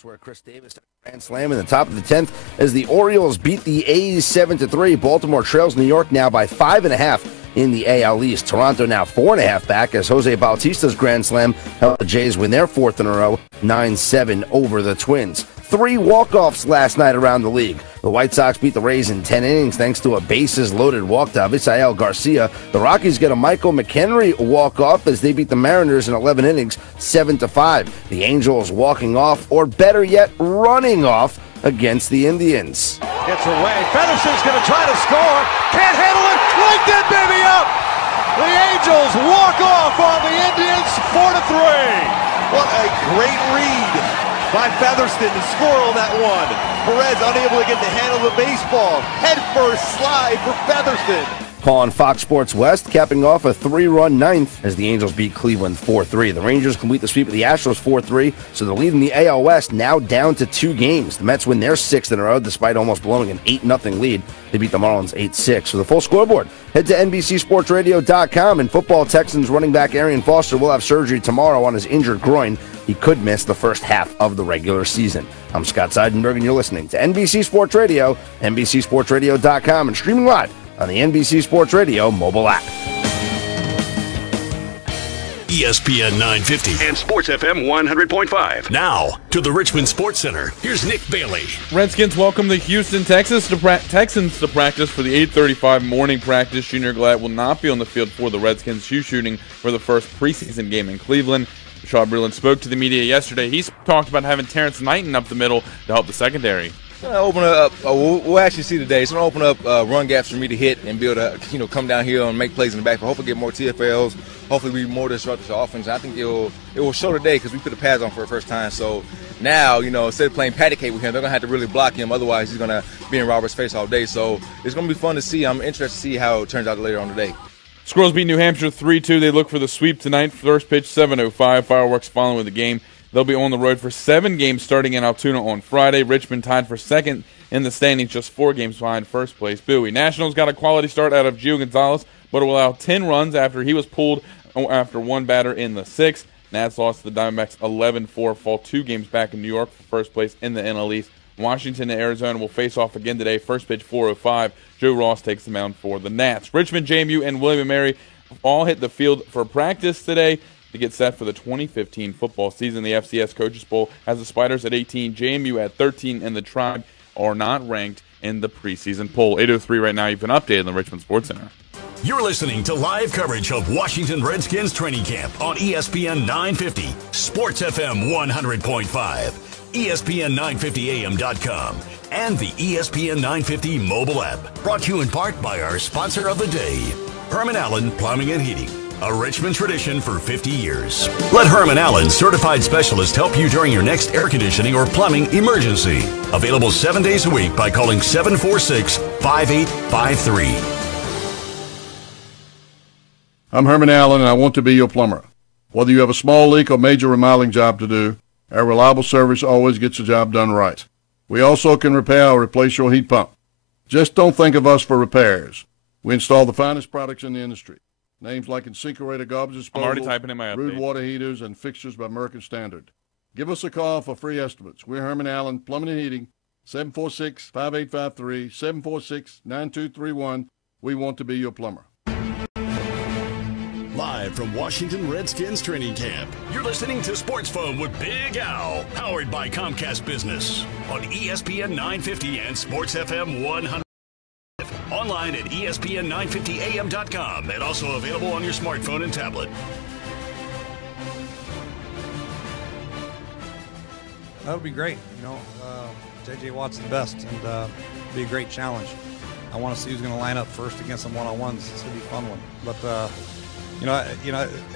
Elsewhere, Chris Davis grand slam in the top of the 10th as the Orioles beat the A's 7-3. Baltimore trails New York now by 5.5 in the AL East. Toronto now 4.5 back as Jose Bautista's grand slam helped the Jays win their fourth in a row, 9-7 over the Twins. 3 walk-offs last night around the league. The White Sox beat the Rays in 10 innings thanks to a bases-loaded walk to Avisail Garcia. The Rockies get a Michael McHenry walk-off as they beat the Mariners in 11 innings, 7-5. The Angels walking off, or better yet, running off against the Indians. Gets away. Featherston's going to try to score. Can't handle it. LinkedIn, baby, up. The Angels walk off on the Indians, 4-3. What a great read by Featherston to score on that one. Perez unable to get the handle of the baseball. Head first slide for Featherston. On Fox Sports West, capping off a 3-run ninth as the Angels beat Cleveland 4-3. The Rangers complete the sweep of the Astros 4-3, so the lead in the AL West now down to 2 games. The Mets win their 6th in a row despite almost blowing an 8-0 lead. They beat the Marlins 8-6. For the full scoreboard, head to NBCSportsRadio.com. And football Texans running back Arian Foster will have surgery tomorrow on his injured groin. He could miss the first half of the regular season. I'm Scott Seidenberg, and you're listening to NBC Sports Radio, NBCSportsRadio.com, and streaming live on the NBC Sports Radio mobile app. ESPN 950 and Sports FM 100.5. Now to the Richmond Sports Center. Here's Nick Bailey. Redskins welcome the Houston Texans to practice for the 8:35 morning practice. Junior Glad will not be on the field for the Redskins shoe shooting for the first preseason game in Cleveland. Shaw Breland spoke to the media yesterday. He's talked about having Terrence Knighton up the middle to help the secondary. Open up. We'll actually see today. It's going to open up run gaps for me to hit and be able to, come down here and make plays in the back. But hopefully get more TFLs. Hopefully be more disruptive to offense. I think it will show today because we put the pads on for the first time. So now, instead of playing patty cake with him, they're going to have to really block him. Otherwise, he's going to be in Robert's face all day. So it's going to be fun to see. I'm interested to see how it turns out later on today. Squirrels beat New Hampshire 3-2. They look for the sweep tonight. First pitch 7:05. Fireworks following the game. They'll be on the road for 7 games starting in Altoona on Friday. Richmond tied for second in the standings, just 4 games behind first place Bowie. Nationals got a quality start out of Gio Gonzalez, but will allow 10 runs after he was pulled after one batter in the 6th. Nats lost to the Diamondbacks 11-4, fall 2 games back in New York for first place in the NL East. Washington and Arizona will face off again today. First pitch 4:05. Joe Ross takes the mound for the Nats. Richmond, JMU, and William & Mary all hit the field for practice today to get set for the 2015 football season. The FCS Coaches Bowl has the Spiders at 18, JMU at 13, and the Tribe are not ranked in the preseason poll. 8:03 right now. You've been updated on the Richmond Sports Center. You're listening to live coverage of Washington Redskins training camp on ESPN 950, Sports FM 100.5, ESPN950AM.com, and the ESPN 950 mobile app. Brought to you in part by our sponsor of the day, Herman Allen Plumbing and Heating. A Richmond tradition for 50 years. Let Herman Allen certified specialist help you during your next air conditioning or plumbing emergency. Available 7 days a week by calling 746-5853. I'm Herman Allen, and I want to be your plumber. Whether you have a small leak or major remodeling job to do, our reliable service always gets the job done right. We also can repair or replace your heat pump. Just don't think of us for repairs. We install the finest products in the industry. Names like InSinkErator garbage disposal, I'm already typing in my Rude update. water heaters, and fixtures by American Standard. Give us a call for free estimates. We're Herman Allen, Plumbing and Heating, 746-5853, 746-9231. We want to be your plumber. Live from Washington Redskins training camp, you're listening to Sports Phone with Big Al, powered by Comcast Business on ESPN 950 and Sports FM 100. Online at ESPN950AM.com and also available on your smartphone and tablet. That would be great. J.J. Watt's the best, and be a great challenge. I want to see who's going to line up first against some one-on-ones. It's going to be a fun one. But,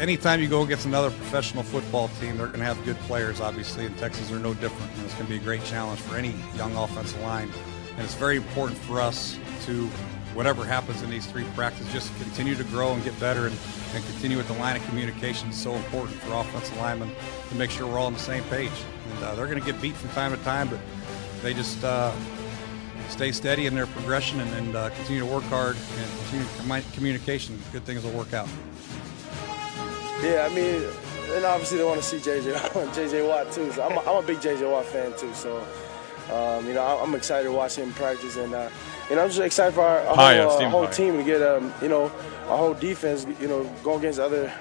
anytime you go against another professional football team, they're going to have good players, obviously, and Texans are no different. And it's going to be a great challenge for any young offensive line. And it's very important for us to, whatever happens in these 3 practices, just continue to grow and get better and continue with the line of communication. It's so important for offensive linemen to make sure we're all on the same page. And they're going to get beat from time to time, but they just stay steady in their progression and continue to work hard and continue communication. Good things will work out. Yeah, and obviously they want to see JJ Watt too. So I'm a big JJ Watt fan too. So I'm excited to watch him practice, and I'm just excited for our whole team to get our whole defense go against other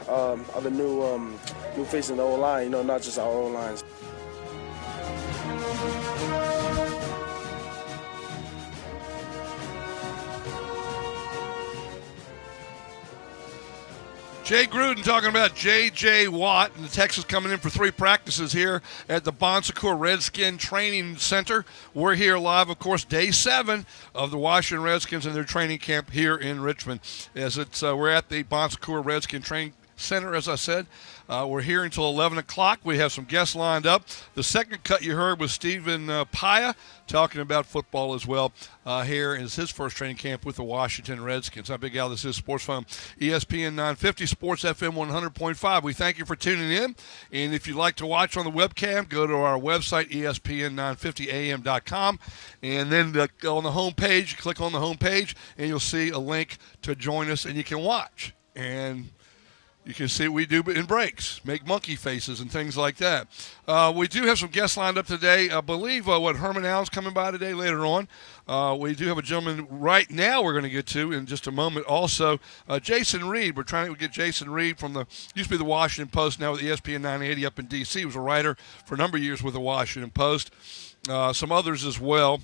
new faces in the O-line. Not just our O-lines. Jay Gruden talking about J.J. Watt and the Texans coming in for 3 practices here at the Bon Secours Redskin Training Center. We're here live, of course, day 7 of the Washington Redskins and their training camp here in Richmond. As we're at the Bon Secours Redskin Training Center, as I said. We're here until 11 o'clock. We have some guests lined up. The second cut you heard was Stephen Paya talking about football as well. Here is his first training camp with the Washington Redskins. I'm Big Al. This is Sports Phone, ESPN 950, Sports FM 100.5. We thank you for tuning in. And if you'd like to watch on the webcam, go to our website, ESPN950am.com. And then on the home page, click on the home page, and you'll see a link to join us, and you can watch. And you can see what we do in breaks, make monkey faces and things like that. We do have some guests lined up today. I believe Herman Allen's coming by today later on. We do have a gentleman right now we're going to get to in just a moment. Also, Jason Reed. We're trying to get Jason Reed from used to be the Washington Post, now with ESPN 980 up in D.C. He was a writer for a number of years with the Washington Post. Some others as well.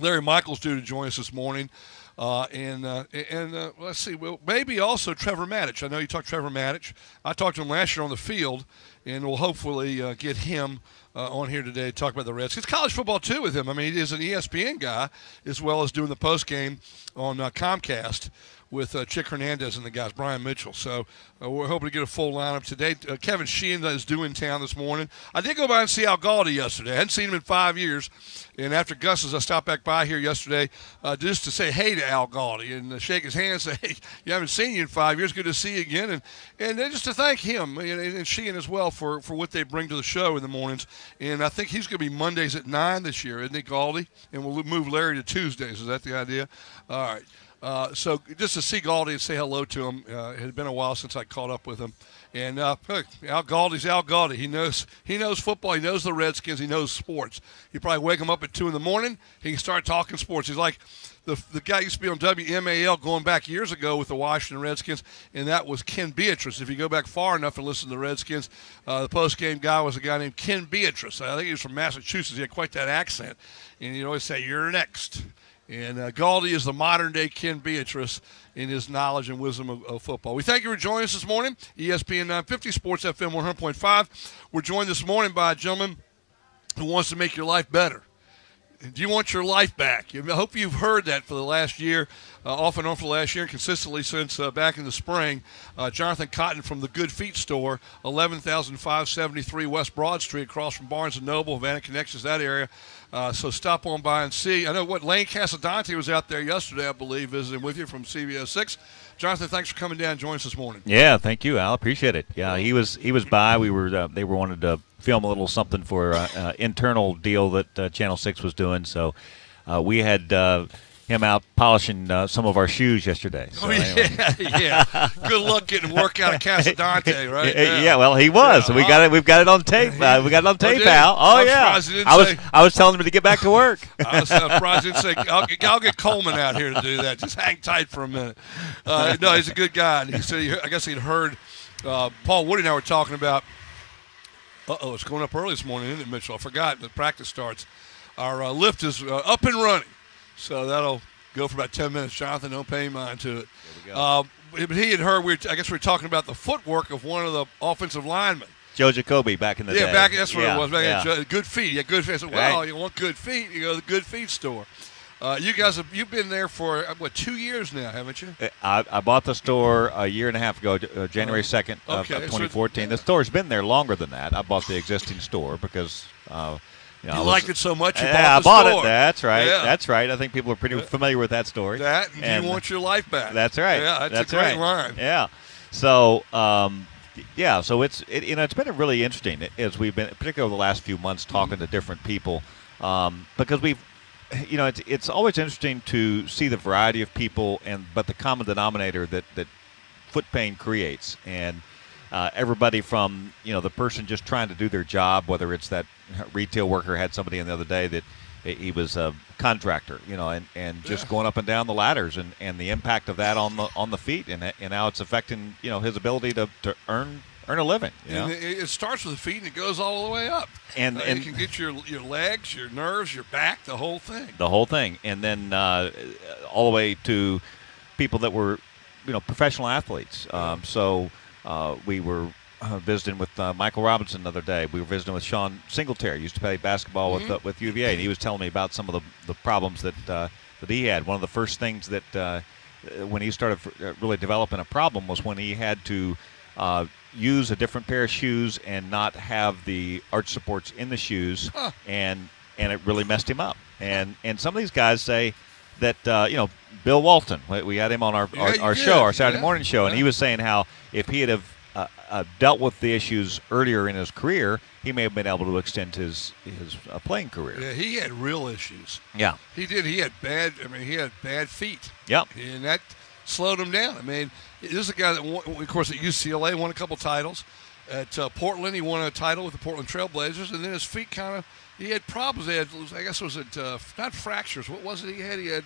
Larry Michaels due to join us this morning. Let's see, well, maybe also Trevor Maddich. I know you talked Trevor Maddich. I talked to him last year on the field, and we'll hopefully get him on here today to talk about the Redskins. College football, too, with him. I mean, he is an ESPN guy as well as doing the postgame on Comcast with Chick Hernandez and the guys, Brian Mitchell. So we're hoping to get a full lineup today. Kevin Sheehan is due in town this morning. I did go by and see Al Galdi yesterday. I hadn't seen him in 5 years. And after Gus's, I stopped back by here yesterday just to say hey to Al Galdi and shake his hand and say, hey, you haven't seen you in 5 years. Good to see you again. And then just to thank him and Sheehan as well for what they bring to the show in the mornings. And I think he's going to be Mondays at 9 this year, isn't he, Galdi? And we'll move Larry to Tuesdays. Is that the idea? All right. So just to see Galdi and say hello to him, it had been a while since I caught up with him. And Al Galdi's Al Galdi. He knows football. He knows the Redskins. He knows sports. You probably wake him up at 2 in the morning. He can start talking sports. He's like the guy used to be on WMAL going back years ago with the Washington Redskins, and that was Ken Beatrice. If you go back far enough and listen to the Redskins, the post-game guy was a guy named Ken Beatrice. I think he was from Massachusetts. He had quite that accent. And he'd always say, "You're next." And Galdi is the modern-day Ken Beatrice in his knowledge and wisdom of football. We thank you for joining us this morning. ESPN 950, Sports FM 100.5. We're joined this morning by a gentleman who wants to make your life better. Do you want your life back? I hope you've heard that for the last year, off and on for the last year, and consistently since back in the spring. Jonathan Cotton from the Good Feet store, 11,573 West Broad Street, across from Barnes & Noble, Havana Connections, that area. So stop on by and see. I know Lane Casadante was out there yesterday, I believe, visiting with you from CBS 6. Jonathan, thanks for coming down and joining us this morning. Yeah, thank you, Al. Appreciate it. Yeah, he was by. They wanted to film a little something for an internal deal that Channel 6 was doing. So we had him out polishing some of our shoes yesterday. So anyway. Yeah. Good luck getting work out of Casadante, right? Yeah, well, he was. Yeah. So we've got it on tape. We got it on tape, Al. Oh, yeah. I was telling him to get back to work. I was surprised he didn't say, I'll get Coleman out here to do that. Just hang tight for a minute. No, he's a good guy. And he said, I guess he'd heard Paul Woody and I were talking about, it's going up early this morning, isn't it, Mitchell? I forgot. The practice starts. Our lift is up and running. So that'll go for about 10 minutes. Jonathan, don't pay mind to it. But he had heard, I guess we were talking about the footwork of one of the offensive linemen. Joe Jacoby back in the day. Yeah, that's what it was. Good feet. Yeah, good feet. I said, well, you want good feet, you go to the Good Feet store. You guys you've been there for, 2 years now, haven't you? I bought the store a year and a half ago, January 2nd of 2014. The store's been there longer than that. I bought the existing store because you liked it so much you bought the store. It. That's right. Yeah. That's right. I think people are pretty familiar with that story. And you want your life back. That's right. Yeah, that's a great line. Yeah. So, so it's been really interesting as we've been, particularly over the last few months, talking to different people because it's always interesting to see the variety of people but the common denominator that foot pain creates. And everybody from the person just trying to do their job, whether it's that retail worker. Had somebody in the other day that he was a contractor, and just going up and down the ladders, and the impact of that on the feet, and how it's affecting his ability to earn a living. And it starts with the feet and it goes all the way up. And you can get your legs, your nerves, your back, the whole thing. The whole thing, and then all the way to people that were professional athletes. So we were visiting with Michael Robinson the other day. We were visiting with Sean Singletary, used to play basketball with UVA, and he was telling me about some of the problems that he had. One of the first things that when he started really developing a problem was when he had to use a different pair of shoes and not have the arch supports in the shoes, and it really messed him up. And some of these guys say that Bill Walton, we had him on our show, our Saturday morning show, and he was saying how if he had dealt with the issues earlier in his career, he may have been able to extend his playing career. Yeah, he had real issues. Yeah, he did. He had bad feet. Yep, and that slowed him down. I mean, this is a guy that, of course, at UCLA won a couple titles. At Portland, he won a title with the Portland Trailblazers, and then his feet he had problems. He had, I guess, not fractures? What was it he had? He had.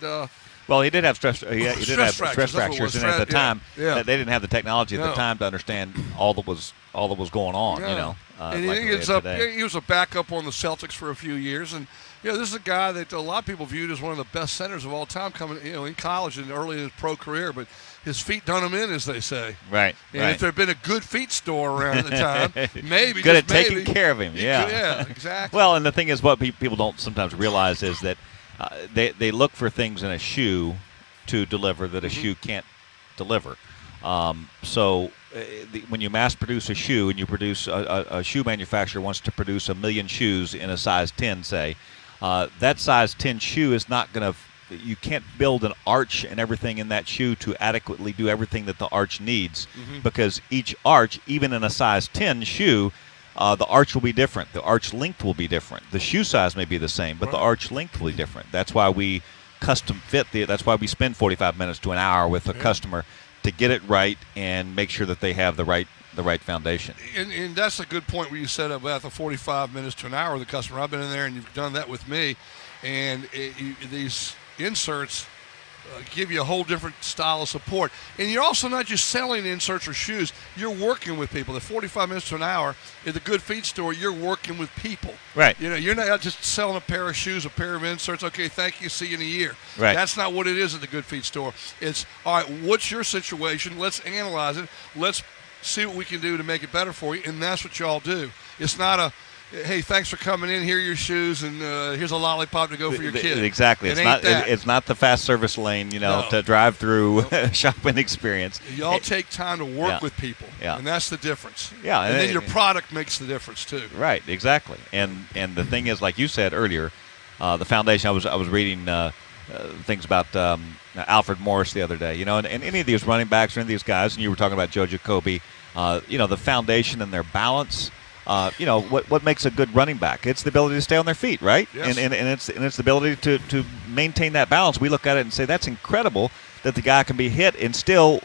Well, he did have stress. He did have stress fractures, and at the time, they didn't have the technology at the time to understand all that was going on. And he was a backup on the Celtics for a few years, and this is a guy that a lot of people viewed as one of the best centers of all time, coming in college and early in his pro career. But his feet done him in, as they say. Right. And if there had been a good feet store around at the time, maybe could have taken care of him. Yeah, exactly. Well, and the thing is, what people don't sometimes realize is that they look for things in a shoe to deliver that a shoe can't deliver. So when you mass produce a shoe and you produce a shoe manufacturer wants to produce 1 million shoes in a size 10, say, that size 10 shoe is not going to – you can't build an arch and everything in that shoe to adequately do everything that the arch needs, because each arch, even in a size 10 shoe, the arch will be different. The arch length will be different. The shoe size may be the same, but the arch length will be different. That's why we custom fit that's why we spend 45 minutes to an hour with a customer to get it right and make sure that they have the right foundation. And that's a good point where you said about the 45 minutes to an hour with the customer. I've been in there and you've done that with me, and these inserts give you a whole different style of support. And you're also not just selling inserts or shoes. You're working with people. The 45 minutes to an hour at the Good Feet store, you're working with people. Right. You're not just selling a pair of shoes, a pair of inserts. Okay, thank you, see you in a year. Right. That's not what it is at the Good Feet store. It's, all right, what's your situation? Let's analyze it. Let's see what we can do to make it better for you. And that's what y'all do. It's not a, hey, thanks for coming in. Here are your shoes, and here's a lollipop to go for your kid. Exactly. It's not the fast service lane, to drive through shopping experience. Y'all take time to work with people, and that's the difference. Yeah, and then your product makes the difference too. Right. Exactly. And the thing is, like you said earlier, the foundation. I was reading things about Alfred Morris the other day. And any of these running backs or any of these guys, and you were talking about Joe Jacoby. The foundation and their balance. What makes a good running back? It's the ability to stay on their feet, right? Yes. And it's the ability to maintain that balance. We look at it and say that's incredible that the guy can be hit and still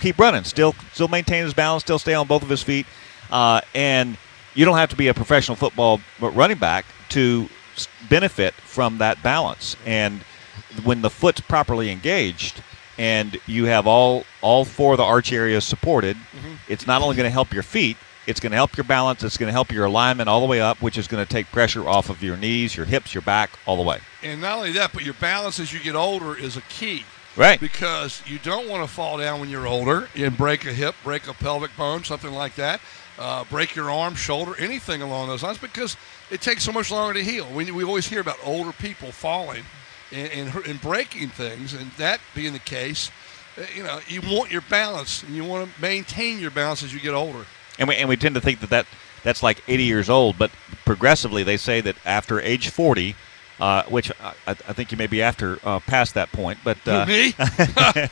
keep running, still maintain his balance, still stay on both of his feet. And you don't have to be a professional football running back to benefit from that balance. And when the foot's properly engaged and you have all four of the arch areas supported, it's not only going to help your feet, it's going to help your balance. It's going to help your alignment all the way up, which is going to take pressure off of your knees, your hips, your back, all the way. And not only that, but your balance as you get older is a key. Right. Because you don't want to fall down when you're older and break a hip, break a pelvic bone, something like that, break your arm, shoulder, anything along those lines, because it takes so much longer to heal. We always hear about older people falling and breaking things, and that being the case, you want your balance, and you want to maintain your balance as you get older. And we tend to think that's like 80 years old, but progressively they say that after age 40, which I think you may be past that point, but me? But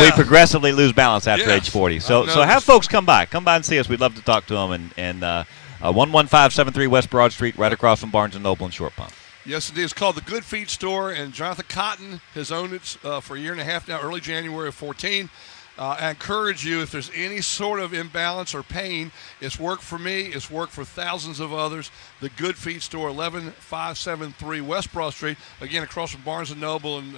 we progressively lose balance after age 40. So have folks come by and see us. We'd love to talk to them. And 11573 West Broad Street, right across from Barnes & Noble and Short Pump. Yes, indeed. It's called the Good Feet Store, and Jonathan Cotton has owned it for a year and a half now, early January of 14. I encourage you, if there's any sort of imbalance or pain, it's worked for me. It's worked for thousands of others. The Good Feet Store, 11573 West Broad Street. Again, across from Barnes & Noble, and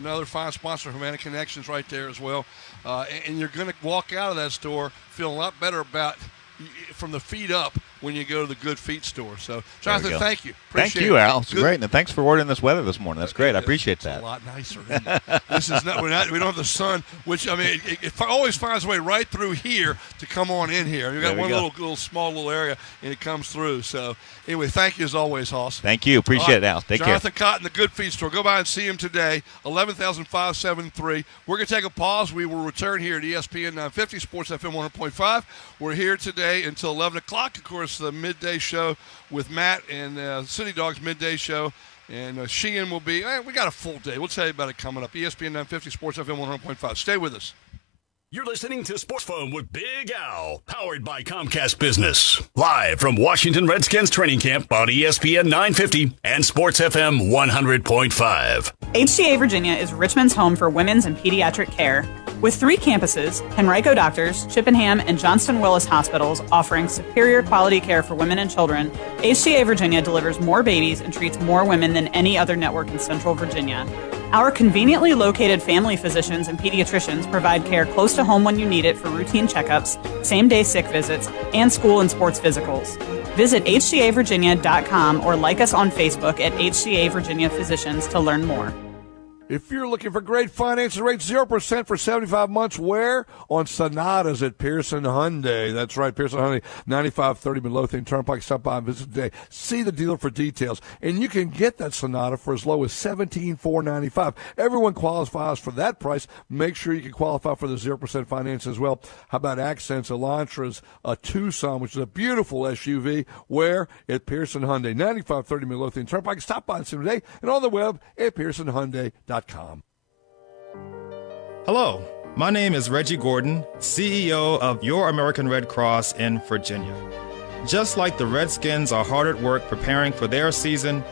another fine sponsor, Humana Connections, right there as well. And you're going to walk out of that store feeling a lot better about from the feet up when you go to the Good Feet Store. So, Jonathan, thank you. Thank you, Al. It's great, and thanks for ordering this weather this morning. That's great. I appreciate that. It's a lot nicer. Isn't it? This is not. We don't have the sun, which I mean, it always finds a way right through here to come on in here. You got one little small area, and it comes through. So, anyway, thank you as always, Hoss. Thank you. Appreciate it, Al. Take care. Jonathan Cotton, the Good Feet Store. Go by and see him today. 11,573. We're going to take a pause. We will return here at ESPN 950 Sports FM 100.5. We're here today until 11 o'clock. Of course, the midday show with Matt and City Dogs midday show. And Sheehan will be, we got a full day. We'll tell you about it coming up. ESPN 950 Sports FM 100.5. Stay with us. You're listening to Sports Phone with Big Al, powered by Comcast Business. Live from Washington Redskins training camp on ESPN 950 and Sports FM 100.5. HCA Virginia is Richmond's home for women's and pediatric care. With 3 campuses, Henrico Doctors, Chippenham, and Johnston Willis Hospitals offering superior quality care for women and children, HCA Virginia delivers more babies and treats more women than any other network in Central Virginia. Our conveniently located family physicians and pediatricians provide care close to home when you need it for routine checkups, same-day sick visits, and school and sports physicals. Visit hcavirginia.com or like us on Facebook at HCA Virginia Physicians to learn more. If you're looking for great financing rates, 0% for 75 months, where? On Sonatas at Pearson Hyundai. That's right, Pearson Hyundai, 9530 Midlothian Turnpike. Stop by and visit today. See the dealer for details. And you can get that Sonata for as low as $17,495. Everyone qualifies for that price. Make sure you can qualify for the 0% finance as well. How about Accents, Elantras, a Tucson, which is a beautiful SUV. Where? At Pearson Hyundai, 9530 Midlothian Turnpike. Stop by and see them today. And on the web at PearsonHyundai.com. Hello, my name is Reggie Gordon, CEO of Your American Red Cross in Virginia. Just like the Redskins are hard at work preparing for their season,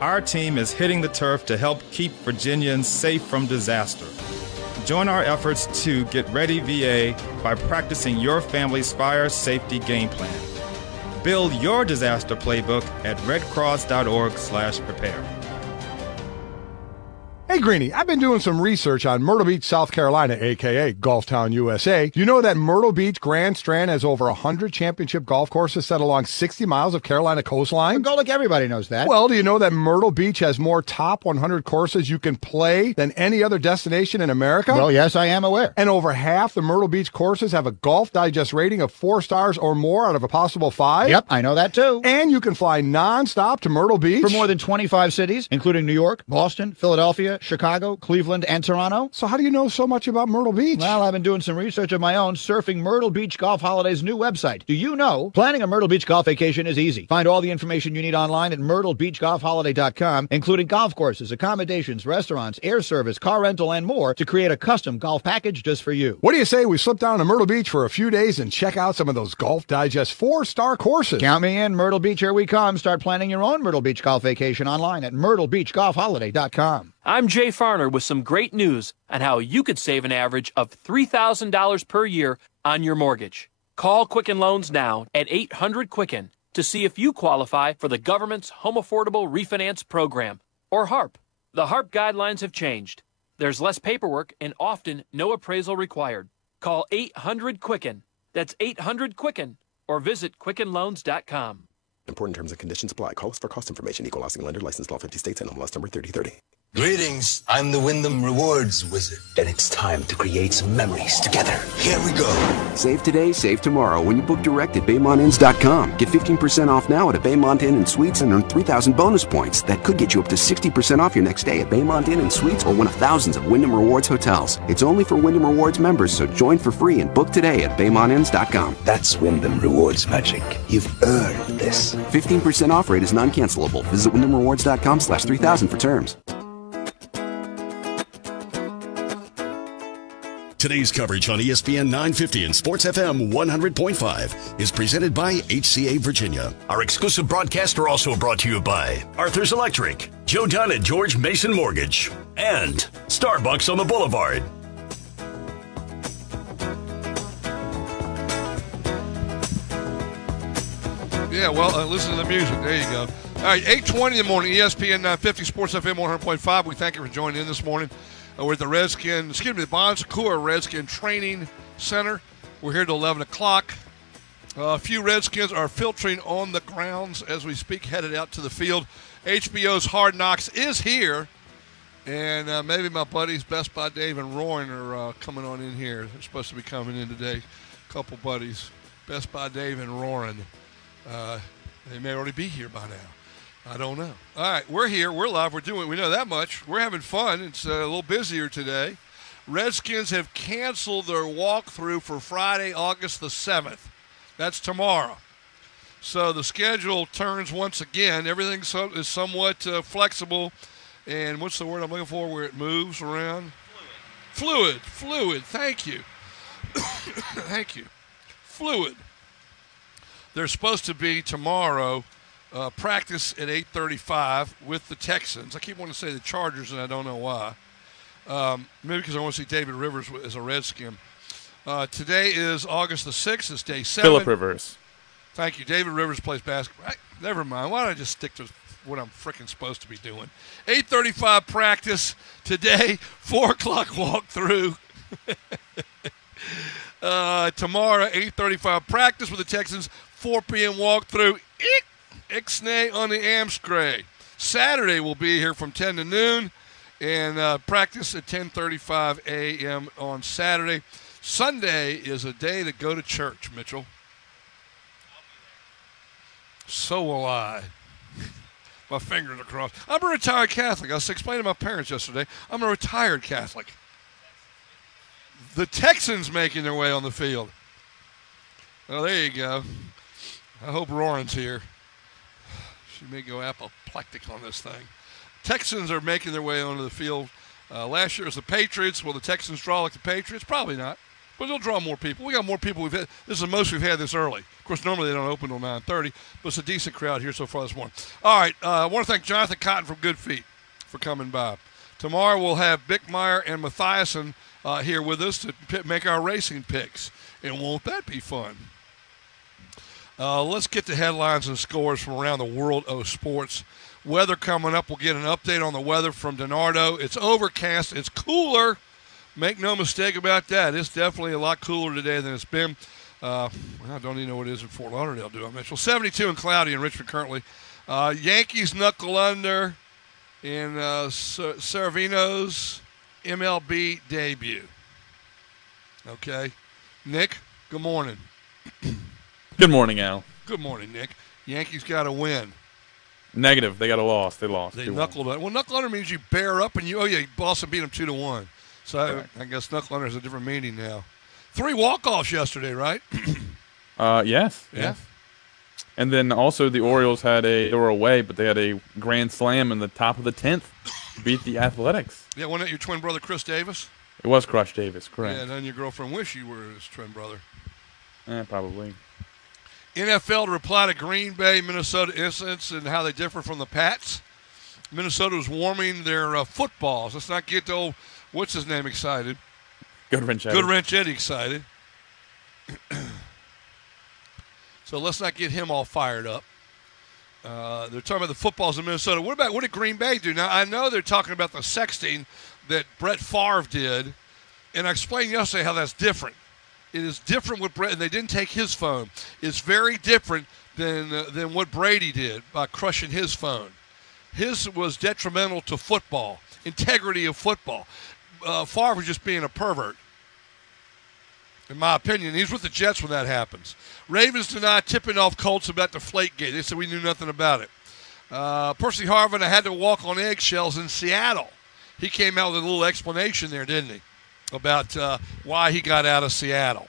our team is hitting the turf to help keep Virginians safe from disaster. Join our efforts to get ready VA by practicing your family's fire safety game plan. Build your disaster playbook at redcross.org/prepare. Hey, Greenie, I've been doing some research on Myrtle Beach, South Carolina, a.k.a. Gulftown, USA. Do you know that Myrtle Beach Grand Strand has over 100 championship golf courses set along 60 miles of Carolina coastline? Go like everybody knows that. Well, do you know that Myrtle Beach has more top 100 courses you can play than any other destination in America? Well, yes, I am aware. And over half the Myrtle Beach courses have a Golf Digest rating of 4 stars or more out of a possible 5? Yep, I know that too. And you can fly nonstop to Myrtle Beach? For more than 25 cities, including New York, Boston, Philadelphia, Chicago, Cleveland, and Toronto. So how do you know so much about Myrtle Beach? Well, I've been doing some research of my own, surfing Myrtle Beach Golf Holiday's new website. Do you know planning a Myrtle Beach golf vacation is easy? Find all the information you need online at myrtlebeachgolfholiday.com, including golf courses, accommodations, restaurants, air service, car rental, and more to create a custom golf package just for you. What do you say we slip down to Myrtle Beach for a few days and check out some of those Golf Digest 4-star courses? Count me in. Myrtle Beach, here we come. Start planning your own Myrtle Beach golf vacation online at myrtlebeachgolfholiday.com. I'm Jay Farner with some great news on how you could save an average of $3,000 per year on your mortgage. Call Quicken Loans now at 800-QUICKEN to see if you qualify for the government's Home Affordable Refinance Program, or HARP. The HARP guidelines have changed. There's less paperwork and often no appraisal required. Call 800-QUICKEN. That's 800-QUICKEN, or visit QuickenLoans.com. Important terms and conditions apply. Call us for cost information. Equal housing lender. Licensed law 50 states. And MLS number 3030. Greetings, I'm the Wyndham Rewards Wizard. And it's time to create some memories together. Here we go. Save today, save tomorrow when you book direct at BaymontInns.com. Get 15% off now at a Baymont Inn and Suites and earn 3,000 bonus points. That could get you up to 60% off your next stay at Baymont Inn and Suites or one of thousands of Wyndham Rewards hotels. It's only for Wyndham Rewards members, so join for free and book today at BaymontInns.com. That's Wyndham Rewards magic. You've earned this. 15% off rate is non-cancelable. Visit WyndhamRewards.com/3000 for terms. Today's coverage on ESPN 950 and Sports FM 100.5 is presented by HCA Virginia. Our exclusive broadcasts are also brought to you by Arthur's Electric, Joe Dunn at George Mason Mortgage, and Starbucks on the Boulevard. Yeah, well, listen to the music. There you go. All right, 8:20 in the morning, ESPN 950, Sports FM 100.5. We thank you for joining in this morning. We're at the the Bon Secours Redskin Training Center. We're here till 11 o'clock. A few Redskins are filtering on the grounds as we speak, headed out to the field. HBO's Hard Knocks is here, and maybe my buddies Best Buy Dave and Rowan are coming on in here. They're supposed to be coming in today. A couple buddies, Best Buy Dave and Rowan. They may already be here by now. I don't know. All right, we're here. We're live. We know that much. We're having fun. It's a little busier today. Redskins have canceled their walkthrough for Friday, August the 7th. That's tomorrow. So the schedule turns once again. Everything is somewhat flexible. And what's the word I'm looking for where it moves around? Fluid. Thank you. Thank you. Fluid. There's supposed to be tomorrow practice at 8:35 with the Texans. I keep wanting to say the Chargers, and I don't know why. Maybe because I want to see David Rivers as a Redskin. Today is August the 6th. It's day 7. Phillip Rivers. Thank you. David Rivers plays basketball. Never mind. Why don't I just stick to what I'm freaking supposed to be doing? 8:35 practice today. 4 o'clock walkthrough. Tomorrow, 8:35 practice with the Texans. 4 p.m. walkthrough. Ixnay on the Amstray. Saturday we'll be here from 10 to noon, and practice at 10:35 a.m. on Saturday. Sunday is a day to go to church, Mitchell. So will I. My fingers are crossed. I'm a retired Catholic. I was explaining to my parents yesterday. I'm a retired Catholic. The Texans making their way on the field. Well, there you go. I hope Roran's here. She may go apoplectic on this thing. Texans are making their way onto the field. Last year it was the Patriots. Will the Texans draw like the Patriots? Probably not. But they'll draw more people. We got more people we've had. This is the most we've had this early. Of course, normally they don't open until 9:30, but it's a decent crowd here so far this morning. All right, I want to thank Jonathan Cotton from Good Feet for coming by. Tomorrow we'll have Bickmeyer and Mathiasen here with us to make our racing picks. And won't that be fun? Let's get the headlines and scores from around the world of sports. Weather coming up. We'll get an update on the weather from Donardo. It's overcast. It's cooler. Make no mistake about that. It's definitely a lot cooler today than it's been. I don't even know what it is in Fort Lauderdale, do I, Mitchell? 72 and cloudy in Richmond currently. Yankees knuckle under in Cervino's MLB debut. Okay. Nick, good morning. Good morning, Al. Good morning, Nick. Yankees got a win. Negative. They got a loss. They lost. They knuckled under. Well, knuckle under means you bear up and Boston beat them 2-1. So I guess knuckle under has a different meaning now. 3 walk-offs yesterday, right? Yes. Yeah. Yes. And then also the Orioles they were away, but they had a grand slam in the top of the 10th. Beat the Athletics. Yeah, wasn't that your twin brother, Chris Davis? It was Crush Davis, correct. Yeah, and then your girlfriend wish you were his twin brother. Probably. NFL to reply to Green Bay, Minnesota incidents and how they differ from the Pats. Minnesota was warming their footballs. Let's not get the old, what's his name, excited. Goodwrench Eddie excited. So let's not get him all fired up. They're talking about the footballs in Minnesota. What did Green Bay do? Now, I know they're talking about the sexting that Brett Favre did, and I explained yesterday how that's different. It is different with Brett, and they didn't take his phone. It's very different than what Brady did by crushing his phone. His was detrimental to football, integrity of football. Favre was just being a pervert, in my opinion. He's with the Jets when that happens. Ravens deny tipping off Colts about Deflategate. They said we knew nothing about it. Percy Harvin had to walk on eggshells in Seattle. He came out with a little explanation there, didn't he, about why he got out of Seattle.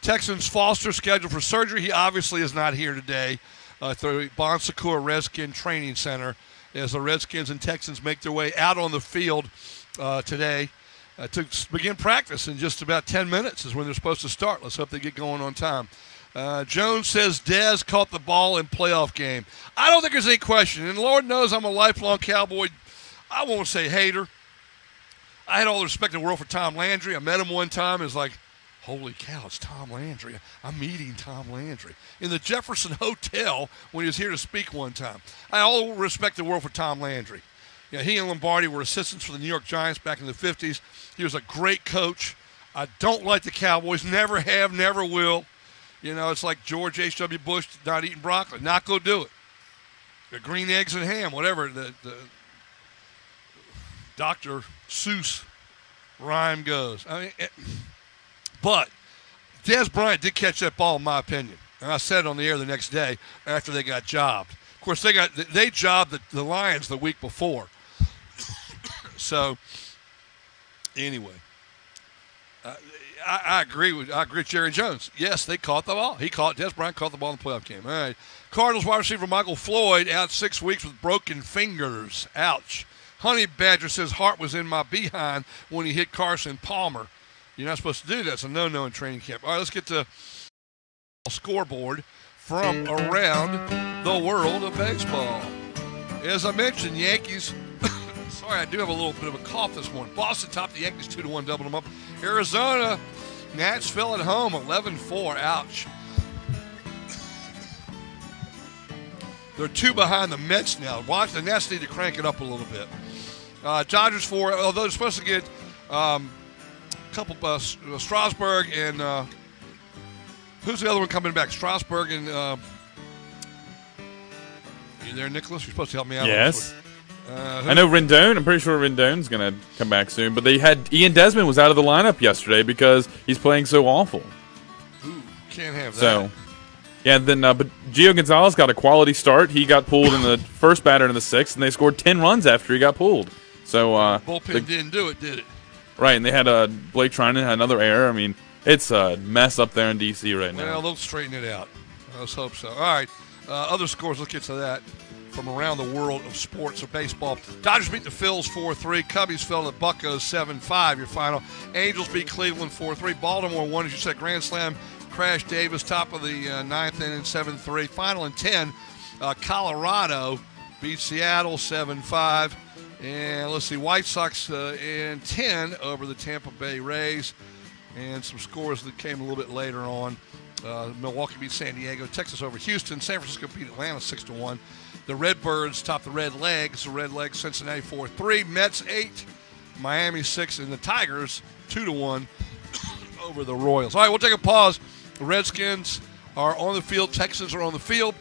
Texans Foster scheduled for surgery. He obviously is not here today at the Bon Secours Redskin Training Center as the Redskins and Texans make their way out on the field today to begin practice in just about 10 minutes is when they're supposed to start. Let's hope they get going on time. Jones says Dez caught the ball in playoff game. I don't think there's any question. And Lord knows I'm a lifelong Cowboy, I won't say hater. I had all the respect in the world for Tom Landry. I met him one time. It's like, holy cow, it's Tom Landry. I'm meeting Tom Landry in the Jefferson Hotel when he was here to speak one time. I all respect the world for Tom Landry. Yeah, he and Lombardi were assistants for the New York Giants back in the 50s. He was a great coach. I don't like the Cowboys, never have, never will. You know, it's like George H.W. Bush not eating broccoli. Not going to do it. The green eggs and ham, whatever the Dr. Seuss rhyme goes. I mean, but Dez Bryant did catch that ball, in my opinion. And I said it on the air the next day after they got jobbed. Of course, they jobbed the Lions the week before. So, anyway, I agree with Jerry Jones. Yes, they caught the ball. Dez Bryant caught the ball in the playoff game. All right. Cardinals wide receiver Michael Floyd out 6 weeks with broken fingers. Ouch. Honey Badger says heart was in my behind when he hit Carson Palmer. You're not supposed to do that. It's a no-no in training camp. All right, let's get to scoreboard from around the world of baseball. As I mentioned, Yankees. Sorry, I do have a little bit of a cough this morning. Boston topped the Yankees 2-1, doubled them up. Arizona, Nats fell at home 11-4. Ouch. They're 2 behind the Mets now. Watch, the Nats need to crank it up a little bit. Dodgers 4, although they're supposed to get a couple Strasburg and who's the other one coming back? Strasburg and you there, Nicholas? You're supposed to help me out. Yes. I know Rendon. I'm pretty sure Rendon's going to come back soon. But they had Ian Desmond was out of the lineup yesterday because he's playing so awful. Ooh, can't have that. So, yeah, then but Gio Gonzalez got a quality start. He got pulled in the first batter in the 6th, and they scored 10 runs after he got pulled. So bullpen didn't do it, did it? Right, and they had Blake Trinan had another error. I mean, it's a mess up there in D.C. right now. Well, they'll straighten it out. Let's hope so. All right, other scores. Let's get to that from around the world of sports or baseball. Dodgers beat the Phils 4-3. Cubbies fell to the Buccos 7-5. Your final. Angels beat Cleveland 4-3. Baltimore won, as you said, grand slam. Crash Davis, top of the 9th inning, 7-3. Final in 10. Colorado beat Seattle 7-5. And let's see, White Sox in 10 over the Tampa Bay Rays. And some scores that came a little bit later on. Milwaukee beat San Diego. Texas over Houston. San Francisco beat Atlanta 6-1. The Redbirds top the Red Legs. The Red Legs, Cincinnati 4-3. Mets 8. Miami 6. And the Tigers 2-1 over the Royals. All right, we'll take a pause. The Redskins are on the field. Texans are on the field.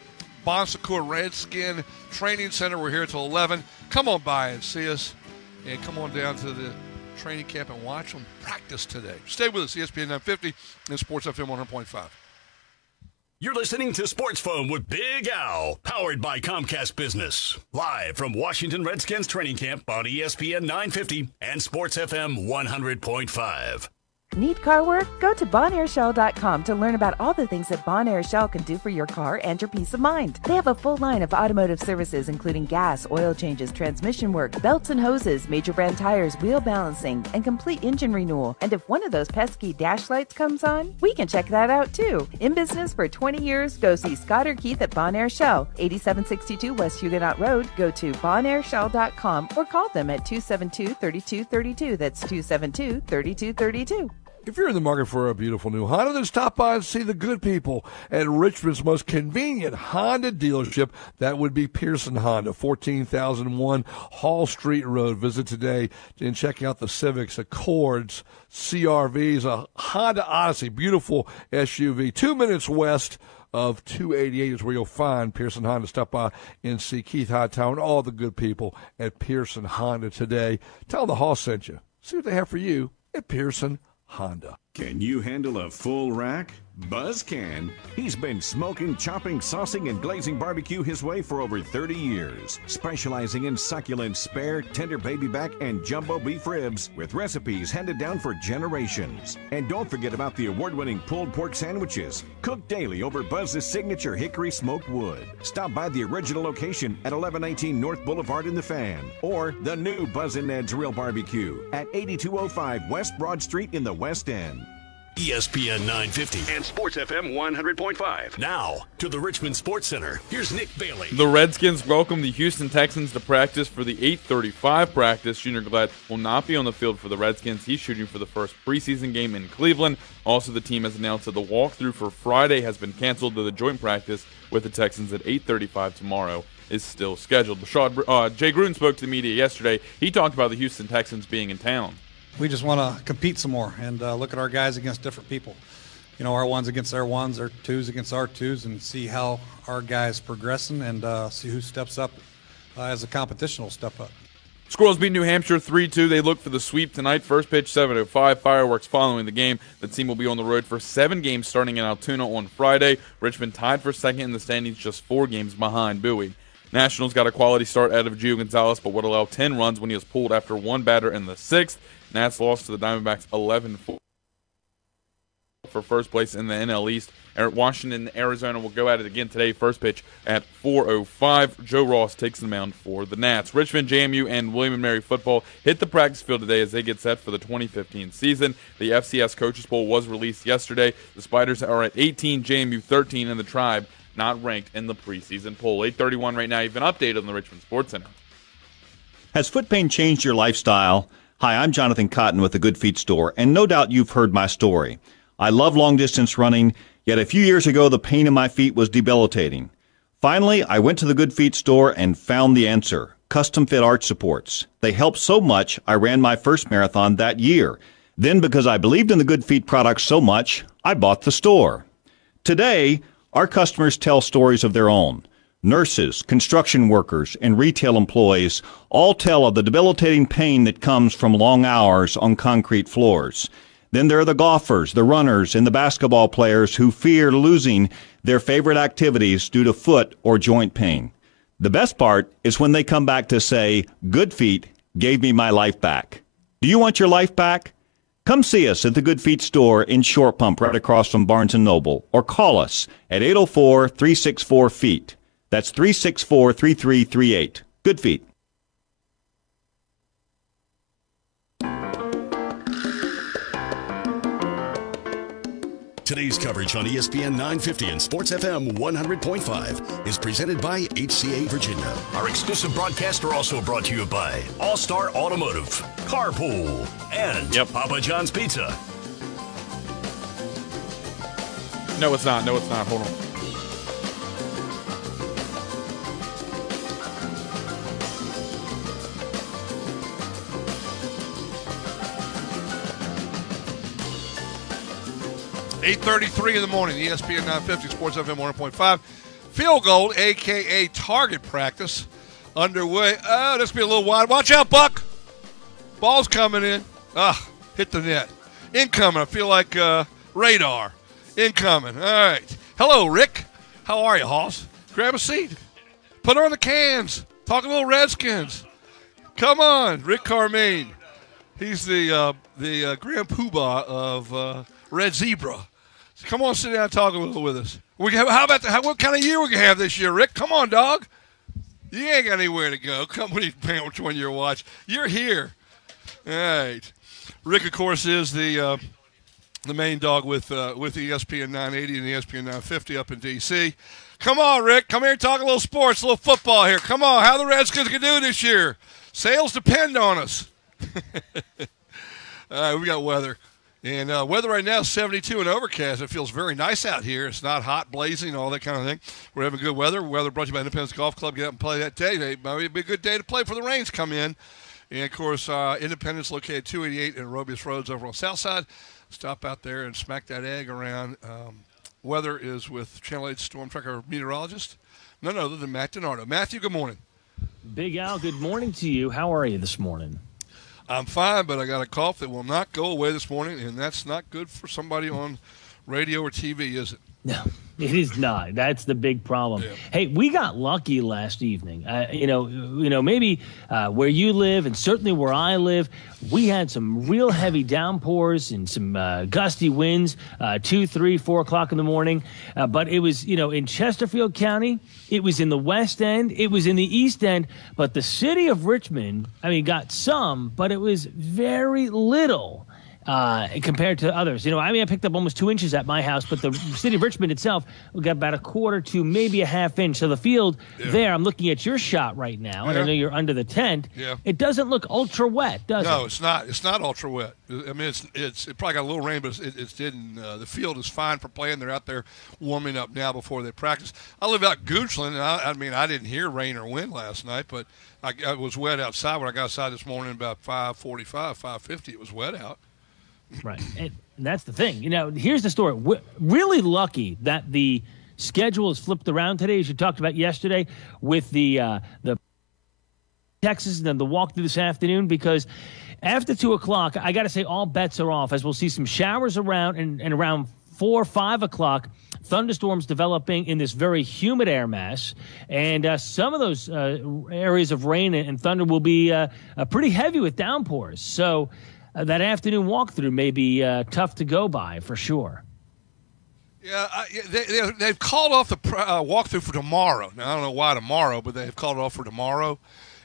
Bon Secours Redskin Training Center. We're here until 11. Come on by and see us. And come on down to the training camp and watch them practice today. Stay with us, ESPN 950 and Sports FM 100.5. You're listening to Sports Phone with Big Al, powered by Comcast Business. Live from Washington Redskins Training Camp on ESPN 950 and Sports FM 100.5. Need car work? Go to BonAirShell.com to learn about all the things that Bonaire Shell can do for your car and your peace of mind. They have a full line of automotive services, including gas, oil changes, transmission work, belts and hoses, major brand tires, wheel balancing, and complete engine renewal. And if one of those pesky dash lights comes on, we can check that out too. In business for 20 years, go see Scott or Keith at Bonaire Shell, 8762 West Huguenot Road. Go to BonAirShell.com or call them at 272-3232. That's 272-3232. If you're in the market for a beautiful new Honda, then stop by and see the good people at Richmond's most convenient Honda dealership. That would be Pearson Honda, 14,001 Hall Street Road. Visit today and check out the Civics, Accords, CRVs, a Honda Odyssey, beautiful SUV. 2 minutes west of 288 is where you'll find Pearson Honda. Stop by and see Keith Hightower and all the good people at Pearson Honda today. Tell them the Hall sent you. See what they have for you at Pearson Honda. Can you handle a full rack? Buzz can. He's been smoking, chopping, saucing, and glazing barbecue his way for over 30 years, specializing in succulent, spare, tender baby back, and jumbo beef ribs with recipes handed down for generations. And don't forget about the award-winning pulled pork sandwiches, cooked daily over Buzz's signature hickory smoked wood. Stop by the original location at 1119 North Boulevard in the Fan, or the new Buzz & Ned's Real Barbecue at 8205 West Broad Street in the West End. ESPN 950 and Sports FM 100.5. Now, to the Richmond Sports Center, here's Nick Bailey. The Redskins welcome the Houston Texans to practice for the 8:35 practice. Junior Glad will not be on the field for the Redskins. He's shooting for the first preseason game in Cleveland. Also, the team has announced that the walkthrough for Friday has been canceled, to the joint practice with the Texans at 8:35 tomorrow is still scheduled. Jay Gruden spoke to the media yesterday. He talked about the Houston Texans being in town. We just want to compete some more and look at our guys against different people. You know, our ones against their ones, our twos against our twos, and see how our guys progressing and see who steps up as the competition will step up. Squirrels beat New Hampshire 3-2. They look for the sweep tonight. First pitch 7:05. Fireworks following the game. The team will be on the road for 7 games starting in Altoona on Friday. Richmond tied for second in the standings, just 4 games behind Bowie. Nationals got a quality start out of Gio Gonzalez, but would allow 10 runs when he was pulled after one batter in the 6th. Nats lost to the Diamondbacks 11-4 for first place in the NL East. Washington and Arizona will go at it again today. First pitch at 4:05. Joe Ross takes the mound for the Nats. Richmond, JMU, and William & Mary football hit the practice field today as they get set for the 2015 season. The FCS Coaches Poll was released yesterday. The Spiders are at 18, JMU 13, and the Tribe not ranked in the preseason poll. 8:31 right now. You've been updated on the Richmond Sports Center. Has foot pain changed your lifestyle? Hi, I'm Jonathan Cotton with the Good Feet Store, and no doubt you've heard my story. I love long-distance running, yet a few years ago the pain in my feet was debilitating. Finally, I went to the Good Feet Store and found the answer: custom-fit arch supports. They helped so much, I ran my first marathon that year. Then, because I believed in the Good Feet products so much, I bought the store. Today, our customers tell stories of their own. Nurses, construction workers, and retail employees all tell of the debilitating pain that comes from long hours on concrete floors. Then there are the golfers, the runners, and the basketball players who fear losing their favorite activities due to foot or joint pain. The best part is when they come back to say, Good Feet gave me my life back. Do you want your life back? Come see us at the Good Feet store in Short Pump right across from Barnes & Noble, or call us at 804-364-FEET. That's 364-3338. Good Feet. Today's coverage on ESPN 950 and Sports FM 100.5 is presented by HCA Virginia. Our exclusive broadcaster also brought to you by All-Star Automotive, Carpool, and Papa John's Pizza. No, it's not. Hold on. .33 in the morning, ESPN 950, Sports FM 100.5. Field goal, a.k.a. target practice, underway. Oh, this will be a little wide. Watch out, Buck. Ball's coming in. Hit the net. Incoming. I feel like radar. Incoming. All right. Hello, Rick. How are you, Hoss? Grab a seat. Put on the cans. Talk a little Redskins. Come on, Rick Carmine. He's the Grand Poobah of Red Zebra. So come on, sit down and talk a little with us. What kind of year we gonna have this year, Rick? Come on, dog. You ain't got anywhere to go. Come with which one you're watching. You're here. All right. Rick, of course, is the main dog with ESPN 980 and ESPN 950 up in D.C. Come on, Rick. Come here and talk a little sports, a little football here. Come on. How the Redskins can do this year? Sales depend on us. All right, we got weather. And weather right now is 72 and overcast. It feels very nice out here. It's not hot, blazing, all that kind of thing. We're having good weather. Weather brought to you by Independence Golf Club. Get out and play that day. It might be a good day to play before the rains come in. And, of course, Independence located 288 and Robius Roads over on the south side. Stop out there and smack that egg around. Weather is with Channel 8 Storm Tracker meteorologist, none other than Matt DiNardo. Matthew, good morning. Big Al, good morning to you. How are you this morning? I'm fine, but I got a cough that will not go away this morning, and that's not good for somebody on radio or TV, is it? No, it is not. That's the big problem. Yeah. Hey, we got lucky last evening. Maybe where you live and certainly where I live, we had some real heavy downpours and some gusty winds, 2, 3, 4 o'clock in the morning. But it was, in Chesterfield County, it was in the West End, it was in the East End. But the city of Richmond, got some, but it was very little. compared to others. I picked up almost 2 inches at my house, but the city of Richmond itself, we got about a quarter to maybe a half inch. So the field there, I'm looking at your shot right now, and I know you're under the tent. Yeah. It doesn't look ultra wet, does it? No, it's not. It's not ultra wet. I mean, it probably got a little rain, but it didn't. The field is fine for playing. They're out there warming up now before they practice. I live out Goochland, and I didn't hear rain or wind last night, but I was wet outside when I got outside this morning about 5:45, 5:50. It was wet out. Right, and that's the thing. Here's the story. We're really lucky that the schedule is flipped around today, as you talked about yesterday, with the Texas and then the walkthrough this afternoon, because after 2 o'clock, I got to say all bets are off, as we'll see some showers around, and around 4 or 5 o'clock, thunderstorms developing in this very humid air mass, and some of those areas of rain and thunder will be pretty heavy with downpours. So that afternoon walkthrough may be tough to go by for sure. Yeah, they've called off the walkthrough for tomorrow. Now, I don't know why tomorrow, but they've called it off for tomorrow.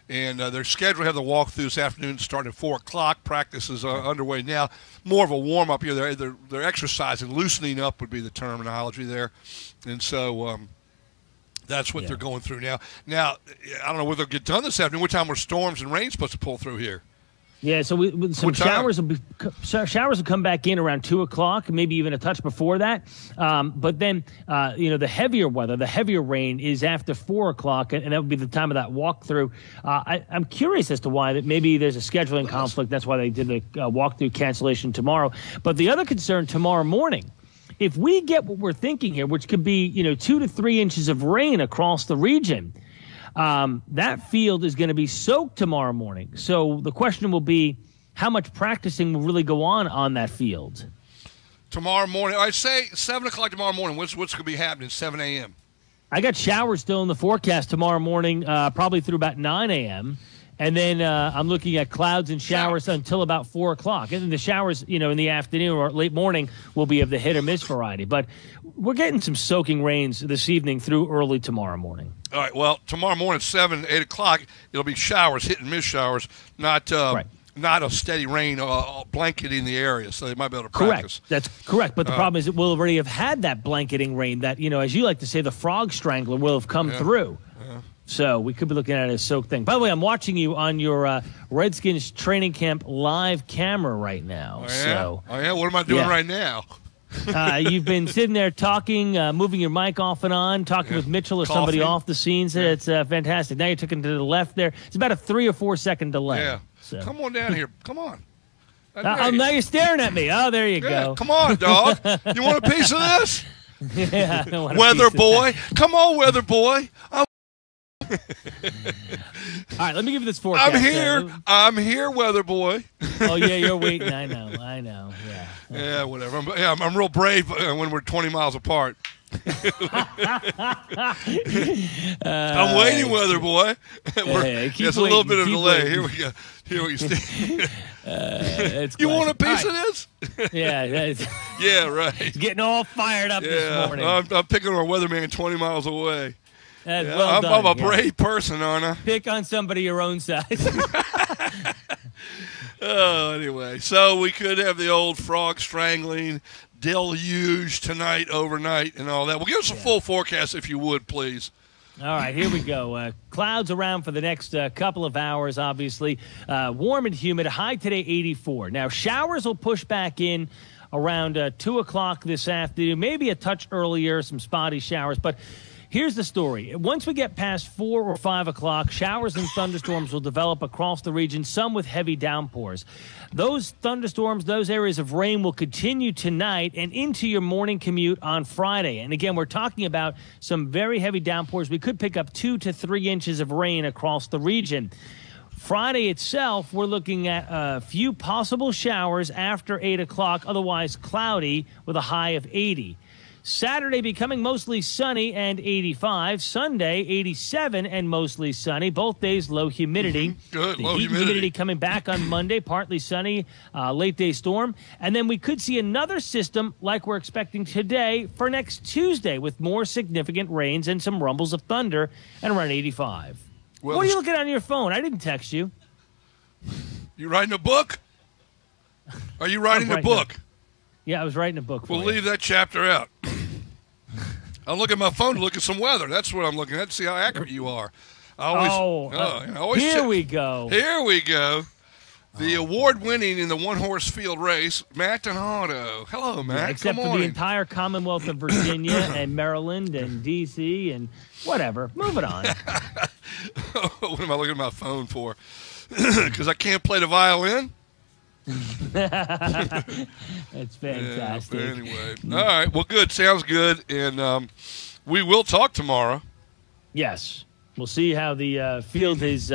And they're scheduled to have the walkthrough this afternoon starting at 4 o'clock. Practice is underway now. More of a warm-up here. They're exercising. Loosening up would be the terminology there. And so that's what they're going through now. Now, I don't know whether they'll get done this afternoon. What time are storms and rain supposed to pull through here? Yeah, so some showers will come back in around 2 o'clock, maybe even a touch before that. But then, the heavier weather, the heavier rain is after 4 o'clock, and that would be the time of that walkthrough. I'm curious as to why that maybe there's a scheduling conflict. That's why they did the walkthrough cancellation tomorrow. But the other concern tomorrow morning, if we get what we're thinking here, which could be 2 to 3 inches of rain across the region, that field is going to be soaked tomorrow morning. So the question will be, how much practicing will really go on that field? Tomorrow morning, I'd say 7 o'clock tomorrow morning. What's going to be happening? 7 a.m. I got showers still in the forecast tomorrow morning, probably through about 9 a.m. And then I'm looking at clouds and showers until about 4 o'clock. And then the showers, in the afternoon or late morning will be of the hit or miss variety. But we're getting some soaking rains this evening through early tomorrow morning. All right, well, tomorrow morning at 7, 8 o'clock, it'll be showers, hit and miss showers, not a steady rain blanketing the area, so they might be able to practice. Correct. That's correct. But the problem is that we'll already have had that blanketing rain that, as you like to say, the frog strangler will have come through. Yeah. So we could be looking at it as a soaked thing. By the way, I'm watching you on your Redskins training camp live camera right now. Oh, yeah? What am I doing right now? You've been sitting there talking, moving your mic off and on, talking with Mitchell or somebody off the scenes. Yeah. It's fantastic. Now you're taking to the left there. It's about a 3 or 4 second delay. Yeah. So. Come on down here. Come on. Now you're staring at me. Oh, there you go. Come on, dog. You want a piece of this? Yeah. I want Weather boy. Come on, weather boy. All right, let me give you this forecast. I'm here, weather boy. Oh, yeah, you're waiting. I know. Yeah. Yeah, whatever. I'm real brave when we're 20 miles apart. I'm waiting, weather boy. There's a little bit of delay. Waiting. Here we go. Here we stand. You want a piece of this? Yeah. Yeah, right. He's getting all fired up this morning. I'm picking our weatherman 20 miles away. Well done, I'm a brave person, aren't I? Pick on somebody your own size. Oh, anyway. So we could have the old frog strangling deluge tonight, overnight, and all that. Well, give us a full forecast, if you would, please. All right, here we go. Clouds around for the next couple of hours, obviously. Warm and humid. High today, 84. Now, showers will push back in around 2 o'clock this afternoon. Maybe a touch earlier, some spotty showers, but here's the story. Once we get past 4 or 5 o'clock, showers and thunderstorms will develop across the region, some with heavy downpours. Those thunderstorms, those areas of rain will continue tonight and into your morning commute on Friday. And again, we're talking about some very heavy downpours. We could pick up 2 to 3 inches of rain across the region. Friday itself, we're looking at a few possible showers after 8 o'clock, otherwise cloudy with a high of 80. Saturday becoming mostly sunny and 85. Sunday, 87 and mostly sunny. Both days low humidity. Good, low humidity coming back on Monday, partly sunny, late day storm. And then we could see another system like we're expecting today for next Tuesday with more significant rains and some rumbles of thunder and around 85. Well, what are you looking at on your phone? I didn't text you. You writing a book? Are you writing a book? Yeah, I was writing a book. We'll leave that chapter out. I'll look at my phone to look at some weather. That's what I'm looking at to see how accurate you are. Here we go. Here we go. The award-winning in the one-horse field race, Matt Donato. Hello, Matt. Yeah, except for the entire Commonwealth of Virginia and Maryland and D.C. and whatever. Move it on. What am I looking at my phone for? Because I can't play the violin? That's fantastic. Yeah, anyway. All right. Well, good. Sounds good. And we will talk tomorrow. Yes. We'll see how the field is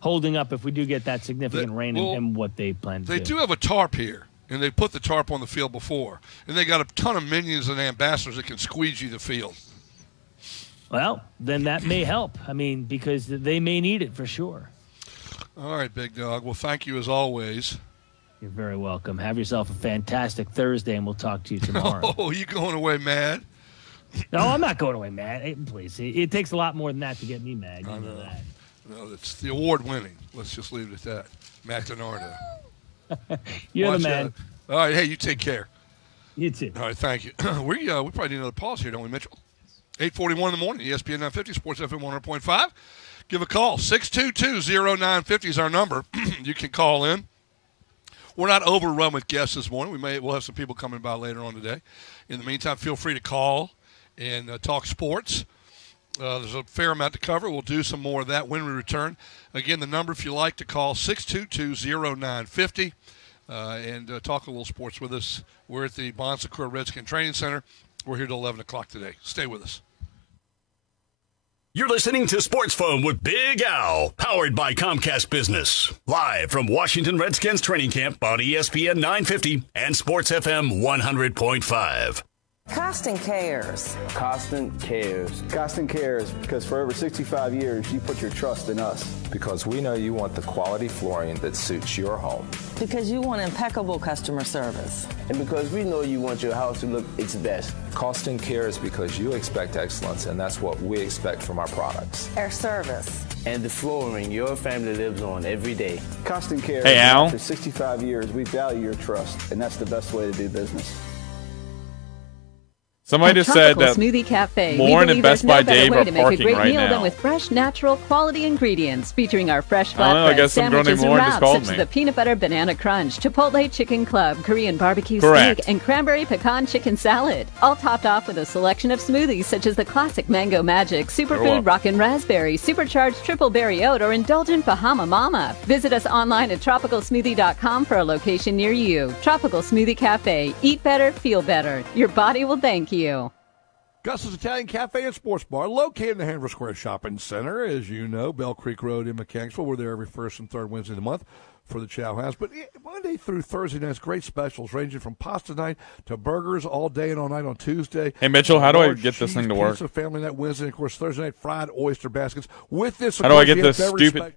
holding up if we do get that significant rain and what they plan to do. They do have a tarp here, and they put the tarp on the field before. And they got a ton of minions and ambassadors that can squeegee the field. Well, then that may help. I mean, because they may need it for sure. All right, big dog. Well, thank you as always. You're very welcome. Have yourself a fantastic Thursday, and we'll talk to you tomorrow. Oh, you going away mad? No, I'm not going away mad. Hey, please. It takes a lot more than that to get me mad. I know that. No, it's the award-winning. Let's just leave it at that. Matt Donardo. You're the man. All right, hey, you take care. You too. All right, thank you. we probably need another pause here, don't we, Mitchell? 8:41 in the morning, ESPN 950, Sports FM 100.5. Give a call. 622-0950 is our number. You can call in. We're not overrun with guests this morning. We'll have some people coming by later on today. In the meantime, feel free to call and talk sports. There's a fair amount to cover. We'll do some more of that when we return. Again, the number, if you like to call, 622-0950 and talk a little sports with us. We're at the Bon Secours Redskin Training Center. We're here till 11 o'clock today. Stay with us. You're listening to Sports Phone with Big Al, powered by Comcast Business. Live from Washington Redskins training camp on ESPN 950 and Sports FM 100.5. Costin cares. Costin cares. Costin cares because for over 65 years, you put your trust in us. Because we know you want the quality flooring that suits your home. Because you want impeccable customer service. And because we know you want your house to look its best. Costin cares because you expect excellence, and that's what we expect from our products. Our service. And the flooring your family lives on every day. Costin cares. Hey, Al. For 65 years, we value your trust, and that's the best way to do business. Somebody just said that Smoothie Cafe. Lauren and Best Buy Dave are to make a parking great right meal now. Than with fresh, natural, quality ingredients, featuring our fresh I don't know, I flatbread guess some girl sandwiches named and Lauren just wraps, called such me. as the peanut butter banana crunch, Chipotle chicken club, Korean barbecue Correct. steak, and cranberry pecan chicken salad. All topped off with a selection of smoothies such as the classic mango magic, superfood rockin' raspberry, supercharged triple berry oat, or indulgent Bahama Mama. Visit us online at tropicalsmoothie.com for a location near you. Tropical Smoothie Cafe. Eat better, feel better. Your body will thank you. Gus's Italian Cafe and Sports Bar, located in the Hanover Square Shopping Center. As you know, Bell Creek Road in Mechanicsville. We're there every first and third Wednesday of the month for the Chow House. But Monday through Thursday nights, great specials ranging from pasta night to burgers all day and all night on Tuesday. Hey, Mitchell, how do I Large get this cheese thing to work? pizza, family night Wednesday, and of course Thursday night fried oyster baskets. With this, How do I get this stupid?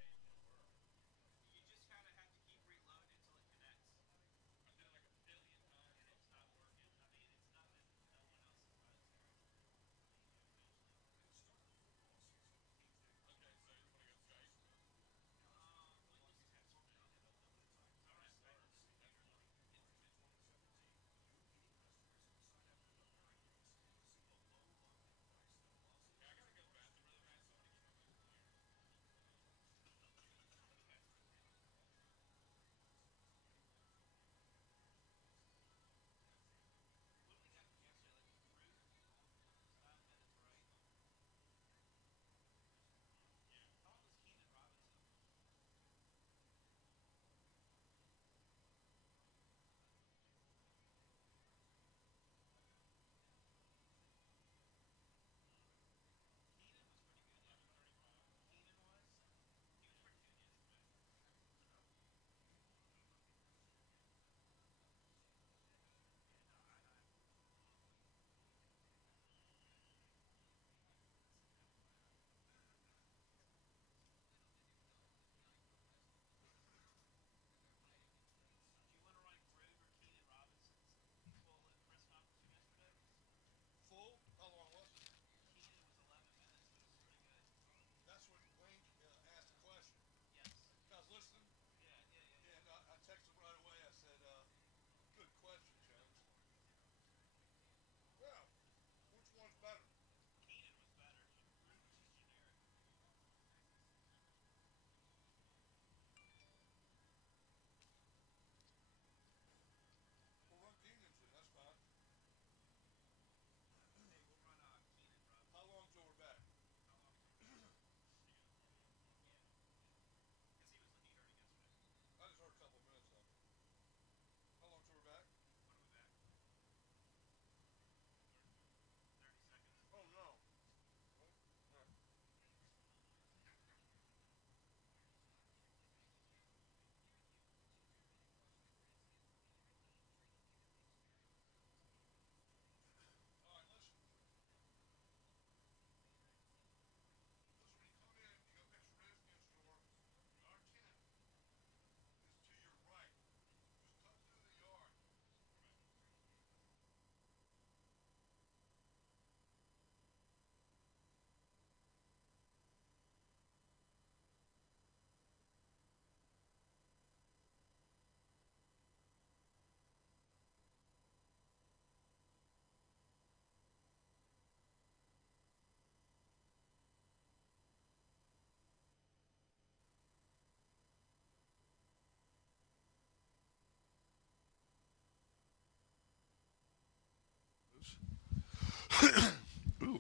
Ooh.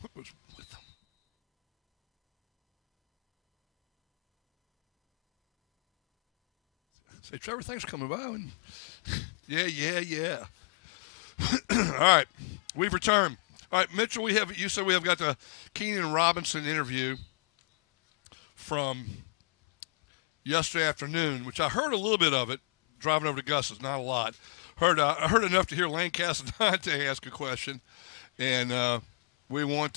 What was with them? Say, Trevor, thanks for coming by. And yeah. All right. We've returned. All right, Mitchell, you said we have got the Keenan Robinson interview from yesterday afternoon, which I heard a little bit of it driving over to Gus's, not a lot. I heard enough to hear Lane Casadante ask a question, and we will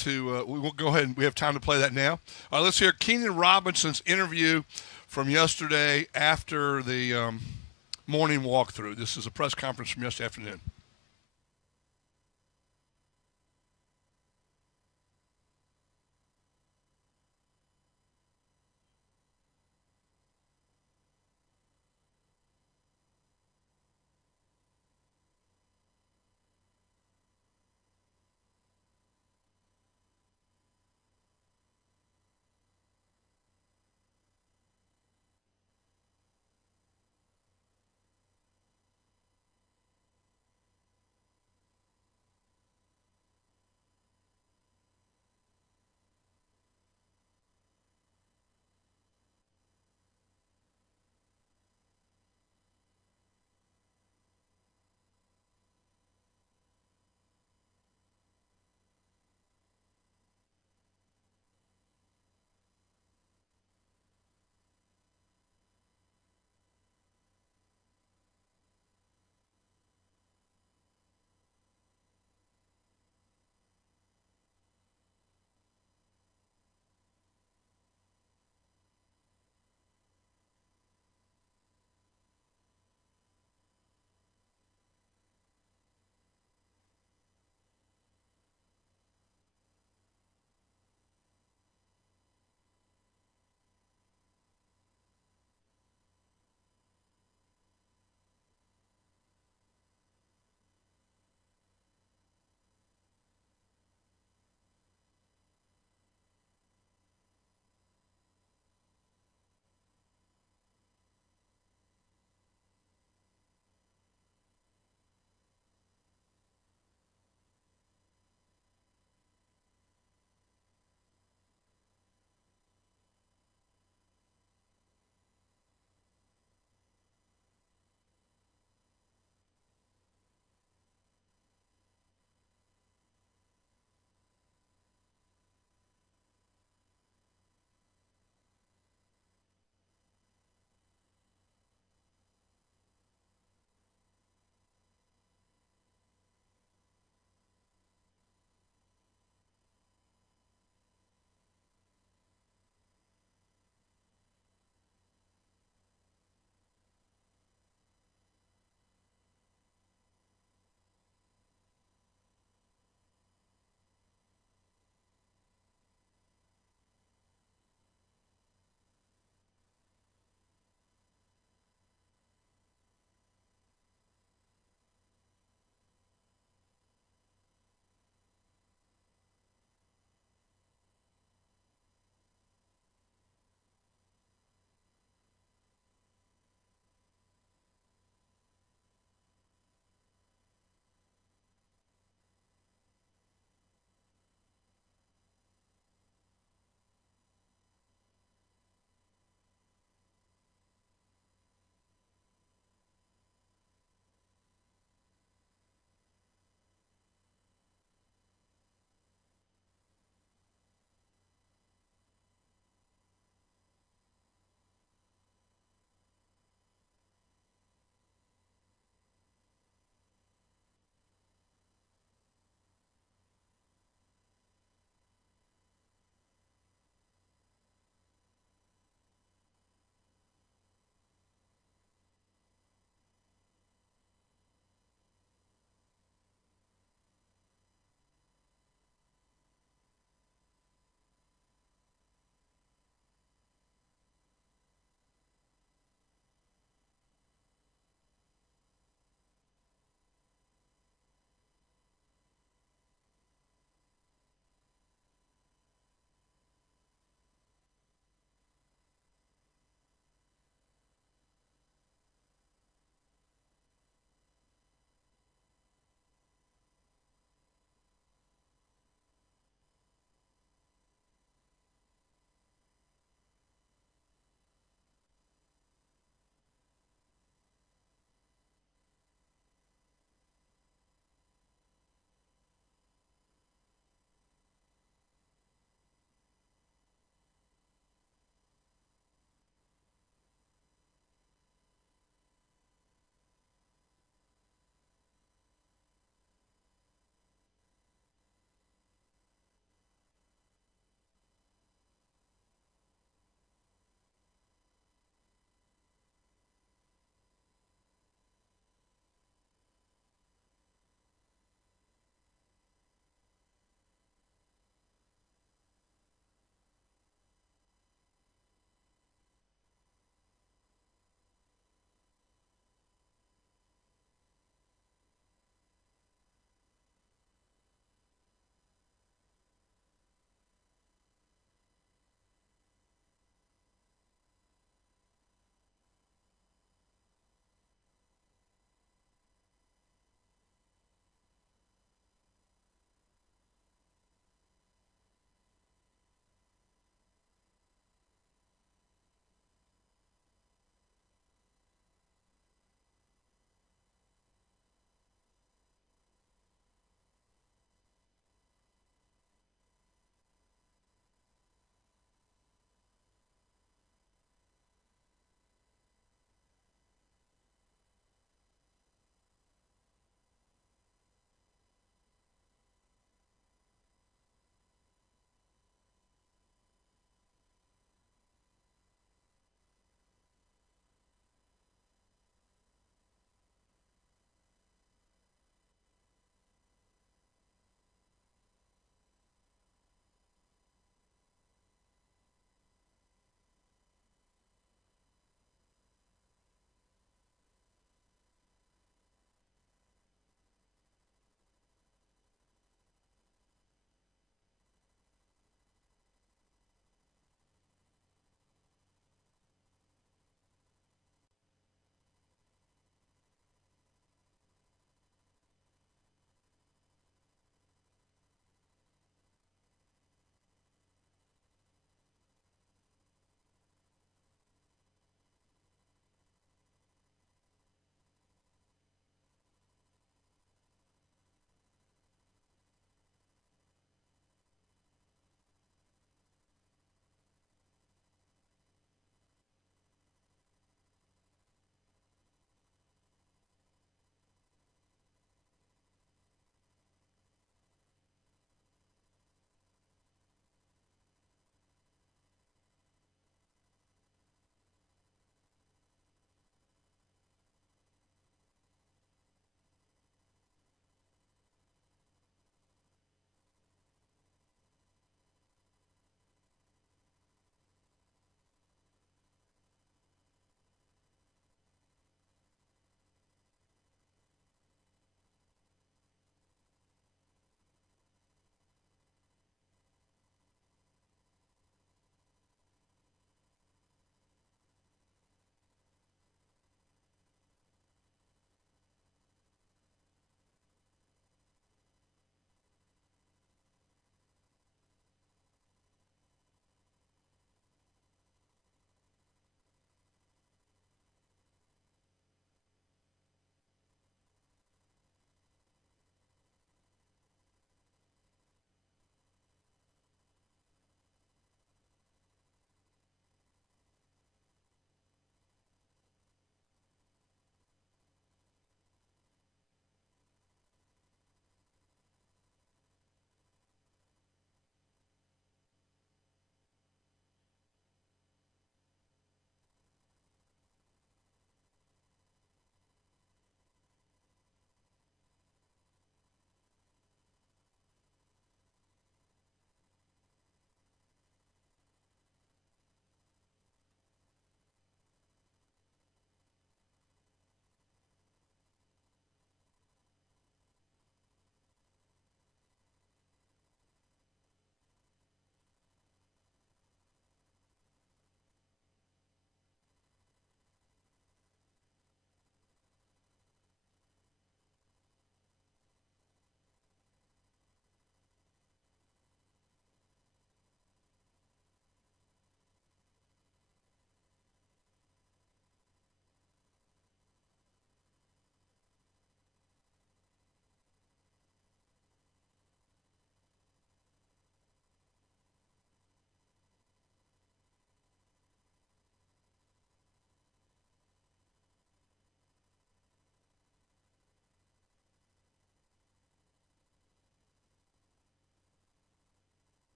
go ahead and we have time to play that now. All right, let's hear Keenan Robinson's interview from yesterday after the morning walkthrough. This is a press conference from yesterday afternoon.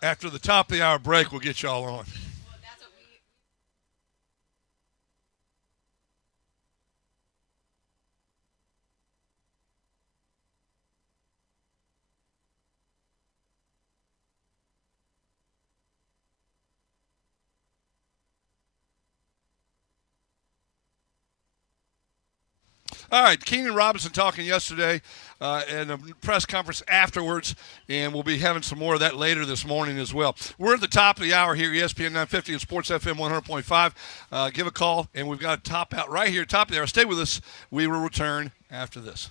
After the top of the hour break, we'll get y'all on. All right, Keenan Robinson talking yesterday in a press conference afterwards, and we'll be having some more of that later this morning as well. We're at the top of the hour here, ESPN 950 and Sports FM 100.5. Give a call, and we've got a top out right here, top of the hour. Stay with us. We will return after this.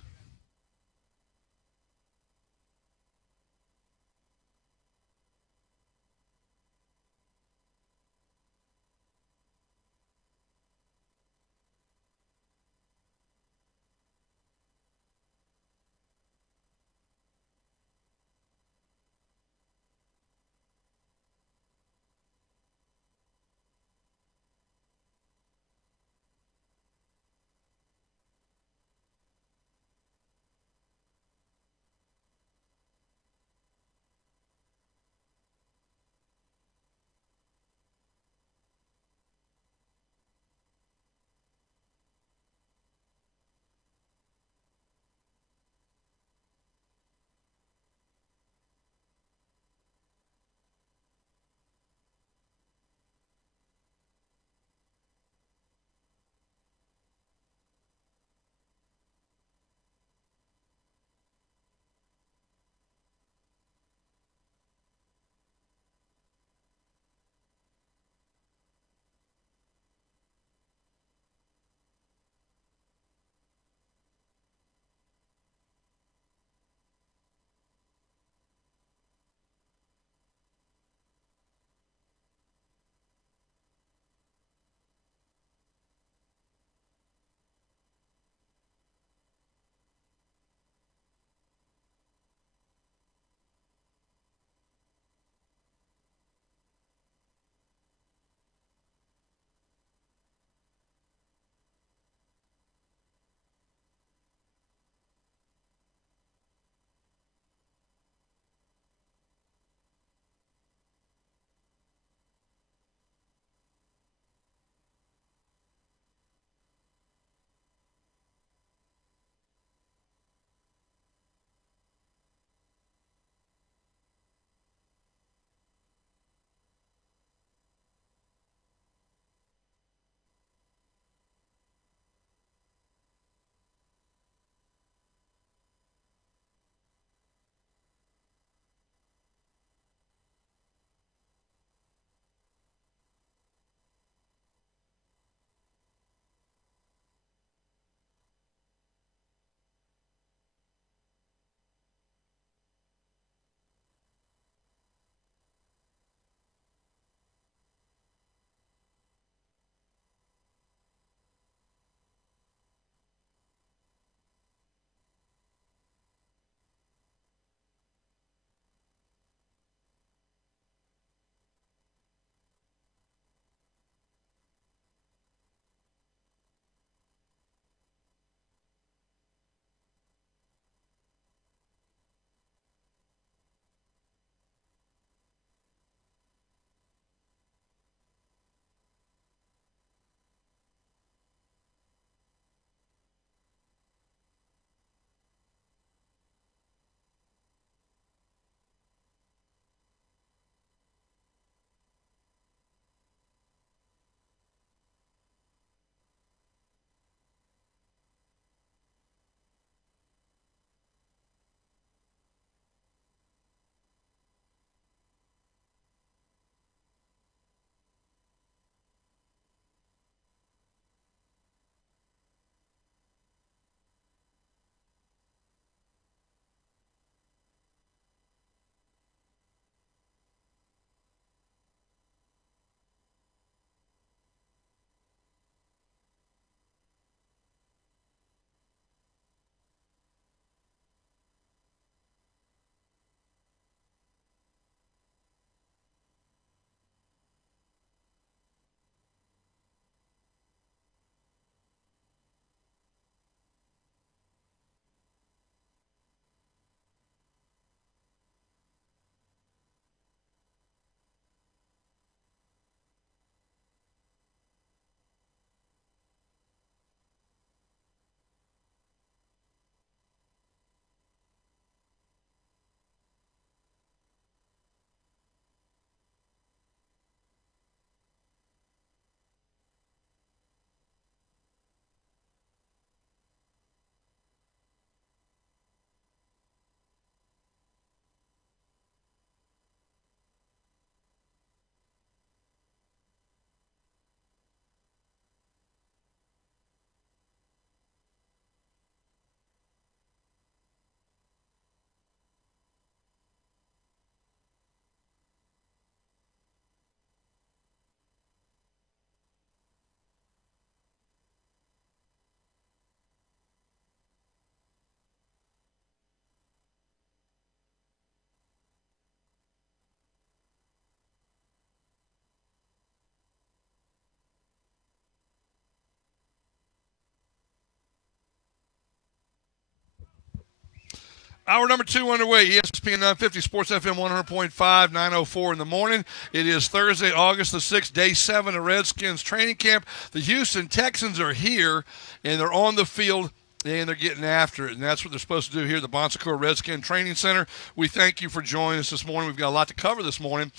Hour number 2 underway. ESPN 950 Sports FM 100.5, 9:04 in the morning. It is Thursday, August the 6th, day 7 of Redskins training camp. The Houston Texans are here, and they're on the field, and they're getting after it. And that's what they're supposed to do here at the Bon Secours Redskin Training Center. We thank you for joining us this morning. We've got a lot to cover this morning,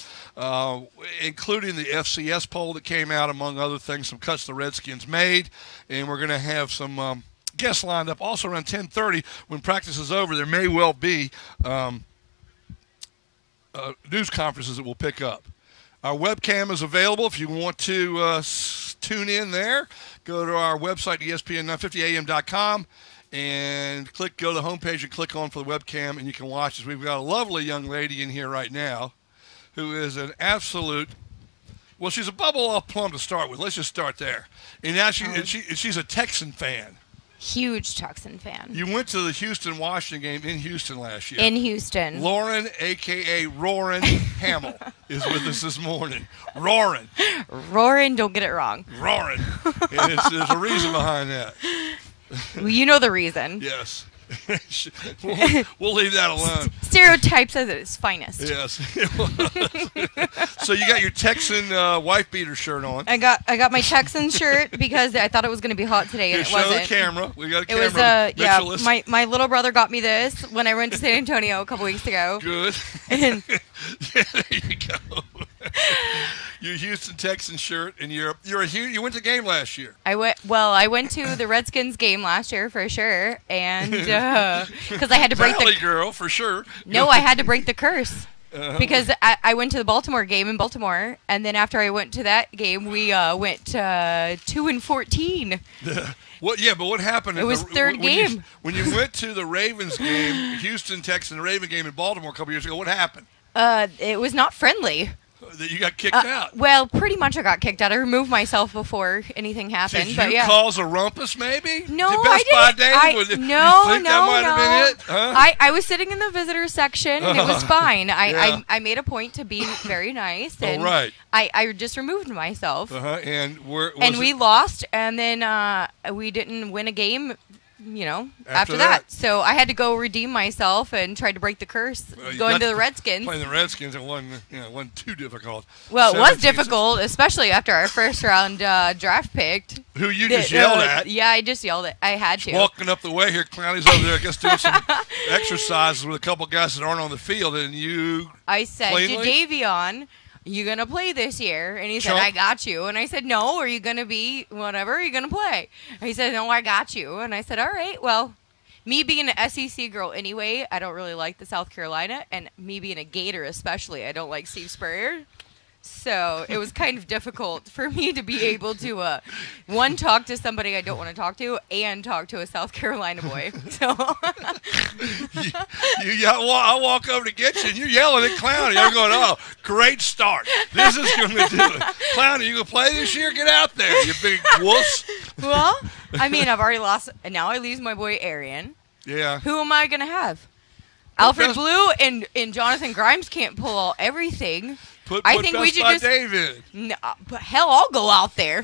including the FCS poll that came out, among other things, some cuts the Redskins made. And we're going to have some guests lined up. Also around 10:30, when practice is over, there may well be news conferences that we'll pick up. Our webcam is available if you want to tune in there. Go to our website, ESPN950am.com, and go to the homepage and click on for the webcam, and you can watch us. We've got a lovely young lady in here right now who is an absolute, well, she's a bubble off plum to start with. Let's just start there. And now she's a Texan fan. Huge Texan fan. You went to the Houston-Washington game in Houston last year. In Houston. Lauren, a.k.a. Roarin' Hamill, is with us this morning. Roarin'. Roarin', don't get it wrong. Roarin'. And there's a reason behind that. Well, you know the reason. Yes. We'll leave that alone. Stereotypes at its finest. Yes. So you got your Texan wife beater shirt on. I got my Texan shirt because I thought it was going to be hot today, and it wasn't. Show the camera. We got a camera. It was my little brother got me this when I went to San Antonio a couple weeks ago. Good. And yeah, there you go. Your Houston Texan shirt, and you went to the game last year. I went to the Redskins game last year for sure, and because I had to break Valley girl for sure. No, I had to break the curse. Because I went to the Baltimore game in Baltimore, and then after I went to that game, we went 2-14. But what happened? It was third game. When you went to the Ravens game, Houston Texans, Raven game in Baltimore a couple years ago, what happened? It was not friendly. That you got kicked out. Well, pretty much I got kicked out. I removed myself before anything happened. Did you cause a rumpus, maybe? No, I didn't. No. That might have been it? Huh? I was sitting in the visitor section, and it was fine. I made a point to be very nice, and I just removed myself. And we lost, and then we didn't win a game. After that. So I had to go redeem myself and try to break the curse going to the Redskins. Playing the Redskins, it wasn't too difficult. Well, it was difficult, especially after our first round draft pick. Who you just yelled at. Yeah, I just yelled at. I had to. Walking up the way here, Clowney's over there, I guess, doing some exercises with a couple guys that aren't on the field, and I said to Davion, you going to play this year? And he said, I got you. And I said, no, are you going to be whatever? Are you going to play? And he said, no, I got you. And I said, all right, well, me being an SEC girl anyway, I don't really like the South Carolina. And me being a Gator especially, I don't like Steve Spurrier. So it was kind of difficult for me to be able to, talk to somebody I don't want to talk to and talk to a South Carolina boy. So I walk over to get you, and you're yelling at Clowney. I'm going, oh, great start. This is going to do it. Clowney, you going to play this year? Get out there, you big wuss. Well, I mean, I've already lost, and now I lose my boy Arian. Yeah. Who am I going to have? Alfred Blue and Jonathan Grimes can't pull everything. I think we should just. Dave in. No, but hell, I'll go out there.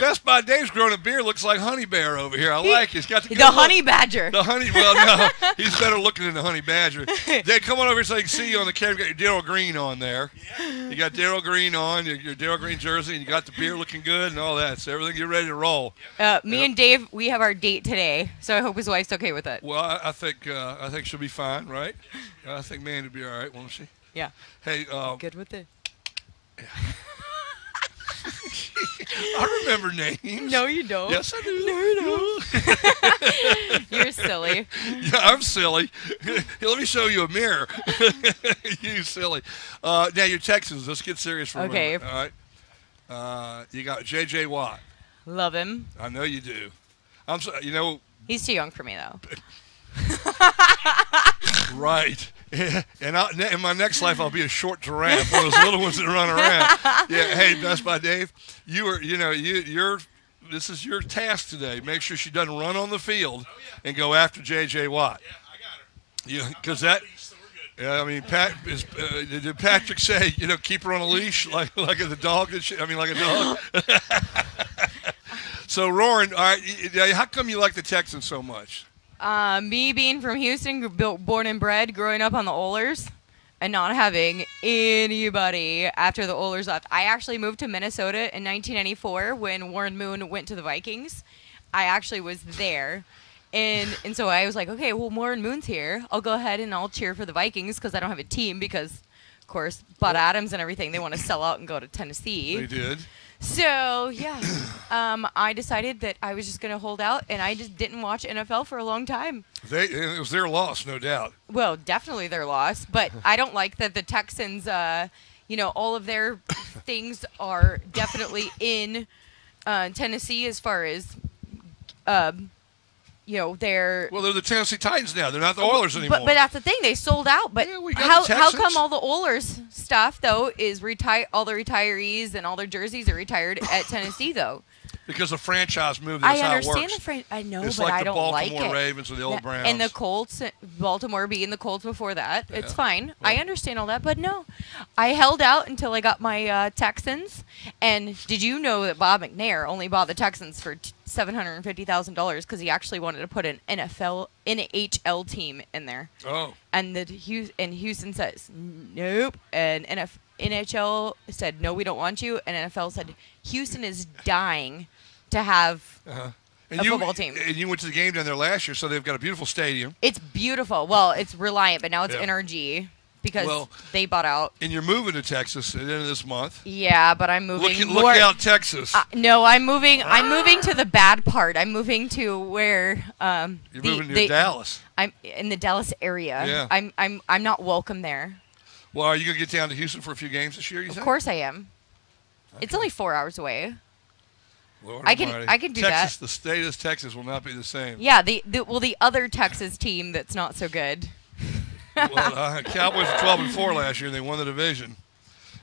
Best Buy Dave's growing a beard looks like Honey Bear over here. I like it. He's got the Honey Badger. The honey. Well, no, he's better looking than the Honey Badger. Dave, come on over here so I can see you on the camera. You got your Darryl Green on there. Yeah. You got Darryl Green on your Darryl Green jersey, and you got the beard looking good and all that. So everything, you're ready to roll. Me and Dave, we have our date today, so I hope his wife's okay with it. Well, I think she'll be fine, right? I think Mandy will be all right, won't she? Yeah. Hey, good with it. I remember names. No, you don't. Yes, I do. No, you don't. You're silly. Yeah, I'm silly. Let me show you a mirror. You silly. Now, you're Texans. Let's get serious for a moment. All right. You got J.J. Watt. Love him. I know you do. He's too young for me, though. Right. And in my next life, I'll be a short giraffe, one of those little ones that run around. Yeah. Hey, Best Buy Dave, this is your task today. Make sure she doesn't run on the field and go after J.J. Watt. Yeah, I got her. Yeah, because that. Yeah, I mean, did Patrick say, keep her on a leash like the dog? Like a dog. So, Roarin', all right, how come you like the Texans so much? Me being from Houston, born and bred, growing up on the Oilers, and not having anybody after the Oilers left. I actually moved to Minnesota in 1994 when Warren Moon went to the Vikings. I actually was there. And so I was like, okay, well, Warren Moon's here. I'll go ahead and I'll cheer for the Vikings because I don't have a team because, of course, Bud Adams and everything, they want to sell out and go to Tennessee. They did. So, yeah, I decided that I was just going to hold out, and I just didn't watch NFL for a long time. It was their loss, no doubt. Well, definitely their loss, but I don't like that the Texans, all of their things are definitely in Tennessee as far as, they're... Well, they're the Tennessee Titans now. They're not the Oilers anymore. But that's the thing. They sold out. But how come all the Oilers stuff, though, is all the retirees and all their jerseys are retired at Tennessee, though? Because the franchise moved. That's how it works. I understand the I know, it's but like I don't like it. the Baltimore Ravens or the old Browns. And the Colts, Baltimore being the Colts before that. Yeah. It's fine. Well, I understand all that, but no. I held out until I got my Texans. And did you know that Bob McNair only bought the Texans for $750,000 because he actually wanted to put an NHL team in there? Oh. And Houston says, nope. And NHL said, no, we don't want you. And NFL said, Houston is dying to have a football team. And you went to the game down there last year, so they've got a beautiful stadium. It's beautiful. Well, it's Reliant, but now it's NRG because they bought out. And you're moving to Texas at the end of this month. Yeah, but I'm moving. Look out, Texas. No, I'm moving. I'm moving to the bad part. I'm moving to where you're moving to Dallas. I'm in the Dallas area. Yeah. I'm not welcome there. Well, are you going to get down to Houston for a few games this year, you think? Of course I am. Okay. It's only 4 hours away. Lord I can do Texas, that. The state of Texas will not be the same. Yeah, the other Texas team that's not so good. Well, Cowboys were 12-4 last year, and they won the division.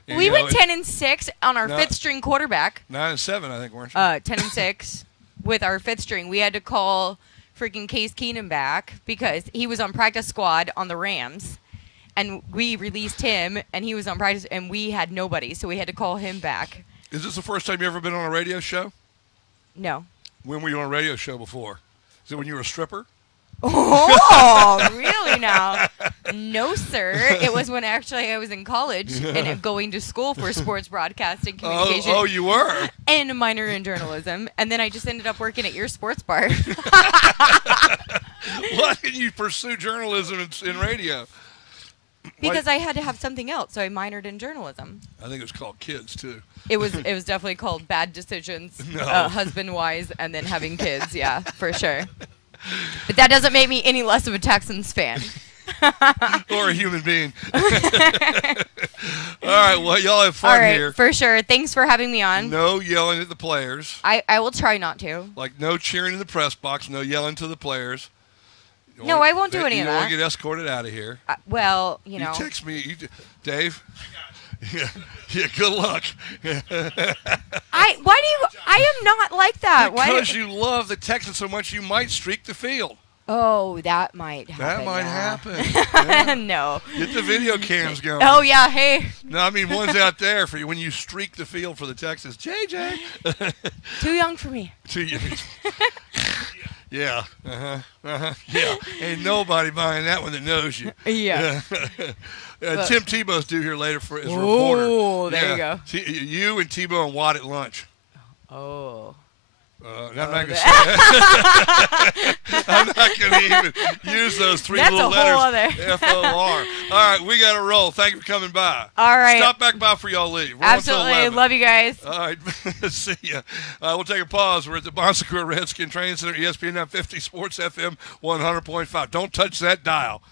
And, we went 10-6 on our fifth-string quarterback. 9-7, I think, weren't you? 10-6 with our fifth string. We had to call freaking Case Keenum back because he was on practice squad on the Rams. And we released him, and he was on practice, and we had nobody, so we had to call him back. Is this the first time you ever been on a radio show? No. When were you on a radio show before? Is it when you were a stripper? Oh, really now? No, sir. It was when actually I was in college and going to school for sports broadcasting communication. Oh, you were? And a minor in journalism. And then I just ended up working at your sports bar. Why didn't you pursue journalism in radio? Because I had to have something else, so I minored in journalism. I think it was called kids, too. It was definitely called bad decisions, husband-wise, and then having kids, yeah, for sure. But that doesn't make me any less of a Texans fan. Or a human being. All right, well, y'all have fun here. For sure. Thanks for having me on. No yelling at the players. I will try not to. Like no cheering in the press box, no yelling to the players. No, I won't do any of that. You don't want to get escorted out of here. Well, you know. You text me, Dave. Yeah, good luck. I am not like that. Because you love the Texans so much, you might streak the field. Oh, that might happen. That might happen. Yeah. No. Get the video cams going. Oh, yeah, hey. No, I mean, one's out there for you when you streak the field for the Texans. JJ. Too young for me. Too young. Yeah. Yeah. Ain't nobody buying that one that knows you. Yeah. Tim Tebow's due here later as a reporter. Oh, there you go. You and Tebow and Watt at lunch. Oh. I'm not going to say that. I'm not going to even use those three little letters. F-O-R. All right, we got to roll. Thank you for coming by. All right. Stop back by for y'all leave. We're Absolutely. Love you guys. All right. See ya. We'll take a pause. We're at the Bon Secours Redskin Training Center, ESPN 950 Sports FM 100.5. Don't touch that dial.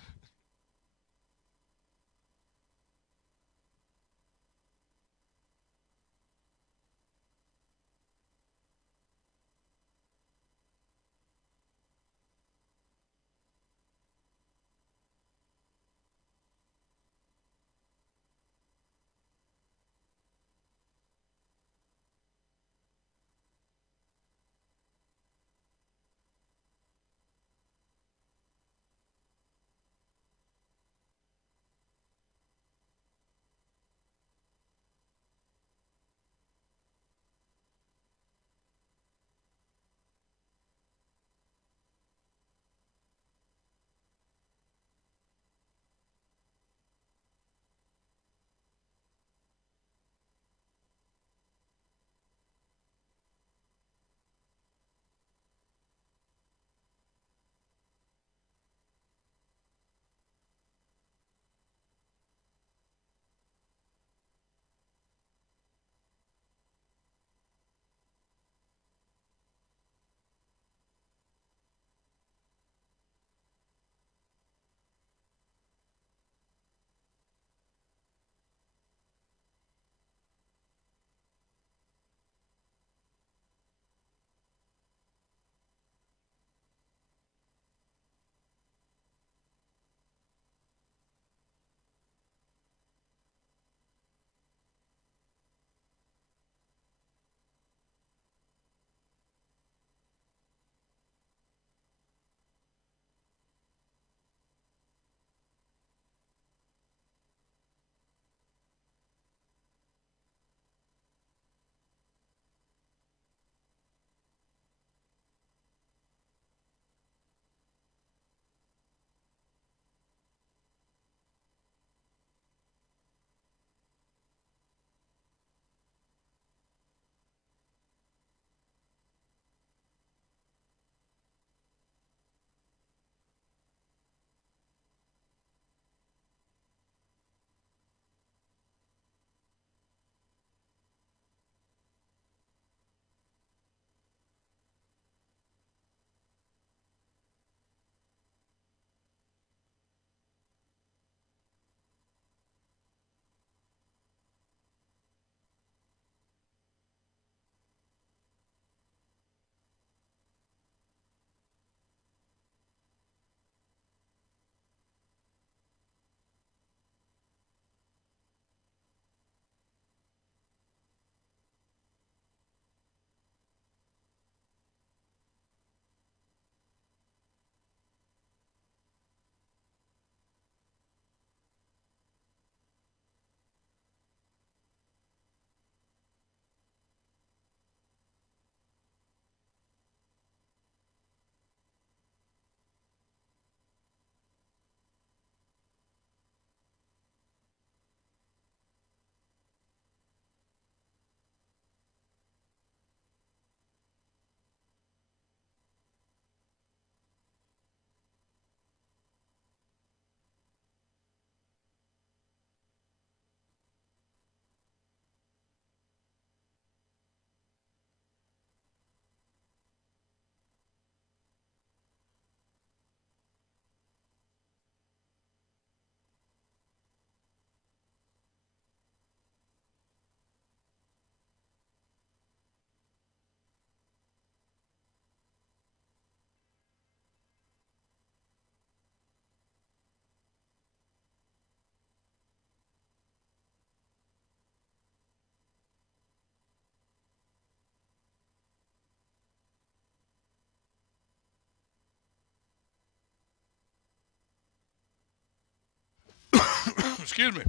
Excuse me.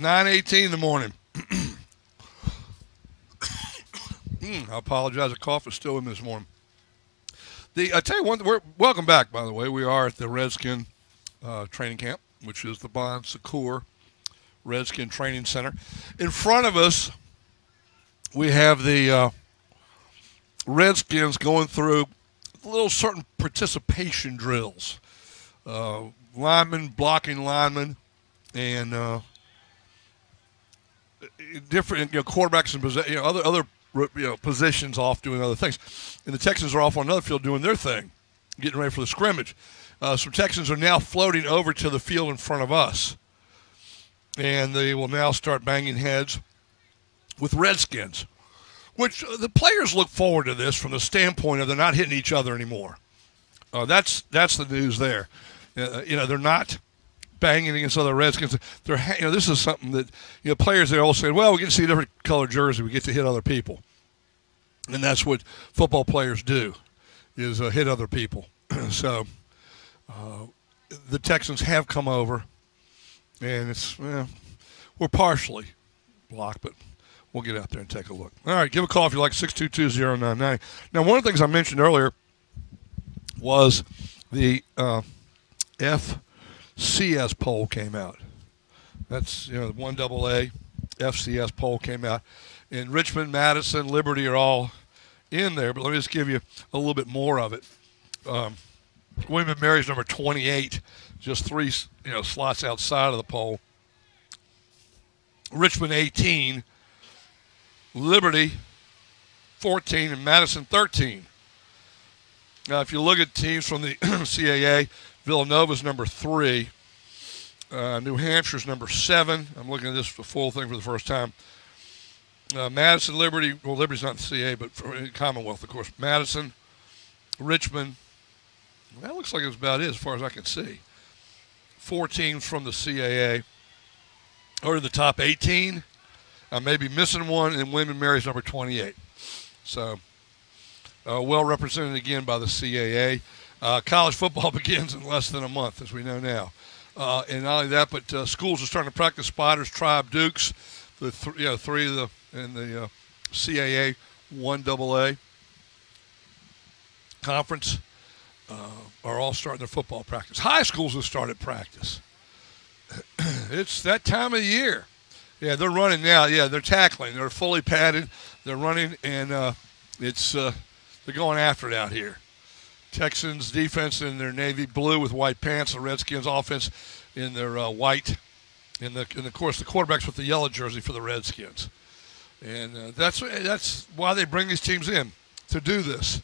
9:18 in the morning. I apologize. The cough is still in this morning. I tell you one, welcome back, by the way. We are at the Redskin training camp, which is the Bon Secours Redskin Training Center. In front of us, we have the Redskins going through little certain participation drills. Linemen blocking linemen, and different quarterbacks and other positions off doing other things. And the Texans are off on another field doing their thing, getting ready for the scrimmage. Some Texans are now floating over to the field in front of us, and they will now start banging heads with Redskins, which the players look forward to this from the standpoint of they're not hitting each other anymore. That's the news there. They're not banging against other Redskins. This is something that players, they all say, well, we get to see a different color jersey, we get to hit other people, and that's what football players do, is hit other people. So the Texans have come over, and we're partially blocked, but we'll get out there and take a look. All right, give a call if you like, 622-0990. Now, one of the things I mentioned earlier was the FCS poll came out. That's, the 1AA FCS poll came out. And Richmond, Madison, Liberty are all in there, but let me just give you a little bit more of it. William & Mary's number 28, just 3 slots outside of the poll. Richmond 18, Liberty 14, and Madison 13. Now, if you look at teams from the CAA, Villanova's number 3. New Hampshire's number 7. I'm looking at this full thing for the first time. Madison, Liberty, well, Liberty's not in the CAA, but for Commonwealth, of course. Madison, Richmond, that looks like it's about it as far as I can see. 4 teams from the CAA are in the top 18. I may be missing one, and William & Mary's number 28. So, well represented again by the CAA. College football begins in less than a month, as we know now. And not only that, but schools are starting to practice Spiders, Tribe, Dukes, the 3 of the in the CAA 1AA conference are all starting their football practice. High schools have started practice. It's that time of year. Yeah, they're running now. Yeah, they're tackling. They're fully padded. They're running, and they're going after it out here. Texans defense in their navy blue with white pants. The Redskins offense in their white. And of course, the quarterback's with the yellow jersey for the Redskins. And that's why they bring these teams in, to do this,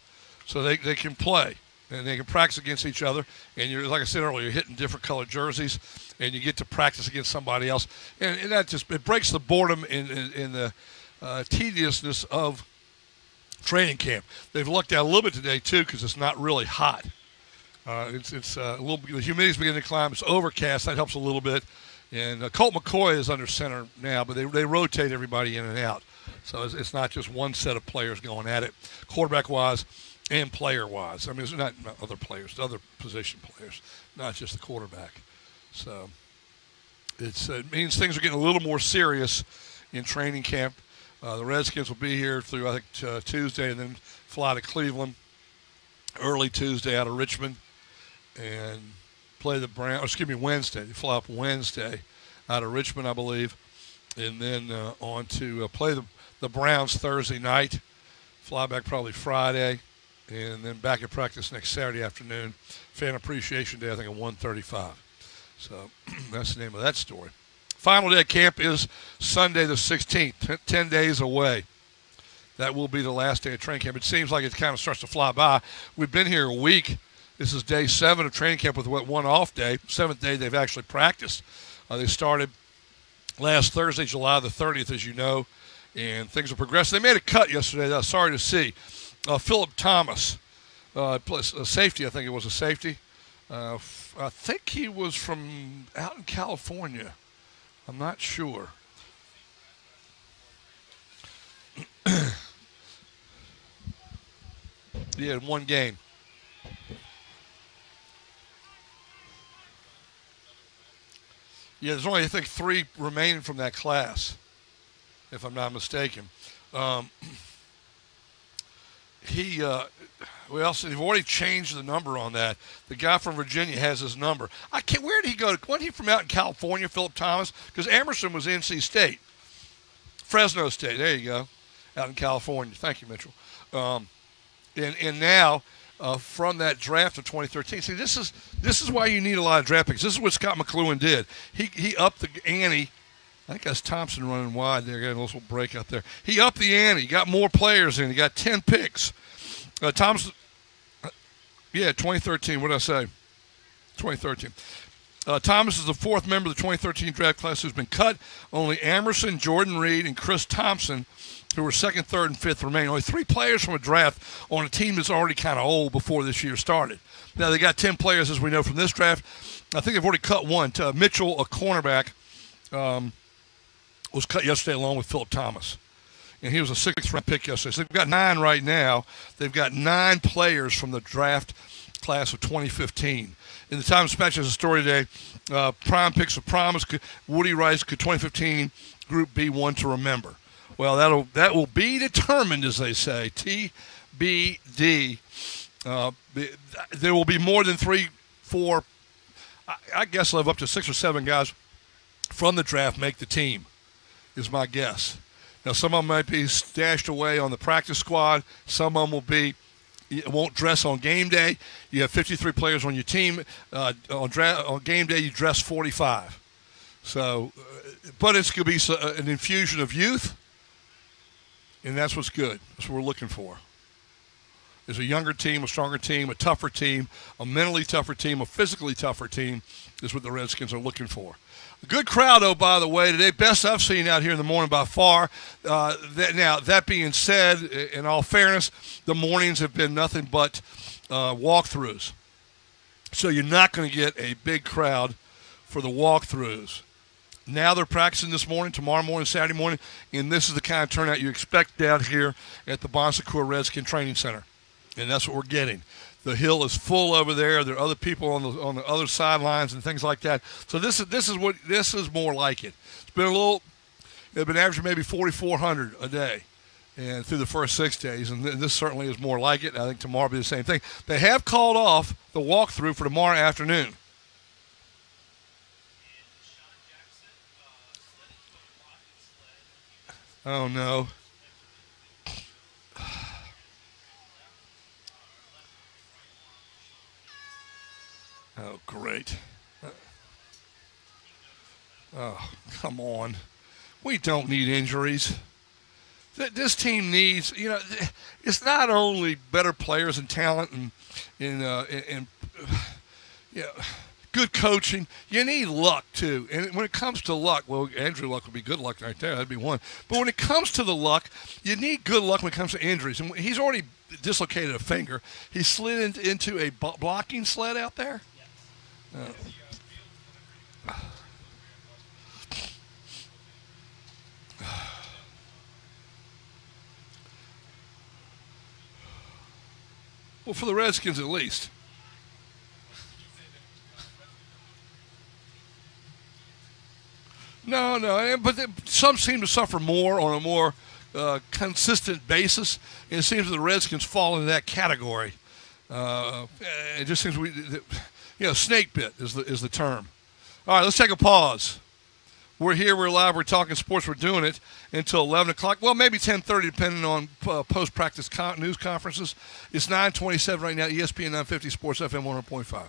so they can play and they can practice against each other. And you're, like I said earlier, you're hitting different colored jerseys, and you get to practice against somebody else. And that just it breaks the boredom in the tediousness of training camp. They've lucked out a little bit today too, because it's not really hot. It's a little. The humidity's beginning to climb. It's overcast. That helps a little bit. And Colt McCoy is under center now, but they rotate everybody in and out. So it's not just one set of players going at it, quarterback-wise and player-wise. I mean, it's not other players, other position players, not just the quarterback. So it means things are getting a little more serious in training camp. The Redskins will be here through, I think, Tuesday, and then fly to Cleveland early Tuesday out of Richmond and play the Wednesday. They fly up Wednesday out of Richmond, I believe, and then on to play the Browns Thursday night, fly back probably Friday, and then back at practice next Saturday afternoon. Fan Appreciation Day, I think, at 1:35. So that's the name of that story. Final day of camp is Sunday the 16th, 10 days away. That will be the last day of training camp. It seems like it kind of starts to fly by. We've been here a week. This is day 7 of training camp with one off day. 7th day they've actually practiced. They started last Thursday, July the 30th, as you know, and things are progressing. They made a cut yesterday. Sorry to see. Philip Thomas, a safety, I think it was a safety. I think he was from out in California. I'm not sure. He had one game. Yeah, there's only, I think, 3 remaining from that class, if I'm not mistaken. They've already changed the number on that. The guy from Virginia has his number. Where did he go? Wasn't he from out in California, Philip Thomas? Because Emerson was NC State. Fresno State. There you go. Out in California. Thank you, Mitchell. And now, from that draft of 2013, see, this is why you need a lot of draft picks. This is what Scott McLuhan did. He upped the ante. I think that's Thompson running wide there. Got a little break out there. He upped the ante. Got more players in. He got 10 picks. Thompson, 2013. What did I say? 2013. Thomas is the 4th member of the 2013 draft class who's been cut. Only Emerson, Jordan Reed, and Chris Thompson, who were 2nd, 3rd, and 5th, remain. Only 3 players from a draft on a team that's already kind of old before this year started. Now, they got 10 players, as we know, from this draft. I think they've already cut one. Mitchell, a cornerback, was cut yesterday along with Philip Thomas. And he was a 6th-round pick yesterday. So they've got 9 right now. They've got 9 players from the draft class of 2015. In the Times-Dispatch has a story today, prime picks of promise, Woody Rice, 2015 Group B one to remember. Well, that will be determined, as they say, TBD. There will be more than 3, 4, I guess they'll have up to 6 or 7 guys from the draft make the team, is my guess. Now, some of them might be stashed away on the practice squad. Some of them won't dress on game day. You have 53 players on your team. On game day, you dress 45. So, but it's going to be an infusion of youth, and that's what's good. That's what we're looking for. Is a younger team, a stronger team, a tougher team, a mentally tougher team, a physically tougher team is what the Redskins are looking for. A good crowd, though, by the way, today. Best I've seen out here in the morning by far. Now, that being said, in all fairness, the mornings have been nothing but walkthroughs. So you're not going to get a big crowd for the walkthroughs. Now they're practicing this morning, tomorrow morning, Saturday morning, and this is the kind of turnout you expect down here at the Bon Secours Redskin Training Center. And that's what we're getting. The hill is full over there. There are other people on the other sidelines and things like that. So this is more like it. It's been they've been averaging maybe 4,400 a day, and through the first 6 days, and this certainly is more like it. I think tomorrow will be the same thing. They have called off the walkthrough for tomorrow afternoon. Oh no. Oh, great. Oh, come on. We don't need injuries. This team needs, it's not only better players and talent and good coaching. You need luck, too. And when it comes to luck, well, Andrew Luck would be good luck right there. That'd be one. But when it comes to the luck, you need good luck when it comes to injuries. And he's already dislocated a finger. He slid into a blocking sled out there. Well, for the Redskins at least. No, but some seem to suffer more on a more consistent basis, and it seems that the Redskins fall into that category. It just seems snake bit is the term. All right, let's take a pause. We're here, we're live, we're talking sports, we're doing it until 11 o'clock. Well, maybe 10:30, depending on post-practice news conferences. It's 9:27 right now, ESPN 950 Sports FM 100.5.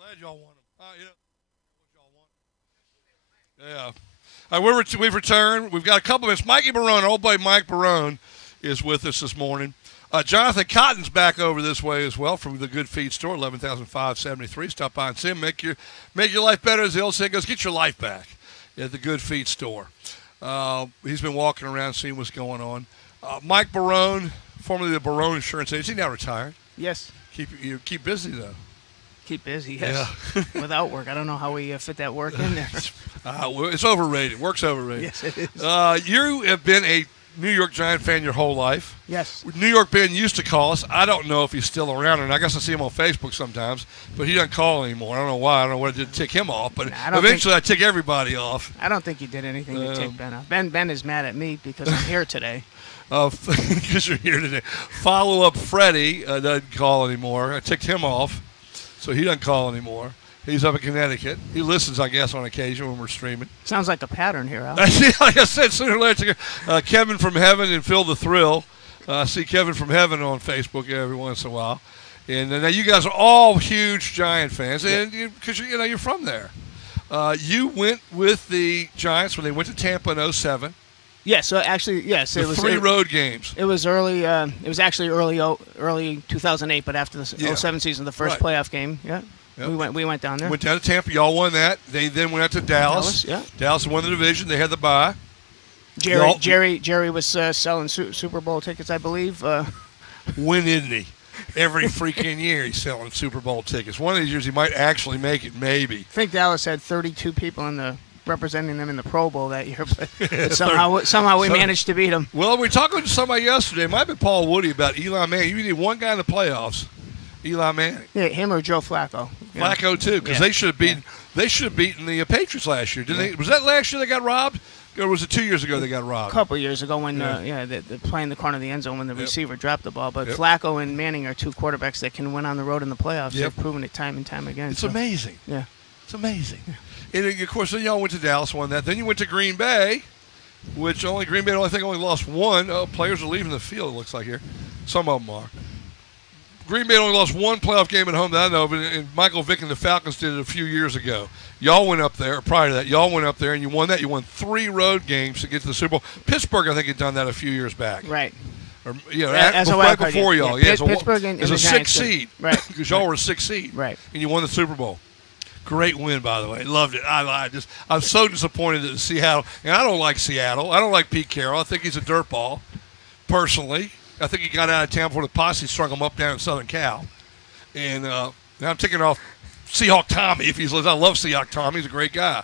Glad y'all won them. Yeah. We've returned. We've got a couple minutes. Mikey Barone, old buddy Mike Barone, is with us this morning. Jonathan Cotton's back over this way as well from the Good Feed store, 11,573. Stop by and see him. Make your life better, as the old saying goes. Get your life back at the Good Feed store. He's been walking around seeing what's going on. Mike Barone, formerly the Barone Insurance Agency, now retired. Yes. Keep busy, though. Keep busy, yes. Yeah. Without work. I don't know how we fit that work in there. It's overrated. Work's overrated. Yes, it is. You have been a New York Giant fan your whole life. Yes. New York Ben used to call us. I don't know if he's still around, and I guess I see him on Facebook sometimes, but he doesn't call anymore. I don't know why. I don't know what it did to tick him off, but eventually I tick everybody off. I don't think you did anything to tick Ben off. Ben is mad at me because I'm here today. Because you're here today. Follow-up Freddie doesn't call anymore. I ticked him off, so he doesn't call anymore. He's up in Connecticut. He listens, I guess, on occasion when we're streaming. Sounds like a pattern here, Al. Like I said, sooner or later, Kevin from Heaven and Phil the Thrill. I see Kevin from Heaven on Facebook every once in a while. And now you guys are all huge Giant fans, and because you're from there. You went with the Giants when they went to Tampa in 2007. Yeah, so actually, yes. It was 3 road games. It was early. It was actually early 2008, but after the 2007 season, the first playoff game. Yeah. Yep. We went down there. Went down to Tampa. Y'all won that. They then went out to Dallas. Dallas won the division. They had the bye. Jerry was selling Super Bowl tickets, I believe. When isn't he? Every freaking year he's selling Super Bowl tickets. One of these years he might actually make it, maybe. I think Dallas had 32 people representing them in the Pro Bowl that year, but somehow we managed to beat them. Well, we were talking to somebody yesterday. It might have been Paul Woody about Eli Manning. You need one guy in the playoffs. Eli Manning. Yeah, him or Joe Flacco. Flacco too, because they should have beaten. They should have beaten the Patriots last year, didn't they? Was that last year they got robbed, or was it 2 years ago they got robbed? A couple of years ago when they're playing the corner of the end zone when the receiver dropped the ball. But Flacco and Manning are two quarterbacks that can win on the road in the playoffs. They've proven it time and time again. It's amazing. Yeah, it's amazing. And of course, then y'all went to Dallas, won that. Then you went to Green Bay, which Green Bay only lost one. Oh, players are leaving the field. It looks like here, some of them are. Green Bay only lost one playoff game at home that I know of, and Michael Vick and the Falcons did it a few years ago. Y'all went up there, prior to that, y'all went up there and you won that. You won 3 road games to get to the Super Bowl. Pittsburgh, I think, had done that a few years back. Right. Or, right before y'all. Yeah, Pittsburgh and as a 6th seed. Right. Because y'all were a 6th seed. Right. And you won the Super Bowl. Great win, by the way. Loved it. I'm so disappointed that Seattle, and I don't like Seattle. I don't like Pete Carroll. I think he's a dirtball, personally. I think he got out of town before the posse strung him up down in Southern Cal. And now I'm taking off Seahawk Tommy if he's listening. I love Seahawk Tommy. He's a great guy.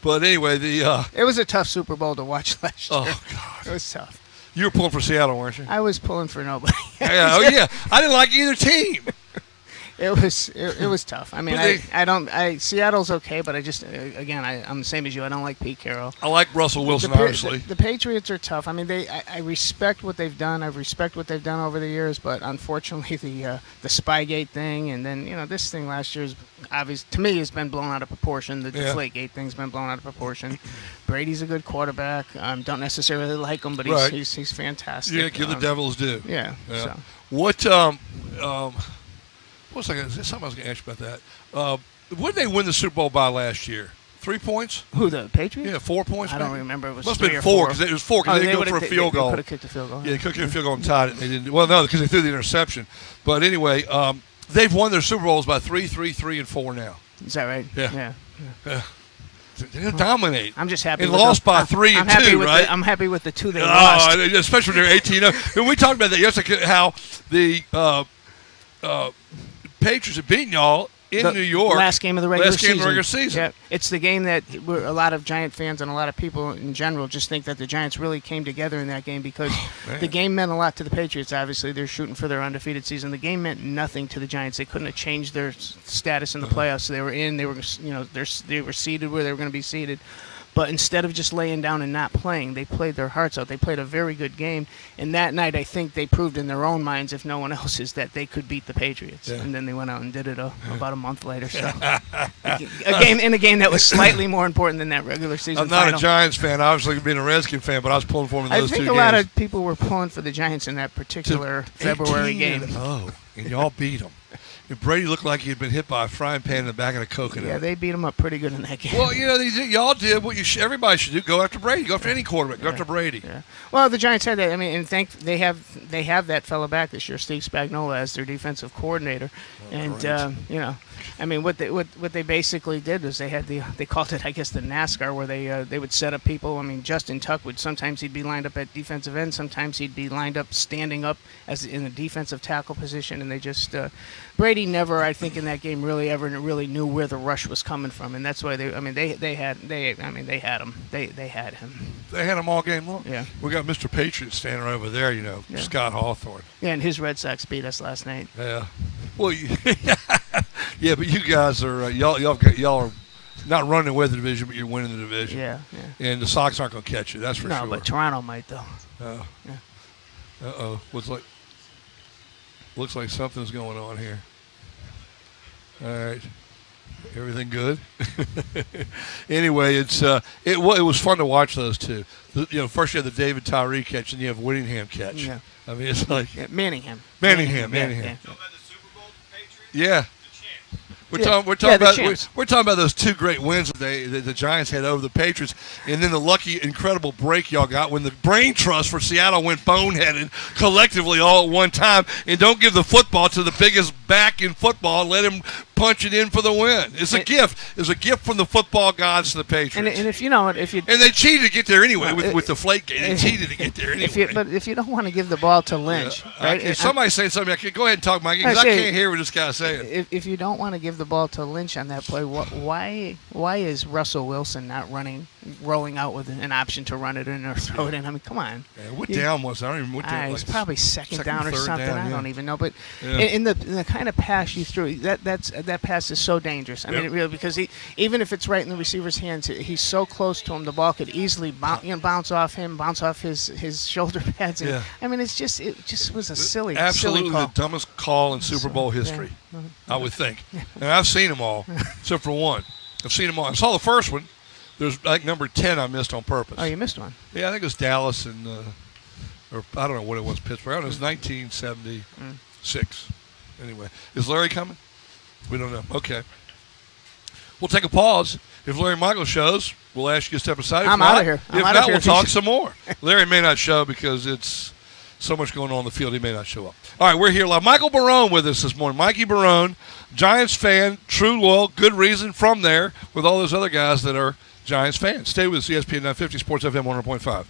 But anyway, it was a tough Super Bowl to watch last year. Oh, God. It was tough. You were pulling for Seattle, weren't you? I was pulling for nobody. Yeah. I didn't like either team. It was tough. I mean, Seattle's okay, but I'm the same as you. I don't like Pete Carroll. I like Russell Wilson, obviously. The Patriots are tough. I mean, I respect what they've done. I respect what they've done over the years, but unfortunately, the Spygate thing, and then this thing last year is obvious to me has been blown out of proportion. The Deflategate thing's been blown out of proportion. Brady's a good quarterback. Don't necessarily like him, but he's fantastic. Yeah, give the Devils due. Yeah. So. What What was I going to say? Something I was going to ask you about that. What did they win the Super Bowl by last year? 3 points? Who, the Patriots? Yeah, 4 points. I don't remember. It was must have been 4 because it was 4 because they didn't go for a field goal. They could have kicked the field goal. Yeah, they could have kicked the field goal and tied it. They didn't. Well, no, because they threw the interception. But anyway, they've won their Super Bowls by 3, 3, 3, and 4 now. Is that right? Yeah. They're going to dominate. I'm just happy. And lost by 3 and 2, right? I'm happy with the 2 they lost. Especially when they're 18-0. And we talked about that yesterday, how the Patriots have beaten y'all in New York. Last game of the regular season. Yeah, it's the game that a lot of Giant fans and a lot of people in general just think that the Giants really came together in that game because the game meant a lot to the Patriots. Obviously, they're shooting for their undefeated season. The game meant nothing to the Giants. They couldn't have changed their status in the playoffs. They were in. They were, they were seated where they were going to be seated. But instead of just laying down and not playing, they played their hearts out. They played a very good game. And that night, I think they proved in their own minds, if no one else's, that they could beat the Patriots. Yeah. And then they went out and did it about a month later. So a game that was slightly more important than that regular season I'm not final. A Giants fan, obviously being a Redskins fan, but I was pulling for them in those 2 games. I think a lot of people were pulling for the Giants in that particular February game. and y'all beat them. And Brady looked like he'd been hit by a frying pan in the back of a coconut. Yeah, they beat him up pretty good in that game. Well, y'all did what everybody should do: go after Brady, go after any quarterback, go after Brady. Yeah. Well, the Giants had that. I mean, and they have that fella back this year, Steve Spagnuolo, as their defensive coordinator, I mean, what they basically did was they called it, I guess, the NASCAR, where they would set up people. I mean, Justin Tuck would sometimes he'd be lined up at defensive end, sometimes he'd be lined up standing up as in the defensive tackle position, and they just Brady never, I think, in that game really knew where the rush was coming from, and that's why they had him. They had him all game long. Yeah, we got Mr. Patriot standing over there, Scott Hawthorne. Yeah, and his Red Sox beat us last night. Yeah, well, yeah, but you guys are y'all are not running the weather division, but you're winning the division. Yeah. And the Sox aren't going to catch you. That's for sure. No, but Toronto might though. Yeah. Uh-oh. Looks like something's going on here. All right. Everything good? Anyway, it was fun to watch those two. First you have the David Tyree catch, and you have Whittingham catch. Yeah. I mean, it's like Manningham. Yeah. We're talking about those two great wins that the Giants had over the Patriots, and then the lucky, incredible break y'all got when the brain trust for Seattle went boneheaded collectively all at one time, and don't give the football to the biggest back in football and let him punch it in for the win. It's a gift. It's a gift from the football gods to the Patriots. And and they cheated to get there anyway with the flake game. They cheated to get there anyway. But if you don't want to give the ball to Lynch, right? If somebody's saying something, go ahead and talk, Mikey, because I can't hear what this guy's saying. If you don't want to give the ball to Lynch on that play, why is Russell Wilson not rolling out with an option to run it in or throw it in? I mean, come on. Yeah, what down was it? I don't even. What down? It's probably second down or something. Down, I don't even know. But in the kind of pass you threw, that pass is so dangerous. I mean, it really, because even if it's right in the receiver's hands, he's so close to him, the ball could easily bounce off him, bounce off his shoulder pads. And, I mean, it just was a silly call. Absolutely the dumbest call in Super Bowl history, I would think. And I've seen them all, except for one. I've seen them all. I saw the first one. There's like number 10 I missed on purpose. Oh, you missed one? Yeah, I think it was Dallas and or I don't know what it was, Pittsburgh. I don't know, it was 1976. Anyway, is Larry coming? We don't know. Okay. We'll take a pause. If Larry Michael shows, we'll ask you to step aside. I'm out of here. If not, we'll talk some more. Larry may not show because it's so much going on in the field, he may not show up. All right, we're here live. Michael Barone with us this morning. Mikey Barone, Giants fan, true loyal, good reason from there with all those other guys that are Giants fans. Stay with us, ESPN 950, Sports FM 100.5.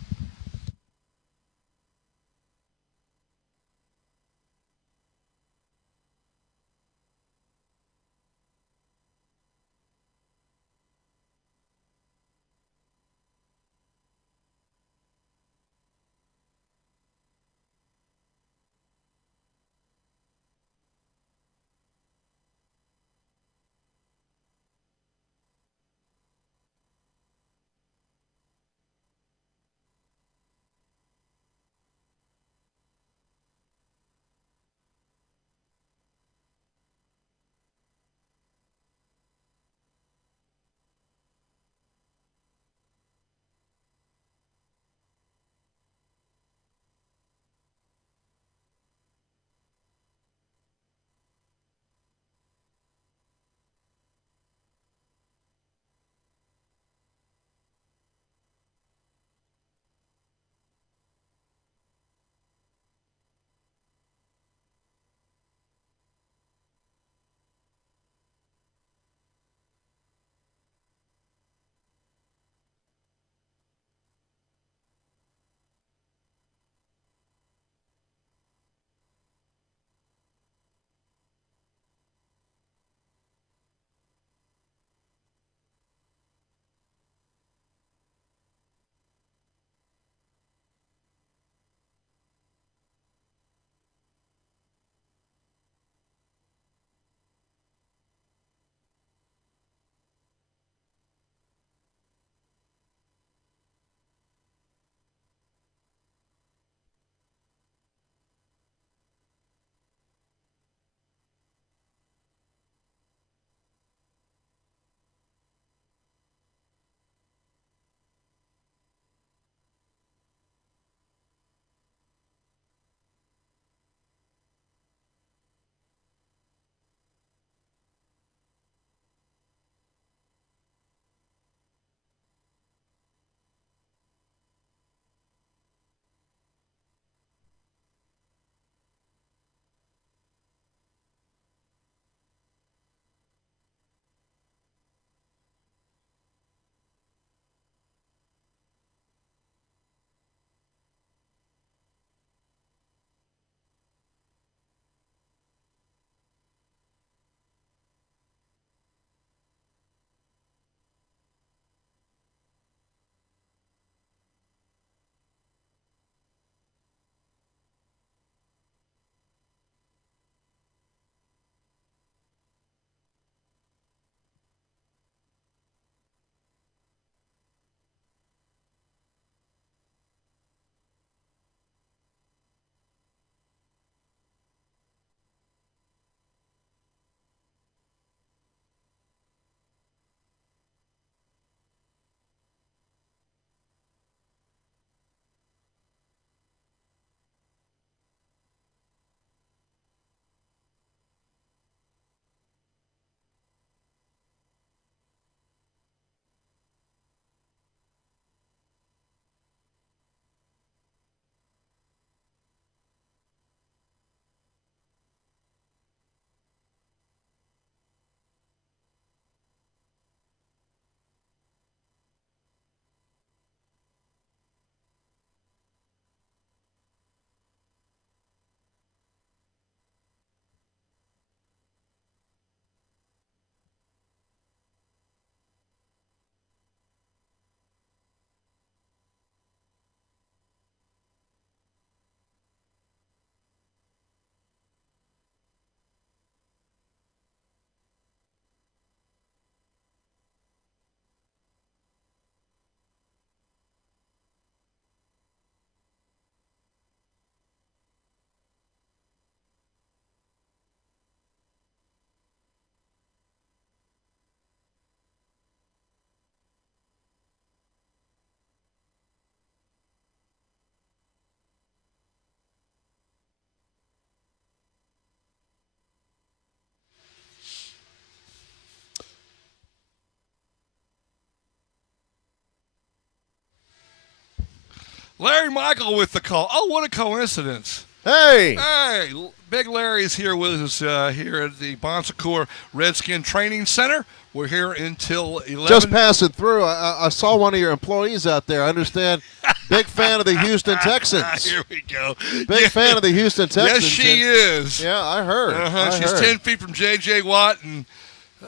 Larry Michael with the call. Oh, what a coincidence. Hey. Hey, Big Larry is here with us here at the Bon Secours Redskin Training Center. We're here until 11. Just passing through. I saw one of your employees out there. I understand. Big fan of the Houston Texans. Here we go. Big fan of the Houston Texans. Yes, she is. Yeah, I heard. She's 10 feet from J.J. Watt. And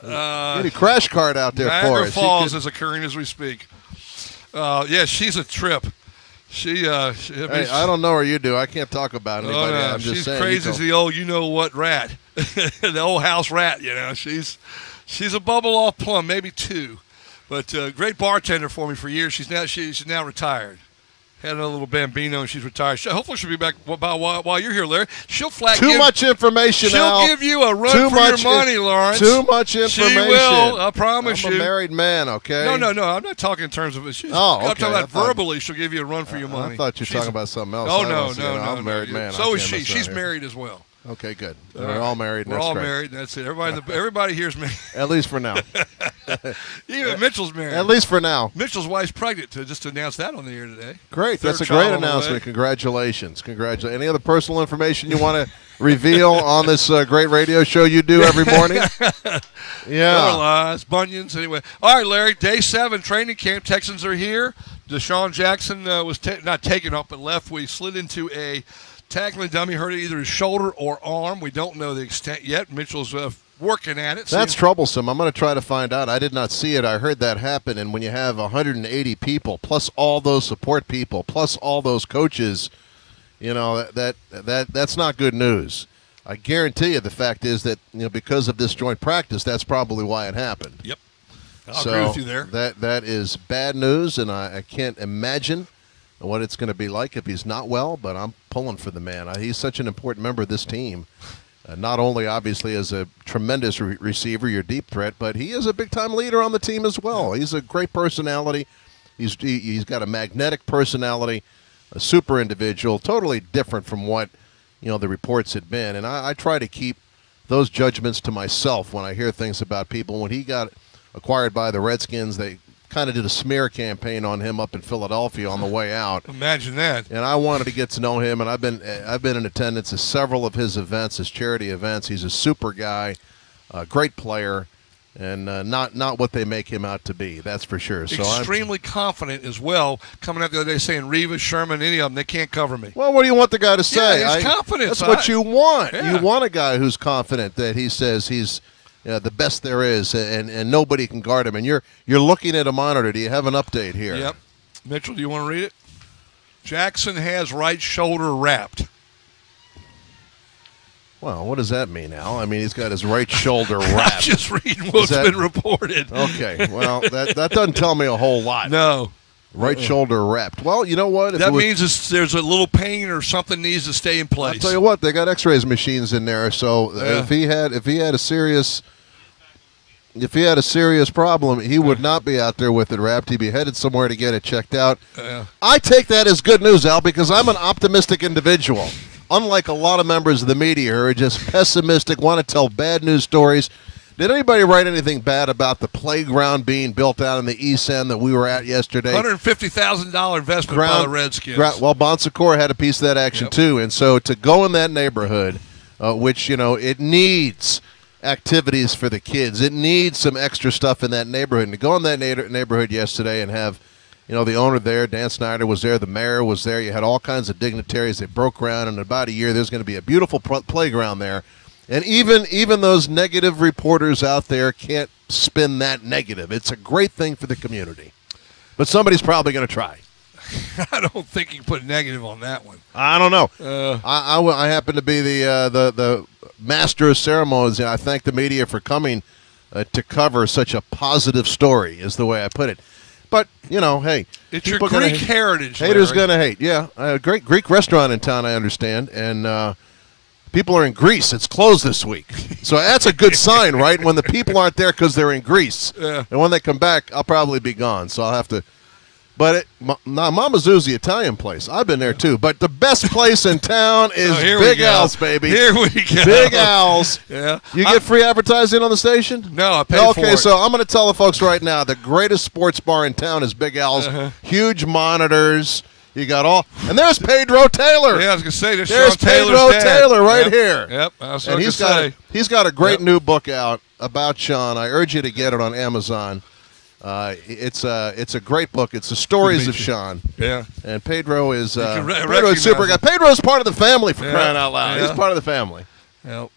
get a crash card out there Niagara for us. Falls is occurring as we speak. Yeah, she's a trip. I don't know her. You do. I can't talk about anybody. No. I'm just she's saying. Crazy as the old you-know-what rat. The old house rat, She's a bubble off plum, maybe 2. But great bartender for me for years. She's now retired. Had another little bambino, and she's retired. Hopefully she'll be back while you're here, Larry. She'll Too much information. She'll give you a run for your money, Lawrence. Too much information. She will. I promise I'm you. a married man, okay? No. I'm not talking in terms of it. Okay. I'm talking about verbally. She'll give you a run for your money. I thought you were talking about something else. No. I'm a married man. So is she. She's married as well. Okay, good. We're all married. We're all married. That's it. Everybody here's married. At least for now. Even Mitchell's married. At least for now. Mitchell's wife's pregnant. Just to announce that on the air today. Great. That's a great announcement. Congratulations. Any other personal information you want to reveal on this great radio show you do every morning? Yeah. No lies, bunions. Anyway. All right, Larry. Day 7 training camp. Texans are here. Deshaun Jackson was not taken up but left. We slid into a tackling dummy, hurt either his shoulder or arm. We don't know the extent yet. Mitchell's working at it. That's troublesome. I'm going to try to find out. I did not see it. I heard that happen. And when you have 180 people, plus all those support people, plus all those coaches, that's not good news. I guarantee you the fact is that because of this joint practice, that's probably why it happened. Yep. I'll agree with you there. That is bad news, and I can't imagine what it's going to be like if he's not well, but I'm pulling for the man. He's such an important member of this team, not only obviously as a tremendous receiver, your deep threat, but he is a big-time leader on the team as well. He's a great personality. He's got a magnetic personality, a super individual, totally different from what the reports had been. And I try to keep those judgments to myself when I hear things about people. When he got acquired by the Redskins, they kind of did a smear campaign on him up in Philadelphia on the way out. Imagine that. And I wanted to get to know him, and I've been in attendance at several of his events, his charity events. He's a super guy, a great player, and not what they make him out to be. That's for sure. So extremely confident as well. Coming out the other day saying Rivas, Sherman, any of them, they can't cover me. Well, what do you want the guy to say? Yeah, he's confident. That's what you want. Yeah. You want a guy who's confident that he says he's the best there is, and nobody can guard him. And you're looking at a monitor. Do you have an update here? Yep. Mitchell, do you want to read it? Jackson has right shoulder wrapped. Well, what does that mean, Al? I mean, he's got his right shoulder wrapped. I'm just reading what's been reported. Okay. Well, that doesn't tell me a whole lot. No. Right shoulder wrapped. Well, you know what? That means there's a little pain or something needs to stay in place. I'll tell you what, they got X-rays machines in there. So if he had a serious problem, he would not be out there with it wrapped. He'd be headed somewhere to get it checked out. I take that as good news, Al, because I'm an optimistic individual. Unlike a lot of members of the media who are just pessimistic, want to tell bad news stories. Did anybody write anything bad about the playground being built out in the East End that we were at yesterday? $150,000 investment by the Redskins. Well, Bon Secours had a piece of that action too, and so to go in that neighborhood, which it needs activities for the kids, it needs some extra stuff in that neighborhood. And to go in that neighborhood yesterday and have, the owner there, Dan Snyder was there, the mayor was there. You had all kinds of dignitaries. They broke ground, and in about a year, there's going to be a beautiful playground there. And even those negative reporters out there can't spin that negative. It's a great thing for the community. But somebody's probably going to try. I don't think you can put negative on that one. I don't know. I happen to be the master of ceremonies, and I thank the media for coming to cover such a positive story, is the way I put it. But, hey. It's your Greek heritage, Haters going to hate. Yeah, a great Greek restaurant in town, I understand. And people are in Greece. It's closed this week. So that's a good sign, right? When the people aren't there because they're in Greece. Yeah. And when they come back, I'll probably be gone. So I'll have to. But Mama Zoo's the Italian place. I've been there too. But the best place in town is Big Al's, baby. Here we go. Big Al's. Yeah. You get free advertising on the station? No, I pay for it. Okay, so I'm going to tell the folks right now, the greatest sports bar in town is Big Al's. Huge monitors. You got all, and there's Pedro Taylor. Yeah, I was gonna say there's Sean Pedro Taylor's dad. Taylor right Yep. here. Yep, that's what and I was gonna say. he's got a great new book out about Sean. I urge you to get it on Amazon. It's a great book. It's the stories of Sean. Yeah. And Pedro is Pedro is super guy. Pedro's part of the family for crying out loud. Yeah. He's part of the family. Yep.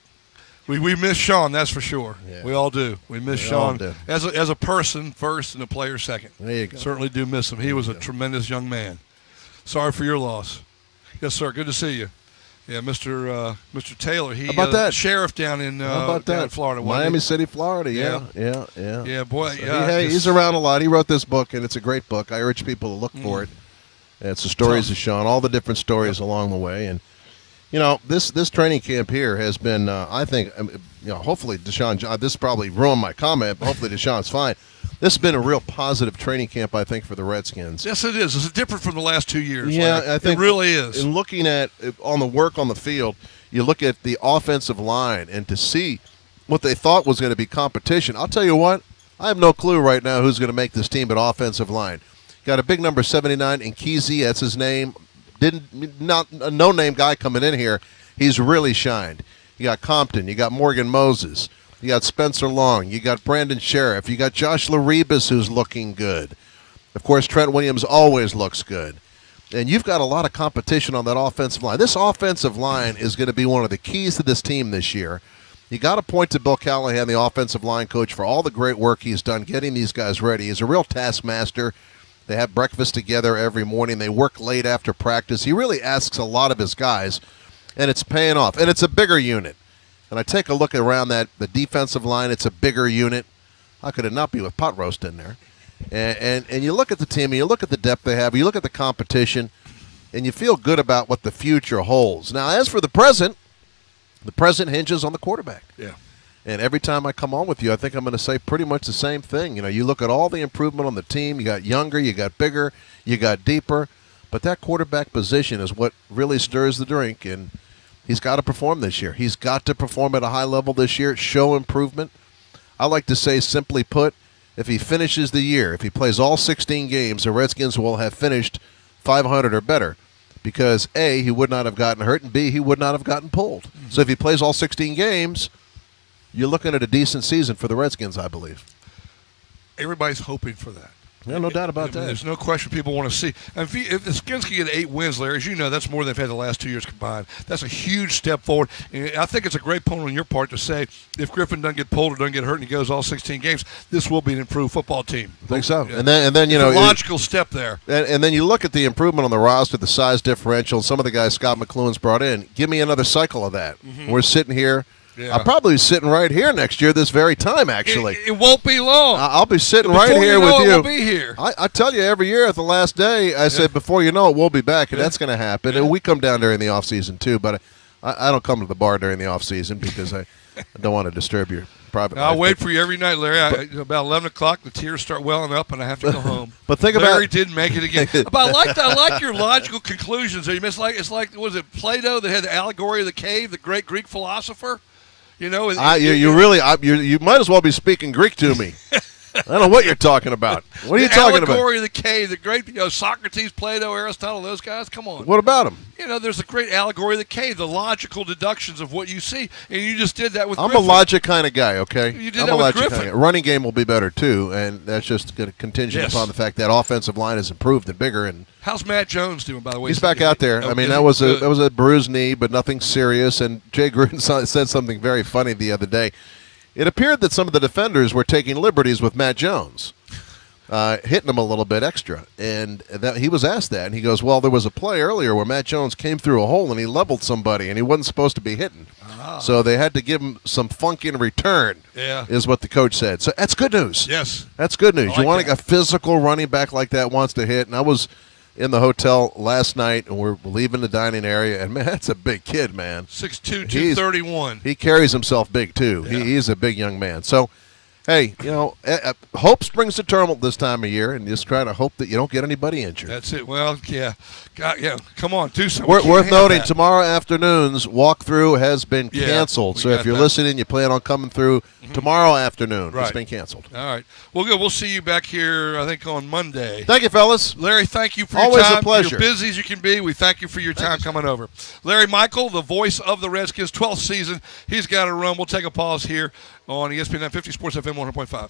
We miss Sean, that's for sure. Yeah. We all do. We miss Sean as a person first and a player second. There you go. Certainly do miss him. He was a tremendous young man. Sorry for your loss. Yes, sir. Good to see you. Yeah, Mr. Taylor. He How about that? Sheriff down in Florida. Miami City, Florida. Yeah. Yeah, boy. So Yeah, he's around a lot. He wrote this book, and it's a great book. I urge people to look for it. And it's the stories of Sean, all the different stories along the way. And, you know, this training camp here has been, I think, hopefully Deshaun, this probably ruined my comment, but hopefully Deshaun's fine. This has been a real positive training camp, I think, for the Redskins. Yes, it is. It's different from the last 2 years. Yeah, Larry. I think it really is. In looking at on the work on the field, you look at the offensive line, and to see what they thought was going to be competition. I'll tell you what, I have no clue right now who's going to make this team at offensive line. Got a big number 79 in Kesey, that's his name. Not a no-name guy coming in here. He's really shined. You got Compton, you got Morgan Moses. You got Spencer Long. You got Brandon Sheriff. You got Josh Laribas, who's looking good. Of course, Trent Williams always looks good. And you've got a lot of competition on that offensive line. This offensive line is going to be one of the keys to this team this year. You got to point to Bill Callahan, the offensive line coach, for all the great work he's done getting these guys ready. He's a real taskmaster. They have breakfast together every morning. They work late after practice. He really asks a lot of his guys, and it's paying off. And it's a bigger unit. And I take a look around the defensive line, it's a bigger unit. How could it not be with pot roast in there? And you look at the team, and you look at the depth they have, you look at the competition, and you feel good about what the future holds. Now, as for the present hinges on the quarterback. Yeah. And every time I come on with you, I think I'm going to say pretty much the same thing. You know, you look at all the improvement on the team. You got younger, you got bigger, you got deeper. But that quarterback position is what really stirs the drink, and he's got to perform this year. He's got to perform at a high level this year, show improvement. I like to say, simply put, if he finishes the year, if he plays all 16 games, the Redskins will have finished 500 or better because, A, he would not have gotten hurt, and B, he would not have gotten pulled. Mm-hmm. So if he plays all 16 games, you're looking at a decent season for the Redskins, I believe. Everybody's hoping for that. Yeah, no doubt about that. There's no question people want to see. And if the Skins can get 8 wins, Larry, as you know, that's more than they've had the last 2 years combined. That's a huge step forward. And I think it's a great point on your part to say if Griffin doesn't get pulled or doesn't get hurt and he goes all 16 games, this will be an improved football team. I think so. Yeah. And then you know, it's a logical step there. And then you look at the improvement on the roster, the size differential, some of the guys Scott McLuhan's brought in. Give me another cycle of that. Mm-hmm. We're sitting here. Yeah. I'll probably be sitting right here next year this very time, actually. It won't be long. I'll be sitting right here with you. We'll be here. I tell you every year at the last day, I said, before you know it, we'll be back, and that's going to happen. And we come down during the off-season, too, but I don't come to the bar during the off-season because I don't want to disturb your private life. I'll wait for you every night, Larry. About 11 o'clock, the tears start welling up, and I have to go home. But think Larry about didn't make it again. But I like your logical conclusions. It's like was it Plato that had the allegory of the cave, the great Greek philosopher? You know, you might as well be speaking Greek to me. I don't know what you're talking about. What are you talking about? The allegory of the cave, the great, Socrates, Plato, Aristotle, those guys. Come on. What about them? You know, there's a great allegory of the cave, the logical deductions of what you see, and you just did that with I'm Griffin. a logic kind of guy, okay? You did that with Griffin. Running game will be better, too, and that's just contingent upon the fact that offensive line has improved and bigger. And how's Matt Jones doing, by the way? He's back out there. I mean, that was a bruised knee, but nothing serious, and Jay Gruden said something very funny the other day. It appeared that some of the defenders were taking liberties with Matt Jones, hitting him a little bit extra. And he was asked that, and he goes, well, there was a play earlier where Matt Jones came through a hole and he leveled somebody, and he wasn't supposed to be hitting. So they had to give him some funk in return, is what the coach said. So that's good news. Yes. That's good news. You want a physical running back like that wants to hit. And I was in the hotel last night, and we're leaving the dining area, and, man, that's a big kid, man. 6'2", 231. He carries himself big, too. Yeah. He's a big young man. So Hey, hope springs eternal this time of year, and just try to hope that you don't get anybody injured. That's it. Well, yeah. God, yeah. Come on, do something. Worth noting, tomorrow afternoon's walkthrough has been canceled. So if you're listening, you plan on coming through tomorrow afternoon. Right. It's been canceled. All right. Well, good. We'll see you back here, I think, on Monday. Thank you, fellas. Larry, thank you for your time. Always a pleasure. You're busy as you can be. We thank you for your time coming over. Larry Michael, the voice of the Redskins, 12th season. He's got to run. We'll take a pause here on ESPN 950 Sports FM 100.5.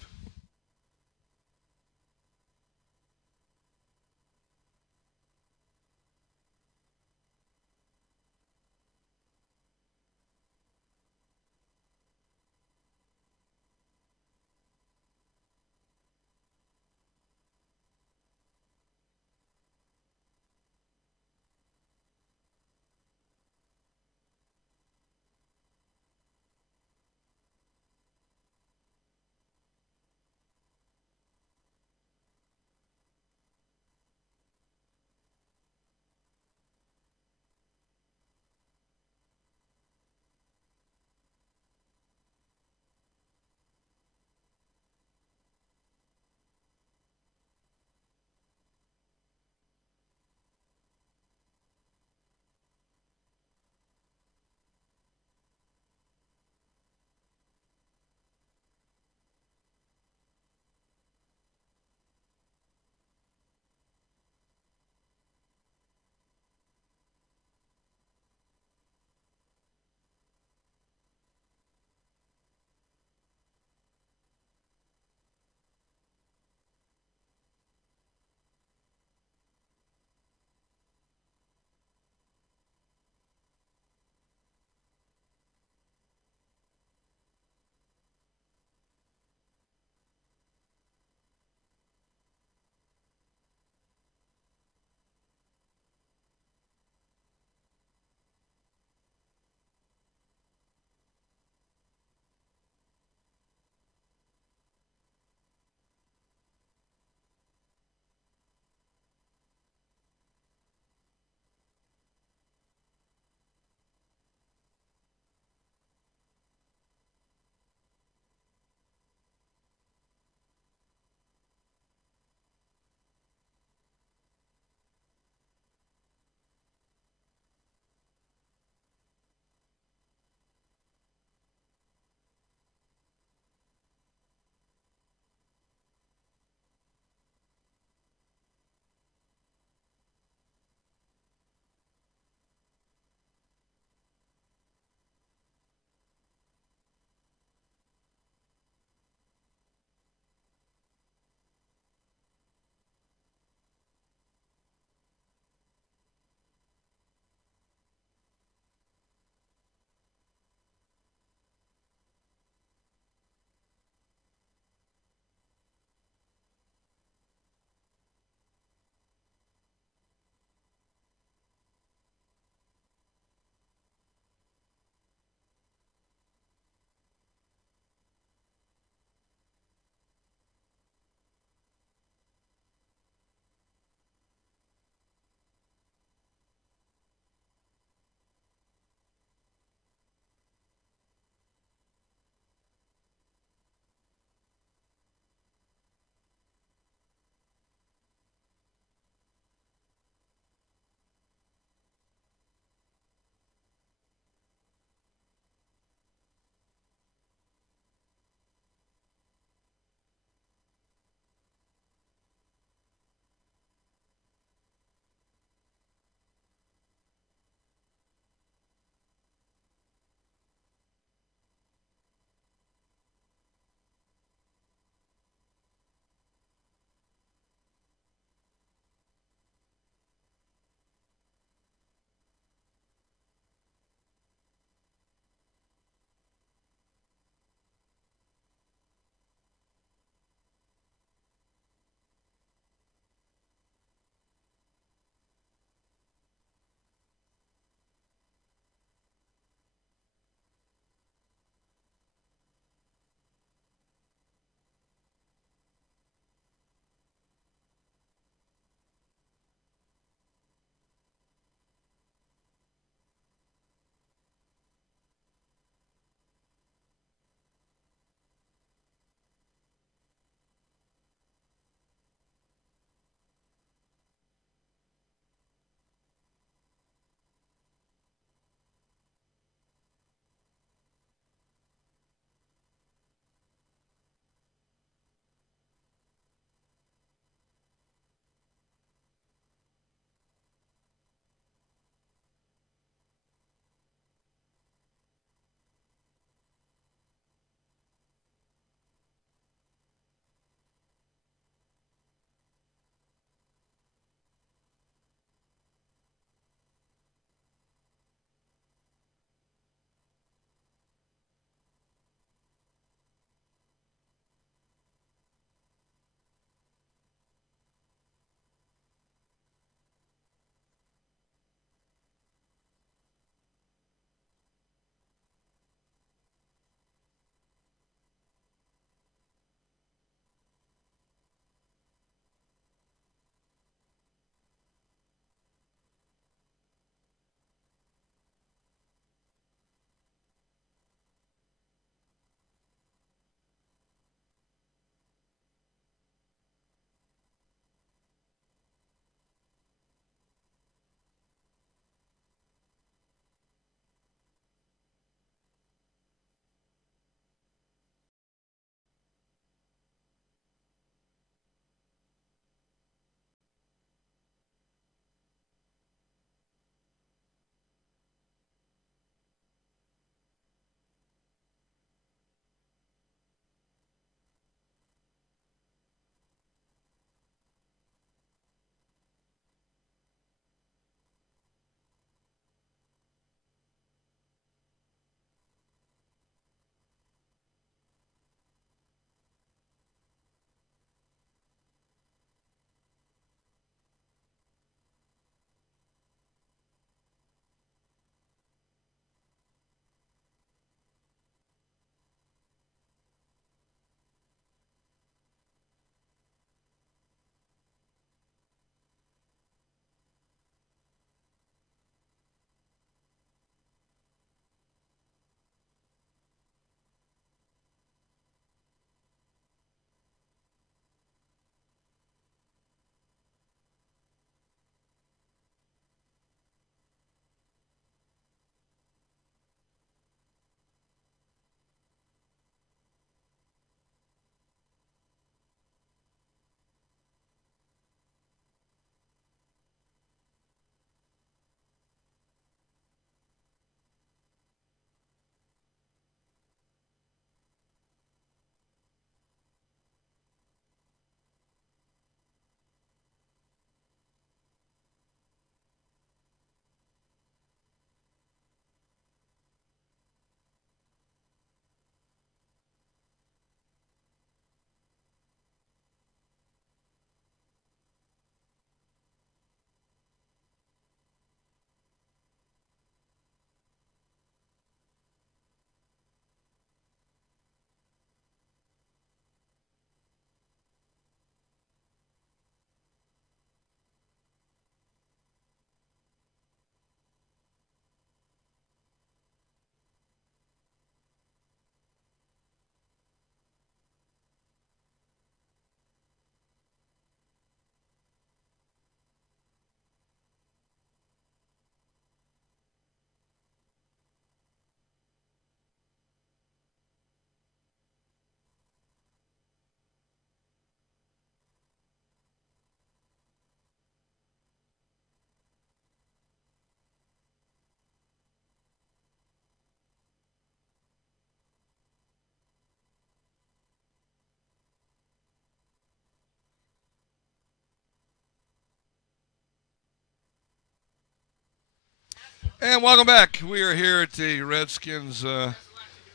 And welcome back. We are here at the Redskins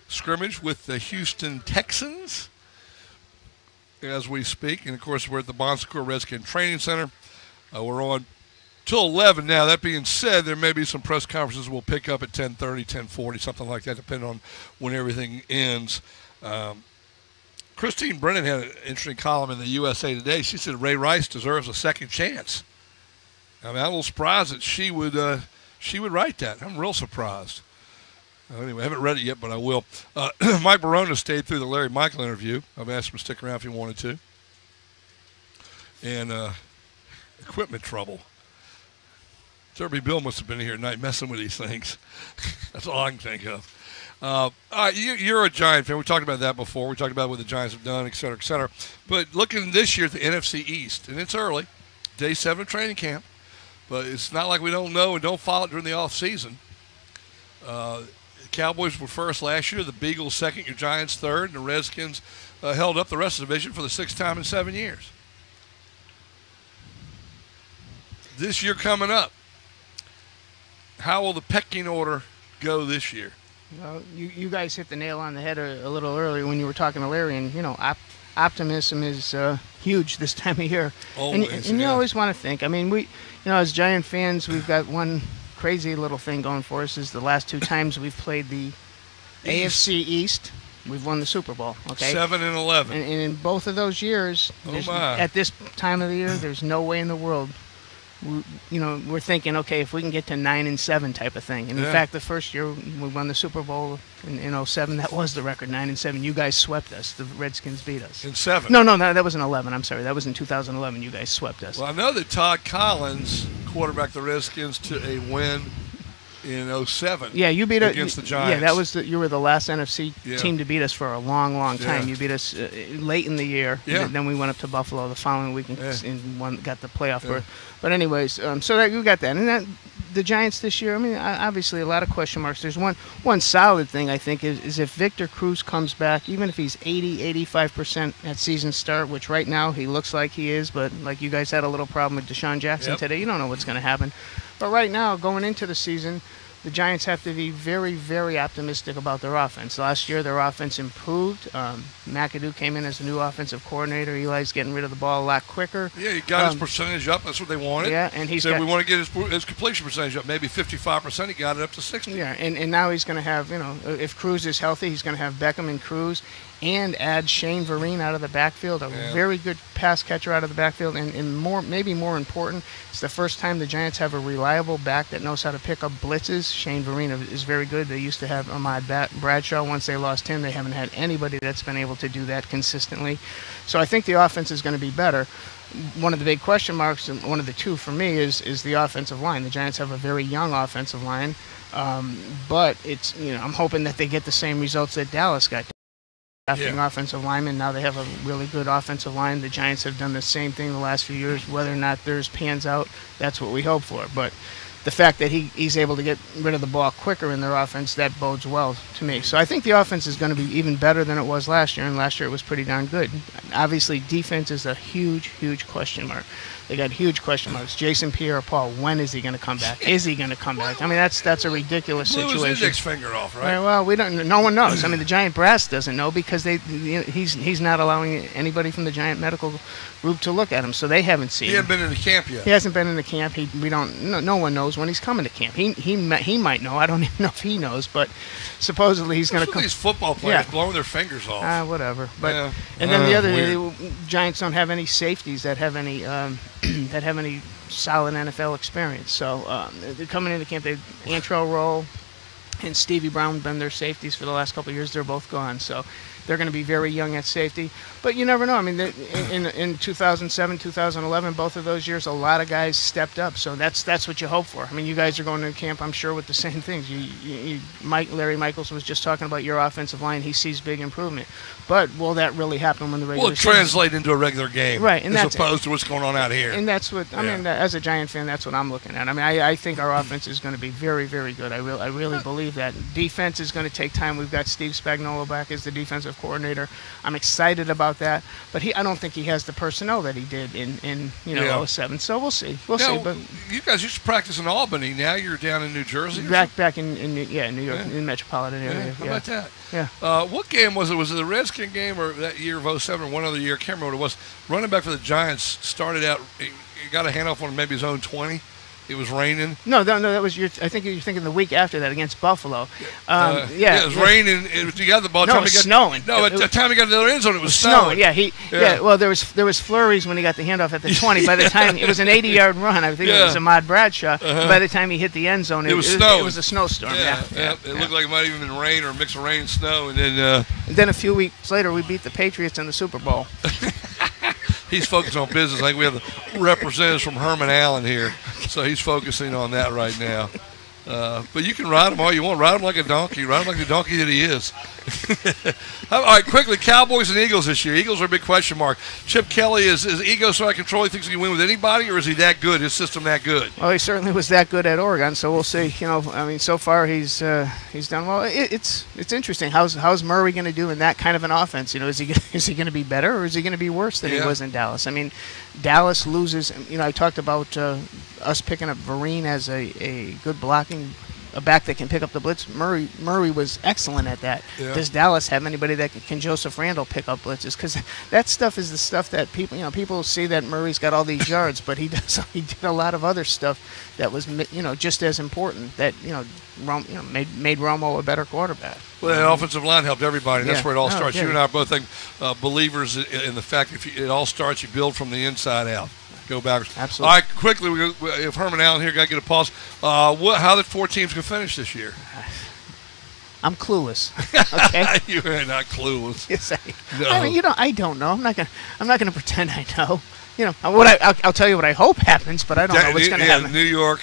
scrimmage with the Houston Texans as we speak. And, of course, we're at the Bon Secours Redskin Training Center. We're on till 11 now. That being said, there may be some press conferences we'll pick up at 10:30, 10:40, something like that, depending on when everything ends. Christine Brennan had an interesting column in the USA Today. She said Ray Rice deserves a second chance. I mean, I'm a little surprised that she would write that. I'm real surprised. Anyway, I haven't read it yet, but I will. Mike Barona stayed through the Larry Michael interview. I've asked him to stick around if he wanted to. And equipment trouble. Derby Bill must have been here tonight messing with these things. That's all I can think of. You're a Giant fan. We talked about that before. We talked about what the Giants have done, et cetera, et cetera. But looking this year at the NFC East, and it's early, day 7 of training camp, but it's not like we don't know and don't follow it during the offseason. The Cowboys were first last year, the Beagles second, your Giants third, and the Redskins held up the rest of the division for the 6th time in 7 years. This year coming up, how will the pecking order go this year? Well, you guys hit the nail on the head a little earlier when you were talking to Larry, and, optimism is huge this time of year. Always, and you always want to think. I mean, we, as Giant fans, we've got one crazy little thing going for us is the last 2 times we've played the AFC East, we've won the Super Bowl. Okay, 7 and 11. And in both of those years, at this time of the year, there's no way in the world. We're thinking, okay, if we can get to 9 and 7 type of thing. And in fact, the first year we won the Super Bowl in 07, that was the record, 9 and 7. You guys swept us. The Redskins beat us. In 7? No, that was in 11. I'm sorry. That was in 2011. You guys swept us. Well, I know that Todd Collins quarterbacked the Redskins to a win in 07. Yeah, you beat us against the Giants. Yeah, that was you were the last NFC team to beat us for a long, long time. Yeah. You beat us late in the year. Yeah. Then we went up to Buffalo the following week and got the playoff berth. But anyways, so that you got that. And the Giants this year, I mean, obviously a lot of question marks. There's one solid thing, I think, is if Victor Cruz comes back, even if he's 85% at season start, which right now he looks like he is, but like you guys had a little problem with Deshaun Jackson today. You don't know what's going to happen. But right now, going into the season, the Giants have to be very, very optimistic about their offense. Last year, their offense improved. McAdoo came in as a new offensive coordinator. Eli's getting rid of the ball a lot quicker. Yeah, he got his percentage up. That's what they wanted. Yeah, and he said we want to get his completion percentage up. Maybe 55%. He got it up to 60. Yeah, and now he's going to have, if Cruz is healthy, he's going to have Beckham and Cruz, and add Shane Vereen out of the backfield, a very good pass catcher out of the backfield, and maybe more important, it's the first time the Giants have a reliable back that knows how to pick up blitzes. Shane Vereen is very good. They used to have Ahmad Bradshaw. Once they lost him, they haven't had anybody that's been able to do that consistently. So I think the offense is going to be better. One of the big question marks, and one of the two for me, is the offensive line. The Giants have a very young offensive line, but it's I'm hoping that they get the same results that Dallas got. Drafting offensive linemen. Now they have a really good offensive line. The Giants have done the same thing the last few years. Whether or not theirs pans out, that's what we hope for. But the fact that he's able to get rid of the ball quicker in their offense, that bodes well to me. So I think the offense is going to be even better than it was last year, and last year it was pretty darn good. Obviously, defense is a huge, huge question mark. They got huge question marks. Jason Pierre-Paul, when is he going to come back? Is he going to come back? I mean, that's a ridiculous situation. Blew his index finger off, right? Well, we don't. No one knows. I mean, the Giant brass doesn't know because he's not allowing anybody from the Giant medical group to look at him, so they haven't seen. He hasn't been in the camp yet. He hasn't been in the camp. No one knows when he's coming to camp. He might know. I don't even know if he knows, but supposedly he's going to come. These football players blowing their fingers off. Whatever. But and then the other Giants don't have any safeties that have any solid NFL experience. So they're coming into camp. Antrell Roll and Stevie Brown have been their safeties for the last couple of years. They're both gone. So they're going to be very young at safety. But you never know. I mean, in 2007, 2011, both of those years, a lot of guys stepped up. So that's what you hope for. I mean, you guys are going to camp, I'm sure, with the same things. Larry Michaels was just talking about your offensive line. He sees big improvement. But will that really happen when the regular season? Will it translate into a regular game, right? And as opposed to what's going on out here? And that's what I mean. As a Giant fan, that's what I'm looking at. I mean, I think our offense is going to be very, very good. I really believe that. Defense is going to take time. We've got Steve Spagnuolo back as the defensive offensive coordinator. I'm excited about that, but I don't think he has the personnel that he did in '07. So we'll see. We'll see. But you guys used to practice in Albany. Now you're down in New Jersey. Back in New York, in the metropolitan area. How about that? Yeah. What game was it? Was it the Redskin game or that year of '07 or one other year? I can't remember what it was. Running back for the Giants started out. He got a handoff on maybe his own 20. It was raining. No, that was I think you're thinking the week after that against Buffalo. It was raining. You got the ball. No, it was snowing. No, at the time he got to the other end zone, it was snowing. Yeah, well, there was flurries when he got the handoff at the 20. By the time it was an 80-yard run, I think it was Ahmad Bradshaw. By the time he hit the end zone, it was snowing. It was a snowstorm. Yeah. It looked like it might have even been rain or a mix of rain and snow, and then a few weeks later, we beat the Patriots in the Super Bowl. He's focused on business. I think we have the representatives from Herman Allen here, so he's focusing on that right now. But you can ride him all you want. Ride him like a donkey. Ride him like the donkey that he is. All right, quickly, Cowboys and Eagles this year. Eagles are a big question mark. Chip Kelly, is ego so out of control? He thinks he can win with anybody, or is he that good? His system that good? Well, he certainly was that good at Oregon, so we'll see. So far he's done well. It's interesting. How's Murray going to do in that kind of an offense? Is he going to be better, or is he going to be worse than he was in Dallas? I mean, Dallas loses. I talked about us picking up Vereen as a good blocking. A back that can pick up the blitz. Murray was excellent at that. Yeah. Does Dallas have anybody that can Joseph Randle pick up blitzes? Because that stuff is the stuff that people see that Murray's got all these yards, but he did a lot of other stuff that was just as important. That made Romo a better quarterback. Well, that offensive line helped everybody. That's where it all starts. You and I are both believers in the fact that it all starts, you build from the inside out. Go backwards. Absolutely. All right, quickly, if Herman Allen here, got to get a pause. How the 4 teams can finish this year? I'm clueless. Okay, you are not clueless. Yes, I don't know. I'm not gonna pretend I know. I'll tell you what I hope happens, but I don't know what's gonna happen. New York.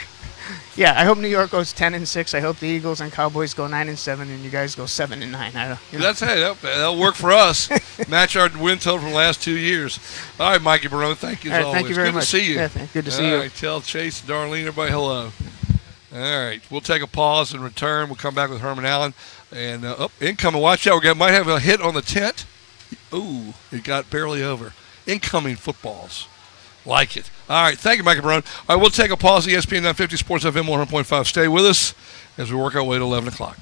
Yeah, I hope New York goes 10-6. I hope the Eagles and Cowboys go 9-7, and you guys go 7-9. That'll work for us. Match our win total from the last 2 years. All right, Mikey Barone, thank you as always. Thank you very much. Good to see you. Yeah, good to see you. All right, tell Chase and Darlene, everybody hello. All right, we'll take a pause and return. We'll come back with Herman Allen. And incoming, watch out. We might have a hit on the tent. Ooh, it got barely over. Incoming footballs. Like it. All right, thank you, Michael Brown. All right, we'll take a pause. ESPN 950 Sports FM 100.5. Stay with us as we work our way to 11 o'clock.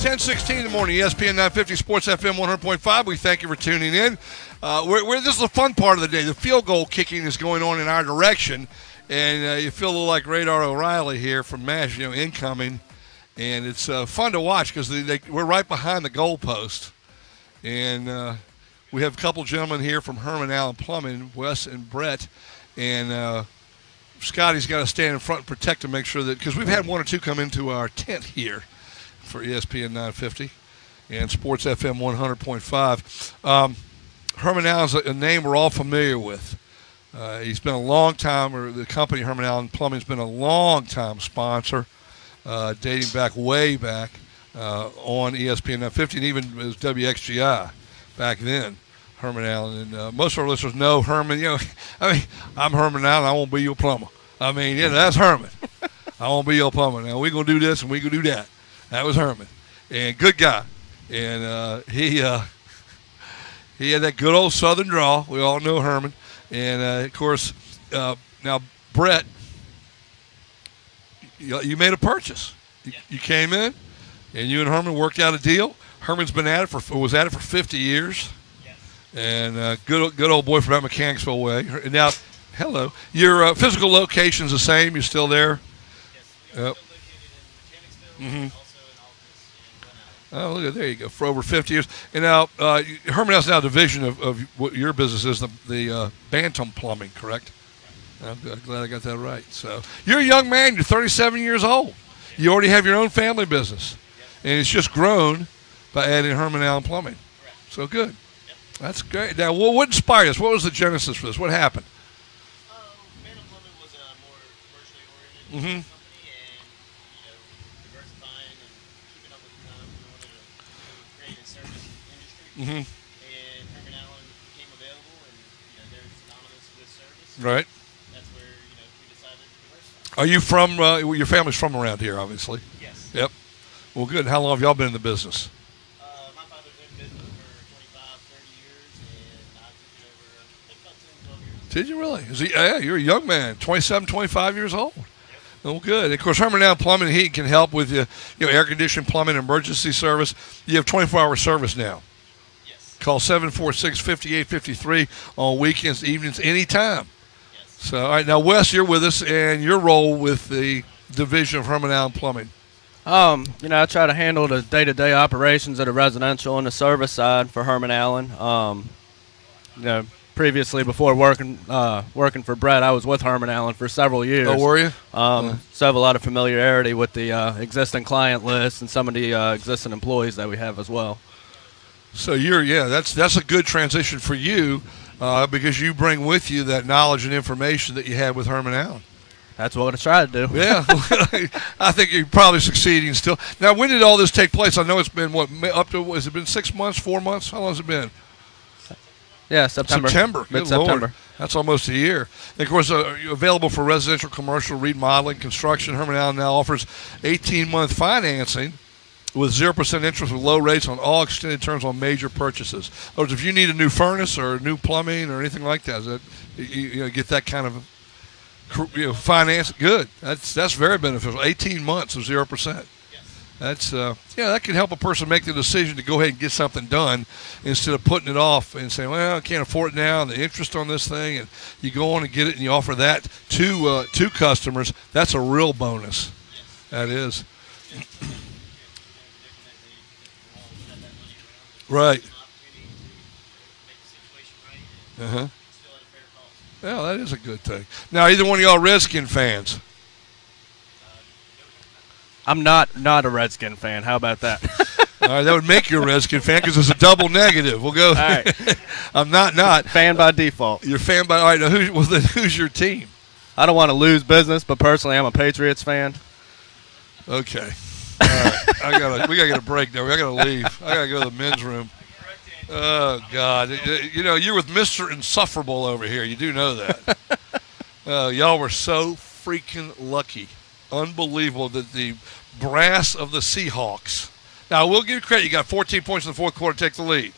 10:16 in the morning, ESPN 950 Sports FM 100.5. We thank you for tuning in. This is the fun part of the day. The field goal kicking is going on in our direction, and you feel a little like Radar O'Reilly here from MASH, incoming. And it's fun to watch because we're right behind the goalpost. And we have a couple gentlemen here from Herman Allen Plumbing, Wes and Brett. And Scotty's got to stand in front and protect to make sure that – because we've had one or two come into our tent here for ESPN 950 and Sports FM 100.5. Herman Allen's a name we're all familiar with. He's been a long time – or the company Herman Allen Plumbing has been a long-time sponsor. Dating way back on ESPN 950 and even as WXGI back then, Herman Allen. And most of our listeners know Herman. I'm Herman Allen. I won't be your plumber. That's Herman. I won't be your plumber. Now, we're going to do this and we're going to do that. That was Herman. And good guy. And he had that good old Southern drawl. We all know Herman. And, of course, now Brett, you made a purchase. You came in, and you and Herman worked out a deal. Herman's been was at it for 50 years, and good old boy from that Mechanicsville way. And now, hello, your physical location's the same. You're still there. Yes. Mm-hmm. Oh, look at there you go. For over 50 years, and now Herman has now a division of what your business is, the Bantam Plumbing, correct? I'm glad I got that right. So you're a young man. You're 37 years old. You already have your own family business, and it's just grown by adding Herman Allen Plumbing. So good. That's great. Now, what inspired us? What was the genesis for this? What happened? Bantam Plumbing was a more commercially oriented company, and diversifying and keeping up with the times. We wanted to create a service industry, and Herman Allen became available, and they're synonymous with service. Right. Are you from, your family's from around here, obviously? Yes. Yep. Well, good. How long have y'all been in the business? My father's been in business for 25, 30 years, and I took it over, I think about 10, 12 years. Did you really? Yeah, you're a young man, 27, 25 years old. Yep. Oh, good. And of course, Herman Allen Plumbing and Heating can help with air conditioning, plumbing, emergency service. You have 24-hour service now. Yes. Call 746-5853 on weekends, evenings, anytime. So, all right, now, Wes, you're with us, and your role with the division of Herman Allen Plumbing. I try to handle the day-to-day operations of the residential and the service side for Herman Allen. Previously, before working for Brett, I was with Herman Allen for several years. Oh, were you? So I have a lot of familiarity with the existing client list and some of the existing employees that we have as well. So that's a good transition for you. Because you bring with you that knowledge and information that you had with Herman Allen. That's what I try to do. Yeah. I think you're probably succeeding still. Now, when did all this take place? I know it's been, has it been 6 months, 4 months? How long has it been? Yeah, September. Mid-September. That's almost a year. And, of course, available for residential, commercial, remodeling, construction. Herman Allen now offers 18-month financing with 0% interest with low rates on all extended terms on major purchases. In other words, if you need a new furnace or new plumbing or anything like that, you get that kind of finance. Good. That's very beneficial. 18 months of 0%. That's that can help a person make the decision to go ahead and get something done instead of putting it off and saying, well, I can't afford it now, and the interest on this thing, and you go on and get it and you offer that to customers. That's a real bonus. That is. Right. Uh-huh. Well, that is a good thing. Now, either one of y'all Redskin fans? I'm not a Redskin fan. How about that? All right, that would make you a Redskin fan because it's a double negative. We'll go. All right. I'm not. Fan by default. You're fan by – all right, now who's your team? I don't want to lose business, but personally I'm a Patriots fan. Okay. All right. We got to get a break now. I got to leave. I got to go to the men's room. Oh, God. You're with Mr. Insufferable over here. You do know that. Y'all were so freaking lucky. Unbelievable that the brass of the Seahawks. Now, we'll give you credit. You got 14 points in the fourth quarter to take the lead.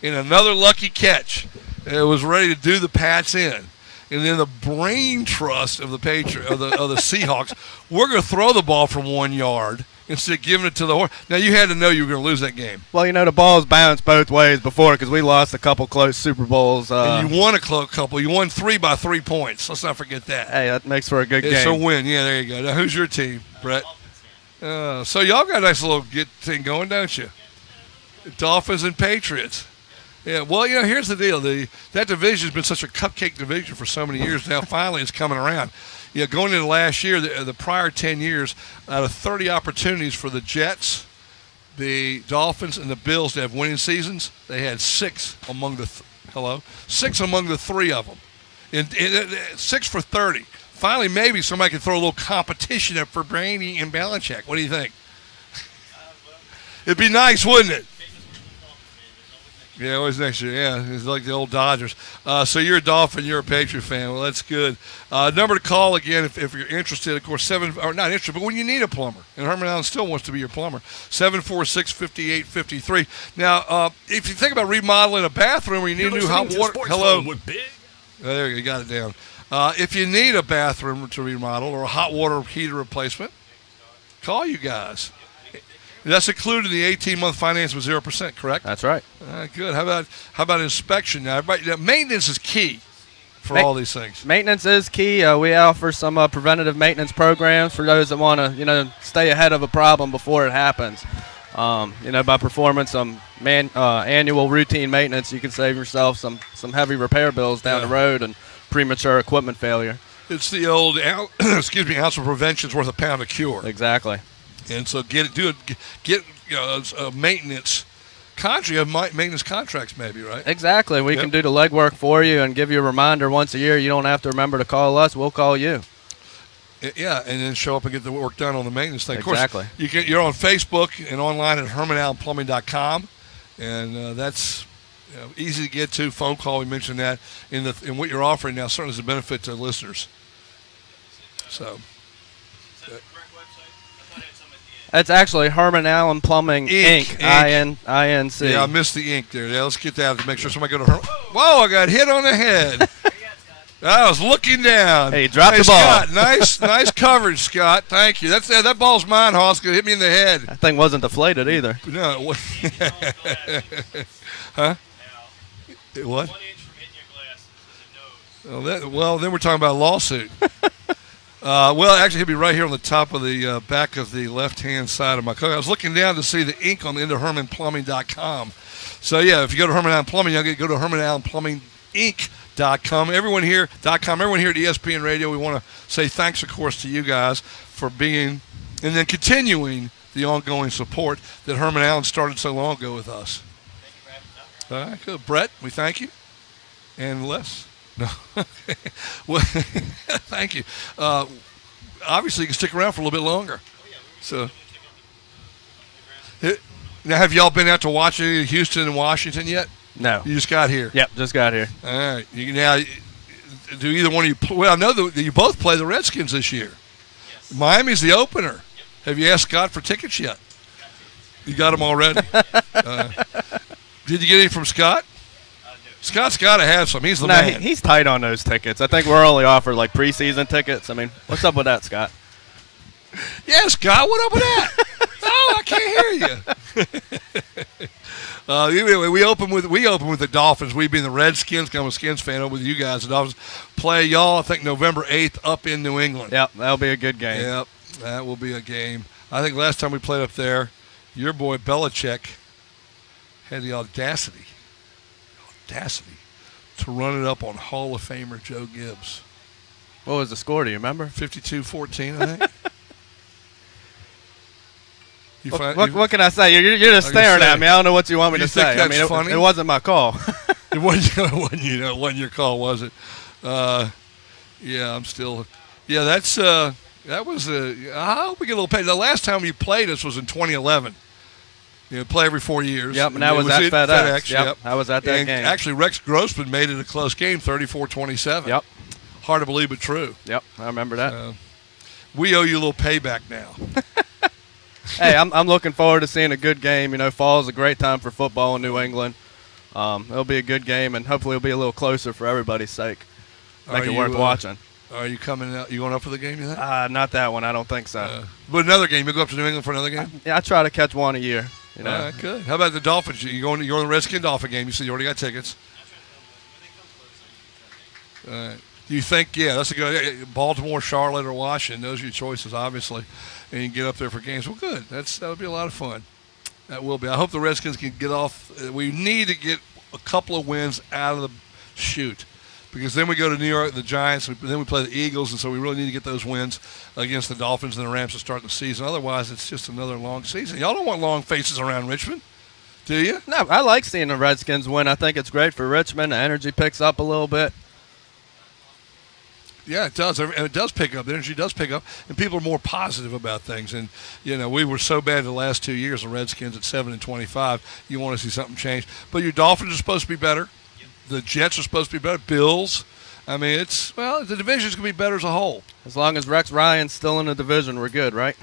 In another lucky catch, it was ready to do the Pats in. And then the brain trust of the Seahawks, we're going to throw the ball from 1 yard instead of giving it to the horse. Now, you had to know you were going to lose that game. Well, the ball's bounced both ways before because we lost a couple close Super Bowls. And you won a couple. You won 3 by 3 points. Let's not forget that. Hey, that makes for a good game. It's a win. Yeah, there you go. Now, who's your team, Brett? So y'all got a nice little thing going, don't you? Dolphins and Patriots. Yeah, well, here's the deal. That division's been such a cupcake division for so many years. Now, finally, it's coming around. Going into last year, the prior 10 years, out of 30 opportunities for the Jets, the Dolphins, and the Bills to have winning seasons, they had 6 among the 3 of them. In 6 for 30. Finally, maybe somebody can throw a little competition up for Brady and Belichick. What do you think? It'd be nice, wouldn't it? Yeah, always next year. Yeah, it's like the old Dodgers. So you're a Dolphin, you're a Patriot fan. Well, that's good. Number to call again if you're interested. Of course, not interested, but when you need a plumber, and Herman Allen still wants to be your plumber. 746-5853. Now, if you think about remodeling a bathroom or you need a new hot water, hello. There you got it down. If you need a bathroom to remodel or a hot water heater replacement, call you guys. That's included in the 18-month finance with 0%, correct? That's right. Good. How about inspection? Now, maintenance is key for all these things. Maintenance is key. We offer some preventative maintenance programs for those that want to, stay ahead of a problem before it happens. By performing some annual routine maintenance, you can save yourself some heavy repair bills down the road and premature equipment failure. It's the old, ounce of prevention is worth a pound of cure. Exactly. And so get a maintenance contract, maintenance contracts maybe, right? Exactly. We can do the legwork for you and give you a remander once a year. You don't have to remember to call us. We'll call you. Yeah, and then show up and get the work done on the maintenance thing. Exactly. Of course, you're on Facebook and online at HermanAllenPlumbing.com, and that's easy to get to. Phone call, we mentioned that. And what you're offering now certainly is a benefit to listeners. So. It's actually Herman Allen Plumbing Inc. I-N-C. Yeah, I missed the ink there. Yeah, let's get that to make sure somebody go to Herman. Whoa, I got hit on the head. I was looking down. Hey, drop the ball. Scott, nice coverage, Scott. Thank you. That ball's mine, Hoss. It hit me in the head. That thing wasn't deflated either. No, it wasn't. Huh? What? Well, then we're talking about a lawsuit. Actually, he'll be right here on the top of the back of the left-hand side of my coat. I was looking down to see the ink on the end of HermanPlumbing.com. So, yeah, if you go to Herman Allen Plumbing, you'll go to HermanAllenPlumbingInc.com. Everyone here at ESPN Radio, we want to say thanks, of course, to you guys for being and then continuing the ongoing support that Herman Allen started so long ago with us. All right, good. Brett, we thank you. And Les? No. Well, thank you. Obviously, you can stick around for a little bit longer. So, now, have y'all been out to watch any of Houston and Washington yet? No. You just got here? Yep, just got here. All right. Now, do either one of you well, I know that you both play the Redskins this year. Yes. Miami's the opener. Yep. Have you asked Scott for tickets yet? You got them already? Did you get any from Scott? Scott's got to have some. He's the man. He's tight on those tickets. I think we're only offered like preseason tickets. I mean, what's up with that, Scott? Yeah, Scott, what up with that? Oh, I can't hear you. We open with the Dolphins. We being the Redskins. I'm a Skins fan. Over with you guys. The Dolphins play y'all. I think November 8th up in New England. Yep, that'll be a good game. Yep, that will be a game. I think last time we played up there, your boy Belichick had the audacity to run it up on Hall of Famer Joe Gibbs. What was the score? Do you remember? 52-14, I think. What can I say? You're just staring at me. I don't know what you want me to say. I mean, it wasn't my call. It wasn't your call, was it? Yeah, I'm still. Yeah, that was. I hope we get a little paid. The last time you played us was in 2011. Play every 4 years. Yep, and that was at FedEx. Yep, I was at that game. Actually, Rex Grossman made it a close game, 34-27. Yep. Hard to believe, but true. Yep, I remember that. We owe you a little payback now. Hey, I'm looking forward to seeing a good game. Fall is a great time for football in New England. It'll be a good game, and hopefully it'll be a little closer for everybody's sake. Make it worth watching. Are you coming out? You going up for the game, you think? Not that one. I don't think so. But another game. You go up to New England for another game? I try to catch one a year. You know? All right, good. How about the Dolphins? You're on the Redskins Dolphin game. You said you already got tickets. All right. Do you think, that's a good Baltimore, Charlotte, or Washington? Those are your choices, obviously. And you can get up there for games. Well, good. That'll be a lot of fun. That will be. I hope the Redskins can get off. We need to get a couple of wins out of the chute. Because then we go to New York, the Giants, and then we play the Eagles, and so we really need to get those wins against the Dolphins and the Rams to start the season. Otherwise, it's just another long season. Y'all don't want long faces around Richmond, do you? No, I like seeing the Redskins win. I think it's great for Richmond. The energy picks up a little bit. Yeah, it does. And it does pick up. The energy does pick up, and people are more positive about things. And, we were so bad the last 2 years, the Redskins at 7-25. You want to see something change. But your Dolphins are supposed to be better. The Jets are supposed to be better. Bills. I mean, the division's going to be better as a whole. As long as Rex Ryan's still in the division, we're good, right?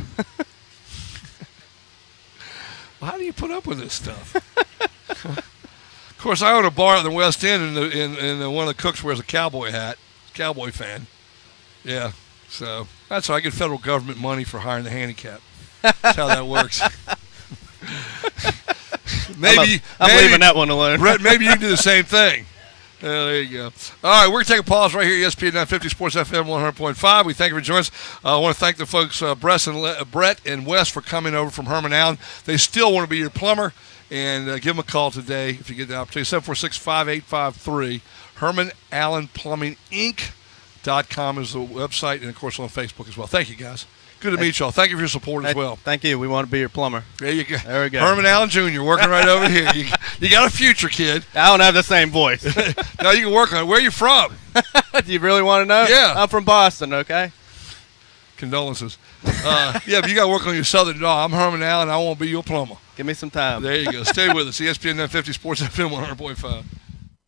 Well, how do you put up with this stuff? Of course, I own a bar in the West End, and one of the cooks wears a cowboy hat. Cowboy fan. Yeah. So that's how I get federal government money for hiring the handicap. That's how that works. Maybe I'm leaving that one alone. Brett, maybe you can do the same thing. There you go. All right, we're going to take a pause right here, ESPN 950 Sports FM 100.5. We thank you for joining us. I want to thank the folks, Brett and Wes, for coming over from Herman Allen. They still want to be your plumber, and give them a call today if you get the opportunity. 746-5853. Herman Allen Plumbing Inc.com is the website, and, of course, on Facebook as well. Thank you, guys. Good to meet y'all. Thank you for your support as well. Thank you. We want to be your plumber. There you go. There we go. Herman Allen Jr. working right over here. You got a future, kid. I don't have the same voice. No, you can work on it. Where are you from? Do you really want to know? Yeah. I'm from Boston, okay? Condolences. But you got to work on your southern draw. I'm Herman Allen. I want to be your plumber. Give me some time. There you go. Stay with us. ESPN 950 Sports FM 100.5.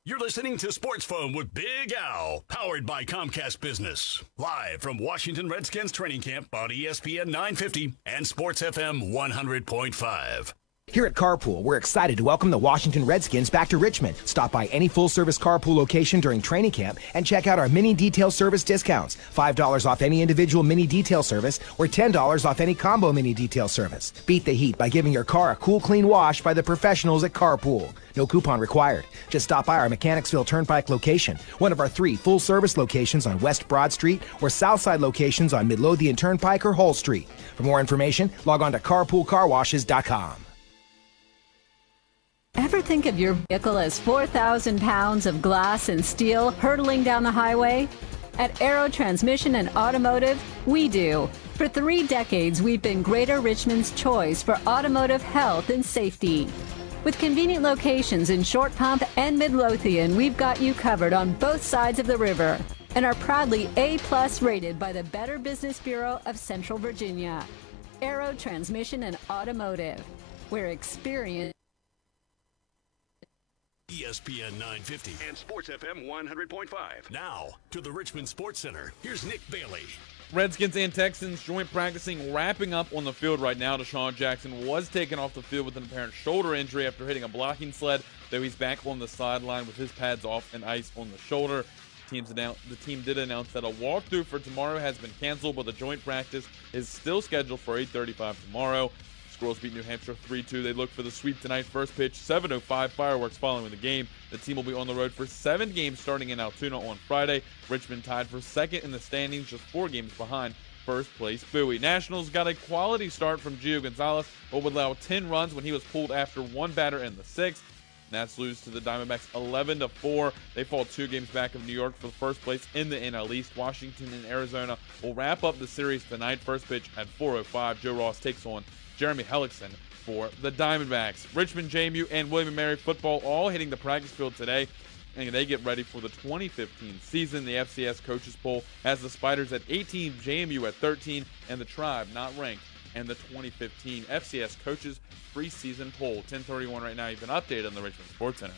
You're listening to Sports Phone with Big Al, powered by Comcast Business. Live from Washington Redskins training camp on ESPN 950 and Sports FM 100.5. Here at Carpool, we're excited to welcome the Washington Redskins back to Richmond. Stop by any full-service Carpool location during training camp and check out our mini detail service discounts. $5 off any individual mini detail service or $10 off any combo mini detail service. Beat the heat by giving your car a cool, clean wash by the professionals at Carpool. No coupon required. Just stop by our Mechanicsville Turnpike location, one of our 3 full-service locations on West Broad Street or Southside locations on Midlothian Turnpike or Hull Street. For more information, log on to carpoolcarwashes.com. Ever think of your vehicle as 4,000 pounds of glass and steel hurtling down the highway? At Aero Transmission and Automotive, we do. For 3 decades, we've been Greater Richmond's choice for automotive health and safety. With convenient locations in Short Pump and Midlothian, we've got you covered on both sides of the river and are proudly A+ rated by the Better Business Bureau of Central Virginia. Aero Transmission and Automotive, where experience... ESPN 950 and Sports FM 100.5. Now to the Richmond Sports Center. Here's Nick Bailey. Redskins and Texans joint practicing wrapping up on the field right now. Deshaun Jackson was taken off the field with an apparent shoulder injury after hitting a blocking sled, though he's back on the sideline with his pads off and ice on the shoulder. The team did announce that a walkthrough for tomorrow has been canceled, but the joint practice is still scheduled for 8:35 tomorrow. Squirrels beat New Hampshire 3-2. They look for the sweep tonight. First pitch, 7:05. Fireworks following the game. The team will be on the road for 7 games starting in Altoona on Friday. Richmond tied for second in the standings, just 4 games behind first place Bowie. Nationals got a quality start from Gio Gonzalez, but would allow 10 runs when he was pulled after 1 batter in the 6th. Nats lose to the Diamondbacks 11-4. They fall 2 games back of New York for the first place in the NL East. Washington and Arizona will wrap up the series tonight. First pitch at 4:05. Joe Ross takes on Jeremy Hellickson for the Diamondbacks. Richmond, JMU, and William & Mary football all hitting the practice field today, and they get ready for the 2015 season. The FCS coaches poll has the Spiders at 18, JMU at 13, and the Tribe not ranked in the 2015 FCS coaches preseason poll. 10:31 right now. You've been updated on the Richmond Sports Center.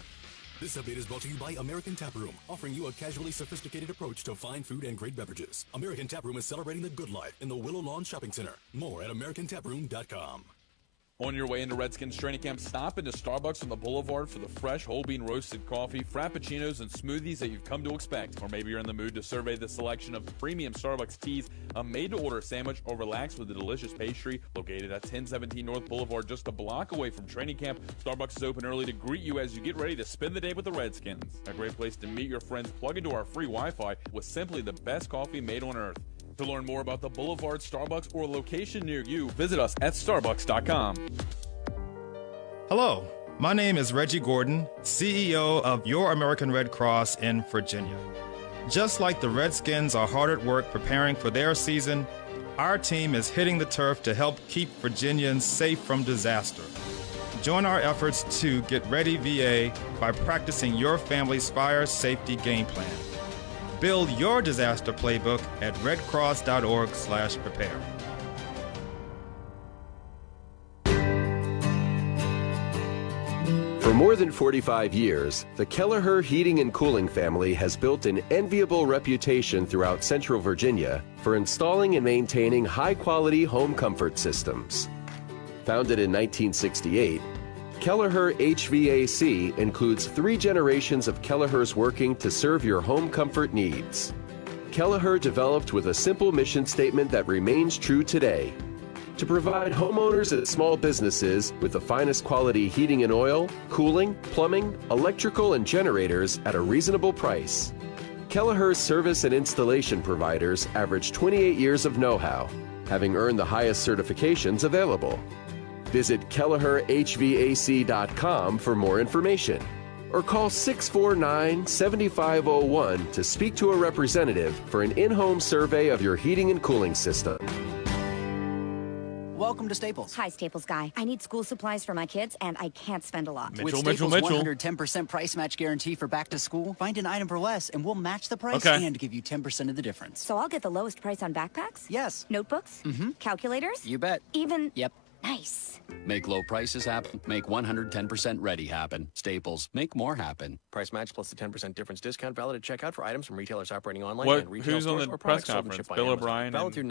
This update is brought to you by American Tap Room, offering you a casually sophisticated approach to fine food and great beverages. American Tap Room is celebrating the good life in the Willow Lawn Shopping Center. More at AmericanTaproom.com. On your way into Redskins training camp, stop into Starbucks on the Boulevard for the fresh whole bean roasted coffee, frappuccinos, and smoothies that you've come to expect. Or maybe you're in the mood to survey the selection of premium Starbucks teas, a made-to-order sandwich, or relax with a delicious pastry. Located at 1017 North Boulevard, just a block away from training camp, Starbucks is open early to greet you as you get ready to spend the day with the Redskins. A great place to meet your friends, plug into our free Wi-Fi with simply the best coffee made on earth. To learn more about the Boulevard Starbucks or a location near you, visit us at starbucks.com. Hello, my name is Reggie Gordon, CEO of Your American Red Cross in Virginia. Just like the Redskins are hard at work preparing for their season, our team is hitting the turf to help keep Virginians safe from disaster. Join our efforts to get ready VA by practicing your family's fire safety game plan. Build your disaster playbook at redcross.org/prepare. For more than 45 years, the Kelleher Heating and Cooling family has built an enviable reputation throughout Central Virginia for installing and maintaining high-quality home comfort systems. Founded in 1968, Kelleher HVAC includes 3 generations of Kellehers working to serve your home comfort needs. Kelleher developed with a simple mission statement that remains true today: to provide homeowners and small businesses with the finest quality heating and oil, cooling, plumbing, electrical, and generators at a reasonable price. Kelleher's service and installation providers average 28 years of know-how, having earned the highest certifications available. Visit KelleherHVAC.com for more information, or call 649-7501 to speak to a representative for an in-home survey of your heating and cooling system. Welcome to Staples. Hi, Staples guy. I need school supplies for my kids, and I can't spend a lot. With Staples' 110% price match guarantee for back to school, find an item for less, and we'll match the price and give you 10% of the difference. So I'll get the lowest price on backpacks? Yes. Notebooks? Mm-hmm. Calculators? You bet. Even? Yep. Nice. Make low prices happen. Make 110% ready happen. Staples. Make more happen. Price match plus the 10% difference discount valid at checkout for items from retailers operating online What? and retail Who's stores on the or press products sold and conference? shipped by Bill Amazon. O'Brien Valid and through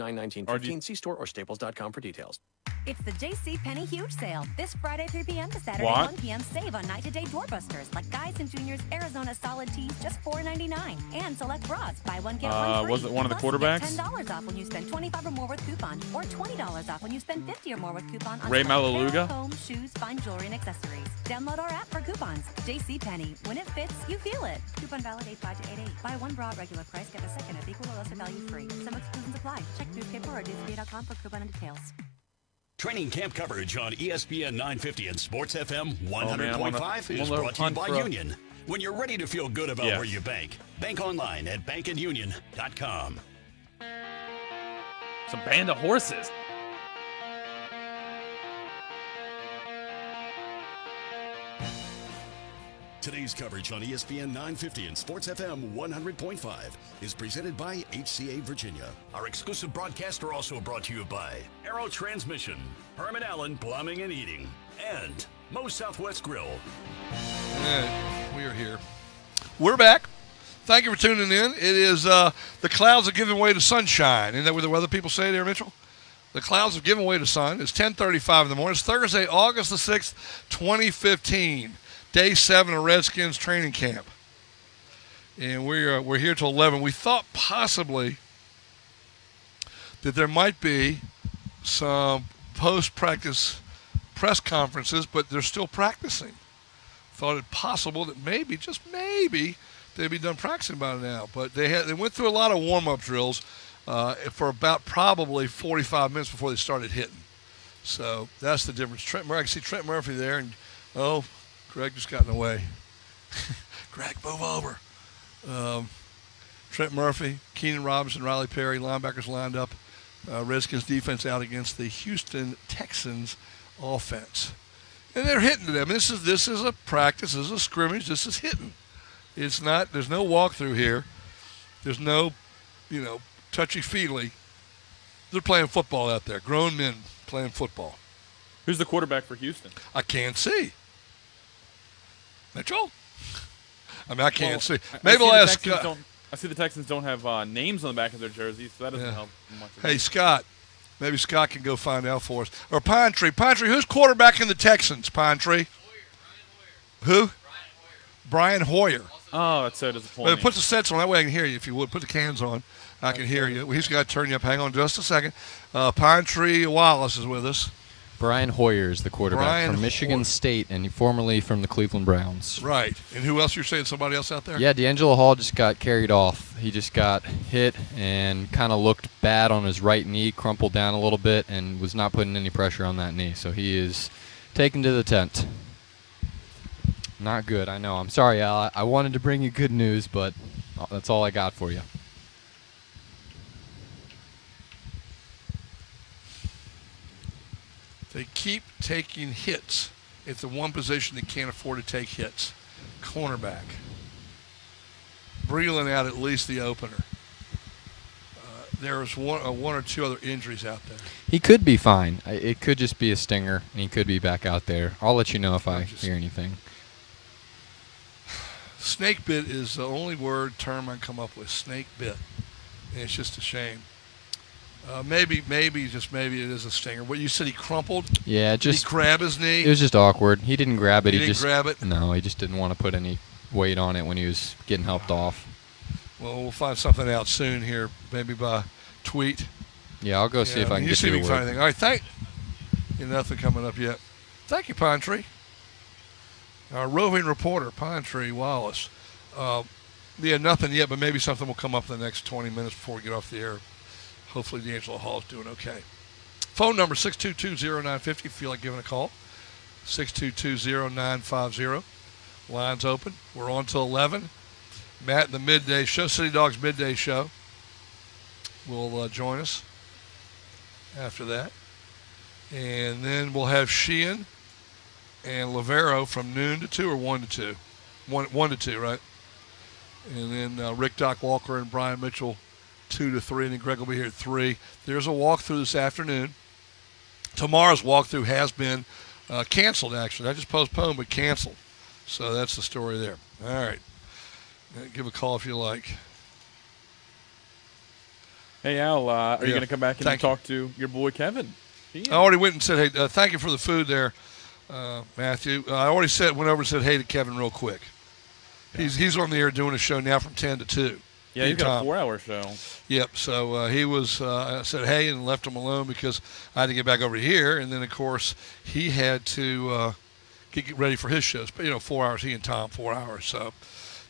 9/19/15. See store or staples.com for details. It's the JCPenney Huge Sale. This Friday 3 p.m. to Saturday What? 1 p.m. Save on night-to-day doorbusters like Guys and Juniors Arizona Solid Tees just $4.99. And select bras. Buy one, get one free. Was it one of the Plus, you quarterbacks? get $10 off when you spend $25 or more with coupon. Or $20 off when you spend $50 or more with coupon on Ray select Malaluga? apparel, home, shoes, fine jewelry, and accessories. Download our app for coupons. JCPenney. When it fits, you feel it. Coupon valid 8/5 to 8/8. Buy one bra at regular price, get a second at equal or lesser value free. Some exclusions apply. Check newspaper or DSP.com for coupon and details. Training camp coverage on ESPN 950 and Sports FM 100.5 is wanna brought to you hunt by for a- Union. When you're ready to feel good about Yes. where you bank, bank online at bankandunion.com. Some band of horses. Today's coverage on ESPN 950 and Sports FM 100.5 is presented by HCA Virginia. Our exclusive broadcaster also brought to you by Aero Transmission, Herman Allen Plumbing and Heating, and Moe's Southwest Grill. We are here. We're back. Thank you for tuning in. It is the clouds are giving way to sunshine. Isn't that what the weather people say there, Mitchell? The clouds have given way to sun. It's 10:35 in the morning. It's Thursday, August the 6th, 2015. Day 7 of Redskins training camp. And we're here till 11. We thought possibly that there might be some post-practice press conferences, but they're still practicing. Thought it possible that maybe, just maybe, they'd be done practicing by now. But they went through a lot of warm-up drills for about probably 45 minutes before they started hitting. So that's the difference. I can see Trent Murphy there, and Greg just got in the way. Greg, move over. Trent Murphy, Keenan Robinson, Riley Perry, linebackers lined up. Redskins defense out against the Houston Texans offense. And they're hitting to them. This is a practice. This is a scrimmage. This is hitting. It's not. There's no walkthrough here. There's no, touchy-feely. They're playing football out there. Grown men playing football. Who's the quarterback for Houston? I can't see. Mitchell? I can't see. Maybe I'll ask Scott. I see the Texans don't have names on the back of their jerseys, so that doesn't help much. Hey, Scott, Maybe Scott can go find out for us. Or Pine Tree. Pine Tree, who's quarterback in the Texans, Pine Tree? Who? Brian Hoyer. Oh, that's so disappointing. Put the sets on. That way I can hear you, if you would. Put the cans on. I can hear you. He's got to turn you up. Hang on just a second. Pine Tree Wallace is with us. Brian Hoyer is the quarterback from Michigan State and formerly from the Cleveland Browns. Right. And who else? You're saying somebody else out there? Yeah, D'Angelo Hall just got carried off. He just got hit and kind of looked bad on his right knee, crumpled down a little bit, and was not putting any pressure on that knee. So he is taken to the tent. Not good, I know. I'm sorry, Al. I wanted to bring you good news, but that's all I got for you. They keep taking hits. It's the one position that can't afford to take hits. Cornerback. Breland out at least the opener. There's one or two other injuries out there. He could be fine. It could just be a stinger, and he could be back out there. I'll let you know if I hear anything. Snake bit is the only term I can come up with. Snake bit. And it's just a shame. Maybe it is a stinger. What you said, he crumpled? Yeah, Did he grab his knee? It was just awkward. He didn't grab it. He didn't grab it? No, he just didn't want to put any weight on it when he was getting helped off. Well, we'll find something out soon here, maybe by tweet. Yeah, I'll go see if I can get you a word. Anything. All right, nothing coming up yet. Thank you, Pine Tree. Our roving reporter, Pine Tree Wallace. Nothing yet, but maybe something will come up in the next 20 minutes before we get off the air. Hopefully D'Angelo Hall is doing okay. Phone number 622-0950 if you feel like giving a call. 622-0950. Lines open. We're on till 11. Matt in the midday show, City Dogs midday show, will join us after that. And then we'll have Sheehan and Lavero from noon to 2 or 1 to 2. 1 to 2, right? And then Rick Doc Walker and Brian Mitchell 2 to 3, and then Greg will be here at 3. There's a walkthrough this afternoon. Tomorrow's walkthrough has been canceled, actually. Not just postponed, but canceled. So that's the story there. All right. Give a call if you like. Hey, Al, are you going to come back and talk to your boy Kevin? I already went and said, hey, thank you for the food there, Matthew. I already went over and said hey to Kevin real quick. Yeah. He's on the air doing a show now from 10 to 2. Yeah, he's got a 4-hour show. Yep. So he was. I said hey and left him alone because I had to get back over here, and then of course he had to get ready for his shows. But 4 hours. He and Tom 4 hours. So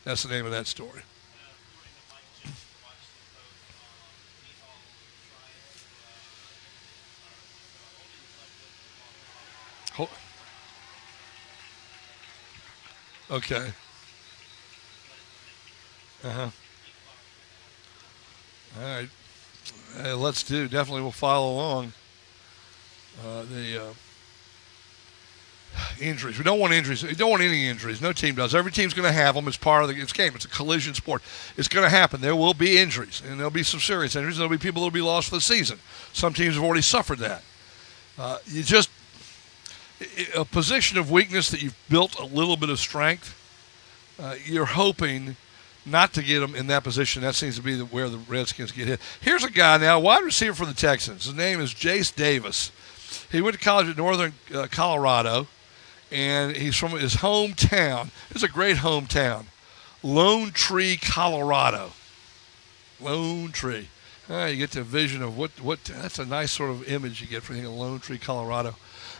that's the name of that story. Okay. All right. Let's do. Definitely we'll follow along. The injuries. We don't want injuries. We don't want any injuries. No team does. Every team's going to have them. It's part of the game. It's a collision sport. It's going to happen. There will be injuries, and there'll be some serious injuries. There'll be people that will be lost for the season. Some teams have already suffered that. A position of weakness that you've built a little bit of strength, you're hoping not to get them in that position. That seems to be where the Redskins get hit. Here's a guy now, wide receiver for the Texans. His name is Jace Davis. He went to college at Northern Colorado, and he's from his hometown. It's a great hometown, Lone Tree, Colorado. Lone Tree. You get the vision of what. That's a nice sort of image you get from Lone Tree, Colorado.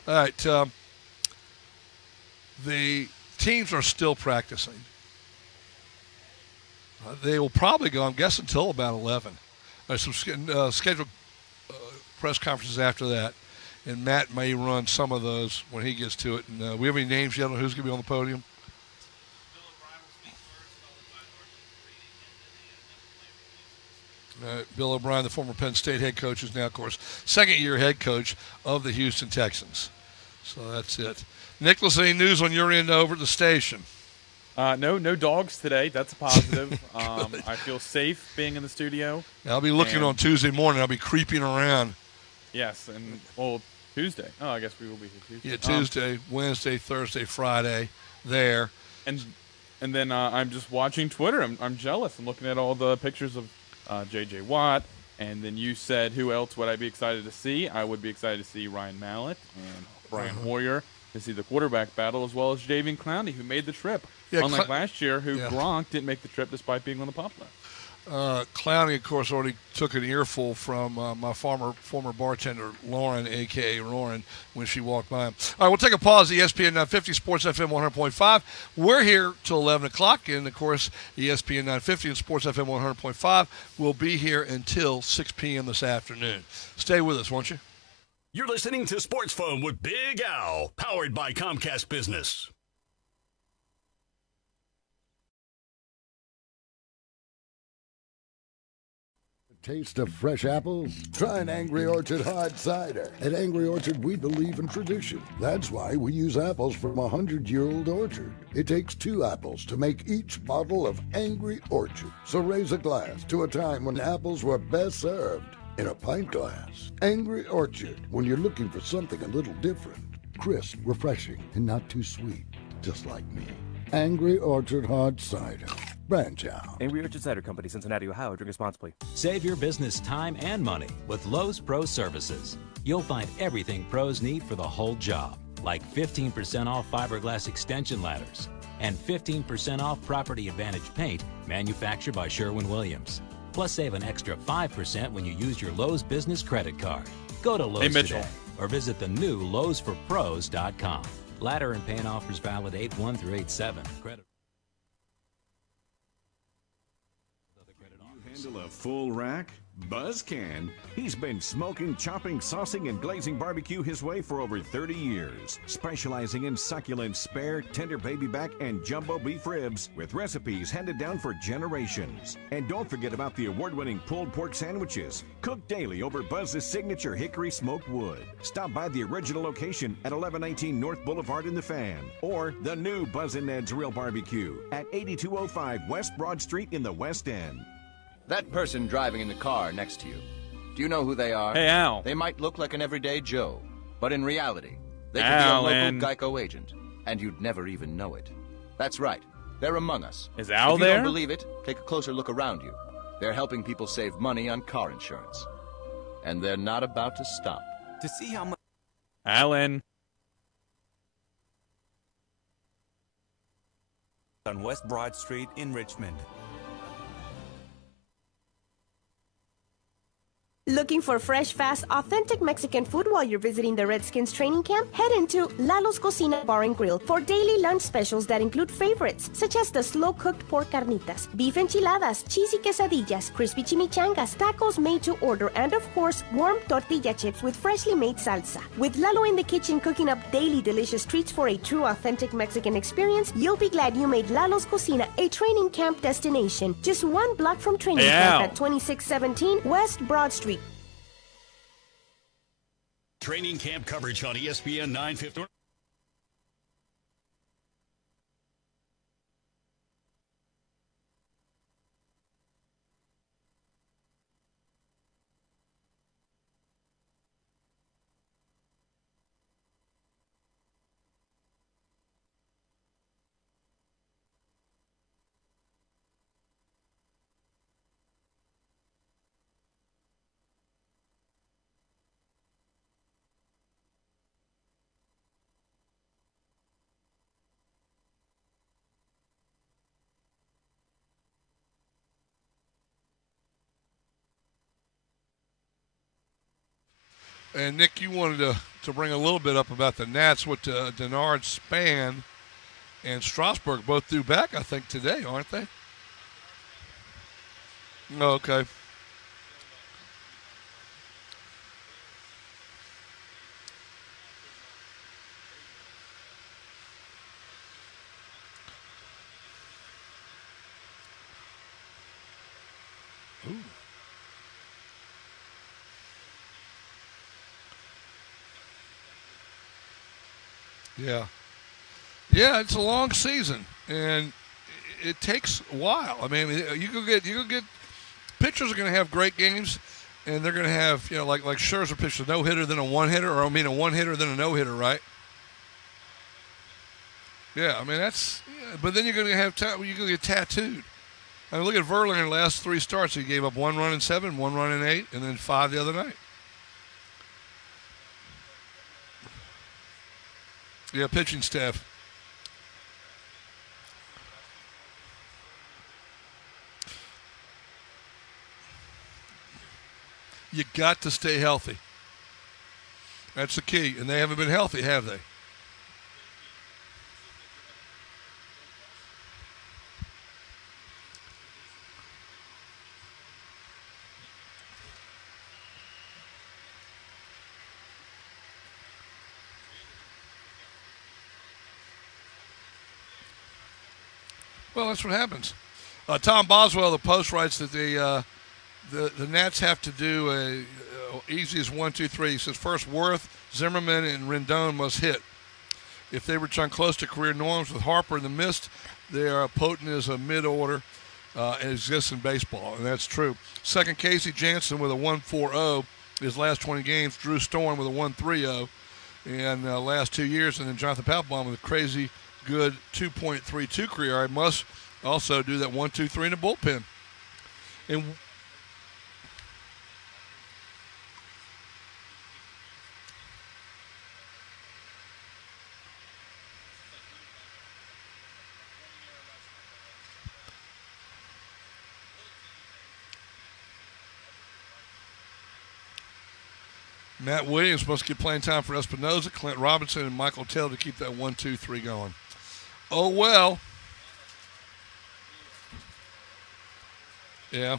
All right. The teams are still practicing. They will probably go, I'm guessing, until about 11. There's some scheduled press conferences after that, and Matt may run some of those when he gets to it. And we have any names yet on who's going to be on the podium? Bill O'Brien, the former Penn State head coach, is now, of course, second-year head coach of the Houston Texans. So that's it. Nicholas, any news on your end over at the station? No dogs today. That's a positive. I feel safe being in the studio. I'll be looking on Tuesday morning. I'll be creeping around. Yes, and Tuesday. Oh, I guess we will be here Tuesday. Yeah, Tuesday, Wednesday, Thursday, Friday, there. And then I'm just watching Twitter. I'm jealous. I'm looking at all the pictures of J.J. Watt And then you said, who else would I be excited to see? I would be excited to see Ryan Mallett and Brian Hoyer, to see the quarterback battle, as well as Javian Clowney, who made the trip. Yeah, unlike last year, who Gronk didn't make the trip despite being on the pop list. Clowney, of course, already took an earful from my former bartender, Lauren, a.k.a. Lauren, when she walked by him. All right, we'll take a pause. ESPN 950, Sports FM 100.5. We're here till 11 o'clock, and, of course, ESPN 950 and Sports FM 100.5 will be here until 6 p.m. this afternoon. Stay with us, won't you? You're listening to Sports Phone with Big Al, powered by Comcast Business. Taste of fresh apples? Try an Angry Orchard hard cider. At Angry Orchard, we believe in tradition. That's why we use apples from a 100-year-old orchard. It takes 2 apples to make each bottle of Angry Orchard. So raise a glass to a time when apples were best served in a pint glass. Angry Orchard, when you're looking for something a little different. Crisp, refreshing, and not too sweet, just like me. Angry Orchard hard cider. Branch out. Angry Orchard Cider Company, Cincinnati, Ohio. Drink responsibly. Save your business time and money with Lowe's Pro Services. You'll find everything pros need for the whole job, like 15% off fiberglass extension ladders and 15% off Property Advantage paint manufactured by Sherwin-Williams. Plus, save an extra 5% when you use your Lowe's business credit card. Go to Lowe's today or visit the new Lowe'sForPros.com. Ladder and paint offers valid 8/1 through 8/7. Credit. Handle a full rack? Buzz can. He's been smoking, chopping, saucing, and glazing barbecue his way for over 30 years, specializing in succulent spare, tender baby back, and jumbo beef ribs with recipes handed down for generations. And don't forget about the award-winning pulled pork sandwiches, cooked daily over Buzz's signature hickory smoked wood. Stop by the original location at 1119 North Boulevard in the Fan, or the new Buzz and Ned's Real Barbecue at 8205 West Broad Street in the West End. That person driving in the car next to you, do you know who they are? Hey, Al. They might look like an everyday Joe, but in reality, they could be a local Geico agent, and you'd never even know it. That's right. They're among us. Is Al If you there? don't believe it, take a closer look around you. They're helping people save money on car insurance. And they're not about to stop. To see how much... Alan. On West Broad Street in Richmond. Looking for fresh, fast, authentic Mexican food while you're visiting the Redskins training camp? Head into Lalo's Cocina Bar and Grill for daily lunch specials that include favorites, such as the slow-cooked pork carnitas, beef enchiladas, cheesy quesadillas, crispy chimichangas, tacos made to order, and of course, warm tortilla chips with freshly made salsa. With Lalo in the kitchen cooking up daily delicious treats for a true, authentic Mexican experience, you'll be glad you made Lalo's Cocina a training camp destination. Just 1 block from training camp at 2617 West Broad Street. Training camp coverage on ESPN 950. And, Nick, you wanted to bring a little bit up about the Nats, what Denard Span and Strasburg both due back, I think, today, aren't they? Oh, okay. Ooh. Yeah. Yeah, it's a long season, and it takes a while. I mean, you go get pitchers are going to have great games, and they're going to have, like Scherzer pitched a no-hitter, then a one-hitter, or a one-hitter, then a no-hitter, right? Yeah, I mean, but then you're going to get tattooed. I mean, look at Verlander in the last 3 starts. He gave up 1 run in 7, 1 run in 8, and then 5 the other night. Yeah, pitching staff. You got to stay healthy. That's the key. And they haven't been healthy, have they? Well, that's what happens. Tom Boswell, the Post, writes that the Nats have to do a easiest 1, 2, 3. He says first Worth, Zimmerman, and Rendon must hit. If they return close to career norms with Harper in the mist, they are potent as a mid-order and exists in baseball, and that's true. Second, Casey Janssen with a 1.40 his last 20 games. Drew Storm with a 1.30 in last 2 years, and then Jonathan Papelbon with a crazy good 2.32 career. I must also do that 1, 2, 3 in the bullpen. And Matt Williams must get playing time for Espinoza, Clint Robinson, and Michael Taylor to keep that 1, 2, 3 going. Oh, well. Yeah.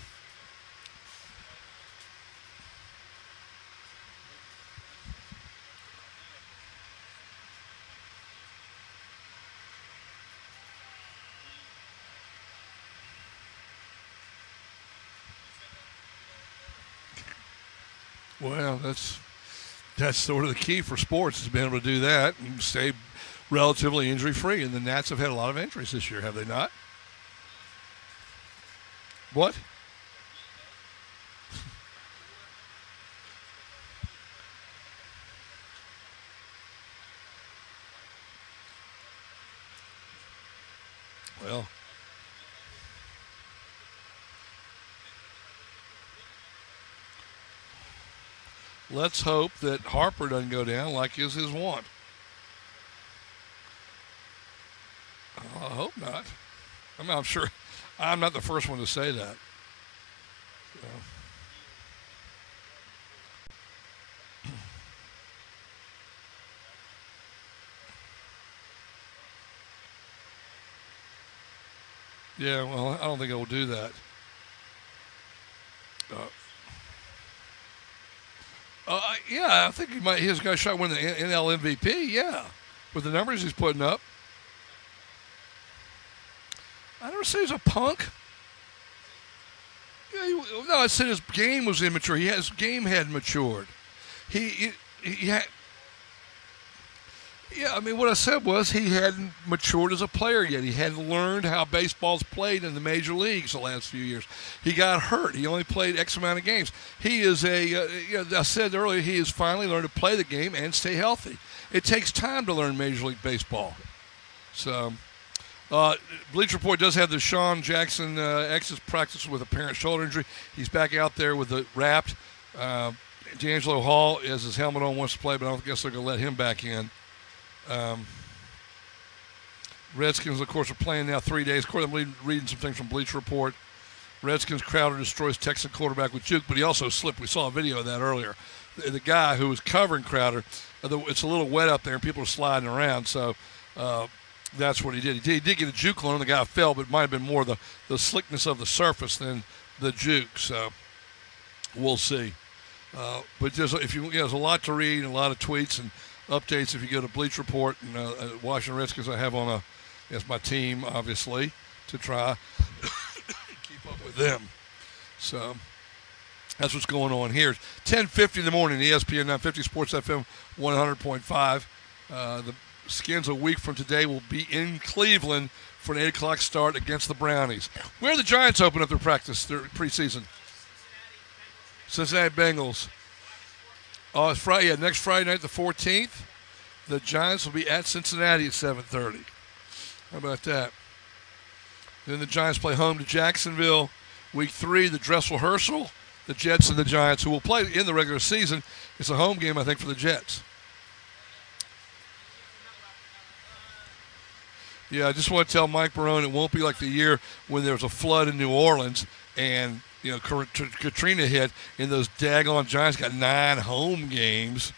Well, that's sort of the key for sports, is being able to do that and stay relatively injury-free. And the Nats have had a lot of injuries this year, have they not? What? Well, let's hope that Harper doesn't go down like is his want. I hope not. I mean, I'm sure I'm not the first one to say that. So. Yeah, well, I don't think it will do that. Yeah, I think he's got a shot to win the NL MVP, yeah, with the numbers he's putting up. I never say he's a punk. Yeah, no, I said his game was immature. His game hadn't matured. He had. Yeah, I mean, what I said was he hadn't matured as a player yet. He hadn't learned how baseball's played in the major leagues the last few years. He got hurt. He only played X amount of games. He is I said earlier, he has finally learned to play the game and stay healthy. It takes time to learn Major League Baseball. So, Bleacher Report does have the Sean Jackson X's practice with apparent shoulder injury. He's back out there with the wrapped. D'Angelo Hall has his helmet on, wants to play, but I don't guess they're going to let him back in. Redskins, of course, are playing now 3 days. Of course, I'm reading some things from Bleacher Report. Redskins Crowder destroys Texan quarterback with juke, but he also slipped. We saw a video of that earlier. The guy who was covering Crowder, it's a little wet up there, and people are sliding around, so that's what he did. He did get a juke on him. The guy fell, but it might have been more the slickness of the surface than the juke, so we'll see. But there's a lot to read and a lot of tweets and updates if you go to Bleacher Report and Washington Redskins. I have on as my team, obviously, to try keep up with them. So that's what's going on here. 10:50 in the morning, ESPN 950 Sports FM 100.5. The Skins a week from today will be in Cleveland for an 8 o'clock start against the Brownies. Where the Giants open up their practice, their preseason? Cincinnati Bengals. Oh, it's Friday. Yeah, next Friday night, the 14th, the Giants will be at Cincinnati at 7:30. How about that? Then the Giants play home to Jacksonville. Week 3, the dress rehearsal, the Jets and the Giants, who will play in the regular season. It's a home game, I think, for the Jets. Yeah, I just want to tell Mike Barone it won't be like the year when there was a flood in New Orleans and, Katrina hit, and those daggone Giants got 9 home games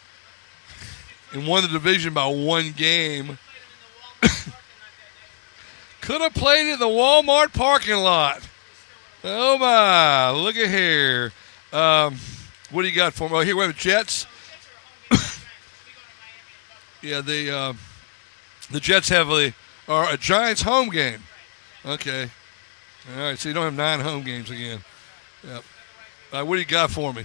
and won the division by 1 game. Could have played in the Walmart parking lot. Oh, my. Look at here. What do you got for me? Oh, here we have the Jets. Yeah, the Jets have a Giants home game. Okay. All right, so you don't have 9 home games again. Yep. All right, what do you got for me?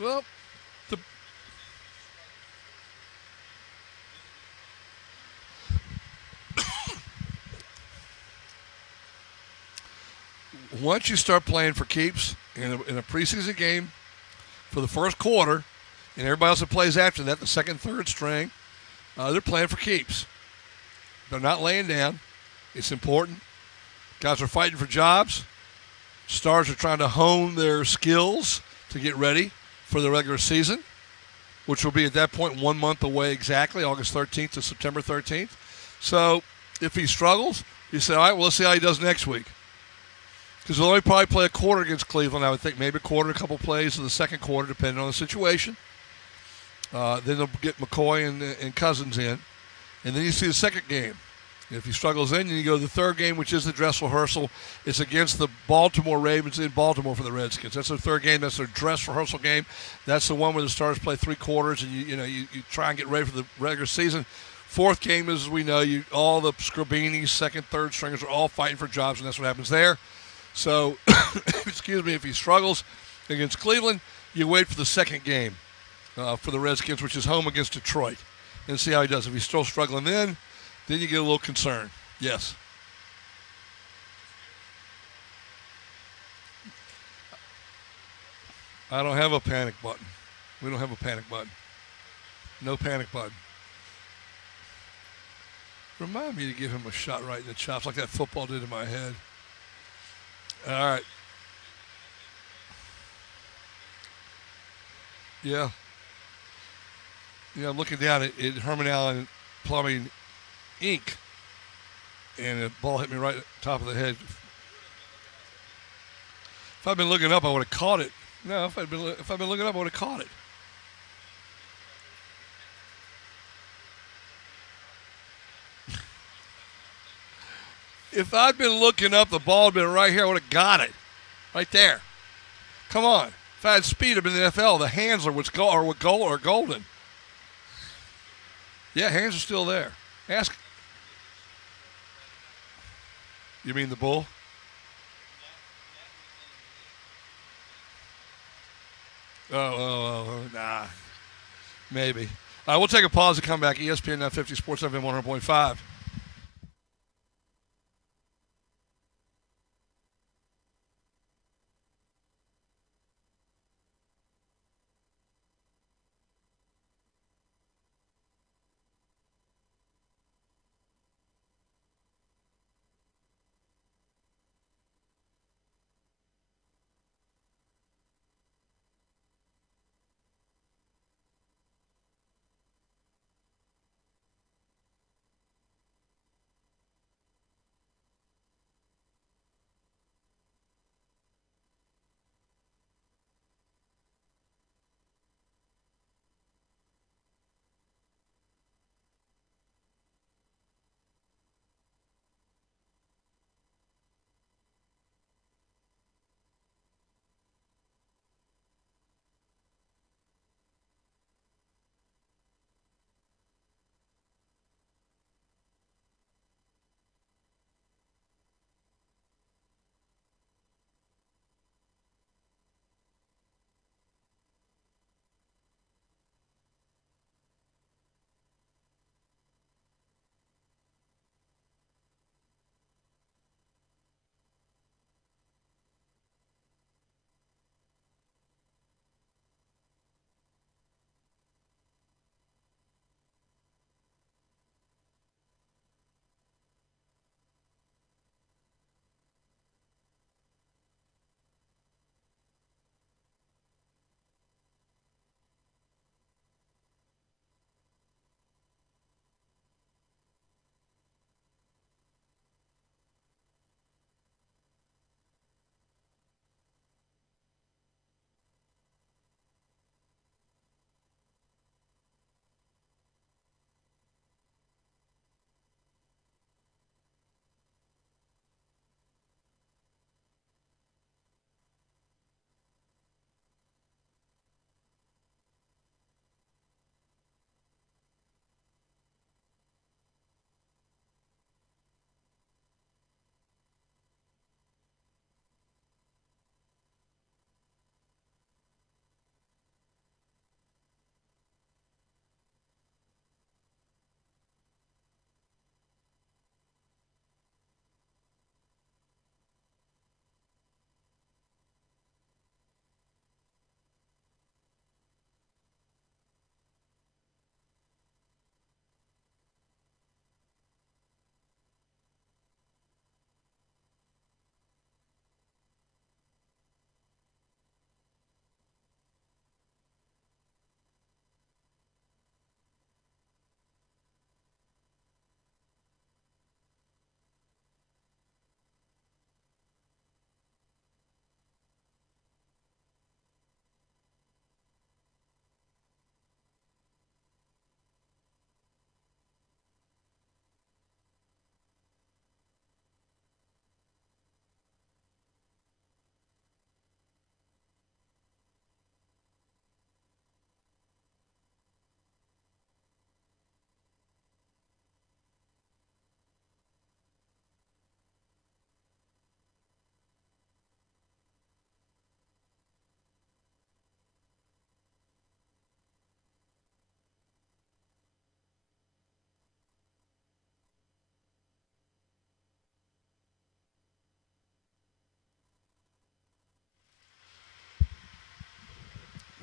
Well, once you start playing for keeps in a preseason game for the first quarter, and everybody else that plays after that, the second, third string, they're playing for keeps. They're not laying down. It's important. Guys are fighting for jobs. Stars are trying to hone their skills to get ready for the regular season, which will be at that point 1 month away exactly, August 13th to September 13th. So if he struggles, you say, all right, well, let's see how he does next week. Because they'll only probably play a quarter against Cleveland, I would think. Maybe a quarter, a couple plays in the second quarter, depending on the situation. Then they'll get McCoy and Cousins in. And then you see the second game. If he struggles in, you go to the third game, which is the dress rehearsal. It's against the Baltimore Ravens in Baltimore for the Redskins. That's their third game. That's their dress rehearsal game. That's the one where the stars play 3 quarters, and you try and get ready for the regular season. Fourth game is, as we know, all the Scribinis, second, third stringers are all fighting for jobs, and that's what happens there. So, excuse me, if he struggles against Cleveland, you wait for the second game for the Redskins, which is home against Detroit, and see how he does. If he's still struggling then you get a little concerned. Yes. I don't have a panic button. We don't have a panic button. No panic button. Remind me to give him a shot right in the chops like that football did in my head. All right. Yeah. Yeah, I'm looking down at Herman Allen Plumbing Inc. And the ball hit me right at the top of the head. If I'd been looking up, I would have caught it. No, if I'd been looking up, I would have caught it. If I'd been looking up, the ball had been right here, I would have got it. Right there. Come on. If I had speed, I'd been in the NFL. The hands are golden. Yeah, hands are still there. Ask. You mean the bull? Oh, nah. Maybe. We'll take a pause and come back. ESPN 950 Sports FM 100.5.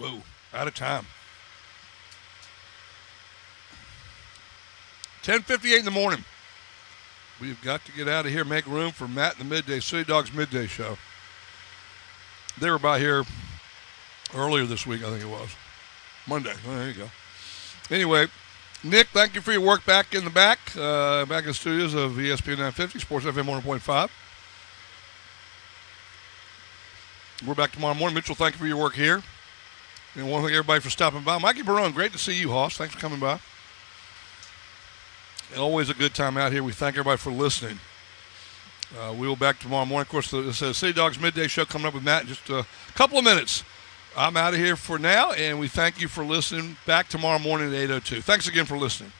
Whoa, out of time. 10:58 in the morning. We've got to get out of here, make room for Matt and the Midday City Dogs Midday Show. They were by here earlier this week, I think it was. Monday. Oh, there you go. Anyway, Nick, thank you for your work back in the back in the studios of ESPN 950, Sports FM 100.5. We're back tomorrow morning. Mitchell, thank you for your work here. And I want to thank everybody for stopping by. Mikey Barone, great to see you, Hoss. Thanks for coming by. Always a good time out here. We thank everybody for listening. We will be back tomorrow morning. Of course, the City Dogs Midday Show coming up with Matt in just a couple of minutes. I'm out of here for now, and we thank you for listening. Back tomorrow morning at 8:02. Thanks again for listening.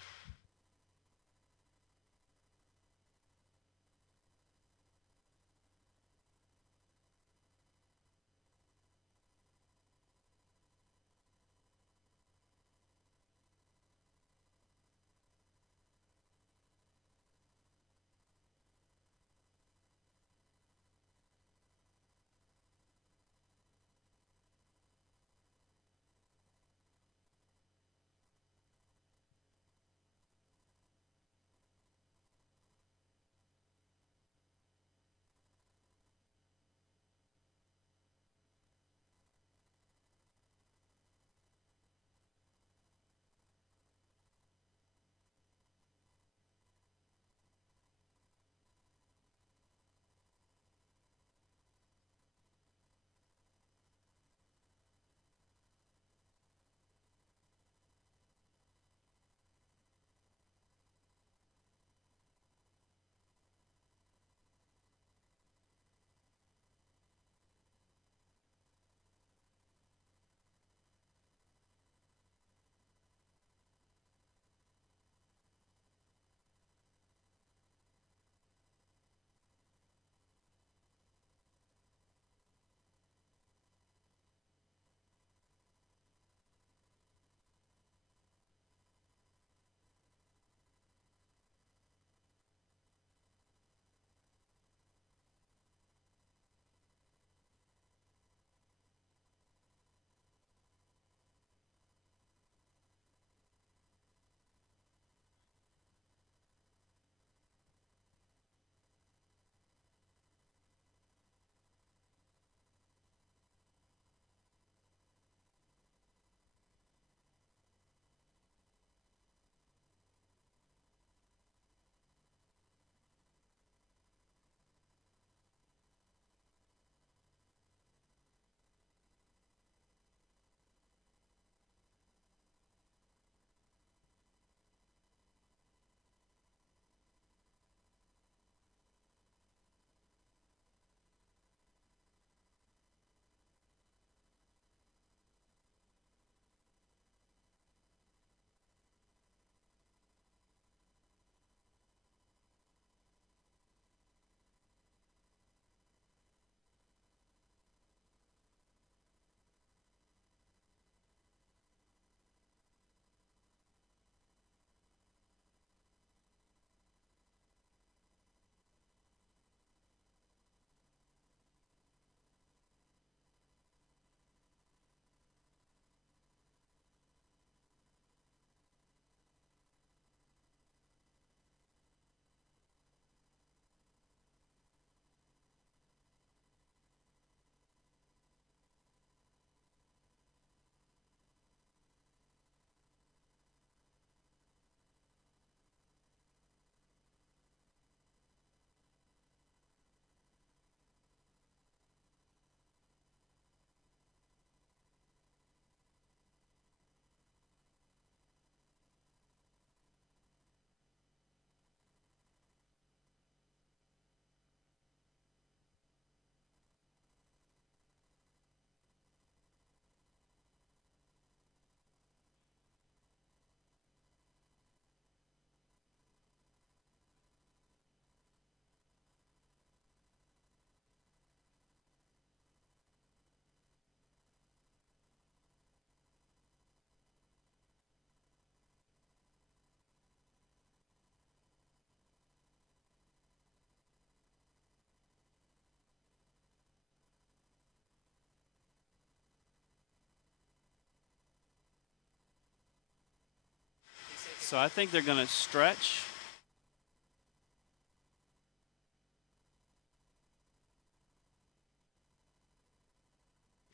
So I think they're going to stretch.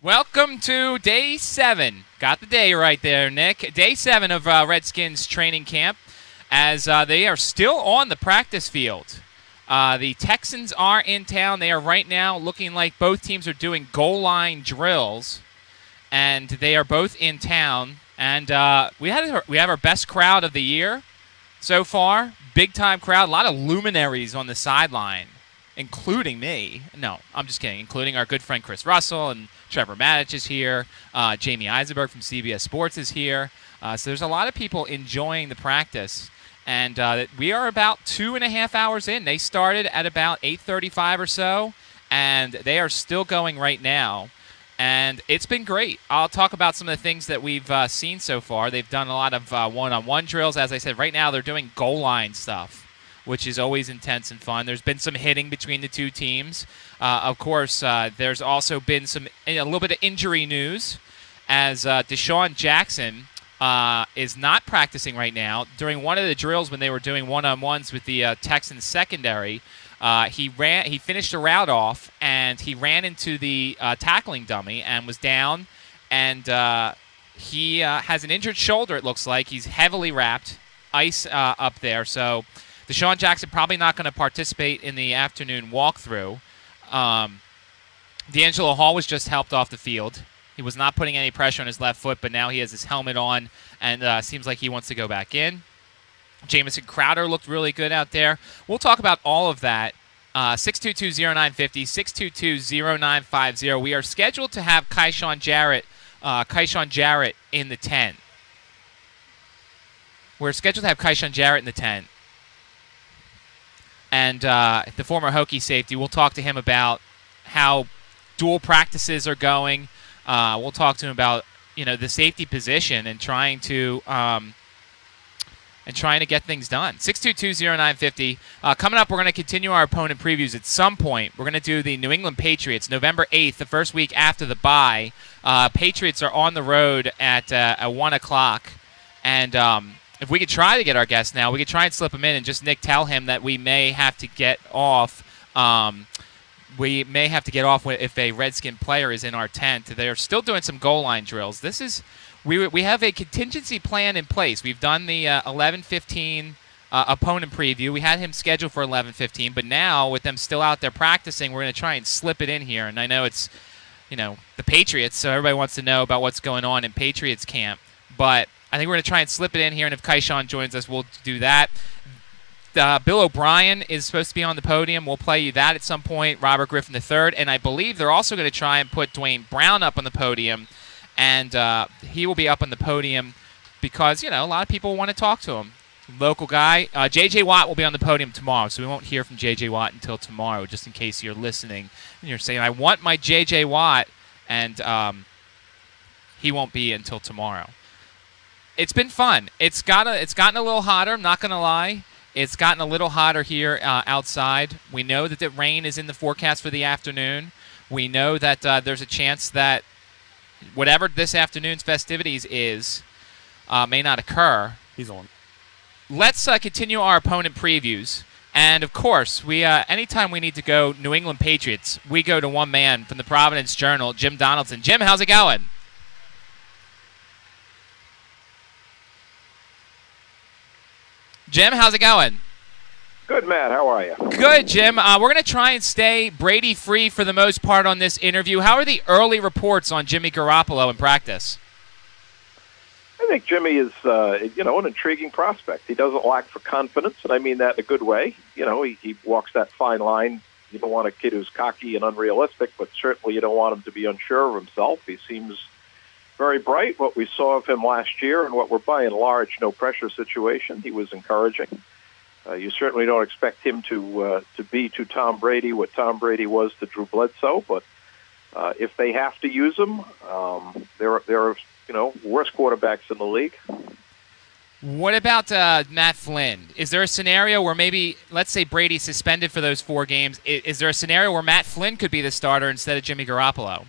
Welcome to day 7. Got the day right there, Nick. Day 7 of Redskins training camp as they are still on the practice field. The Texans are in town. They are right now looking like both teams are doing goal line drills, and they are both in town. And we have our best crowd of the year so far. Big-time crowd. A lot of luminaries on the sideline, including me. No, I'm just kidding. Including our good friend Chris Russell, and Trevor Maddich is here. Jamie Eisenberg from CBS Sports is here. So there's a lot of people enjoying the practice. And we are about 2.5 hours in. They started at about 8:35 or so, and they are still going right now. And it's been great. I'll talk about some of the things that we've seen so far. They've done a lot of one-on-one drills. As I said, right now they're doing goal line stuff, which is always intense and fun. There's been some hitting between the two teams. Of course, there's also been a little bit of injury news as Deshaun Jackson is not practicing right now. During one of the drills when they were doing one-on-ones with the Texans secondary, he finished a route off, and he ran into the tackling dummy and was down, and he has an injured shoulder, it looks like. He's heavily wrapped, ice up there, so Deshaun Jackson probably not going to participate in the afternoon walkthrough. D'Angelo Hall was just helped off the field. He was not putting any pressure on his left foot, but now he has his helmet on, and seems like he wants to go back in. Jamison Crowder looked really good out there. We'll talk about all of that. 622-0950, 622-0950. We are scheduled to have Kaishawn Jarrett in the tent. We're scheduled to have Kaishawn Jarrett in the tent. And the former Hokie safety, we'll talk to him about how dual practices are going. We'll talk to him about the safety position and trying to get things done. 622-0950. Coming up, we're going to continue our opponent previews at some point. We're going to do the New England Patriots, November 8th, the first week after the bye. Patriots are on the road at 1 o'clock. And if we could try to get our guest now, we could try and slip him in and just, Nick, tell him that we may have to get off. We may have to get off if a Redskin player is in our tent. They're still doing some goal line drills. This is we have a contingency plan in place. We've done the 11:15 opponent preview. We had him scheduled for 11:15, but now with them still out there practicing, we're going to try and slip it in here. And I know it's the Patriots, so everybody wants to know about what's going on in Patriots camp. But I think we're going to try and slip it in here, and if Kaishawn joins us, we'll do that. Bill O'Brien is supposed to be on the podium. We'll play you that at some point, Robert Griffin III. And I believe they're also going to try and put Dwayne Brown up on the podium. And he will be up on the podium because, a lot of people want to talk to him. Local guy. J.J. Watt will be on the podium tomorrow, so we won't hear from J.J. Watt until tomorrow, just in case you're listening. And you're saying, I want my J.J. Watt, and he won't be until tomorrow. It's been fun. It's gotten a little hotter, I'm not going to lie. It's gotten a little hotter here outside. We know that the rain is in the forecast for the afternoon. We know that there's a chance that whatever this afternoon's festivities is may not occur. He's on. Let's continue our opponent previews. And, of course, we anytime we need to go New England Patriots, we go to one man from the Providence Journal, Jim Donaldson. Jim, how's it going? Jim, how's it going? Good, Matt. How are you? Good, Jim. We're going to try and stay Brady-free for the most part on this interview. How are the early reports on Jimmy Garoppolo in practice? I think Jimmy is, an intriguing prospect. He doesn't lack for confidence, and I mean that in a good way. He walks that fine line. You don't want a kid who's cocky and unrealistic, but certainly you don't want him to be unsure of himself. He seems very bright. What we saw of him last year and what were by and large no-pressure situation, he was encouraging. You certainly don't expect him to be to Tom Brady what Tom Brady was to Drew Bledsoe, but if they have to use him, there are worse quarterbacks in the league. What about Matt Flynn? Is there a scenario where maybe, let's say Brady's suspended for those 4 games, is there a scenario where Matt Flynn could be the starter instead of Jimmy Garoppolo?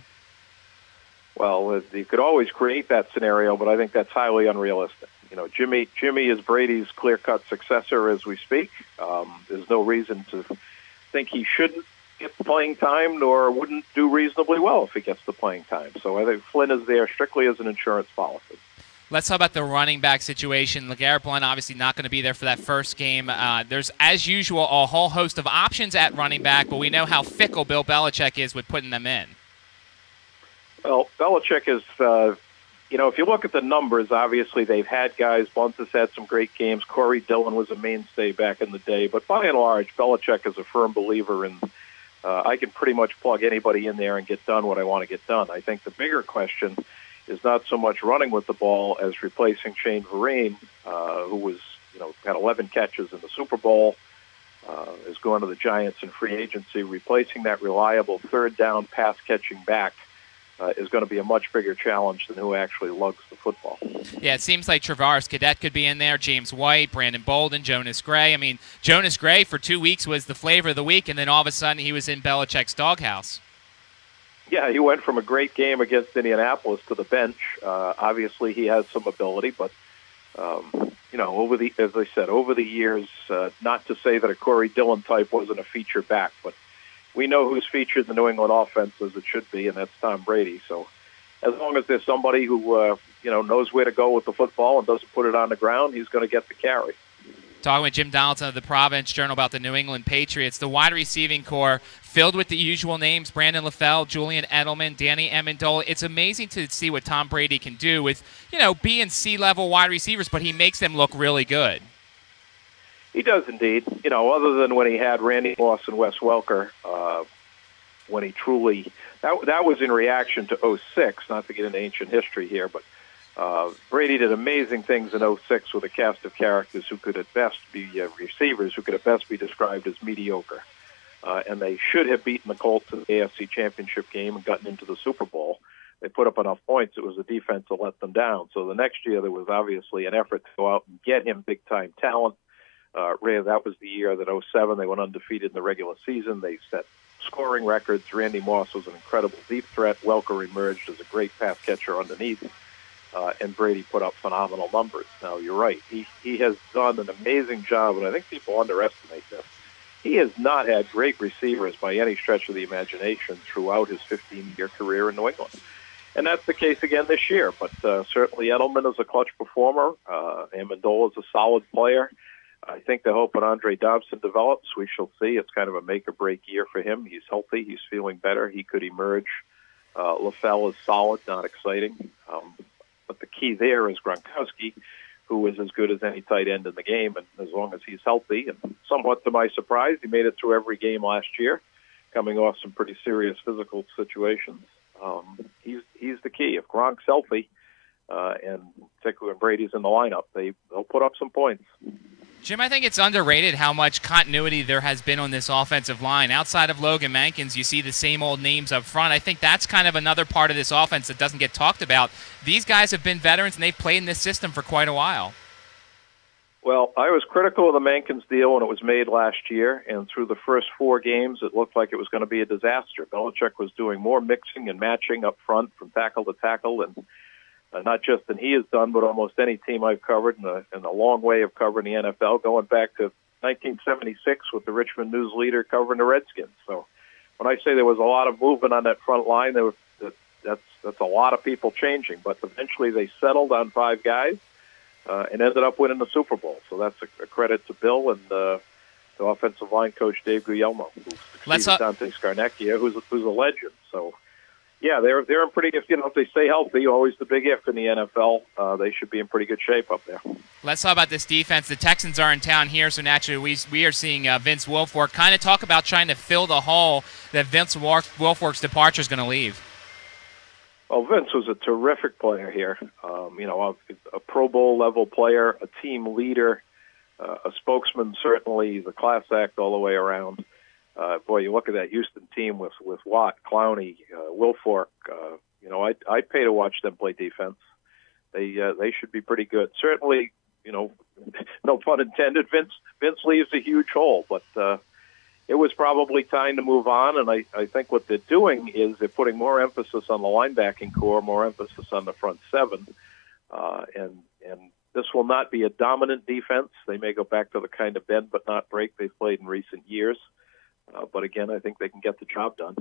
Well, you could always create that scenario, but I think that's highly unrealistic. Jimmy is Brady's clear-cut successor as we speak. There's no reason to think he shouldn't get the playing time, nor wouldn't do reasonably well if he gets the playing time. So I think Flynn is there strictly as an insurance policy. Let's talk about the running back situation. LeGarrette Blount obviously not going to be there for that first game. There's, as usual, a whole host of options at running back, but we know how fickle Bill Belichick is with putting them in. Well, Belichick is, if you look at the numbers, obviously they've had guys. Blount has had some great games. Corey Dillon was a mainstay back in the day. But by and large, Belichick is a firm believer in I can pretty much plug anybody in there and get done what I want to get done. I think the bigger question is not so much running with the ball as replacing Shane Vereen, who was, had 11 catches in the Super Bowl, is going to the Giants in free agency. Replacing that reliable third down pass catching back is going to be a much bigger challenge than who actually lugs the football. Yeah, it seems like Travaris Cadet could be in there, James White, Brandon Bolden, Jonas Gray. I mean, Jonas Gray for 2 weeks was the flavor of the week, and then all of a sudden he was in Belichick's doghouse. Yeah, he went from a great game against Indianapolis to the bench. Obviously, he has some ability, but as I said, over the years, not to say that a Corey Dillon type wasn't a feature back, but we know who's featured in the New England offense as it should be, and that's Tom Brady. So, as long as there's somebody who knows where to go with the football and doesn't put it on the ground, he's going to get the carry. Talking with Jim Donaldson of the Providence Journal about the New England Patriots, the wide receiving core filled with the usual names, Brandon LaFell, Julian Edelman, Danny Amendola. It's amazing to see what Tom Brady can do with, B and C level wide receivers, but he makes them look really good. He does indeed. Other than when he had Randy Moss and Wes Welker, when he truly that was in reaction to 2006, not to get into ancient history here, but Brady did amazing things in 2006 with a cast of characters who could at best be receivers who could at best be described as mediocre. And they should have beaten the Colts in the AFC Championship game and gotten into the Super Bowl. They put up enough points. It was the defense that let them down. So the next year there was obviously an effort to go out and get him big-time talent. That was the year that 2007 they went undefeated in the regular season. They set scoring records. Randy Moss was an incredible deep threat. Welker emerged as a great pass catcher underneath. And Brady put up phenomenal numbers. Now, you're right. He has done an amazing job, and I think people underestimate this. He has not had great receivers by any stretch of the imagination throughout his 15-year career in New England. And that's the case again this year. But certainly Edelman is a clutch performer. Amendola is a solid player. I think the hope that Andre Dobson develops, we shall see. It's kind of a make-or-break year for him. He's healthy. He's feeling better. He could emerge. LaFell is solid, not exciting. But the key there is Gronkowski, who is as good as any tight end in the game, and as long as he's healthy, and somewhat to my surprise, he made it through every game last year, coming off some pretty serious physical situations. He's the key. If Gronk's healthy, and particularly when Brady's in the lineup, they'll put up some points. Jim, I think it's underrated how much continuity there has been on this offensive line. Outside of Logan Mankins, you see the same old names up front. I think that's kind of another part of this offense that doesn't get talked about. These guys have been veterans, and they've played in this system for quite a while. Well, I was critical of the Mankins deal when it was made last year, and through the first 4 games, it looked like it was going to be a disaster. Belichick was doing more mixing and matching up front from tackle to tackle, and not just than he has done, but almost any team I've covered in a long way of covering the NFL, going back to 1976 with the Richmond News Leader covering the Redskins. So when I say there was a lot of movement on that front line, that's a lot of people changing. But eventually they settled on 5 guys and ended up winning the Super Bowl. So that's a credit to Bill and the offensive line coach Dave Guglielmo, who succeeded Dante Scarnecchia, who's a legend. So. Yeah, they're in pretty. If they stay healthy, always the big if in the NFL. They should be in pretty good shape up there. Let's talk about this defense. The Texans are in town here, so naturally we are seeing Vince Wilfork kind of talk about trying to fill the hole that Vince Wilfork's departure is going to leave. Well, Vince was a terrific player here. A Pro Bowl level player, a team leader, a spokesman. Certainly, he's a class act all the way around. You look at that Houston team with Watt, Clowney, Wilfork. I'd pay to watch them play defense. They should be pretty good. Certainly, no pun intended. Vince leaves a huge hole, but it was probably time to move on. And I think what they're doing is they're putting more emphasis on the linebacking core, more emphasis on the front 7, and This will not be a dominant defense. They may go back to the kind of bend but not break they've played in recent years. But again, I think they can get the job done.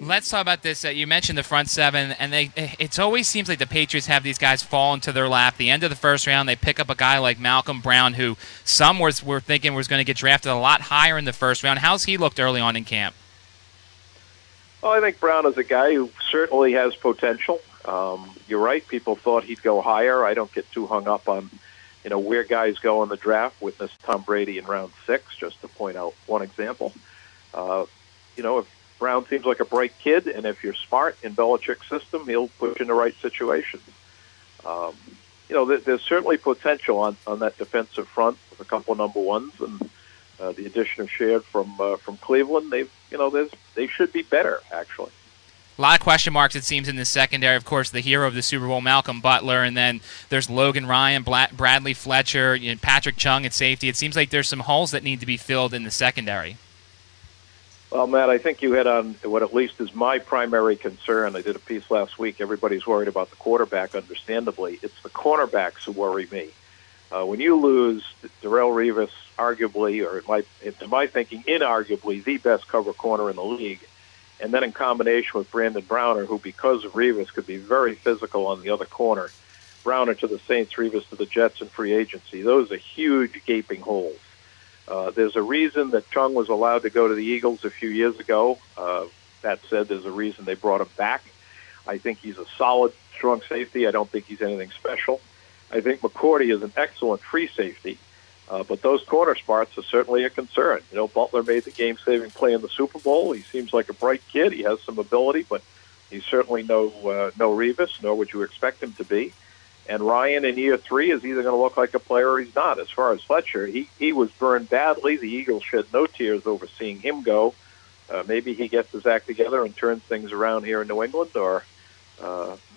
Let's talk about this. You mentioned the front seven, and it always seems like the Patriots have these guys fall into their lap. The end of the first round, they pick up a guy like Malcolm Brown, who some were thinking was going to get drafted a lot higher in the first round. How's he looked early on in camp? Well, I think Brown is a guy who certainly has potential. You're right. People thought he'd go higher. I don't get too hung up on, where guys go in the draft. Witness Tom Brady in round 6, just to point out one example. If Brown seems like a bright kid, and if you're smart in Belichick's system, he'll put you in the right situations. There's certainly potential on that defensive front with a couple of number ones, and the addition of Sheard from Cleveland. They should be better, actually. A lot of question marks, it seems, in the secondary. Of course, the hero of the Super Bowl, Malcolm Butler, and then there's Logan Ryan, Bradley Fletcher, Patrick Chung at safety. It seems like there's some holes that need to be filled in the secondary. Well, Matt, I think you hit on what at least is my primary concern. I did a piece last week. Everybody's worried about the quarterback, understandably. It's the cornerbacks who worry me. When you lose Darrelle Revis, arguably, or to my thinking, inarguably, the best cover corner in the league, and then in combination with Brandon Browner, who, because of Revis, could be very physical on the other corner. Browner to the Saints, Revis to the Jets in free agency. Those are huge gaping holes. There's a reason that Chung was allowed to go to the Eagles a few years ago. That said, there's a reason they brought him back. I think he's a solid, strong safety. I don't think he's anything special. I think McCourty is an excellent free safety. But those corner spots are certainly a concern. Butler made the game-saving play in the Super Bowl. He seems like a bright kid. He has some ability, but he's certainly no Revis, nor would you expect him to be. And Ryan in year 3 is either going to look like a player or he's not. As far as Fletcher, he was burned badly. The Eagles shed no tears over seeing him go. Maybe he gets his act together and turns things around here in New England, or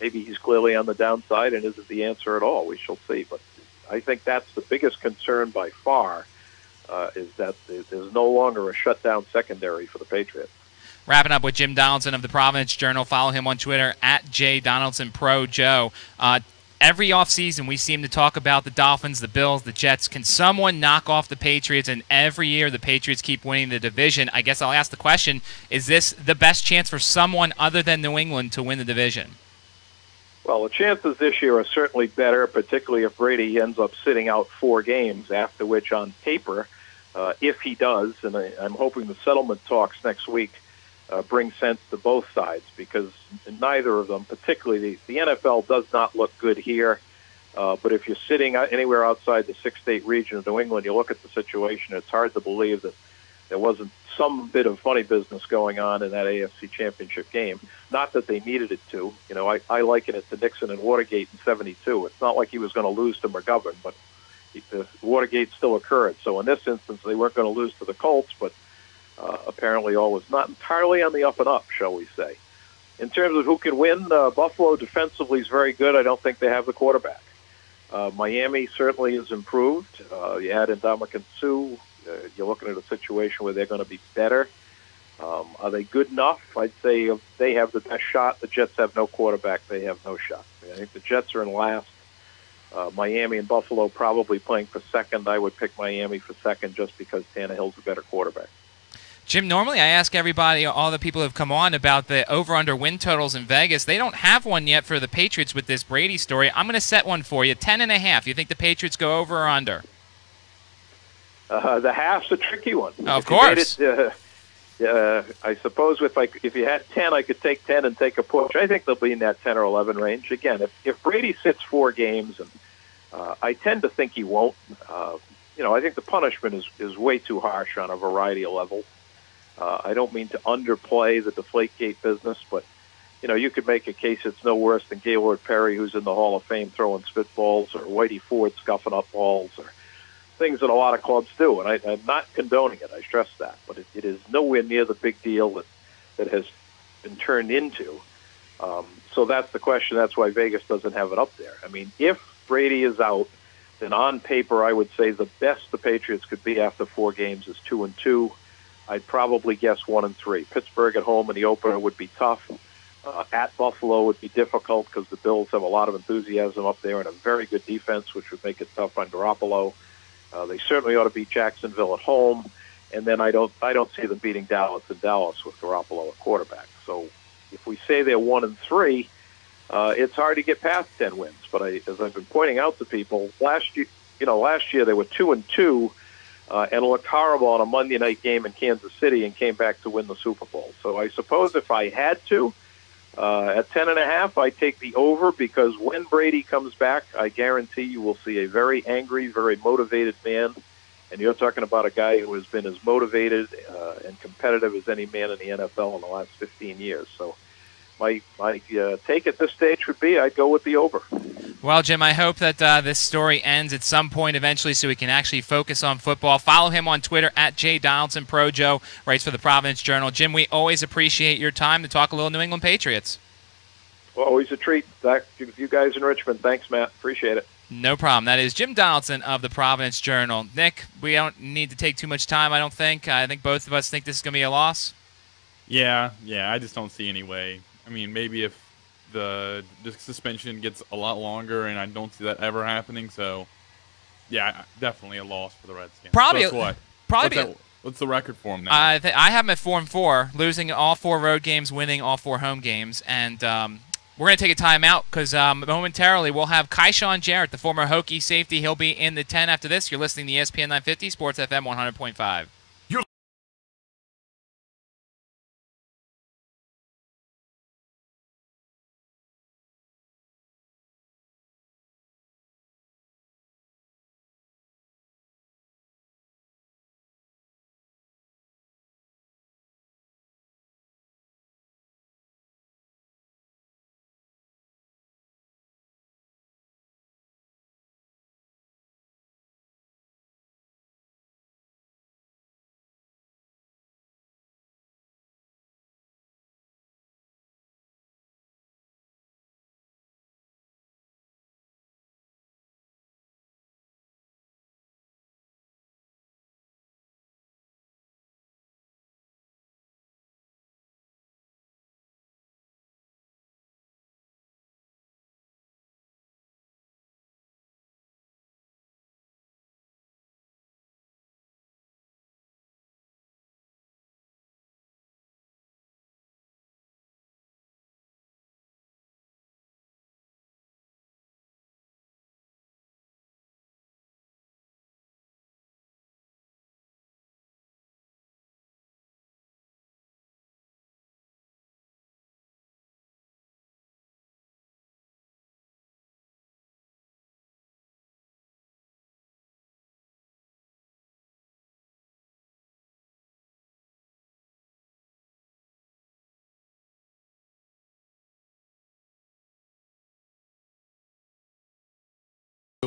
maybe he's clearly on the downside and isn't the answer at all. We shall see. But I think that's the biggest concern by far, is that there's no longer a shutdown secondary for the Patriots. Wrapping up with Jim Donaldson of the Providence Journal. Follow him on Twitter at JDonaldsonPro. Joe, every offseason we seem to talk about the Dolphins, the Bills, the Jets. Can someone knock off the Patriots? And every year the Patriots keep winning the division. I guess I'll ask the question, is this the best chance for someone other than New England to win the division? Well, the chances this year are certainly better, particularly if Brady ends up sitting out 4 games, after which on paper, if he does, and I'm hoping the settlement talks next week bring sense to both sides, because neither of them, particularly the NFL, does not look good here. But if you're sitting anywhere outside the 6-state region of New England, you look at the situation, it's hard to believe that there wasn't some bit of funny business going on in that AFC Championship game. Not that they needed it to. I liken it to Nixon and Watergate in '72. It's not like he was going to lose to McGovern, but Watergate still occurred. So in this instance, they weren't going to lose to the Colts, but apparently all was not entirely on the up and up, shall we say. In terms of who can win, Buffalo defensively is very good. I don't think they have the quarterback. Miami certainly has improved. You add Ndamukong Suh. You're looking at a situation where they're going to be better. Are they good enough? I'd say if they have the best shot. The Jets have no quarterback. They have no shot. I think the Jets are in last. Miami and Buffalo probably playing for second. I would pick Miami for second just because Tannehill's a better quarterback. Jim, normally I ask everybody, all the people who have come on, about the over-under win totals in Vegas. They don't have one yet for the Patriots with this Brady story. I'm going to set one for you, 10.5. You think the Patriots go over or under? The half's a tricky one. Of course. I suppose if you had 10, I could take 10 and take a push. I think they'll be in that 10 or 11 range. Again, if Brady sits 4 games, and I tend to think he won't, I think the punishment is way too harsh on a variety of levels. I don't mean to underplay the Deflategate business, but, you could make a case it's no worse than Gaylord Perry, who's in the Hall of Fame throwing spitballs, or Whitey Ford scuffing up balls, or things that a lot of clubs do. And I'm not condoning it, I stress that. But it is nowhere near the big deal that has been turned into. So that's the question. That's why Vegas doesn't have it up there. I mean, if Brady is out, then on paper I would say the best the Patriots could be after 4 games is 2-2. I'd probably guess 1-3. Pittsburgh at home in the opener would be tough. At Buffalo would be difficult because the Bills have a lot of enthusiasm up there and a very good defense, which would make it tough on Garoppolo. They certainly ought to beat Jacksonville at home, and then I don't see them beating Dallas in Dallas with Garoppolo at quarterback. So if we say they're 1-3, it's hard to get past 10 wins. But as I've been pointing out to people, last year they were 2-2 and looked horrible on a Monday night game in Kansas City and came back to win the Super Bowl. So I suppose if I had to, at 10.5, I take the over because when Brady comes back, I guarantee you will see a very angry, very motivated man. And you're talking about a guy who has been as motivated and competitive as any man in the NFL in the last 15 years. So my take at this stage would be I'd go with the over. Well, Jim, I hope that this story ends at some point eventually so we can actually focus on football. Follow him on Twitter at @JDonaldsonProJo, writes for the Providence Journal. Jim, we always appreciate your time to talk a little New England Patriots. Well, always a treat. Back to you guys in Richmond. Thanks, Matt. Appreciate it. No problem. That is Jim Donaldson of the Providence Journal. Nick, we don't need to take too much time, I don't think. I think both of us think this is going to be a loss. Yeah, I just don't see any way. I mean, maybe if the suspension gets a lot longer, and I don't see that ever happening. So, yeah, definitely a loss for the Redskins. What's the record for them now? I have them at 4-4, losing all 4 road games, winning all 4 home games, and we're going to take a timeout because momentarily we'll have Kaishan Jarrett, the former Hokie safety. He'll be in the 10 after this. You're listening to ESPN 950, Sports FM 100.5.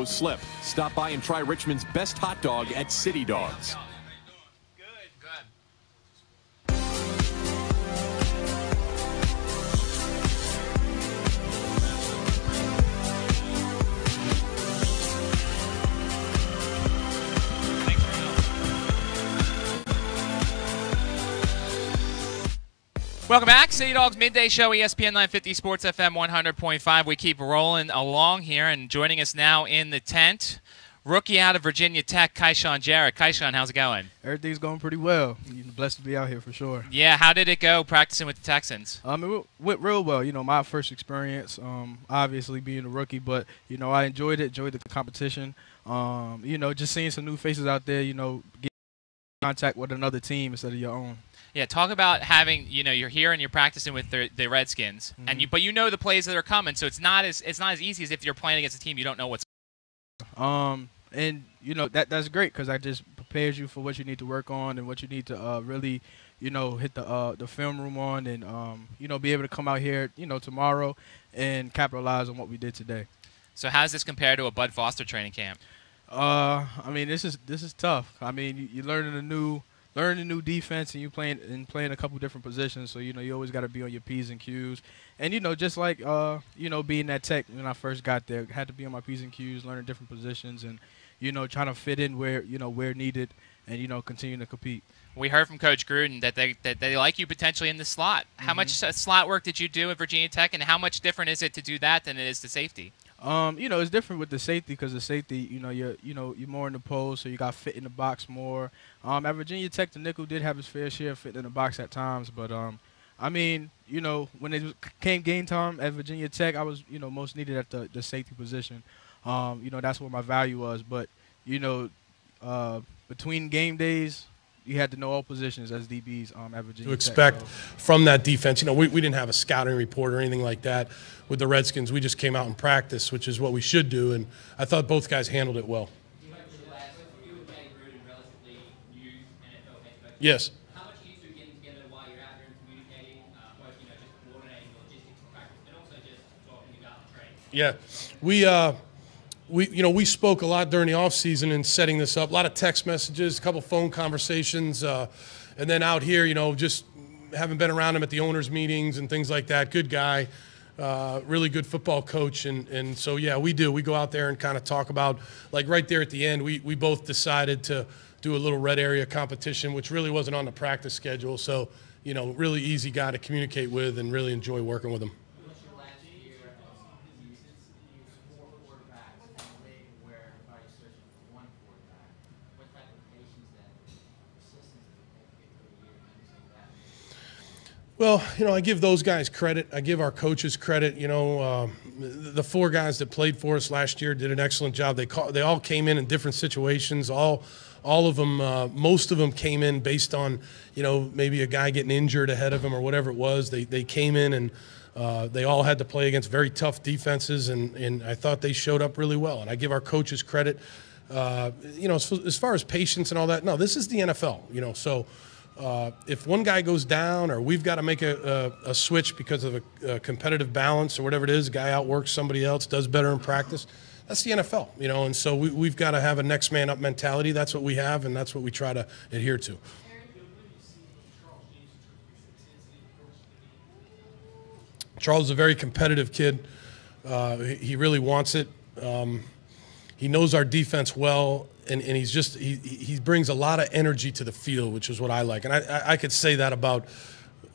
Slip. Stop by and try Richmond's best hot dog at City Dogs. Welcome back. City Dogs Midday Show, ESPN 950, Sports FM 100.5. We keep rolling along here, and joining us now in the tent, rookie out of Virginia Tech, Kaishan Jarrett. Kaishan, how's it going? Everything's going pretty well. Blessed to be out here for sure. Yeah, how did it go practicing with the Texans? It went real well. My first experience, obviously being a rookie, but, I enjoyed the competition. Just seeing some new faces out there, getting contact with another team instead of your own. Yeah, talk about having, you're here and you're practicing with the Redskins, and but you know the plays that are coming, so it's not as easy as if you're playing against a team you don't know what's. And that's great because that just prepares you for what you need to work on and what you need to really, hit the film room on and be able to come out here, tomorrow and capitalize on what we did today. So how does this compare to a Bud Foster training camp? This is tough. You're learning a new defense, and you playing a couple different positions. So you always got to be on your P's and Q's, and just like being at Tech when I first got there, had to be on my P's and Q's, learning different positions, and trying to fit in where needed, and continue to compete. We heard from Coach Gruden that they like you potentially in the slot. How much slot work did you do at Virginia Tech, and how much different is it to do that than it is to safety? It's different with the safety because the safety, you're more in the post, so you got fit in the box more. At Virginia Tech, the nickel did have his fair share of fit in the box at times, but when it came game time at Virginia Tech, I was most needed at the safety position. That's where my value was, but between game days, you had to know all positions as DBs at Virginia Tech. To expect from that defense. We didn't have a scouting report or anything like that with the Redskins. We just came out and practiced, which is what we should do, and I thought both guys handled it well. Yes. How much are you two getting together while you're out here and communicating, both just coordinating logistics and practice, but also just talking about the trade? Yeah, we spoke a lot during the off season and setting this up. A lot of text messages, a couple phone conversations, and then out here, just having been around him at the owners' meetings and things like that. Good guy, really good football coach, and so yeah, we do. We go out there and kind of talk about, like right there at the end, we both decided to do a little red area competition, which really wasn't on the practice schedule. So, really easy guy to communicate with and really enjoy working with him. Well, I give those guys credit. I give our coaches credit. The 4 guys that played for us last year did an excellent job. They all came in different situations. All of them, most of them came in based on, maybe a guy getting injured ahead of them or whatever it was. They came in and they all had to play against very tough defenses, and I thought they showed up really well. And I give our coaches credit. As far as patience and all that, no, this is the NFL. So. If one guy goes down or we've got to make a switch because of a competitive balance or whatever it is, a guy outworks somebody else, does better in practice, that's the NFL, and so we've got to have a next man up mentality. That's what we have, and that's what we try to adhere to. Charles is a very competitive kid. He really wants it. He knows our defense well. And he brings a lot of energy to the field, which is what I like. And I could say that about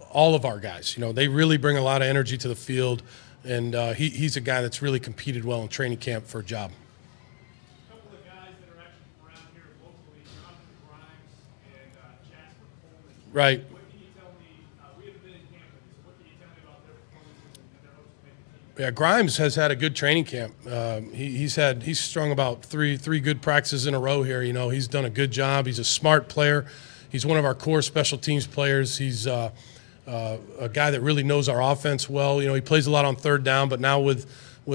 all of our guys. They really bring a lot of energy to the field, and he's a guy that's really competed well in training camp for a job. A couple of guys that are actually around here locally, Jonathan Grimes and Jasper Coleman. Right. What can you tell me? We haven't been in camp with this. What can you tell me about their performances and their hopes to make the team? Yeah, Grimes has had a good training camp. He's strung about three good practices in a row here. He's done a good job. He's a smart player. He's one of our core special teams players. He's a guy that really knows our offense well. He plays a lot on third down, but now with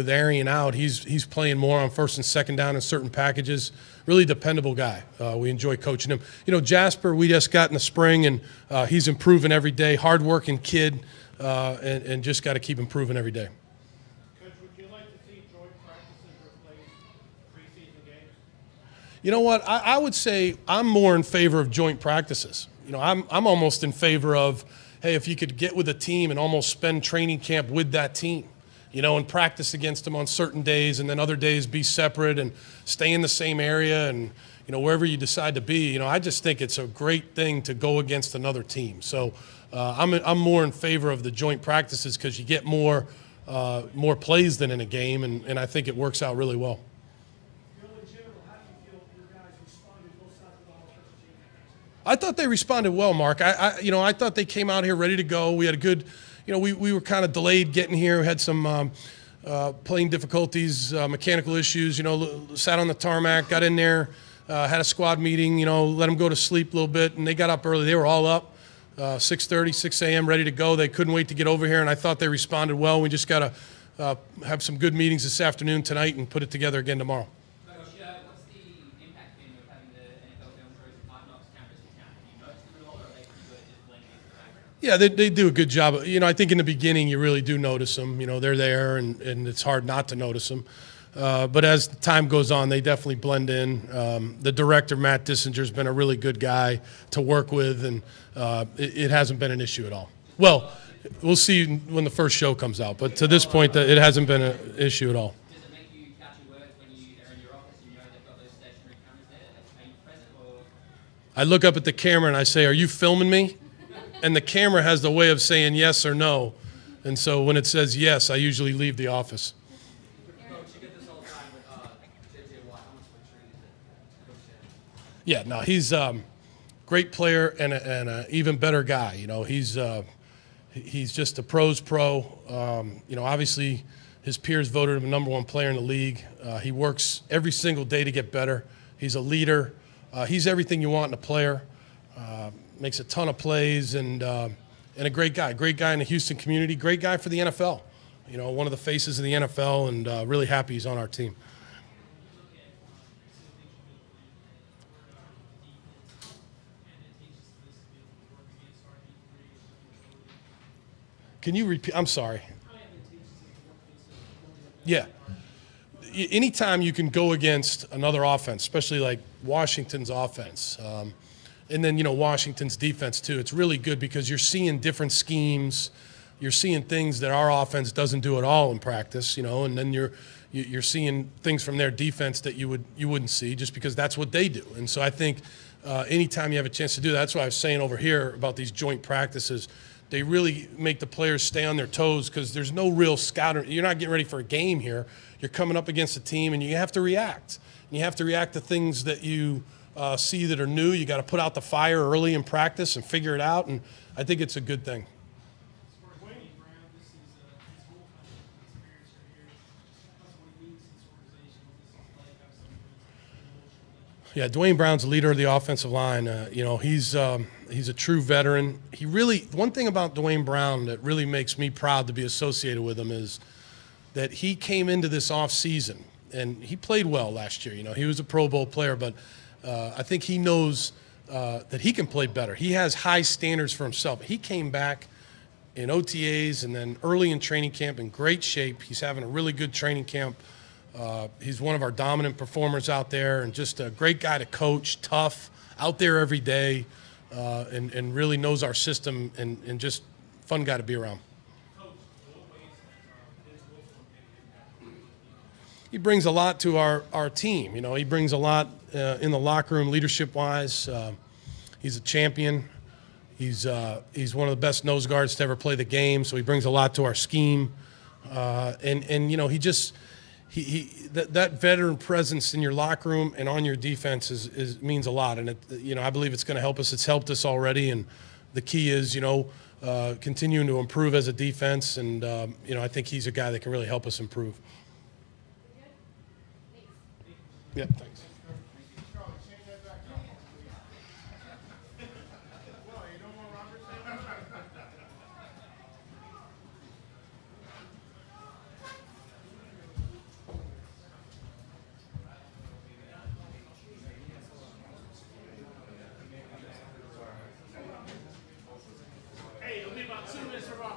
Arian out, he's playing more on first and second down in certain packages. Really dependable guy. We enjoy coaching him. Jasper, we just got in the spring, and he's improving every day. Hard-working kid, and just got to keep improving every day. You know what? I would say I'm more in favor of joint practices. I'm almost in favor of, hey, if you could get with a team and almost spend training camp with that team, and practice against them on certain days, and then other days be separate and stay in the same area and, wherever you decide to be. I just think it's a great thing to go against another team. So I'm more in favor of the joint practices because you get more plays than in a game, and I think it works out really well. I thought they responded well, Mark. I thought they came out here ready to go. We had a good, we were kind of delayed getting here. We had some playing difficulties, mechanical issues. Sat on the tarmac, got in there, had a squad meeting. Let them go to sleep a little bit, and they got up early. They were all up, 6:30, 6 a.m., ready to go. They couldn't wait to get over here, and I thought they responded well. We just got to have some good meetings this afternoon, tonight, and put it together again tomorrow. Yeah, they do a good job. I think in the beginning you really do notice them. They're there, and it's hard not to notice them. But as time goes on, they definitely blend in. The director, Matt Dissinger's been a really good guy to work with, and it hasn't been an issue at all. Well, we'll see when the first show comes out, but to this point, it hasn't been an issue at all. Does it make you catch your words when you are in your office and you know they've got those stationary cameras there? Are you present or? I look up at the camera and I say, "Are you filming me?" And the camera has the way of saying yes or no. And so when it says yes, I usually leave the office. Yeah, no, he's great player and an even better guy. You know, he's just a pro's pro. You know, obviously his peers voted him the #1 player in the league. He works every single day to get better. He's a leader. He's everything you want in a player. Makes a ton of plays and a great guy. Great guy in the Houston community. Great guy for the NFL. You know, one of the faces of the NFL, and really happy he's on our team. Can you repeat? I'm sorry. Yeah. Anytime you can go against another offense, especially like Washington's offense, and then, you know, Washington's defense too, it's really good because you're seeing different schemes. You're seeing things that our offense doesn't do at all in practice, you know, and then you're seeing things from their defense that you wouldn't see just because that's what they do. And so I think anytime you have a chance to do that, that's why I was saying over here about these joint practices. They really make the players stay on their toes because there's no real scouting. You're not getting ready for a game here. You're coming up against a team, and you have to react. And you have to react to things that you see that are new. You got to put out the fire early in practice and figure it out, and I think it's a good thing. Yeah, Dwayne Brown's the leader of the offensive line. You know, he's a true veteran. He really, one thing about Dwayne Brown that really makes me proud to be associated with him is that he came into this offseason, and he played well last year. You know, he was a Pro Bowl player, but I think he knows that he can play better. He has high standards for himself. He came back in OTAs and then early in training camp in great shape. He's having a really good training camp. He's one of our dominant performers out there and just a great guy to coach, tough, out there every day, and really knows our system and just fun guy to be around. He brings a lot to our team. You know, he brings a lot in the locker room leadership-wise. He's a champion. He's one of the best nose guards to ever play the game, so he brings a lot to our scheme. And you know, that veteran presence in your locker room and on your defense means a lot. And you know, I believe it's going to help us. It's helped us already. And the key is, you know, continuing to improve as a defense. And you know, I think he's a guy that can really help us improve. Yeah, thanks. Hey, it'll be about 2 minutes for Robert.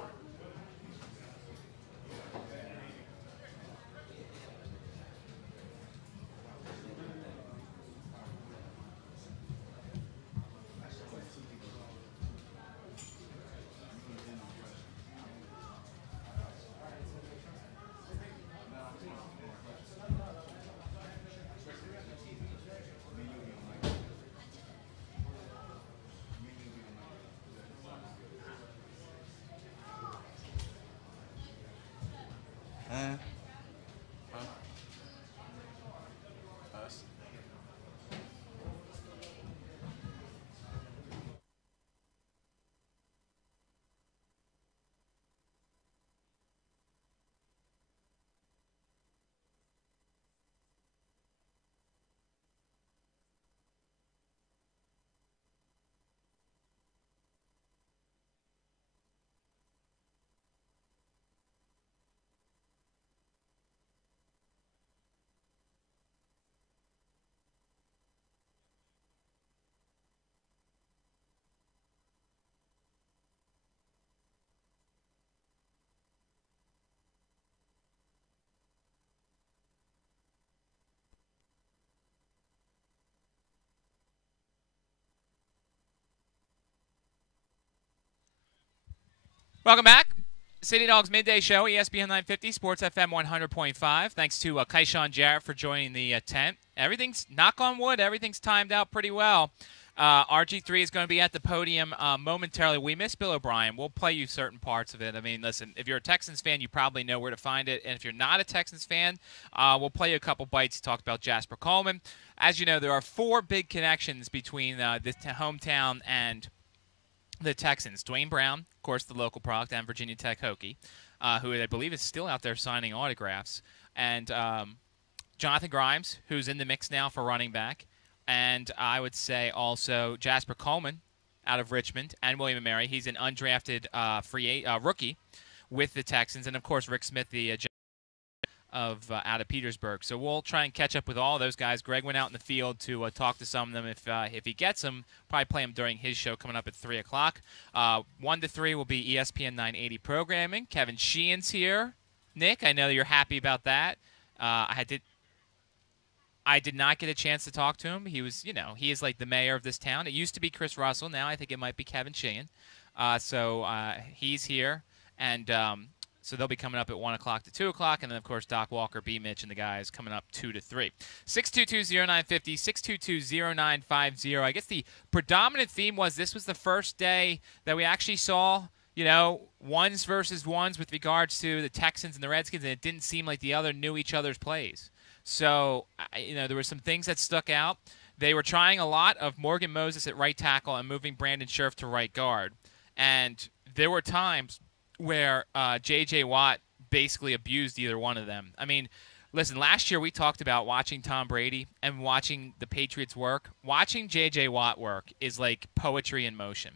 Welcome back. City Dogs Midday Show, ESPN 950, Sports FM 100.5. Thanks to Kaishan Jarrett for joining the tent. Everything's, knock on wood, everything's timed out pretty well. RG3 is going to be at the podium momentarily. We miss Bill O'Brien. We'll play you certain parts of it. I mean, listen, if you're a Texans fan, you probably know where to find it. And if you're not a Texans fan, we'll play you a couple bites. Talked about Jasper Coleman. As you know, there are 4 big connections between this hometown and the Texans. Dwayne Brown, of course, the local product, and Virginia Tech Hokie, who I believe is still out there signing autographs. And Jonathan Grimes, who's in the mix now for running back. And I would say also Jasper Coleman out of Richmond and William & Mary. He's an undrafted rookie with the Texans. And, of course, Rick Smith, the out of Petersburg. So we'll try and catch up with all those guys. Greg went out in the field to talk to some of them. If he gets them, probably play them during his show coming up at 3 o'clock. 1 to 3 will be ESPN 980 programming. Kevin Sheehan's here. Nick, I know you're happy about that. I did not get a chance to talk to him. He was, he is like the mayor of this town. It used to be Chris Russell. Now I think it might be Kevin Sheehan. So he's here. And so they'll be coming up at 1 o'clock to 2 o'clock. And then, of course, Doc Walker, B. Mitch, and the guys coming up 2 to 3. 622-0950, 622-0950. I guess the predominant theme was this was the first day that we actually saw, ones versus ones with regards to the Texans and the Redskins. And it didn't seem like the other knew each other's plays. So, there were some things that stuck out. They were trying a lot of Morgan Moses at right tackle and moving Brandon Scherf to right guard. And there were times where J.J. Watt basically abused either one of them. I mean, listen, last year we talked about watching Tom Brady and watching the Patriots work. Watching J.J. Watt work is like poetry in motion.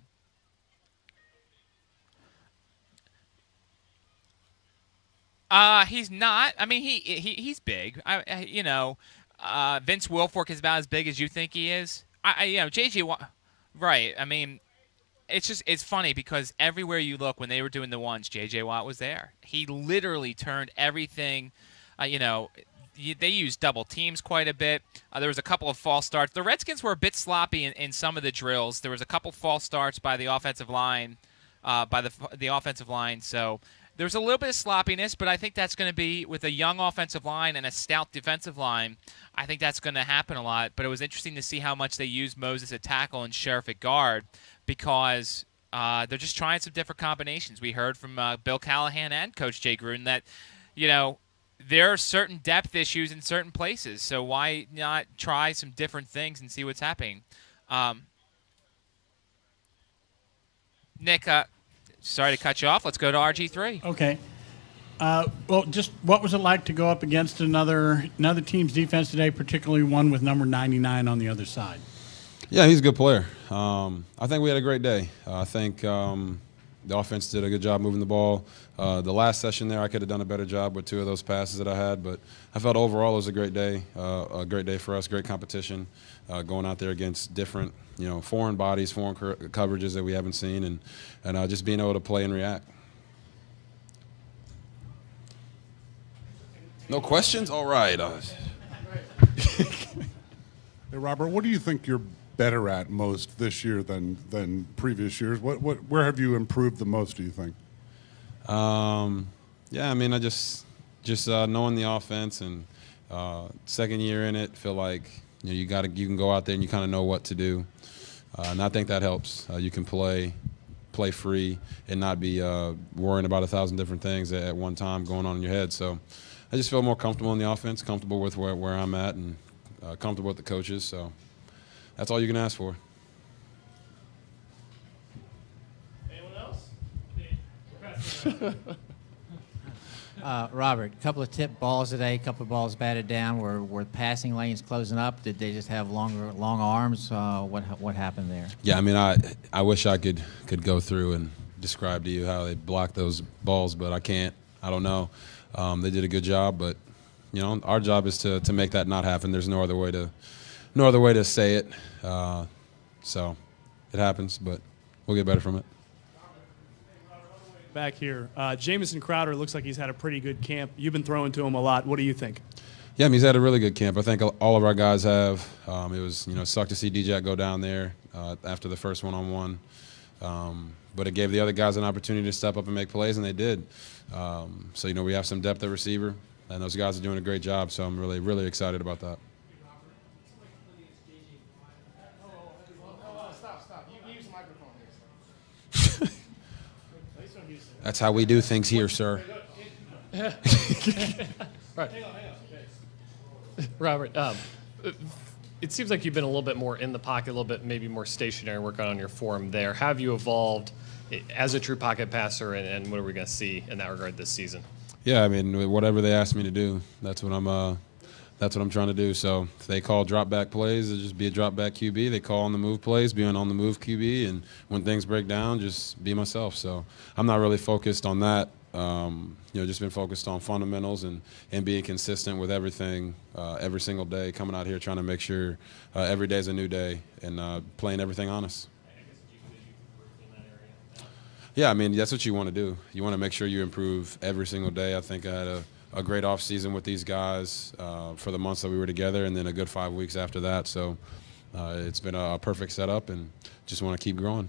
He's not. I mean, he's big. Vince Wilfork is about as big as you think he is. J.J. Watt, right? I mean, it's funny because everywhere you look, when they were doing the ones, J.J. Watt was there. He literally turned everything. They used double teams quite a bit. There was a couple of false starts. The Redskins were a bit sloppy in some of the drills. There was a couple false starts by the offensive line, the offensive line. So. There's a little bit of sloppiness, but I think that's going to be with a young offensive line and a stout defensive line. I think that's going to happen a lot. But it was interesting to see how much they used Moses at tackle and Scherf at guard because they're just trying some different combinations. We heard from Bill Callahan and Coach Jay Gruden that, there are certain depth issues in certain places. So why not try some different things and see what's happening? Nick, sorry to cut you off. Let's go to RG3. Okay. Well, just what was it like to go up against another team's defense today, particularly one with number 99 on the other side? Yeah, he's a good player. I think we had a great day. I think the offense did a good job moving the ball. The last session there, I could have done a better job with 2 of those passes that I had, but I felt overall it was a great day for us, great competition, going out there against different foreign bodies, foreign coverages that we haven't seen, and just being able to play and react. No questions? All right. Hey, Robert, what do you think you're better at most this year than previous years? Where have you improved the most, do you think? Yeah, I mean, I just knowing the offense and second year in it, feel like you can go out there and you kind of know what to do. And I think that helps. You can play free and not be worrying about 1,000 different things at one time going on in your head. So I just feel more comfortable in the offense, comfortable with where I'm at, and comfortable with the coaches. So that's all you can ask for. Anyone else? Robert, a couple of tipped balls today, a couple of balls batted down. Were passing lanes closing up? Did they just have long arms? What happened there? Yeah, I mean, I wish I could go through and describe to you how they blocked those balls, but I can't. I don't know. They did a good job, but our job is to make that not happen. There's no other way to say it. So it happens, but we'll get better from it. Back here, Jamison Crowder looks like he's had a pretty good camp. You've been throwing to him a lot. What do you think? Yeah, I mean, he's had a really good camp. I think all of our guys have. It was sucked to see D-Jack go down there after the first one-on-one, but it gave the other guys an opportunity to step up and make plays, and they did. So we have some depth at receiver, and those guys are doing a great job. So I'm really, really excited about that. That's how we do things here, sir. Right. Robert, it seems like you've been a little bit more in the pocket, a little bit maybe more stationary, working on your form there. How have you evolved as a true pocket passer, and what are we going to see in that regard this season? Yeah, I mean, whatever they ask me to do, that's what I'm trying to do. So if they call drop back plays, it'll just be a drop back QB. They call on the move plays, be on the move QB, and when things break down, just be myself. So I'm not really focused on that. Just been focused on fundamentals and being consistent with everything every single day, coming out here trying to make sure every day is a new day and playing everything honest. Yeah, I mean, that's what you want to do. You want to make sure you improve every single day. I think I had a great offseason with these guys for the months that we were together, and then a good 5 weeks after that. So it's been a perfect setup, and just want to keep growing.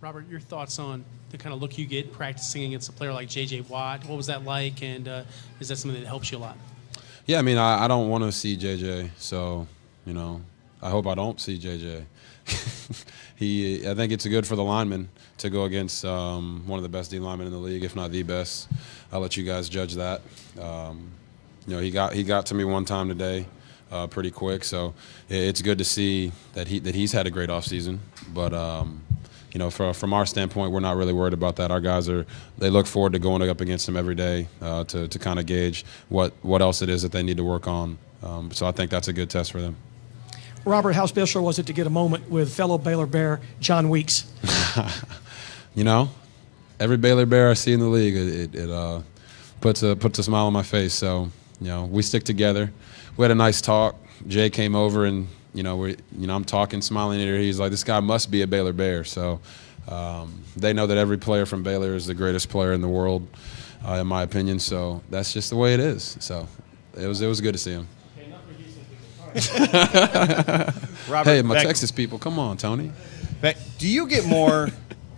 Robert, your thoughts on the kind of look you get practicing against a player like J.J. Watt? What was that like, and is that something that helps you a lot? Yeah, I mean, I don't want to see J.J., so, I hope I don't see J.J. I think it's good for the lineman to go against one of the best D linemen in the league, if not the best. I'll let you guys judge that. He got to me one time today pretty quick, so it's good to see that he's had a great offseason. But from our standpoint, we're not really worried about that. Our guys they look forward to going up against him every day to kind of gauge what else it is that they need to work on. So I think that's a good test for them. Robert, how special was it to get a moment with fellow Baylor Bear John Weeks? Every Baylor Bear I see in the league, it puts a smile on my face. So, we stick together. We had a nice talk. Jay came over and, I'm talking, smiling at her. He's like, this guy must be a Baylor Bear. So they know that every player from Baylor is the greatest player in the world, in my opinion. So that's just the way it is. So it was good to see him. Robert, hey, my Texas people, come on, Tony. Do you get more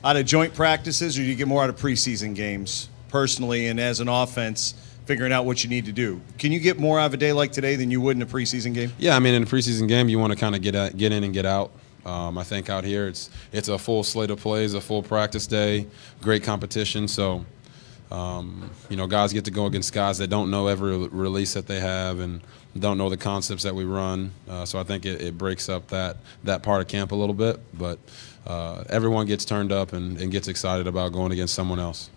out of joint practices, or do you get more out of preseason games personally, and as an offense, figuring out what you need to do? Can you get more out of a day like today than you would in a preseason game? Yeah, I mean, in a preseason game, you want to kind of get in and get out. I think out here it's a full slate of plays, a full practice day, great competition. So, guys get to go against guys that don't know every release that they have and don't know the concepts that we run. So I think it breaks up that part of camp a little bit. But everyone gets turned up and gets excited about going against someone else.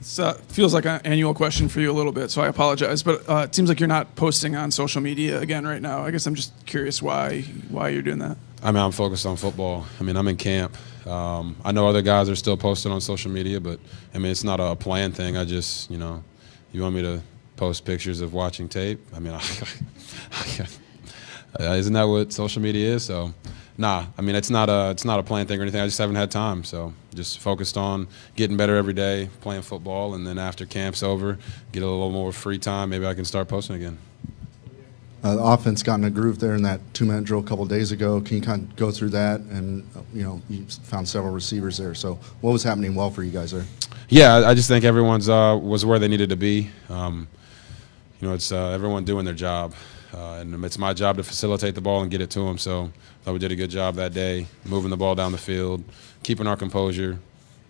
It feels like an annual question for you a little bit, so I apologize. But it seems like you're not posting on social media again right now. I guess I'm just curious why you're doing that. I mean, I'm focused on football. I mean, I'm in camp. I know other guys are still posting on social media, but, I mean, it's not a planned thing. I just, you want me to post pictures of watching tape? I mean, isn't that what social media is? So, nah. I mean, it's not a planned thing or anything. I just haven't had time. So, just focused on getting better every day, playing football, and then after camp's over, get a little more free time. Maybe I can start posting again. The offense got in a groove there in that 2-minute drill a couple of days ago. Can you kind of go through that? And you found several receivers there. So, what was happening well for you guys there? Yeah, I just think everyone's was where they needed to be. It's everyone doing their job, and it's my job to facilitate the ball and get it to them. So I thought we did a good job that day, moving the ball down the field, keeping our composure.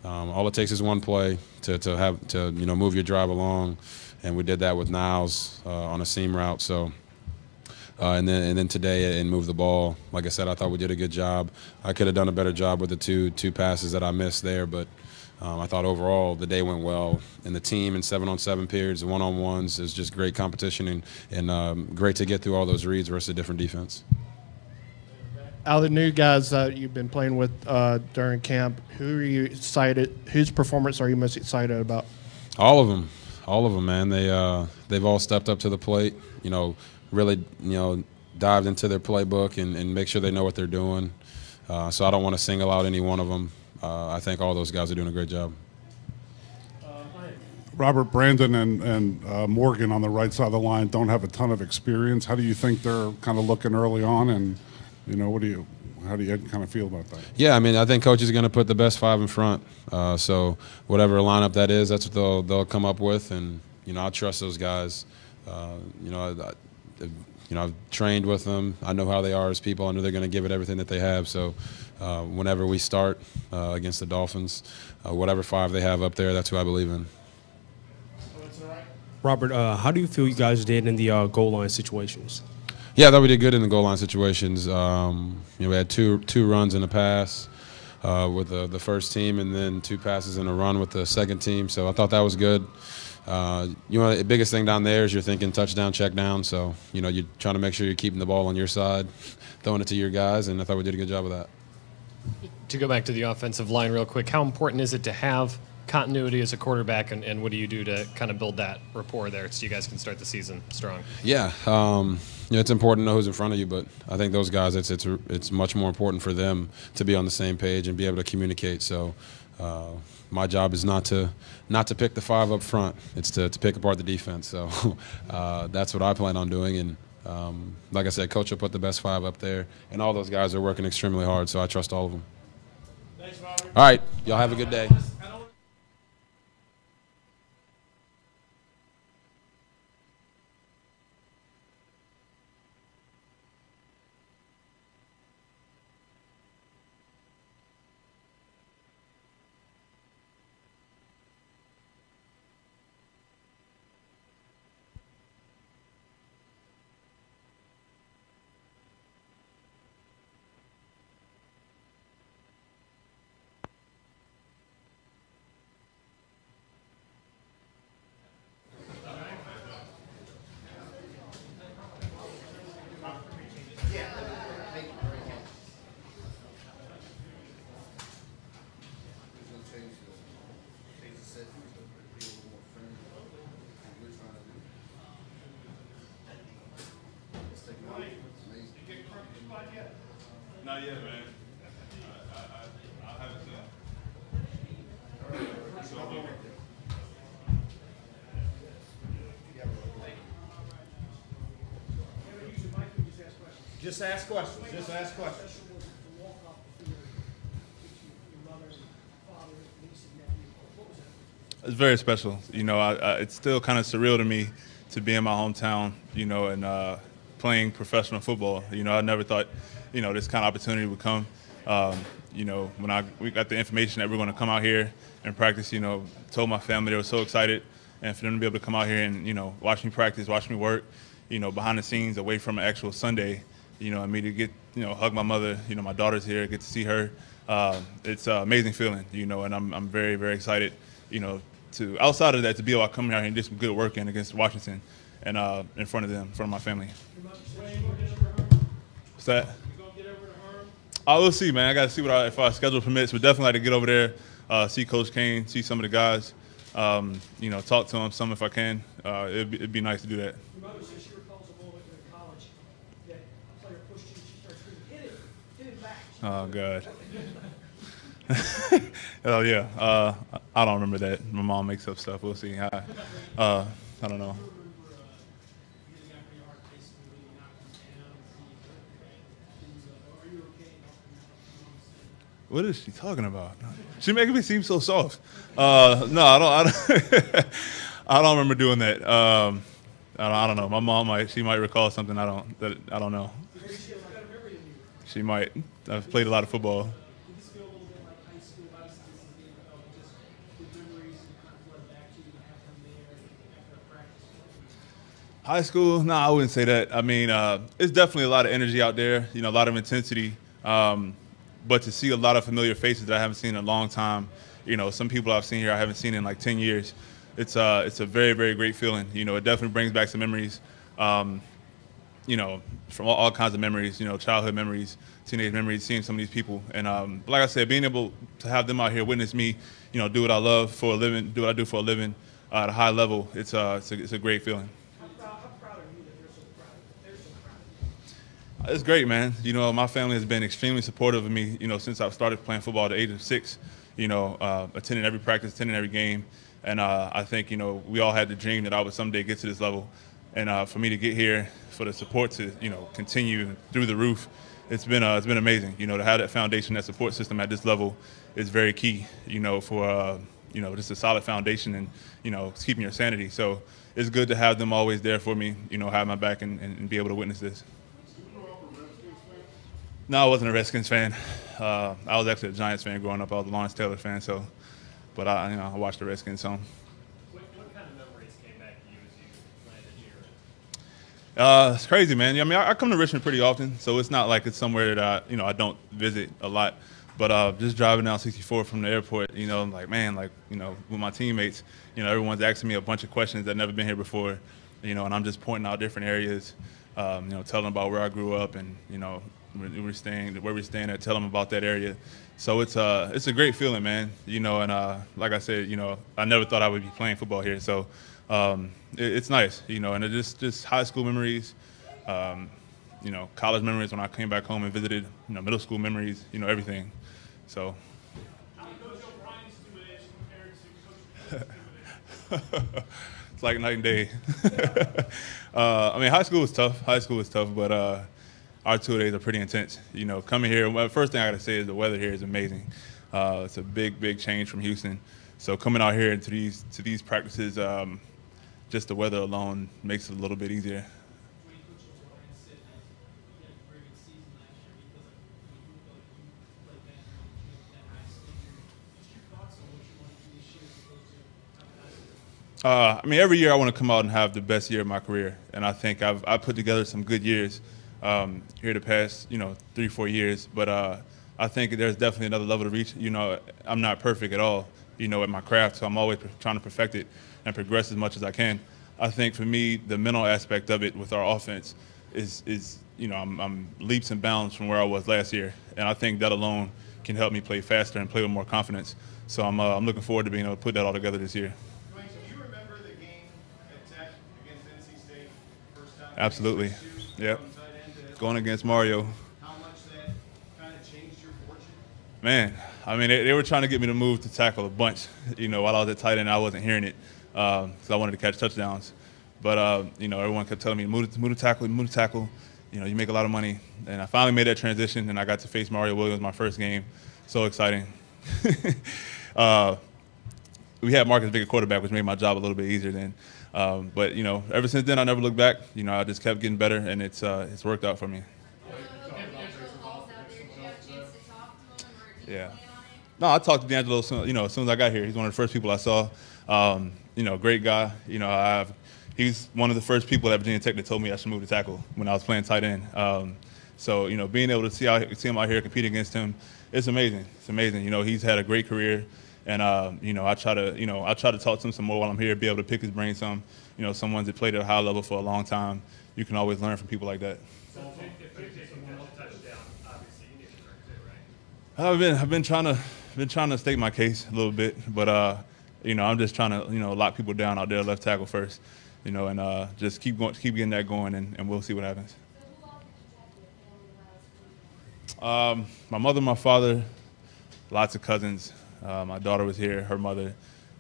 All it takes is one play to move your drive along, and we did that with Niles on a seam route. So and then today and move the ball. Like I said, I thought we did a good job. I could have done a better job with the two passes that I missed there, but. I thought overall the day went well, and the team in 7-on-7 periods, the one-on-ones, is just great competition and great to get through all those reads versus a different defense. Out of the new guys that you've been playing with during camp, who are you excited? Whose performance are you most excited about? All of them, man. They've all stepped up to the plate. Really, dived into their playbook and make sure they know what they're doing. So I don't want to single out any one of them. I think all those guys are doing a great job. Robert, Brandon, and Morgan on the right side of the line don't have a ton of experience. How do you think they're kind of looking early on, and how do you kind of feel about that? Yeah, I mean, I think coaches are going to put the best five in front. So whatever lineup that is, that's what they'll come up with, and I trust those guys. I've trained with them. I know how they are as people. I know they're going to give it everything that they have. So whenever we start against the Dolphins, whatever 5 they have up there, that's who I believe in. Robert, how do you feel you guys did in the goal line situations? Yeah, I thought we did good in the goal line situations. We had two runs in the pass with the first team, and then 2 passes in a run with the second team. So I thought that was good. The biggest thing down there is you're thinking touchdown, check down. So you're trying to make sure you're keeping the ball on your side, throwing it to your guys, and I thought we did a good job of that. To go back to the offensive line real quick, how important is it to have continuity as a quarterback, and what do you do to kind of build that rapport there so you guys can start the season strong? Yeah, it's important to know who's in front of you, but I think those guys, it's much more important for them to be on the same page and be able to communicate. So my job is not to pick the 5 up front. It's to pick apart the defense. So that's what I plan on doing. And like I said, Coach will put the best 5 up there, and all those guys are working extremely hard, so I trust all of them. Thanks, Robert. All right, y'all have a good day. Not yet, man. I haven't seen. Just ask questions. Just ask questions. It's very special. It's still kind of surreal to me to be in my hometown, and playing professional football. I never thought, this kind of opportunity would come. When we got the information that we we're going to come out here and practice, told my family, they were so excited. And for them to be able to come out here and, watch me practice, watch me work, behind the scenes, away from an actual Sunday, and me to get, hug my mother, my daughter's here, get to see her. It's an amazing feeling, and I'm very, very excited, to, outside of that, to be able to come here and do some good work in against Washington and in front of them, in front of my family. What's that? We'll see, man. I got to see if our schedule permits. But definitely like to get over there, see Coach Kane, see some of the guys, talk to them some if I can. It'd be nice to do that. Your mother says she recalls a moment in college that a player pushed you, she starts screaming, hit him back. Oh, God. Oh, yeah. I don't remember that. My mom makes up stuff. We'll see. I don't know. What is she talking about? She making me seem so soft. No, I don't. I don't remember doing that. I don't know. My mom might recall something I don't know. She might. I've played a lot of football. High school? No, I wouldn't say that. I mean, it's definitely a lot of energy out there. A lot of intensity. But to see a lot of familiar faces that I haven't seen in a long time, some people I've seen here I haven't seen in like 10 years. It's a very, very great feeling. It definitely brings back some memories, from all kinds of memories, childhood memories, teenage memories, seeing some of these people. And like I said, being able to have them out here witness me, do what I love for a living, do what I do for a living at a high level, it's a great feeling. It's great, man. My family has been extremely supportive of me, since I've started playing football at the age of 6, attending every practice, attending every game. And I think, we all had the dream that I would someday get to this level. And for me to get here, for the support to, continue through the roof, it's been amazing. To have that foundation, that support system at this level is very key, for just a solid foundation and, keeping your sanity. So it's good to have them always there for me, have my back and be able to witness this. No, I wasn't a Redskins fan. I was actually a Giants fan growing up. I was a Lawrence Taylor fan, but I watched the Redskins some. What kind of memories came back to you as you landed here? It's crazy, man. I mean, I come to Richmond pretty often, so it's not like it's somewhere that I don't visit a lot. But just driving down 64 from the airport, I'm like, man, with my teammates, everyone's asking me a bunch of questions that never been here before, and I'm just pointing out different areas, telling them about where I grew up and, where we're staying at, tell them about that area. So it's a great feeling, man. And like I said, I never thought I would be playing football here. So it's nice, and it's just high school memories, college memories when I came back home and visited, middle school memories, everything. So. It's like night and day. I mean, high school was tough. But our 2 days are pretty intense. Coming here, well, first thing I got to say is the weather here is amazing. It's a big change from Houston. So coming out here to these practices, just the weather alone makes it a little bit easier. I mean, every year I want to come out and have the best year of my career, and I think I've put together some good years here the past 3-4 years. But I think there's definitely another level to reach. I'm not perfect at all, at my craft, so I'm always trying to perfect it and progress as much as I can. I think for me, the mental aspect of it with our offense is I'm leaps and bounds from where I was last year, and I think that alone can help me play faster and play with more confidence. So I'm looking forward to being able to put that all together this year. Absolutely. Yep. Going against Mario. How much that kind of changed your fortune? Man, I mean, they were trying to get me to move to tackle a bunch. While I was at tight end, I wasn't hearing it because I wanted to catch touchdowns. But, everyone kept telling me, move to tackle. You make a lot of money. And I finally made that transition, and I got to face Mario Williams my first game. So exciting. We had Marcus Vick at quarterback, which made my job a little bit easier then. But ever since then, I never looked back. I just kept getting better, and it's worked out for me. Yeah. No, I talked to D'Angelo as soon as I got here. He's one of the first people I saw. Great guy. He's one of the first people at Virginia Tech that told me I should move to tackle when I was playing tight end. So being able to see him out here compete against him, it's amazing. It's amazing. He's had a great career. And I try to talk to him some more while I'm here, be able to pick his brain some. Someone that played at a high level for a long time. You can always learn from people like that. I've been trying to state my case a little bit, but I'm just trying to lock people down out there left tackle first, and just keep getting that going, and we'll see what happens. My mother, my father, lots of cousins. My daughter was here, her mother,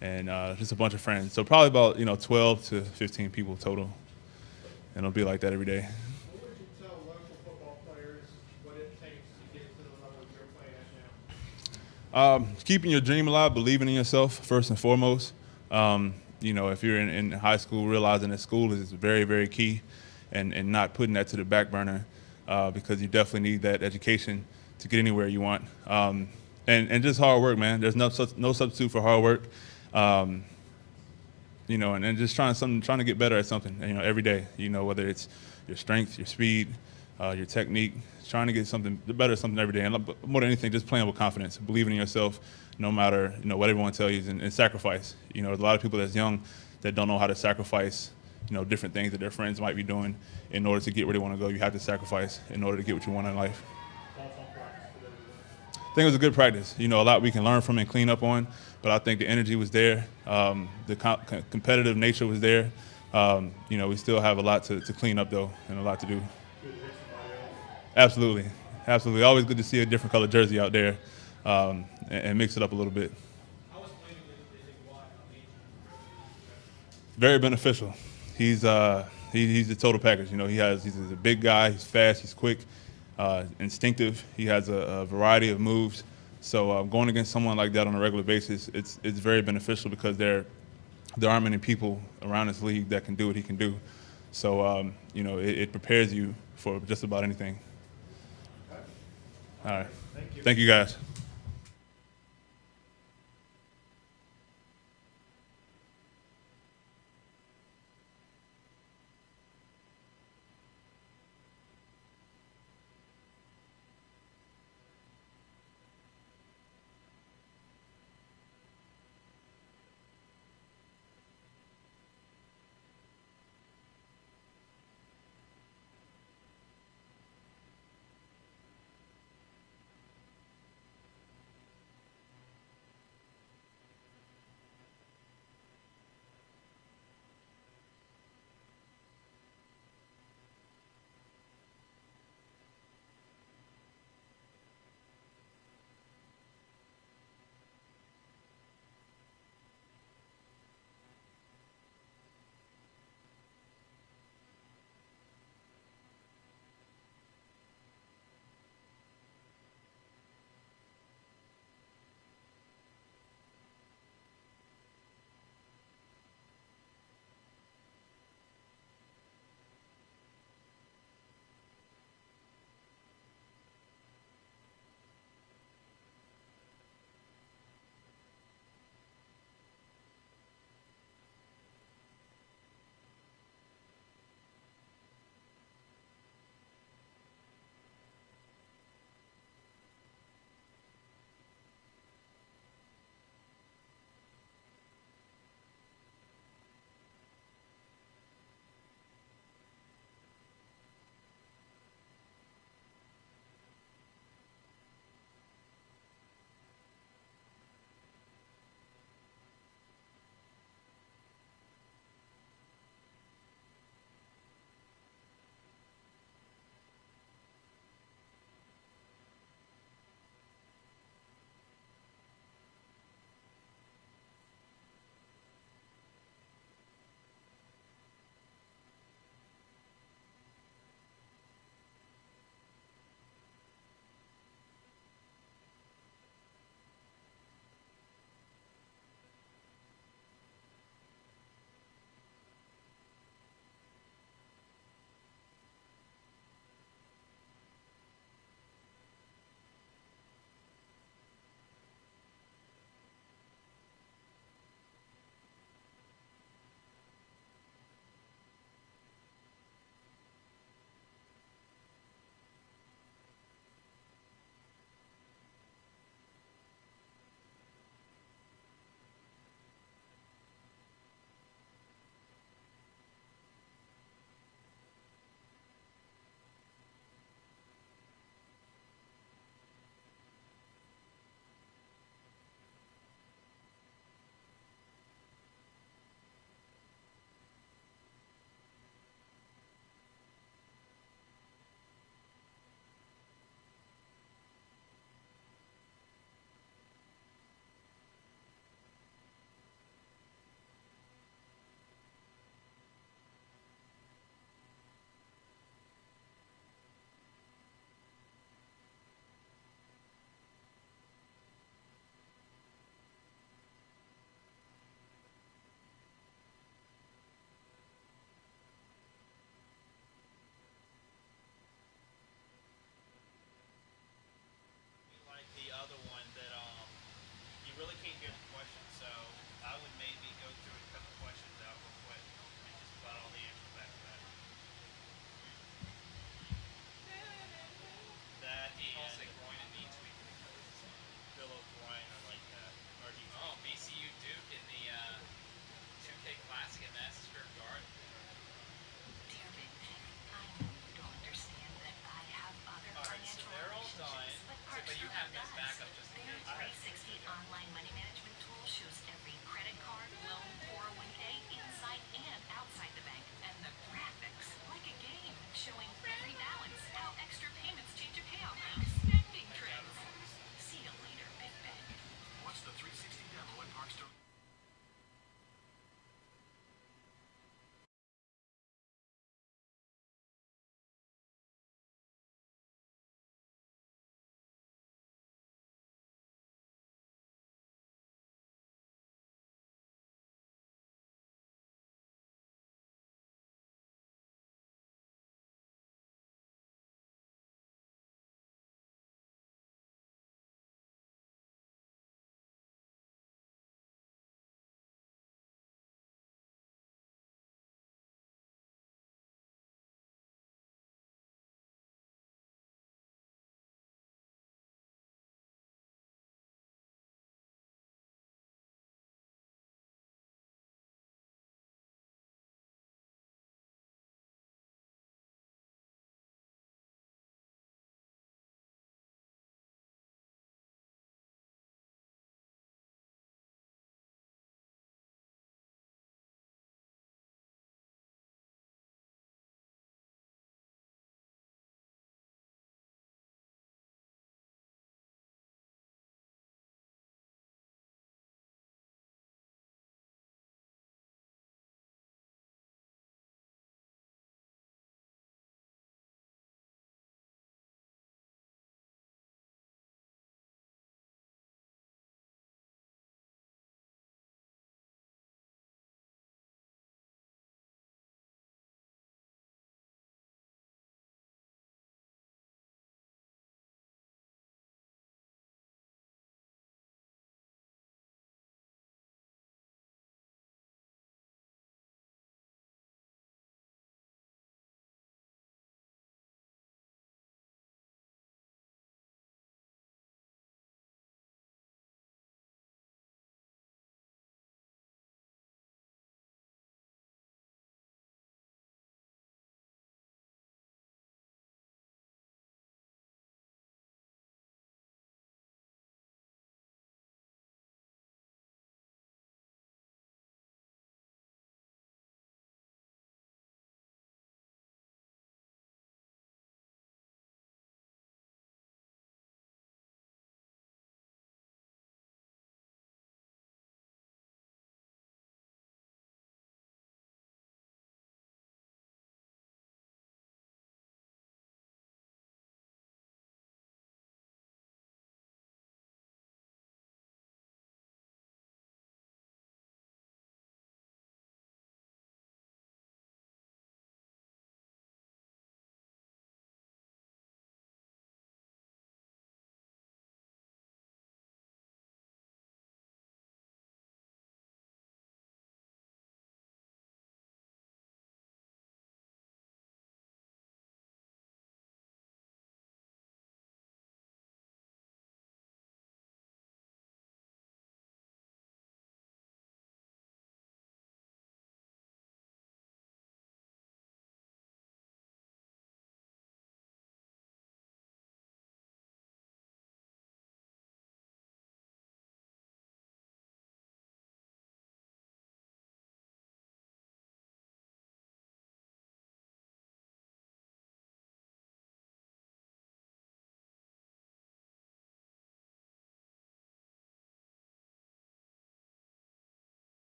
and just a bunch of friends. So probably about 12 to 15 people total, and it'll be like that every day. What would you tell local football players what it takes to get to the level you're playing at now? Keeping your dream alive, believing in yourself first and foremost. If you're in high school, realizing that school is very, very key, and not putting that to the back burner because you definitely need that education to get anywhere you want. And just hard work, man. There's no substitute for hard work. And just trying to get better at something, every day. Whether it's your strength, your speed, your technique, trying to get better at something every day. And more than anything, just playing with confidence, believing in yourself, no matter what everyone tells you, and sacrifice. There's a lot of people that's young that don't know how to sacrifice, different things that their friends might be doing in order to get where they want to go. You have to sacrifice in order to get what you want in life. I think it was a good practice. A lot we can learn from and clean up on, but I think the energy was there. The competitive nature was there. We still have a lot to clean up, though, and a lot to do. Absolutely. Always good to see a different color jersey out there and mix it up a little bit. Very beneficial. He's the total package. He's a big guy. He's fast. He's quick. Instinctive. He has a variety of moves. So going against someone like that on a regular basis, it's very beneficial because there aren't many people around this league that can do what he can do. So it prepares you for just about anything. All right. Thank you guys.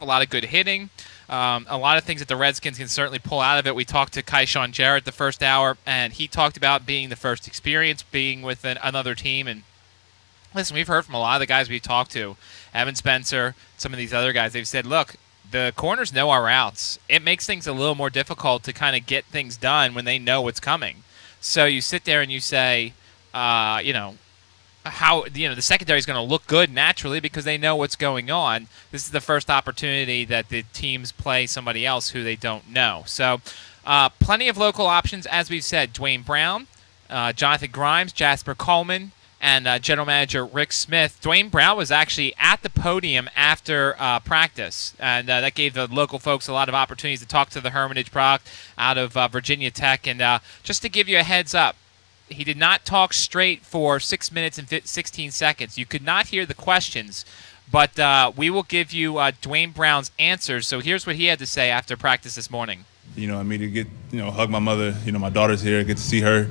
A lot of good hitting, a lot of things that the Redskins can certainly pull out of it. We talked to Kaishawn Jarrett the first hour, and he talked about being the first experience, being with another team. And listen, we've heard from a lot of the guys we've talked to, Evan Spencer, some of these other guys. They've said, look, the corners know our routes. It makes things a little more difficult to kind of get things done when they know what's coming. So you sit there and you say, how the secondary is going to look good naturally because they know what's going on. This is the first opportunity that the teams play somebody else who they don't know. So plenty of local options, as we've said. Dwayne Brown, Jonathan Grimes, Jasper Coleman, and General Manager Rick Smith. Dwayne Brown was actually at the podium after practice, and that gave the local folks a lot of opportunities to talk to the Hermitage product out of Virginia Tech. And just to give you a heads up, he did not talk straight for 6 minutes and 16 seconds. You could not hear the questions, but we will give you Dwayne Brown's answers. So here's what he had to say after practice this morning. To get, hug my mother, my daughter's here, get to see her.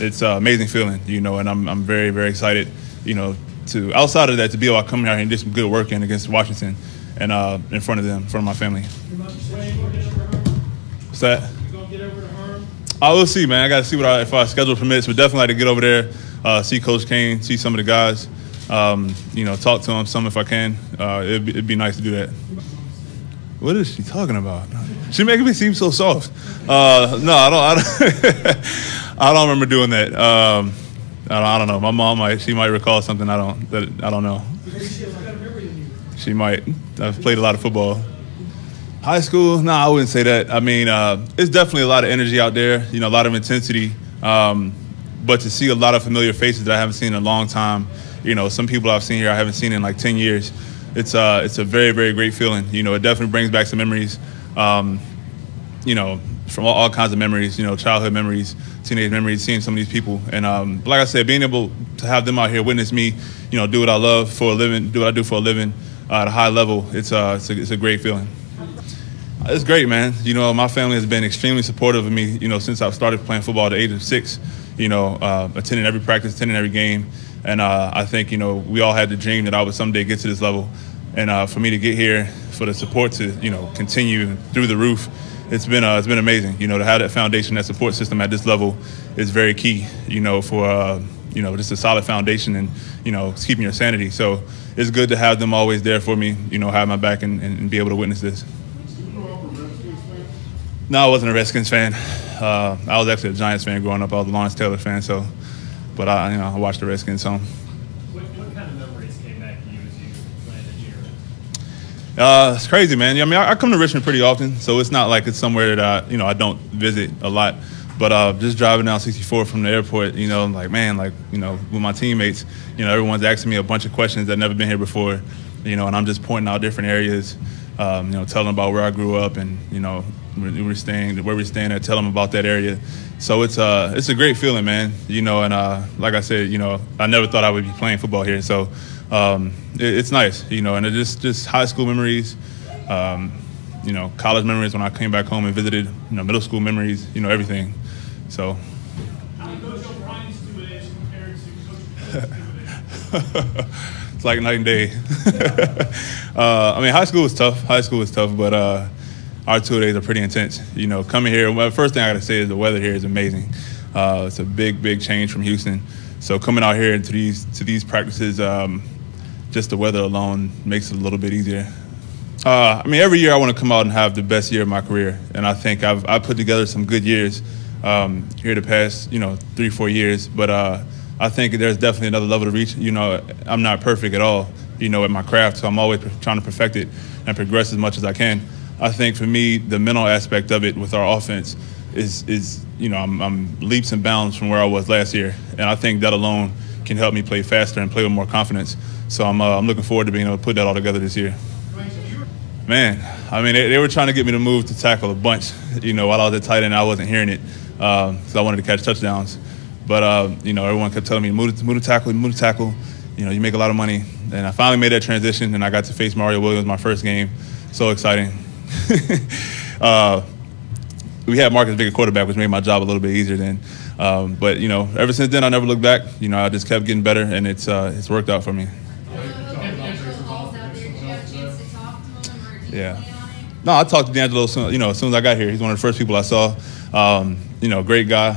It's an amazing feeling, and I'm very, very excited, to, outside of that, to be able to come here and do some good work against Washington and in front of them, in front of my family. What's that? I will see, man. I got to see if our schedule permits. But definitely like to get over there, see Coach Kane, see some of the guys, talk to them some if I can. It'd be nice to do that. What is she talking about? She making me seem so soft. No, I don't. I don't remember doing that. I don't know. My mom might recall something I don't know. She might. I've played a lot of football. High school? No, I wouldn't say that. I mean, it's definitely a lot of energy out there, a lot of intensity. But to see a lot of familiar faces that I haven't seen in a long time, some people I've seen here I haven't seen in like 10 years. It's a very, very great feeling. It definitely brings back some memories, from all kinds of memories, childhood memories, teenage memories, seeing some of these people. And like I said, being able to have them out here witness me, do what I love for a living, do what I do for a living at a high level, it's a great feeling. It's great, man. My family has been extremely supportive of me, since I started playing football at the age of 6, attending every practice, attending every game. And I think, we all had the dream that I would someday get to this level. And for me to get here, for the support to, continue through the roof, it's been amazing. To have that foundation, that support system at this level is very key, for, just a solid foundation and, keeping your sanity. So it's good to have them always there for me, have my back and be able to witness this. No, I wasn't a Redskins fan. I was actually a Giants fan growing up. I was a Lawrence Taylor fan, but I watched the Redskins home. What kind of memories came back to you as you landed here? It's crazy, man. I mean, I come to Richmond pretty often, so it's not like it's somewhere that I don't visit a lot. But just driving down 64 from the airport, with my teammates, everyone's asking me a bunch of questions that never been here before, and I'm just pointing out different areas, telling them about where I grew up and, where we're staying at, tell them about that area. So it's a great feeling, man. And like I said, I never thought I would be playing football here. So it's nice, and it's just high school memories, college memories when I came back home and visited, middle school memories, everything. So. It's like night and day. I mean, high school was tough. But our 2 days are pretty intense. Coming here, well, the first thing I got to say is the weather here is amazing. It's a big change from Houston. So coming out here to these practices, just the weather alone makes it a little bit easier. I mean, every year I want to come out and have the best year of my career, and I think I've put together some good years here the past 3-4 years. But I think there's definitely another level to reach. I'm not perfect at all, at my craft, so I'm always trying to perfect it and progress as much as I can. I think for me, the mental aspect of it with our offense is I'm leaps and bounds from where I was last year, and I think that alone can help me play faster and play with more confidence. So I'm looking forward to being able to put that all together this year. Man, I mean, they were trying to get me to move to tackle a bunch. While I was at tight end, I wasn't hearing it, so I wanted to catch touchdowns. But everyone kept telling me move to tackle. You make a lot of money, and I finally made that transition, and I got to face Mario Williams my first game. So exciting. We had Marcus Big at quarterback, which made my job a little bit easier then. But ever since then, I never looked back. I just kept getting better, and it's worked out for me. Yeah. No, I talked to D'Angelo as soon as I got here. He's one of the first people I saw. Great guy.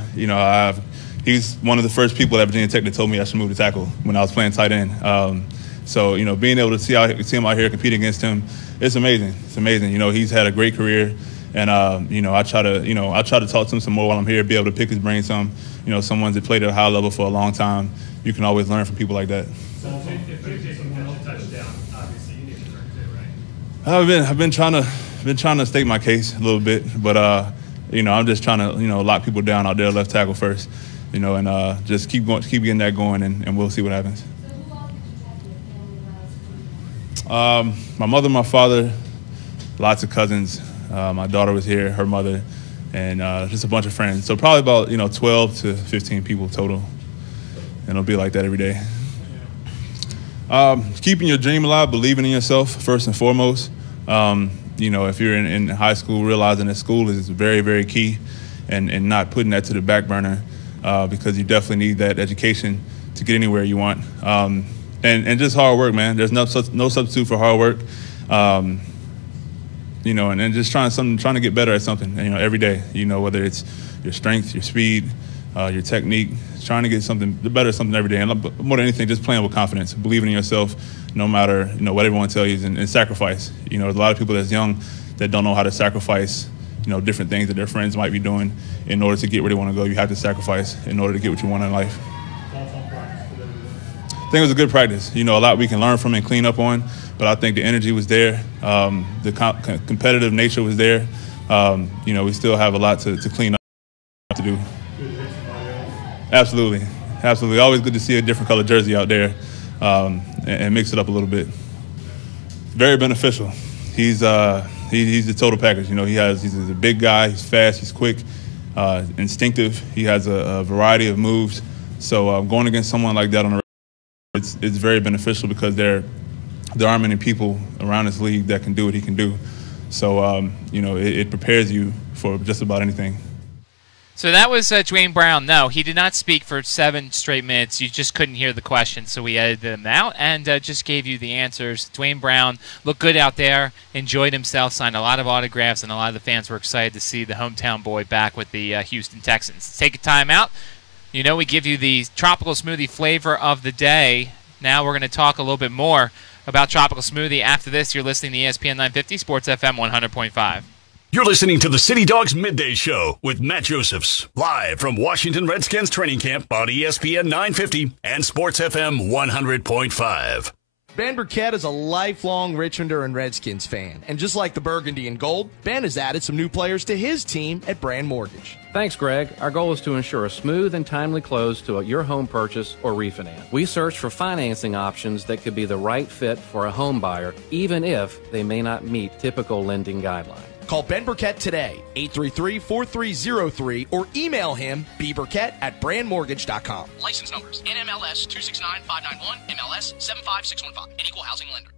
He's one of the first people at Virginia Tech that told me I should move to tackle when I was playing tight end. Being able to see him out here compete against him, it's amazing. It's amazing. He's had a great career, and I try to talk to him some more while I'm here, be able to pick his brain some. Someone that played at a high level for a long time. You can always learn from people like that. I've been trying to state my case a little bit, but I'm just trying to lock people down out there left tackle first, and just keep getting that going, and we'll see what happens. My mother, my father, lots of cousins. My daughter was here, her mother, and just a bunch of friends. So probably about 12 to 15 people total, and it'll be like that every day. Keeping your dream alive, believing in yourself first and foremost. If you're in high school, realizing that school is very, very key, and not putting that to the back burner, because you definitely need that education to get anywhere you want. And just hard work, man. There's no substitute for hard work. And just trying to get better at something, every day. Whether it's your strength, your speed, your technique, trying to get better at something every day. And more than anything, just playing with confidence, believing in yourself, no matter what everyone tells you, and sacrifice. There's a lot of people that's young that don't know how to sacrifice, different things that their friends might be doing in order to get where they want to go. You have to sacrifice in order to get what you want in life. I think it was a good practice. A lot we can learn from and clean up on, but I think the energy was there. The competitive nature was there. We still have a lot to clean up to do. Absolutely. Always good to see a different color jersey out there, and mix it up a little bit. Very beneficial. He's the total package. He's a big guy. He's fast. He's quick, instinctive. He has a variety of moves. So going against someone like that on the it's very beneficial, because there aren't many people around this league that can do what he can do. So it prepares you for just about anything. So that was Dwayne Brown. No, he did not speak for 7 straight minutes. You just couldn't hear the questions, so we edited them out and just gave you the answers. Dwayne Brown looked good out there, enjoyed himself, signed a lot of autographs, and a lot of the fans were excited to see the hometown boy back with the Houston Texans. Take a time out. We give you the tropical smoothie flavor of the day. Now we're going to talk a little bit more about tropical smoothie. After this, you're listening to ESPN 950, Sports FM 100.5. You're listening to the City Dogs Midday Show with Matt Josephs, live from Washington Redskins training camp on ESPN 950 and Sports FM 100.5. Ben Burkett is a lifelong Richmonder and Redskins fan, and just like the Burgundy and Gold, Ben has added some new players to his team at Brand Mortgage. Thanks, Greg. Our goal is to ensure a smooth and timely close to your home purchase or refinance. We search for financing options that could be the right fit for a home buyer, even if they may not meet typical lending guidelines. Call Ben Burkett today, 833-4303, or email him, bburkett@brandmortgage.com. License numbers, NMLS 269591, MLS 75615, and equal housing lender.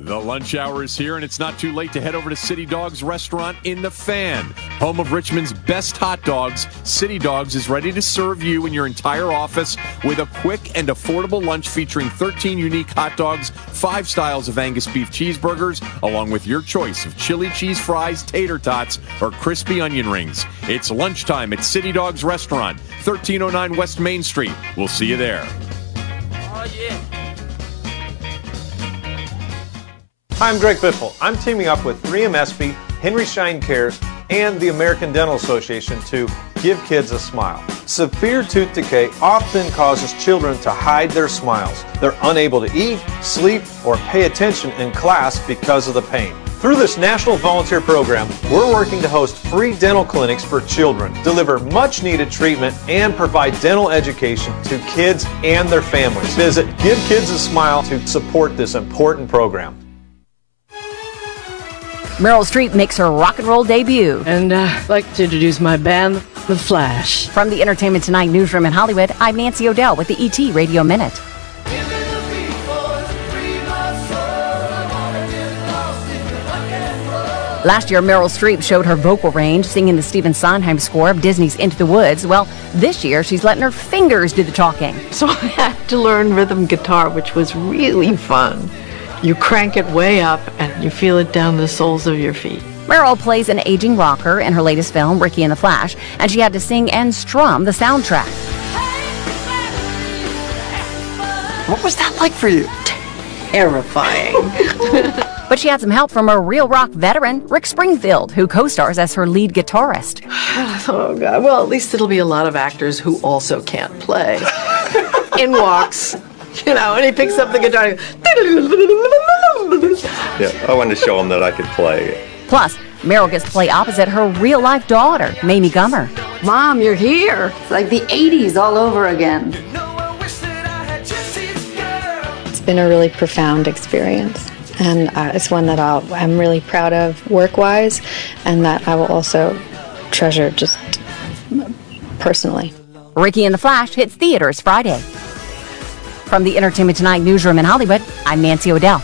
The lunch hour is here, and it's not too late to head over to City Dogs Restaurant in the Fan, home of Richmond's best hot dogs. City Dogs is ready to serve you and your entire office with a quick and affordable lunch featuring 13 unique hot dogs, 5 styles of Angus beef cheeseburgers, along with your choice of chili cheese fries, tater tots, or crispy onion rings. It's lunchtime at City Dogs Restaurant, 1309 West Main Street. We'll see you there. Oh, yeah. Hi, I'm Greg Biffle. I'm teaming up with 3M Espy, Henry Schein Cares, and the American Dental Association to give kids a smile. Severe tooth decay often causes children to hide their smiles. They're unable to eat, sleep, or pay attention in class because of the pain. Through this national volunteer program, we're working to host free dental clinics for children, deliver much needed treatment, and provide dental education to kids and their families. Visit Give Kids a Smile to support this important program. Meryl Streep makes her rock and roll debut. And I'd like to introduce my band, The Flash. From the Entertainment Tonight newsroom in Hollywood, I'm Nancy O'Dell with the ET Radio Minute. Last year, Meryl Streep showed her vocal range singing the Stephen Sondheim score of Disney's Into the Woods. Well, this year, she's letting her fingers do the talking. So I had to learn rhythm guitar, which was really fun. You crank it way up and you feel it down the soles of your feet. Meryl plays an aging rocker in her latest film, Ricky and the Flash, and she had to sing and strum the soundtrack. What was that like for you? Terrifying. But she had some help from a real rock veteran, Rick Springfield, who co-stars as her lead guitarist. Oh, God. Well, at least it'll be a lot of actors who also can't play. In walks, and he picks up the guitar. Yeah, I wanted to show him that I could play. Plus, Meryl gets to play opposite her real-life daughter, Mamie Gummer. Mom, you're here. It's like the 80s all over again. It's been a really profound experience, and it's one that I'm really proud of work-wise, and that I will also treasure just personally. Ricky and the Flash hits theaters Friday. From the Entertainment Tonight newsroom in Hollywood, I'm Nancy O'Dell.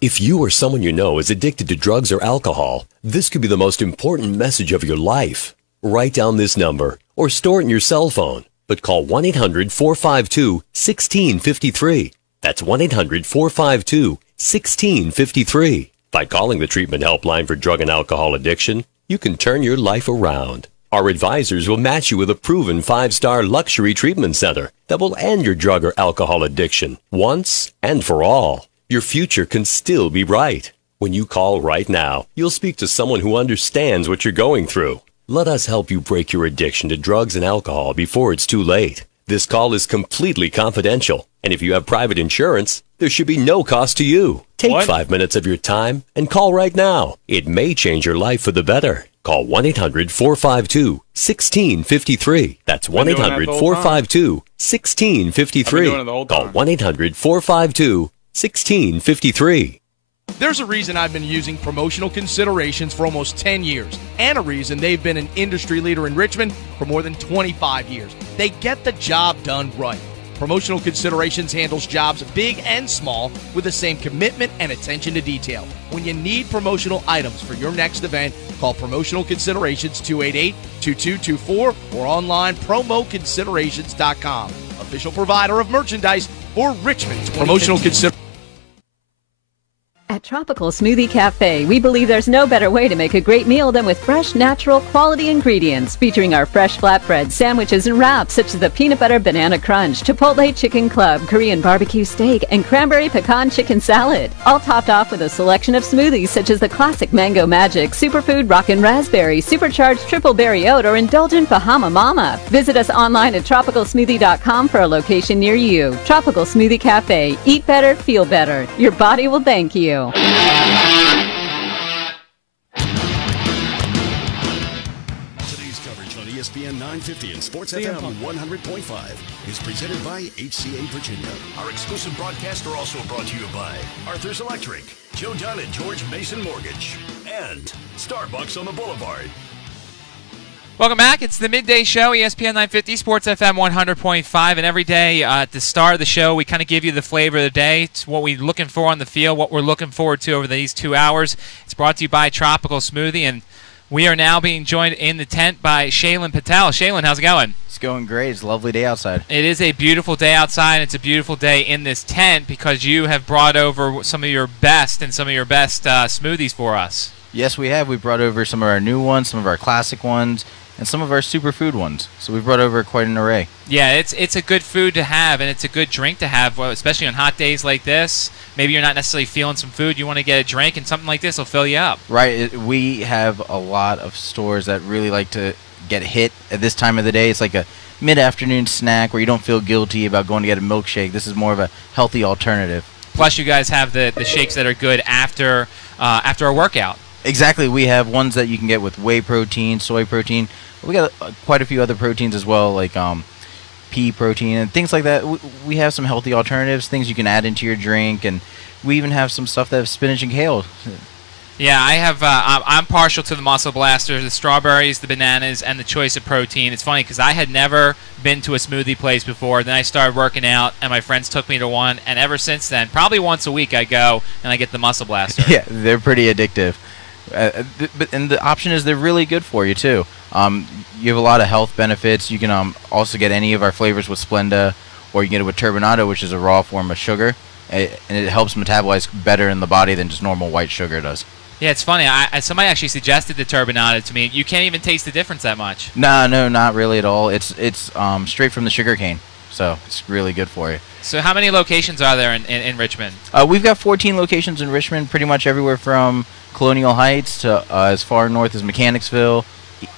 If you or someone you know is addicted to drugs or alcohol, this could be the most important message of your life. Write down this number or store it in your cell phone, but call 1-800-452-1653. That's 1-800-452-1653. By calling the treatment helpline for drug and alcohol addiction, you can turn your life around. Our advisors will match you with a proven 5-star luxury treatment center that will end your drug or alcohol addiction once and for all. Your future can still be bright. When you call right now, you'll speak to someone who understands what you're going through. Let us help you break your addiction to drugs and alcohol before it's too late. This call is completely confidential, and if you have private insurance, there should be no cost to you. Take 5 minutes of your time and call right now. It may change your life for the better. Call 1-800-452-1653. That's 1-800-452-1653. Call 1-800-452-1653. There's a reason I've been using Promotional Considerations for almost 10 years, and a reason they've been an industry leader in Richmond for more than 25 years. They get the job done right. Promotional Considerations handles jobs big and small with the same commitment and attention to detail. When you need promotional items for your next event, call Promotional Considerations 288-2224 or online promoconsiderations.com. Official provider of merchandise for Richmond. Promotional Considerations. At Tropical Smoothie Cafe, we believe there's no better way to make a great meal than with fresh, natural, quality ingredients, featuring our fresh flatbread, sandwiches, and wraps such as the Peanut Butter Banana Crunch, Chipotle Chicken Club, Korean Barbecue Steak, and Cranberry Pecan Chicken Salad. All topped off with a selection of smoothies such as the classic Mango Magic, Superfood Rockin' Raspberry, Supercharged Triple Berry Oat, or Indulgent Bahama Mama. Visit us online at tropicalsmoothie.com for a location near you. Tropical Smoothie Cafe. Eat better, feel better. Your body will thank you. Today's coverage on ESPN 950 and Sports FM 100.5 is presented by HCA Virginia. Our exclusive broadcast are also brought to you by Arthur's Electric, Joe Dunn and George Mason Mortgage, and Starbucks on the Boulevard. Welcome back. It's the Midday Show, ESPN 950, Sports FM 100.5. And every day at the start of the show, we kind of give you the flavor of the day. It's what we're looking for on the field, what we're looking forward to over these 2 hours. It's brought to you by Tropical Smoothie. And we are now being joined in the tent by Shaylin Patel. Shaylin, how's it going? It's going great. It's a lovely day outside. It is a beautiful day outside. And it's a beautiful day in this tent because you have brought over some of your best smoothies for us. Yes, we have. We brought over some of our new ones, some of our classic ones, and some of our superfood ones. So we've brought over quite an array. Yeah, it's a good food to have, and it's a good drink to have, especially on hot days like this. Maybe you're not necessarily feeling some food, you want to get a drink, and something like this will fill you up. Right. We have a lot of stores that really like to get hit at this time of the day. It's like a mid-afternoon snack where you don't feel guilty about going to get a milkshake. This is more of a healthy alternative. Plus, you guys have the shakes that are good after a workout. Exactly. We have ones that you can get with whey protein, soy protein. We got quite a few other proteins as well, like pea protein and things like that. We have some healthy alternatives, things you can add into your drink, and we even have some stuff that has spinach and kale. Yeah, I have. I'm partial to the Muscle Blasters, the strawberries, the bananas, and the choice of protein. It's funny because I had never been to a smoothie place before. Then I started working out, and my friends took me to one, and ever since then, probably once a week, I go and I get the Muscle Blaster. Yeah, they're pretty addictive. And the option is they're really good for you too. You have a lot of health benefits. You can also get any of our flavors with Splenda, or you can get it with turbinado, which is a raw form of sugar, and it helps metabolize better in the body than just normal white sugar does. Yeah, it's funny. Somebody actually suggested the turbinado to me. You can't even taste the difference that much. No, not really at all. It's straight from the sugar cane, so it's really good for you. So how many locations are there in Richmond? We've got 14 locations in Richmond, pretty much everywhere from Colonial Heights to as far north as Mechanicsville,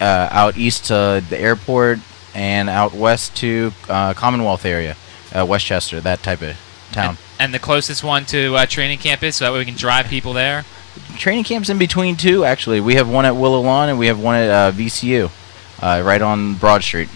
out east to the airport, and out west to Commonwealth area, Westchester, that type of town. And the closest one to training camp is, so that way we can drive people there? Training camp's in between two, actually. We have one at Willow Lawn and we have one at VCU, right on Broad Street.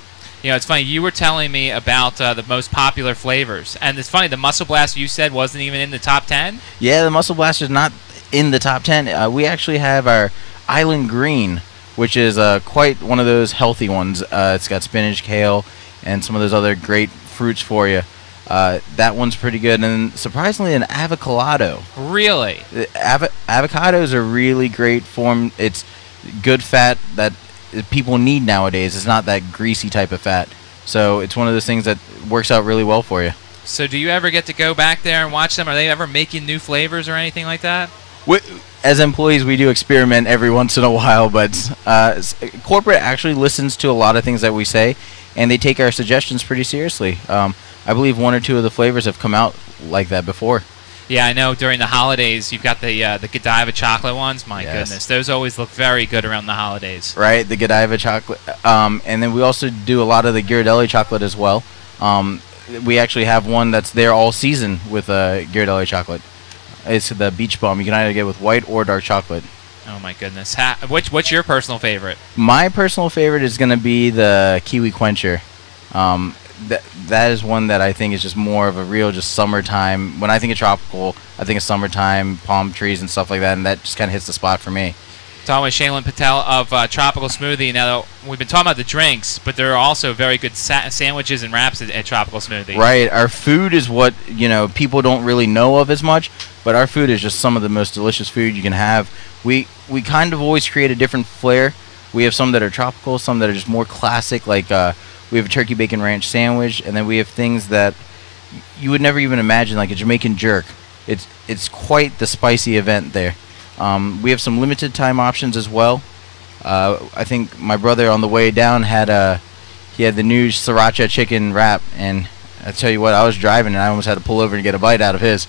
You know, it's funny. You were telling me about the most popular flavors, and it's funny. The Muscle Blast you said wasn't even in the top 10. Yeah, the Muscle Blast is not in the top 10. We actually have our Island Green, which is quite one of those healthy ones. It's got spinach, kale, and some of those other great fruits for you. That one's pretty good, and surprisingly, an avocado. Really? Avocados are really great form. It's good fat that people need nowadays. It's not that greasy type of fat, so it's one of those things that works out really well for you. So, do you ever get to go back there and watch them? Are they ever making new flavors or anything like that? As employees, we do experiment every once in a while, but corporate actually listens to a lot of things that we say, and they take our suggestions pretty seriously. I believe one or two of the flavors have come out like that before. Yeah, I know during the holidays you've got the Godiva chocolate ones. My goodness, those always look very good around the holidays. Right, the Godiva chocolate. And then we also do a lot of the Ghirardelli chocolate as well. We actually have one that's there all season with Ghirardelli chocolate. It's the Beach Bum. You can either get with white or dark chocolate. Oh my goodness. What's your personal favorite? My personal favorite is going to be the Kiwi Quencher. That is one that I think is just more of a real just summertime. When I think of tropical, I think of summertime, palm trees and stuff like that, and that just kind of hits the spot for me. Talking with Shaylin Patel of Tropical Smoothie. Now, we've been talking about the drinks, but there are also very good sandwiches and wraps at Tropical Smoothie. Right. Our food is what, people don't really know of as much, but our food is just some of the most delicious food you can have. We kind of always create a different flair. We have some that are tropical, some that are just more classic, like we have a turkey bacon ranch sandwich, and then we have things that you would never even imagine, like a Jamaican jerk. It's quite the spicy event there. We have some limited time options as well. I think my brother on the way down had the new sriracha chicken wrap, and I tell you what, I was driving and I almost had to pull over and get a bite out of his.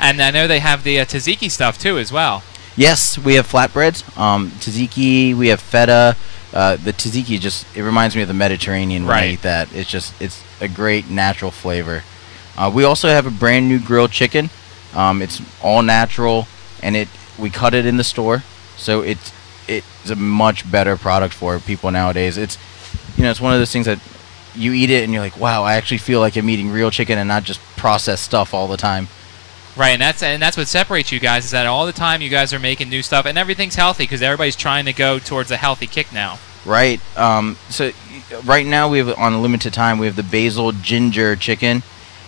And I know they have the tzatziki stuff too as well. Yes, we have flatbreads, tzatziki, we have feta. The tzatziki it reminds me of the Mediterranean when I eat that. It's a great natural flavor. We also have a brand new grilled chicken. It's all natural, and we cut it in the store, so it's a much better product for people nowadays. It's one of those things that you eat it and you're like, wow, I actually feel like I'm eating real chicken and not just processed stuff all the time. Right, and that's what separates you guys, is that all the time you guys are making new stuff, and everything's healthy because everybody's trying to go towards a healthy kick now. Right. So right now we have, on a limited time, we have the basil ginger chicken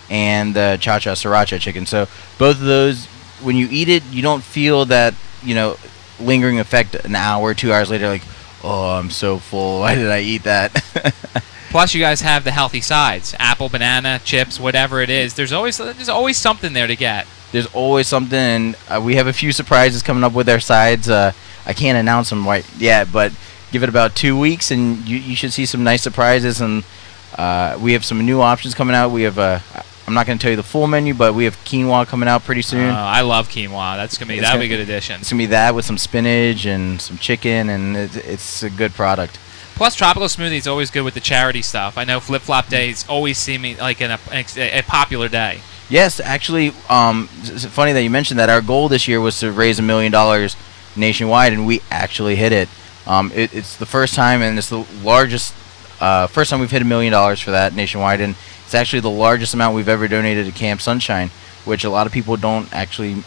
and the cha-cha sriracha chicken. So both of those, when you eat it, you don't feel that, lingering effect an hour, 2 hours later, like, oh, I'm so full. Why did I eat that? Plus, you guys have the healthy sides: apple, banana, chips, whatever it is. There's always something there to get. There's always something, and we have a few surprises coming up with our sides. I can't announce them right yet, but give it about 2 weeks, and you should see some nice surprises. And we have some new options coming out. We have I'm not going to tell you the full menu, but we have quinoa coming out pretty soon. I love quinoa. That'll be a good addition. It's gonna be that with some spinach and some chicken, and it's a good product. Plus, Tropical Smoothie is always good with the charity stuff. I know Flip Flop Days always seem like a popular day. Yes, actually, it's funny that you mentioned that. Our goal this year was to raise $1 million nationwide, and we actually hit it. It's the first time, and it's the largest first time we've hit $1 million for that nationwide, and it's actually the largest amount we've ever donated to Camp Sunshine, which a lot of people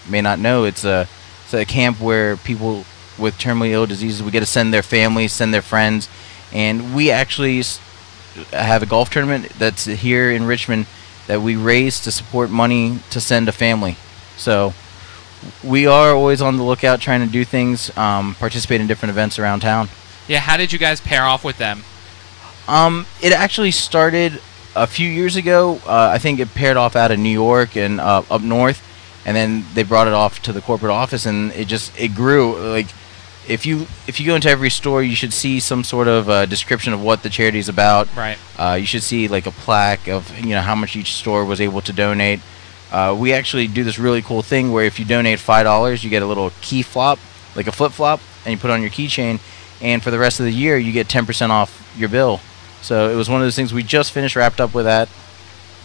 may not know. It's a camp where people with terminally ill diseases, we get to send their families, send their friends, and we actually have a golf tournament that's here in Richmond that we raise to support money to send a family. So we are always on the lookout trying to do things, participate in different events around town. Yeah, how did you guys pair off with them? It actually started a few years ago, I think it paired off out of New York and up north, and then they brought it off to the corporate office, and it grew. Like, if you go into every store, you should see some sort of description of what the charity is about. Right. You should see like a plaque of how much each store was able to donate. We actually do this really cool thing where if you donate $5, you get a little key flop, like a flip flop, and you put it on your keychain, and for the rest of the year, you get 10% off your bill. So it was one of those things. We just wrapped up with that.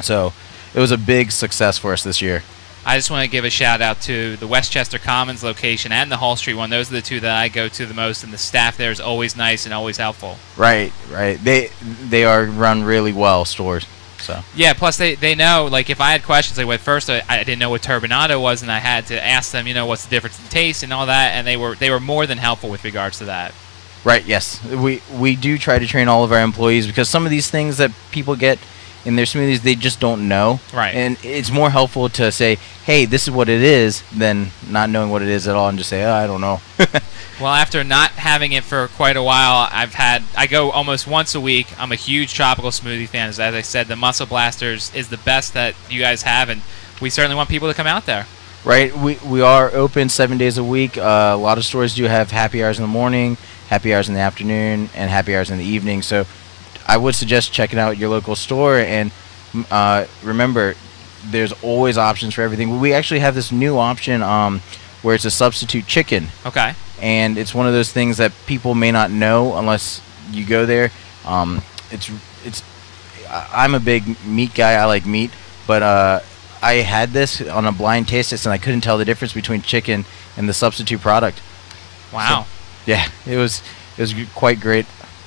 So it was a big success for us this year. I just want to give a shout out to the Westchester Commons location and the Hall Street one. Those are the two that I go to the most, and the staff there is always nice and always helpful. Right. They are run really well, stores. So yeah, plus they know, like, if I had questions, like, at first I didn't know what turbinado was, and I had to ask them, what's the difference in taste and all that, and they were more than helpful with regards to that. Right, yes. We do try to train all of our employees, because some of these things that people get in their smoothies, they just don't know. Right. And it's more helpful to say, hey, this is what it is, than not knowing what it is at all and just say, oh, I don't know. Well, after not having it for quite a while, I go almost once a week. I'm a huge tropical smoothie fan. As I said, the Muscle Blasters is the best that you guys have, and we certainly want people to come out there. Right. We are open 7 days a week. A lot of stores do have happy hours in the morning, happy hours in the afternoon, and happy hours in the evening. So I would suggest checking out your local store, and remember, there's always options for everything. We actually have this new option where it's a substitute chicken. Okay. And it's one of those things that people may not know unless you go there. I'm a big meat guy. I like meat, but I had this on a blind taste test, and I couldn't tell the difference between chicken and the substitute product. Wow. So, yeah, it was quite great.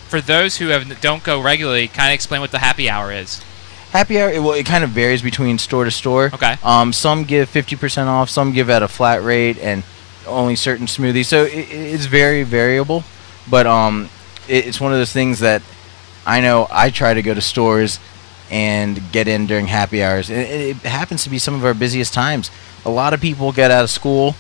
For those who don't go regularly, kind of explain what the happy hour is. Happy hour, it kind of varies between store to store. Okay. Some give 50% off, some give at a flat rate, and only certain smoothies. So it's very variable, but it's one of those things that I know I try to go to stores and get in during happy hours. It happens to be some of our busiest times. A lot of people get out of school.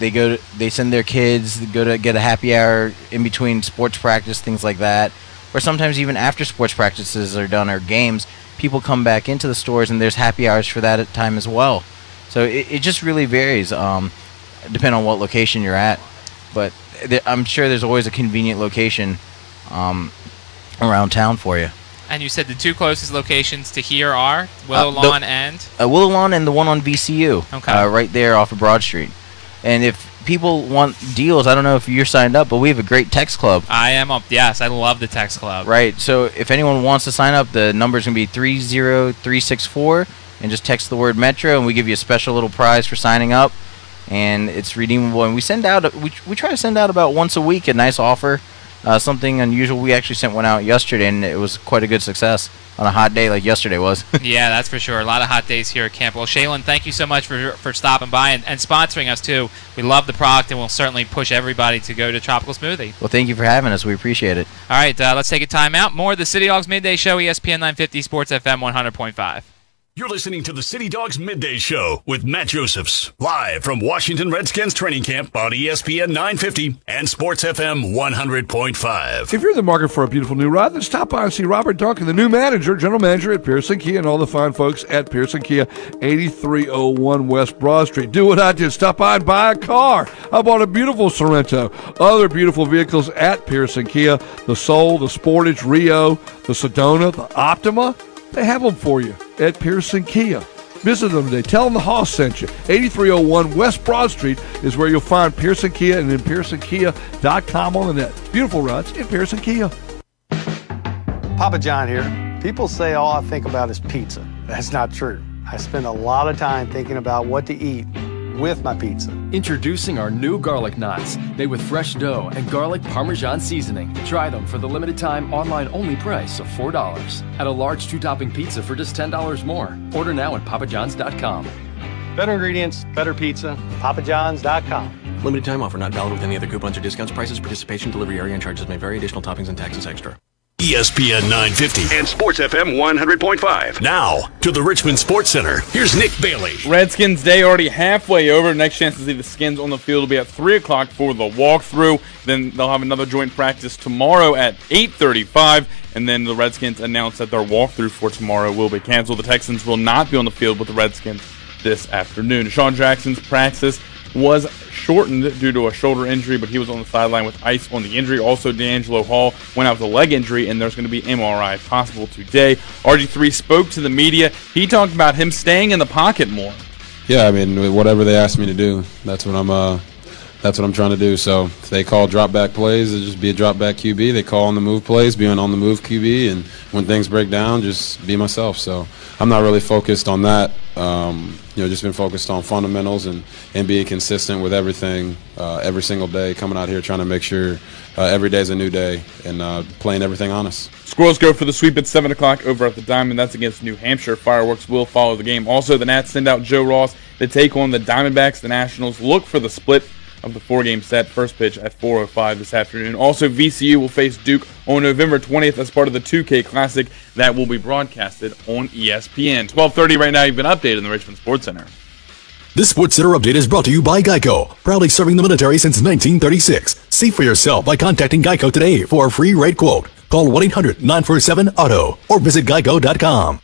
They send their kids to go to get a happy hour in between sports practice, things like that. Or sometimes even after sports practices are done or games, people come back into the stores, and there's happy hours for that at time as well. So it just really varies, depending on what location you're at. But I'm sure there's always a convenient location around town for you. And you said the two closest locations to here are Willow Lawn and? Willow Lawn and the one on VCU, okay. Right there off of Broad Street. And if people want deals, I don't know if you're signed up, but we have a great text club. I am up. Yes, I love the text club. Right. So if anyone wants to sign up, the number's going to be 30364, and just text the word Metro, and we give you a special little prize for signing up, and it's redeemable. And we send out we try to send out about once a week a nice offer, something unusual. We actually sent one out yesterday, and it was quite a good success on a hot day like yesterday was. Yeah, that's for sure. A lot of hot days here at camp. Well, Shaylin, thank you so much for stopping by and sponsoring us, too. We love the product, and we'll certainly push everybody to go to Tropical Smoothie. Well, thank you for having us. We appreciate it. All right, let's take a time out. More of the City Dogs Midday Show, ESPN 950, Sports FM 100.5. You're listening to the City Dogs Midday Show with Matt Josephs, live from Washington Redskins training camp on ESPN 950 and Sports FM 100.5. If you're in the market for a beautiful new ride, then stop by and see Robert Duncan, the new general manager at Pearson Kia, and all the fine folks at Pearson Kia, 8301 West Broad Street. Do what I did. Stop by and buy a car. I bought a beautiful Sorrento. Other beautiful vehicles at Pearson Kia, the Soul, the Sportage, Rio, the Sedona, the Optima. They have them for you at Pearson Kia. Visit them today. Tell them the Hoss sent you. 8301 West Broad Street is where you'll find Pearson Kia, and then PearsonKia.com on the net. Beautiful rides in Pearson Kia. Papa John here. People say all I think about is pizza. That's not true. I spend a lot of time thinking about what to eat with my pizza. Introducing our new garlic knots, made with fresh dough and garlic Parmesan seasoning. Try them for the limited time online only price of $4. Add a large 2-topping pizza for just $10 more. Order now at papajohns.com. Better ingredients, better pizza, papajohns.com. Limited time offer not valid with any other coupons or discounts. Prices, participation, delivery area, and charges may vary. Additional toppings and taxes extra. ESPN 950 and Sports FM 100.5. Now, to the Richmond Sports Center. Here's Nick Bailey. Redskins Day already halfway over. Next chance to see the Skins on the field will be at 3 o'clock for the walkthrough. Then they'll have another joint practice tomorrow at 8:35. And then the Redskins announced that their walkthrough for tomorrow will be canceled. The Texans will not be on the field with the Redskins this afternoon. Deshaun Jackson's practice was shortened due to a shoulder injury, but he was on the sideline with ice on the injury. Also, D'Angelo Hall went out with a leg injury, and there's going to be MRI possible today. RG3 spoke to the media. He talked about him staying in the pocket more. Yeah, I mean, whatever they ask me to do, that's what I'm trying to do. So if they call drop back plays, it'll just be a drop back QB. They call on the move plays, be on the move QB, and when things break down, just be myself. So I'm not really focused on that. Just been focused on fundamentals and being consistent with everything every single day, coming out here trying to make sure every day is a new day and playing everything honest. Squirrels go for the sweep at 7 o'clock over at the Diamond. That's against New Hampshire. Fireworks will follow the game. Also, the Nats send out Joe Ross to take on the Diamondbacks. The Nationals look for the split of the 4-game set. First pitch at 4:05 this afternoon. Also, VCU will face Duke on November 20th as part of the 2K Classic that will be broadcasted on ESPN. 12:30 right now. You've been updated in the Richmond Sports Center. This Sports Center update is brought to you by Geico, proudly serving the military since 1936. See for yourself by contacting Geico today for a free rate quote. Call 1-800-947-AUTO or visit geico.com.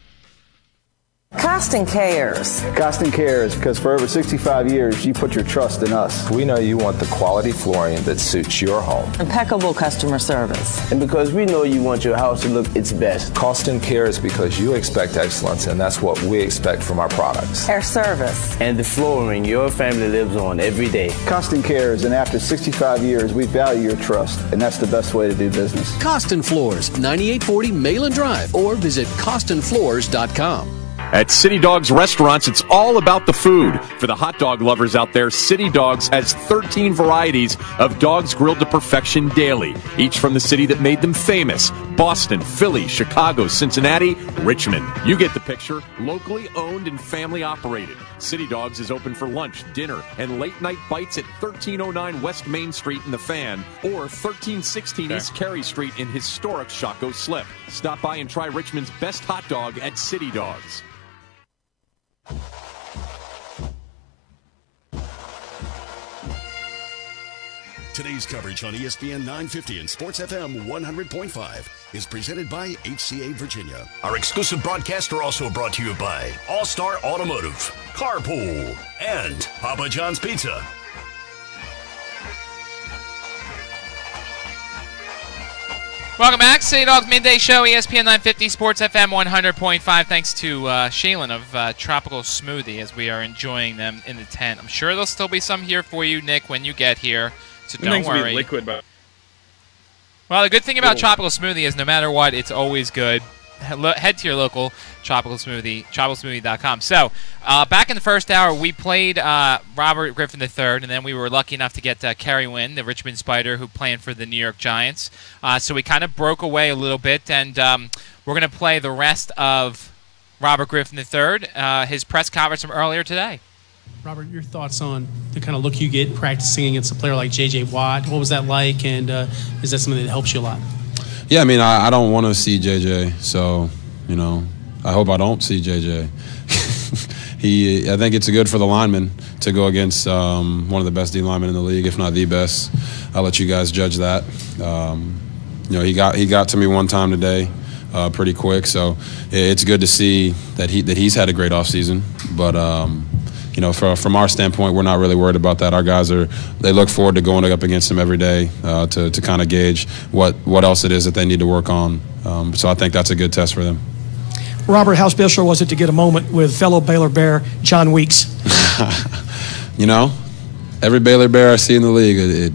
Costin cares. Costin cares because for over 65 years, you put your trust in us. We know you want the quality flooring that suits your home. Impeccable customer service. And because we know you want your house to look its best. Costin cares because you expect excellence, and that's what we expect from our products. Our service. And the flooring your family lives on every day. Costin cares, and after 65 years, we value your trust, and that's the best way to do business. Costin Floors, 9840 Malin Drive, or visit CostinFloors.com. At City Dogs Restaurants, it's all about the food. For the hot dog lovers out there, City Dogs has 13 varieties of dogs grilled to perfection daily, each from the city that made them famous: Boston, Philly, Chicago, Cincinnati, Richmond. You get the picture. Locally owned and family operated. City Dogs is open for lunch, dinner, and late-night bites at 1309 West Main Street in the Fan or 1316 East Carey Street in historic Shockoe Slip. Stop by and try Richmond's best hot dog at City Dogs. Today's coverage on ESPN 950 and Sports FM 100.5 is presented by HCA Virginia. Our exclusive broadcasts are also brought to you by All-Star Automotive, Carpool, and Papa John's Pizza. Welcome back. City Dogs Midday Show, ESPN 950, Sports FM 100.5. Thanks to Shaylin of Tropical Smoothie as we are enjoying them in the tent. I'm sure there'll still be some here for you, Nick, when you get here, so don't worry. Liquid, but well, the good thing about Tropical Smoothie is no matter what, it's always good. Head to your local Tropical Smoothie, tropicalsmoothie.com. So, back in the first hour, we played Robert Griffin III, and then we were lucky enough to get Kerry Wynn, the Richmond Spider, who playing for the New York Giants. So we kind of broke away a little bit, and we're going to play the rest of Robert Griffin III, his press conference from earlier today. Robert, your thoughts on the kind of look you get practicing against a player like J.J. Watt? What was that like, and is that something that helps you a lot? Yeah, I mean, I don't want to see JJ, so, I hope I don't see JJ. I think it's good for the lineman to go against one of the best D linemen in the league, if not the best. I'll let you guys judge that. He got to me one time today, pretty quick, so it's good to see that he's had a great offseason. But from our standpoint, we're not really worried about that. Our guys they look forward to going up against him every day to kind of gauge what else it is that they need to work on. So I think that's a good test for them. Robert, how special was it to get a moment with fellow Baylor Bear John Weeks? Every Baylor Bear I see in the league, it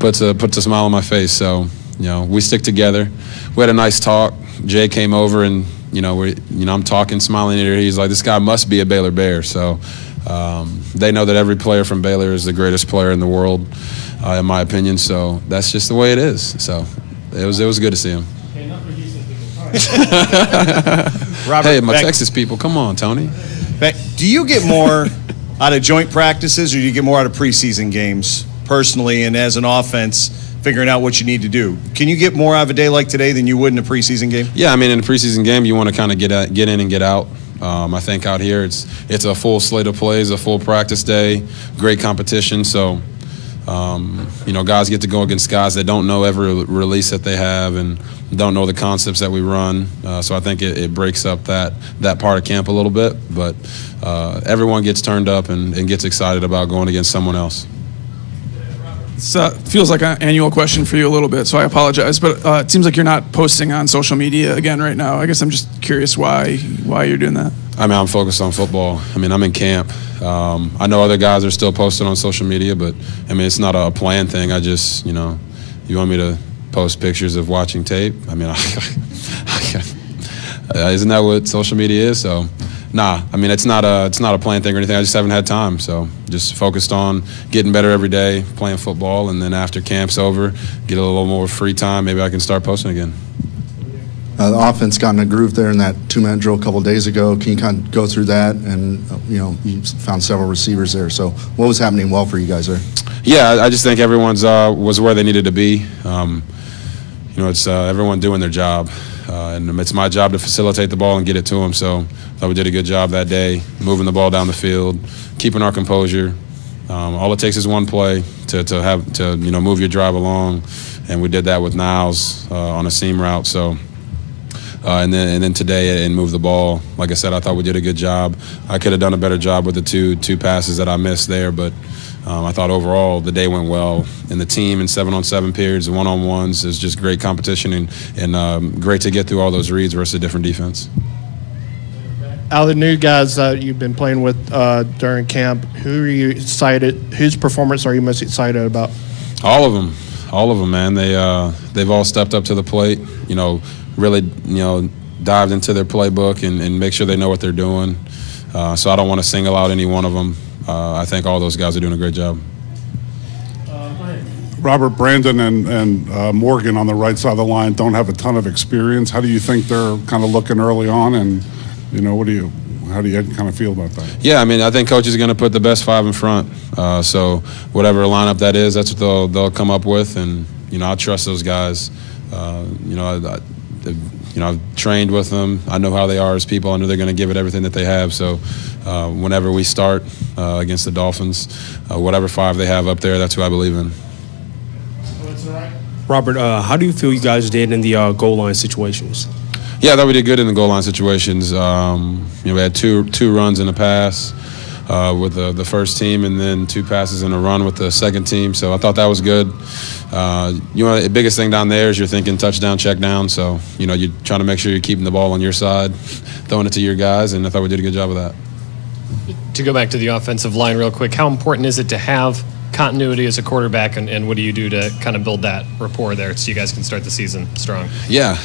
puts a smile on my face. So, we stick together. We had a nice talk. Jay came over and, I'm talking, smiling at her. He's like, this guy must be a Baylor Bear. So they know that every player from Baylor is the greatest player in the world, in my opinion. So that's just the way it is. So it was good to see him. Robert, hey, my Texas people, come on, Tony. Do you get more out of joint practices, or do you get more out of preseason games personally? And as an offense, figuring out what you need to do. Can you get more out of a day like today than you would in a preseason game? Yeah, I mean, in a preseason game, you want to kind of get in and get out. I think out here it's a full slate of plays, a full practice day, great competition. So, guys get to go against guys that don't know every release that they have and don't know the concepts that we run. So I think it breaks up that part of camp a little bit. But everyone gets turned up and gets excited about going against someone else. It feels like an annual question for you a little bit, so I apologize. But it seems like you're not posting on social media again right now. I guess I'm just curious why you're doing that. I mean, I'm focused on football. I mean, I'm in camp. I know other guys are still posting on social media, but, I mean, it's not a planned thing. I just, you want me to post pictures of watching tape? I mean, isn't that what social media is? So, nah, I mean, it's not a planned thing or anything. I just haven't had time. So just focused on getting better every day, playing football, and then after camp's over, get a little more free time, maybe I can start posting again. The offense got in a groove there in that 2-minute drill a couple of days ago. Can you kind of go through that? And, you found several receivers there. So what was happening well for you guys there? Yeah, I just think everyone's was where they needed to be. It's everyone doing their job. And it's my job to facilitate the ball and get it to them. So I thought we did a good job that day, moving the ball down the field, keeping our composure. All it takes is one play to move your drive along. And we did that with Niles on a seam route. So. And then today and move the ball. Like I said, I thought we did a good job. I could have done a better job with the two passes that I missed there, but I thought overall the day went well. And the team in 7-on-7 periods and one-on-ones is just great competition and great to get through all those reads versus a different defense. Out of the new guys that you've been playing with during camp, who are you excited? Whose performance are you most excited about? All of them, man. They've all stepped up to the plate. Really, dived into their playbook and make sure they know what they're doing. So I don't want to single out any one of them. I think all those guys are doing a great job. Robert, Brandon and Morgan on the right side of the line don't have a ton of experience. How do you think they're kind of looking early on? And, how do you kind of feel about that? Yeah, I mean, I think coach is going to put the best five in front. So whatever lineup that is, that's what they'll come up with. And, I trust those guys. I've trained with them. I know how they are as people. I know they're going to give it everything that they have. So whenever we start against the Dolphins, whatever five they have up there, that's who I believe in. Robert, how do you feel you guys did in the goal line situations? Yeah, I thought we did good in the goal line situations. We had two runs in a pass with the first team and then two passes in a run with the second team. So I thought that was good. The biggest thing down there is you're thinking touchdown, check down. So, you're trying to make sure you're keeping the ball on your side, throwing it to your guys, and I thought we did a good job of that. To go back to the offensive line real quick, how important is it to have continuity as a quarterback, and what do you do to kind of build that rapport there so you guys can start the season strong? Yeah,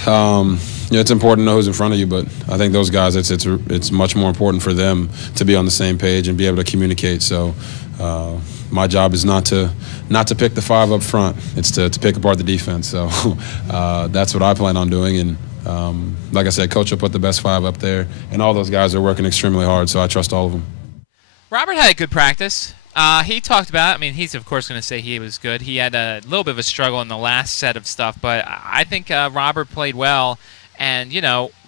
it's important to know who's in front of you, but I think those guys, it's much more important for them to be on the same page and be able to communicate. So my job is not to pick the five up front. It's to pick apart the defense. So that's what I plan on doing. And like I said, Coach will put the best five up there, and all those guys are working extremely hard, so I trust all of them. Robert had a good practice. He talked about it. I mean, he's, of course, going to say he was good. He had a little bit of a struggle in the last set of stuff, but I think Robert played well. And,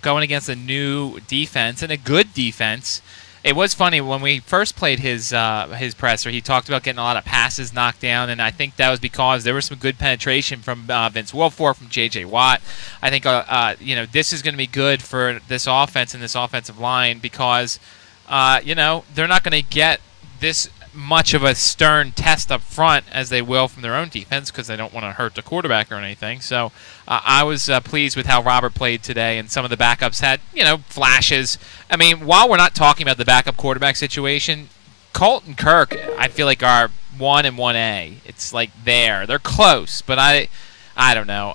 going against a new defense and a good defense, it was funny when we first played his presser. He talked about getting a lot of passes knocked down, and I think that was because there was some good penetration from Vince Wilfork, from J.J. Watt. I think this is going to be good for this offense and this offensive line because they're not going to get this much of a stern test up front as they will from their own defense because they don't want to hurt the quarterback or anything. So I was pleased with how Robert played today, and some of the backups had, flashes. I mean, while we're not talking about the backup quarterback situation, Colt and Kirk, I feel like are 1 and 1A. It's like they're close, but I don't know.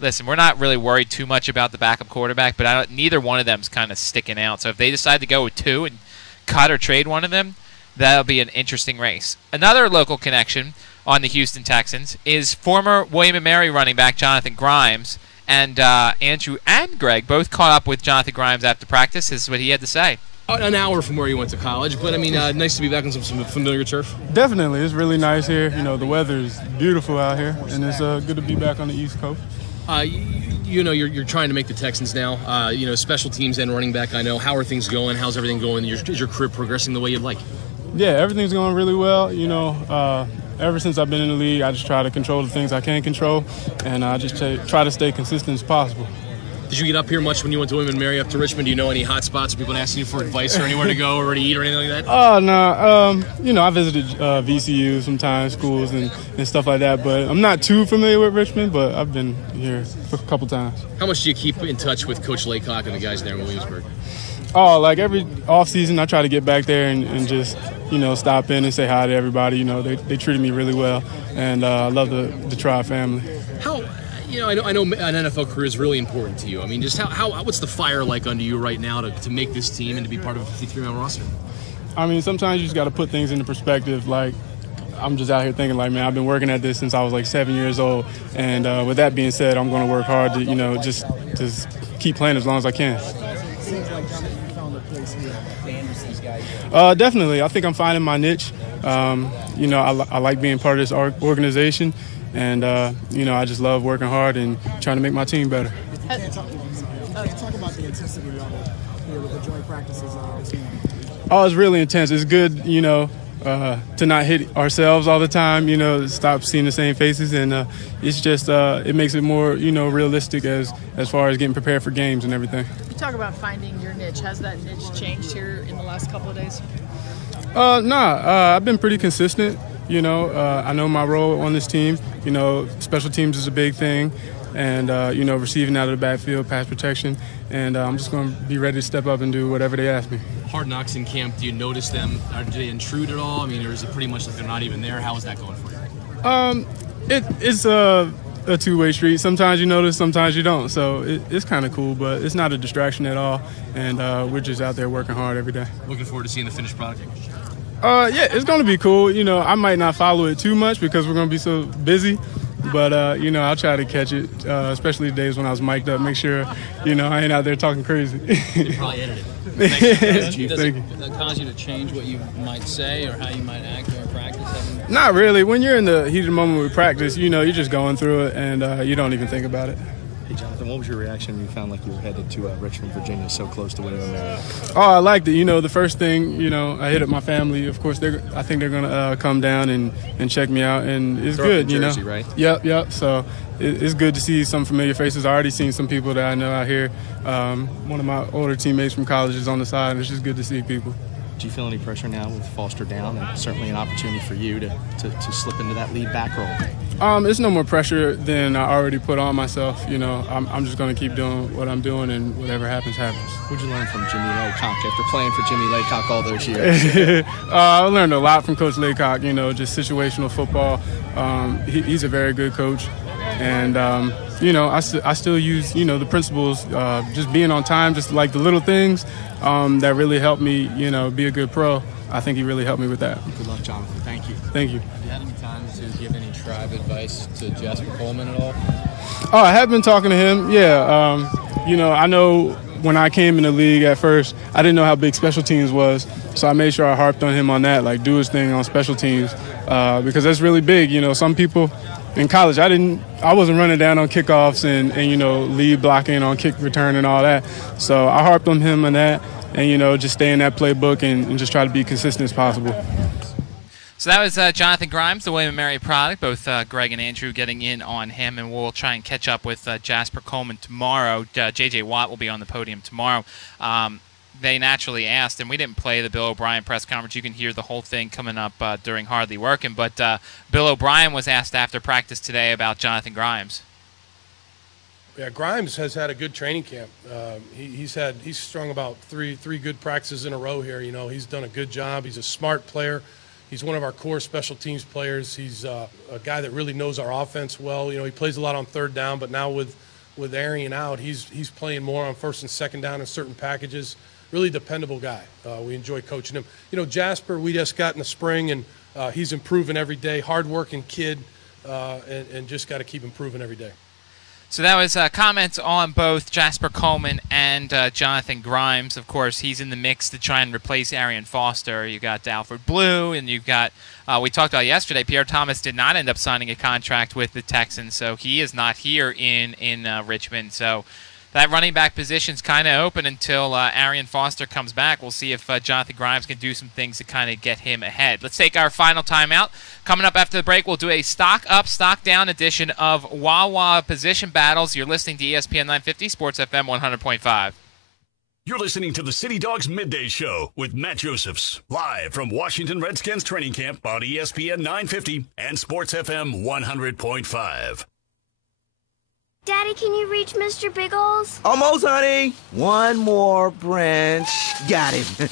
Listen, we're not really worried too much about the backup quarterback, but neither one of them's kind of sticking out. So if they decide to go with two and cut or trade one of them, that'll be an interesting race. Another local connection on the Houston Texans is former William & Mary running back Jonathan Grimes. And Andrew and Greg both caught up with Jonathan Grimes after practice. This is what he had to say. An hour from where you went to college, but I mean, nice to be back on some familiar turf. Definitely, it's really nice here. You know, the weather is beautiful out here, and it's good to be back on the East Coast. You know, you're trying to make the Texans now. You know, special teams and running back. I know. How are things going? How's everything going? Is your career progressing the way you'd like? Yeah, everything's going really well. You know, ever since I've been in the league, I just try to control the things I can control, and I just try to stay consistent as possible. Did you get up here much when you went to William & Mary up to Richmond? Do you know any hot spots or people asking you for advice or anywhere to go or to eat or anything like that? Oh, no. You know, I visited VCU sometimes, schools and stuff like that, but I'm not too familiar with Richmond, but I've been here a couple times. How much do you keep in touch with Coach Laycock and the guys there in Williamsburg? Oh, like every off-season, I try to get back there and just, you know, stop in and say hi to everybody. You know, they treated me really well, and I love the Tribe family. You know, I know an NFL career is really important to you. I mean, just what's the fire like under you right now to make this team and to be part of a 53-man roster? I mean, sometimes you just got to put things into perspective. Like, I'm just out here thinking, like, man, I've been working at this since I was like 7 years old. And with that being said, I'm going to work hard to, you know, just keep playing as long as I can. Seems like Jonathan, you found a place here to manage these guys. Definitely. I think I'm finding my niche. You know, I like being part of this organization. And, you know, I just love working hard and trying to make my team better. Talk about the intensity level here with the joint practices. Oh, it's really intense. It's good, you know, to not hit ourselves all the time, you know, stop seeing the same faces. And it's just it makes it more, you know, realistic as far as getting prepared for games and everything. You talk about finding your niche. Has that niche changed here in the last couple of days? I've been pretty consistent. You know, I know my role on this team. You know, special teams is a big thing. And, you know, receiving out of the backfield, pass protection. And I'm just going to be ready to step up and do whatever they ask me. Hard Knocks in camp, do you notice them? Do they intrude at all? I mean, or is it pretty much like they're not even there? How is that going for you? It's a two-way street. Sometimes you notice, sometimes you don't. So it's kind of cool, but it's not a distraction at all. And we're just out there working hard every day. Looking forward to seeing the finished product. Yeah, it's going to be cool. You know, I might not follow it too much because we're going to be so busy. But, you know, I'll try to catch it, especially the days when I was mic'd up. Make sure, you know, I ain't out there talking crazy. You probably edited it. Does it cause you to change what you might say or how you might act during practice? Not really. When you're in the heat of the moment with practice, you know, you're just going through it and you don't even think about it. Hey, Jonathan, what was your reaction when you found like you were headed to Richmond, Virginia, so close to William & Mary? Oh, I liked it. You know, the first thing, you know, I hit up my family. Of course, I think they're going to come down and check me out, and it's They're good, up in Jersey, you know. right? Yep. So it's good to see some familiar faces. I already seen some people that I know out here. One of my older teammates from college is on the side, and it's just good to see people. Do you feel any pressure now with Foster down, and certainly an opportunity for you to slip into that lead back role? It's no more pressure than I already put on myself. You know, I'm just going to keep doing what I'm doing, and whatever happens, happens. What did you learn from Jimmy Laycock after playing for Jimmy Laycock all those years? I learned a lot from Coach Laycock, you know, just situational football. He's a very good coach. And, you know, I still use, you know, the principles, just being on time, just like the little things that really helped me, you know, be a good pro. I think he really helped me with that. Good luck, Jonathan. Thank you. Thank you. Have you had any time to give any Tribe advice to Jasper Coleman at all? Oh, I have been talking to him, yeah. You know, I know when I came in the league at first, I didn't know how big special teams was. So I made sure I harped on him on that, like do his thing on special teams, because that's really big. You know, some people in college, I wasn't running down on kickoffs and you know, lead blocking on kick return and all that. So I harped on him on that and, you know, just stay in that playbook and just try to be consistent as possible. So that was Jonathan Grimes, the William & Mary product. Both Greg and Andrew getting in on him, and we'll try and catch up with Jasper Coleman tomorrow. J.J. Watt will be on the podium tomorrow. They naturally asked, and we didn't play the Bill O'Brien press conference. You can hear the whole thing coming up during Hardly Working. But Bill O'Brien was asked after practice today about Jonathan Grimes. Yeah, Grimes has had a good training camp. He's strung about three good practices in a row here. You know, he's done a good job. He's a smart player. He's one of our core special teams players. He's a guy that really knows our offense well. You know, he plays a lot on third down, but now with Arian out, he's playing more on first and second down in certain packages. Really dependable guy. We enjoy coaching him. You know, Jasper, we just got in the spring, and he's improving every day. Hard-working kid, and just got to keep improving every day. So that was comments on both Jasper Coleman and Jonathan Grimes. Of course, he's in the mix to try and replace Arian Foster. You got Alfred Blue, and you've got, we talked about yesterday, Pierre Thomas did not end up signing a contract with the Texans, so he is not here in Richmond. So that running back position's kind of open until Arian Foster comes back. We'll see if Jonathan Grimes can do some things to kind of get him ahead. Let's take our final timeout. Coming up after the break, we'll do a stock up, stock down edition of Wawa Position Battles. You're listening to ESPN 950, Sports FM 100.5. You're listening to the City Dogs Midday Show with Matt Josephs, live from Washington Redskins training camp on ESPN 950 and Sports FM 100.5. Daddy, can you reach Mr. Biggles? Almost, honey. One more branch. Got him.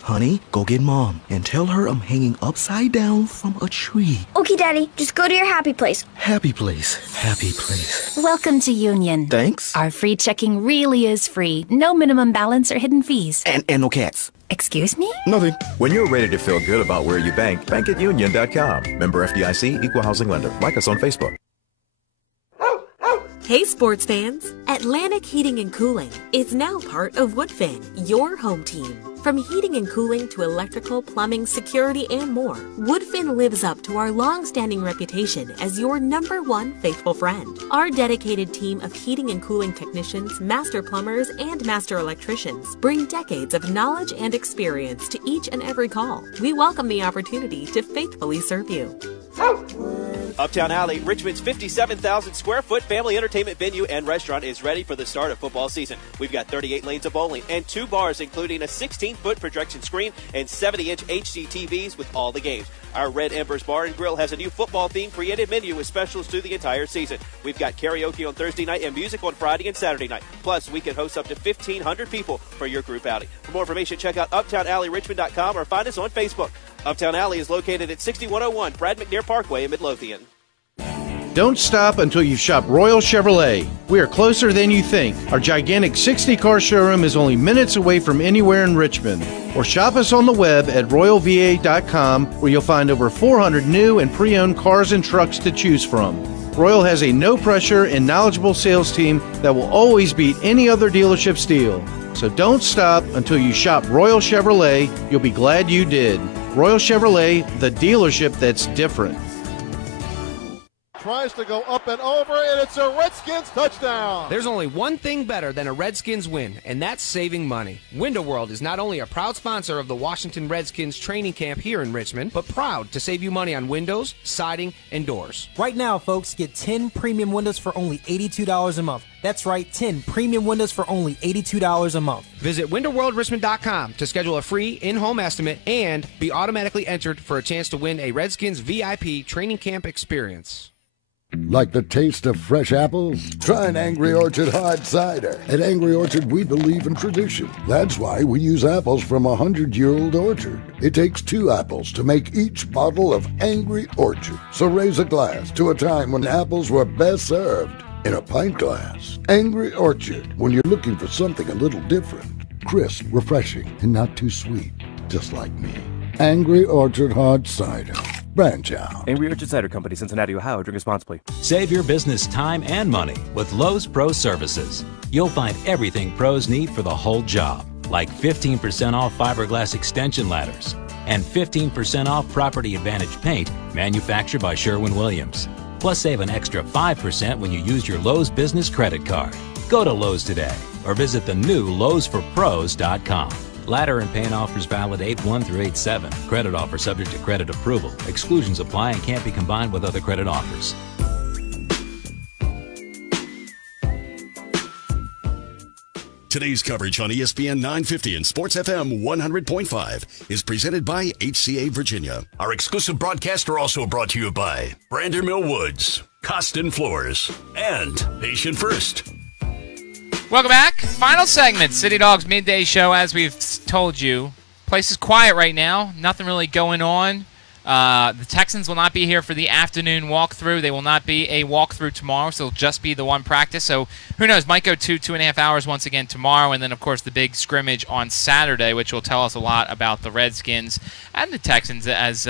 Honey, go get Mom and tell her I'm hanging upside down from a tree. Okay, Daddy. Just go to your happy place. Happy place. Happy place. Welcome to Union. Thanks. Our free checking really is free. No minimum balance or hidden fees. And no cats. Excuse me? Nothing. When you're ready to feel good about where you bank, bank at union.com. Member FDIC, equal housing lender. Like us on Facebook. Hey sports fans! Atlantic Heating and Cooling is now part of Woodfin, your home team. From heating and cooling to electrical, plumbing, security, and more, Woodfin lives up to our long-standing reputation as your #1 faithful friend. Our dedicated team of heating and cooling technicians, master plumbers, and master electricians bring decades of knowledge and experience to each and every call. We welcome the opportunity to faithfully serve you. Uptown Alley, Richmond's 57,000 square foot family entertainment venue and restaurant is ready for the start of football season. We've got 38 lanes of bowling and 2 bars, including a 16-foot projection screen and 70-inch HD TVs with all the games. Our Red Embers Bar and Grill has a new football-themed creative menu with specials through the entire season. We've got karaoke on Thursday night and music on Friday and Saturday night. Plus, we can host up to 1,500 people for your group outing. For more information, check out UptownAlleyRichmond.com or find us on Facebook. Uptown Alley is located at 6101 Brad McNair Parkway in Midlothian. Don't stop until you've shopped Royal Chevrolet. We are closer than you think. Our gigantic 60-car showroom is only minutes away from anywhere in Richmond. Or shop us on the web at royalva.com, where you'll find over 400 new and pre-owned cars and trucks to choose from. Royal has a no-pressure and knowledgeable sales team that will always beat any other dealership's deal. So don't stop until you shop Royal Chevrolet. You'll be glad you did. Royal Chevrolet, the dealership that's different. Tries to go up and over, and it's a Redskins touchdown. There's only one thing better than a Redskins win, and that's saving money. Window World is not only a proud sponsor of the Washington Redskins training camp here in Richmond, but proud to save you money on windows, siding, and doors. Right now, folks, get 10 premium windows for only $82 a month. That's right, 10 premium windows for only $82 a month. Visit WindowWorldRichmond.com to schedule a free in-home estimate and be automatically entered for a chance to win a Redskins VIP training camp experience. Like the taste of fresh apples? Try an Angry Orchard hard cider. At Angry Orchard, we believe in tradition. That's why we use apples from a 100-year-old orchard. It takes 2 apples to make each bottle of Angry Orchard. So raise a glass to a time when apples were best served in a pint glass. Angry Orchard, when you're looking for something a little different. Crisp, refreshing, and not too sweet. Just like me. Angry Orchard hard cider. Branch out. Angry Orchard Cider Company, Cincinnati, Ohio. Drink responsibly. Save your business time and money with Lowe's Pro Services. You'll find everything pros need for the whole job, like 15% off fiberglass extension ladders and 15% off Property Advantage paint manufactured by Sherwin-Williams. Plus, save an extra 5% when you use your Lowe's Business Credit Card. Go to Lowe's today or visit the new Lowe'sForPros.com. Ladder and paint offers valid 8/1 through 8/7. Credit offer subject to credit approval. Exclusions apply and can't be combined with other credit offers. Today's coverage on ESPN 950 and Sports FM 100.5 is presented by HCA Virginia. Our exclusive broadcasts are also brought to you by Brander Mill Woods, Costin Floors, and Patient First. Welcome back. Final segment, City Dogs Midday Show. As we've told you, place is quiet right now. Nothing really going on. The Texans will not be here for the afternoon walkthrough. They will not be a walkthrough tomorrow, so it'll just be the one practice. So who knows? Might go 2.5 hours once again tomorrow, and then, of course, the big scrimmage on Saturday, which will tell us a lot about the Redskins and the Texans as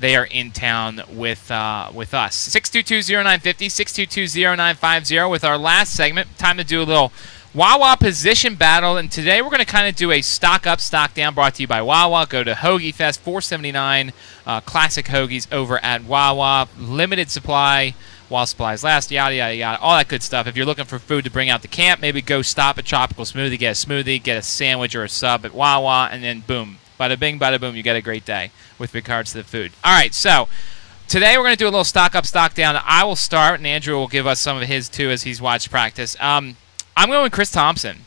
they are in town with us. 622-0950, 622-0950 with our last segment. Time to do a little Wawa position battle, and today we're going to kind of do a stock up, stock down, brought to you by Wawa. Go to Hoagie Fest, $4.79, classic hoagies over at Wawa. Limited supply while supplies last, yada, yada, yada, all that good stuff. If you're looking for food to bring out to camp, maybe go stop at Tropical Smoothie, get a smoothie, get a sandwich or a sub at Wawa, and then boom, bada bing, bada boom, you get a great day with regards to the food. All right, so today we're going to do a little stock up, stock down. I will start, and Andrew will give us some of his too as he's watched practice. I'm going with Chris Thompson.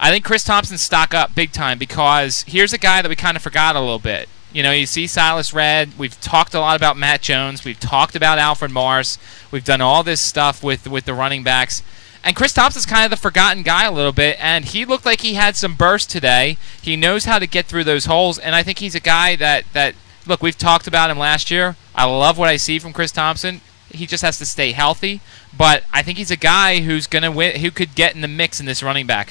I think Chris Thompson's stock up big time because here's a guy that we kind of forgot a little bit. You know, you see Silas Red. We've talked a lot about Matt Jones. We've talked about Alfred Morris. We've done all this stuff with the running backs. And Chris Thompson's kind of the forgotten guy a little bit, and he looked like he had some burst today. He knows how to get through those holes, and I think he's a guy that look, we've talked about him last year. I love what I see from Chris Thompson. He just has to stay healthy, but I think he's a guy who's going to win, who could get in the mix in this running back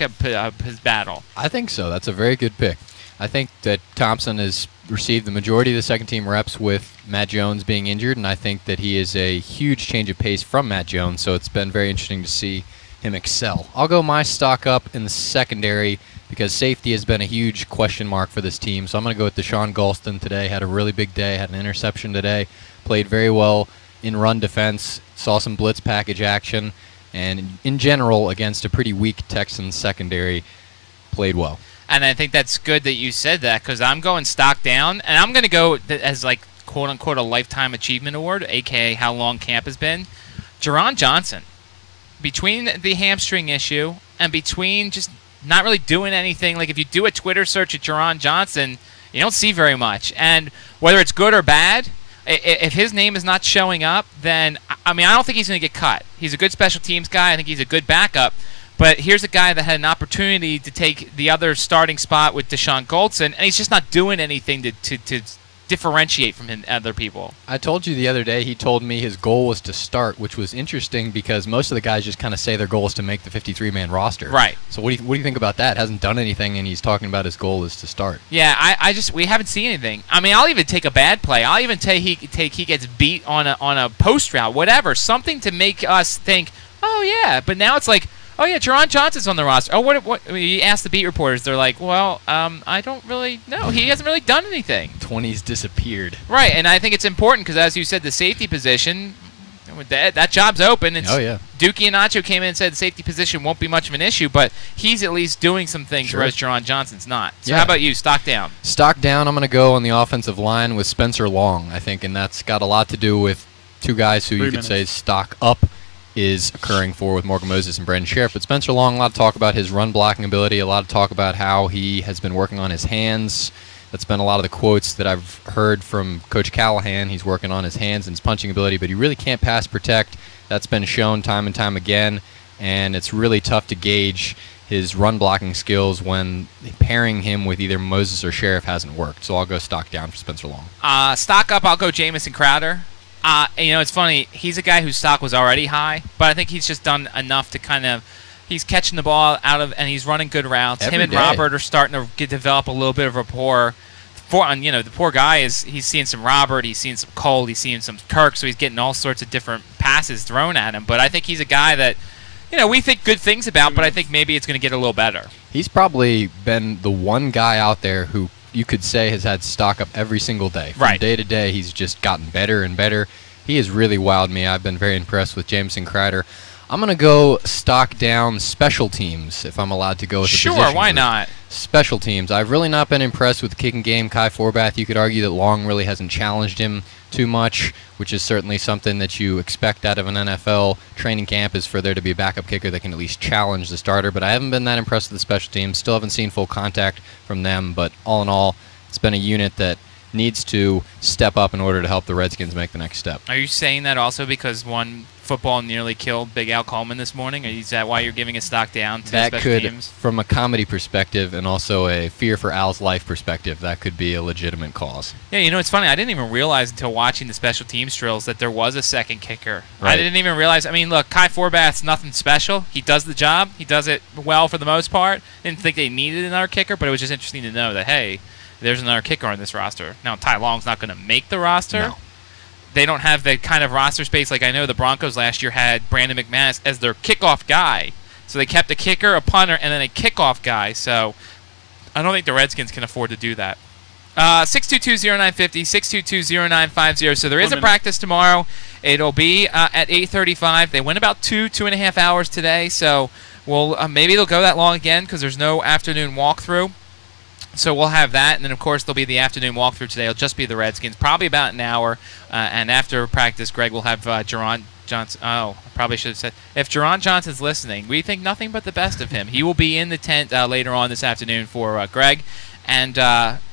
battle. I think so. That's a very good pick. I think that Thompson has received the majority of the second-team reps with Matt Jones being injured, and I think that he is a huge change of pace from Matt Jones, so it's been very interesting to see him excel. I'll go my stock up in the secondary because safety has been a huge question mark for this team, so I'm going to go with Deshaun Galston today. Had a really big day, had an interception today, played very well in run defense, saw some blitz package action, and in general, against a pretty weak Texans secondary, played well. And I think that's good that you said that because I'm going stock down, and I'm going to go as like quote-unquote a Lifetime Achievement Award, a.k.a. how long camp has been. Jerron Johnson, between the hamstring issue and between just not really doing anything, like if you do a Twitter search at Jerron Johnson, you don't see very much. And whether it's good or bad, if his name is not showing up, then, I mean, I don't think he's going to get cut. He's a good special teams guy. I think he's a good backup. But here's a guy that had an opportunity to take the other starting spot with Deshaun Galston, and he's just not doing anything to differentiate from other people. I told you the other day, he told me his goal was to start, which was interesting because most of the guys just kind of say their goal is to make the 53-man roster. Right. So what do you think about that? Hasn't done anything, and he's talking about his goal is to start. Yeah, we haven't seen anything. I mean, I'll even take a bad play. I'll even take he gets beat on a post route, whatever, something to make us think, oh yeah. But now it's like, oh yeah, Jerron Johnson's on the roster. Oh, what? You ask the beat reporters, they're like, well, I don't really know. He hasn't really done anything. 20's disappeared. Right, and I think it's important because, as you said, the safety position, that job's open. Oh yeah. Dookie and Nacho came in and said the safety position won't be much of an issue, but he's at least doing some things, whereas Jerron Johnson's not. So how about you? Stock down. Stock down. I'm going to go on the offensive line with Spencer Long, I think, and that's got a lot to do with two guys who you could say stock up is occurring for with Morgan Moses and Brandon Sheriff. But Spencer Long, a lot of talk about his run blocking ability, a lot of talk about how he has been working on his hands. That's been a lot of the quotes that I've heard from Coach Callahan. He's working on his hands and his punching ability, but he really can't pass protect. That's been shown time and time again, and it's really tough to gauge his run blocking skills when pairing him with either Moses or Sheriff hasn't worked. So I'll go stock down for Spencer Long. Stock up, I'll go Jamison Crowder. You know, it's funny. He's a guy whose stock was already high, but I think he's just done enough to kind of – he's catching the ball out of – and he's running good routes. Him and Robert are starting to develop a little bit of rapport. You know, the poor guy he's seeing some Robert, he's seeing some Cole, he's seeing some Kirk, so he's getting all sorts of different passes thrown at him. But I think he's a guy that, you know, we think good things about, but I think maybe it's going to get a little better. He's probably been the one guy out there who you could say has had stock up every single day. From day to day, he's just gotten better and better. He has really wowed me. I've been very impressed with Jamison Crowder. I'm going to go stock down special teams, if I'm allowed to go with the position. Sure, why not? Special teams. I've really not been impressed with the kicking game. Kai Forbath, you could argue that Long really hasn't challenged him too much, which is certainly something that you expect out of an NFL training camp, is for there to be a backup kicker that can at least challenge the starter. But I haven't been that impressed with the special teams. Still haven't seen full contact from them. But all in all, it's been a unit that needs to step up in order to help the Redskins make the next step. Are you saying that also because one football nearly killed Big Al Coleman this morning? Or is that why you're giving a stock down to that special teams? From a comedy perspective and also a fear for Al's life perspective, that could be a legitimate cause. Yeah, you know, it's funny. I didn't even realize until watching the special teams drills that there was a second kicker. Right. I didn't even realize. I mean, look, Kai Forbath's nothing special. He does the job. He does it well for the most part. Didn't think they needed another kicker, but it was just interesting to know that, hey, there's another kicker on this roster. Now, Ty Long's not going to make the roster, they don't have the kind of roster space like I know the Broncos last year had Brandon McManus as their kickoff guy. So they kept a kicker, a punter, and then a kickoff guy. So I don't think the Redskins can afford to do that. 622-0950, 622-0950. So there is a practice tomorrow. It'll be at 8:35. They went about 2.5 hours today. So we'll maybe they'll go that long again because there's no afternoon walkthrough. So we'll have that, and then, of course, there'll be the afternoon walkthrough today. It'll just be the Redskins, probably about an hour. And after practice, Greg will have Jerron Johnson. Oh, I probably should have said, if Jerron Johnson's listening, we think nothing but the best of him. He will be in the tent later on this afternoon for Greg. And,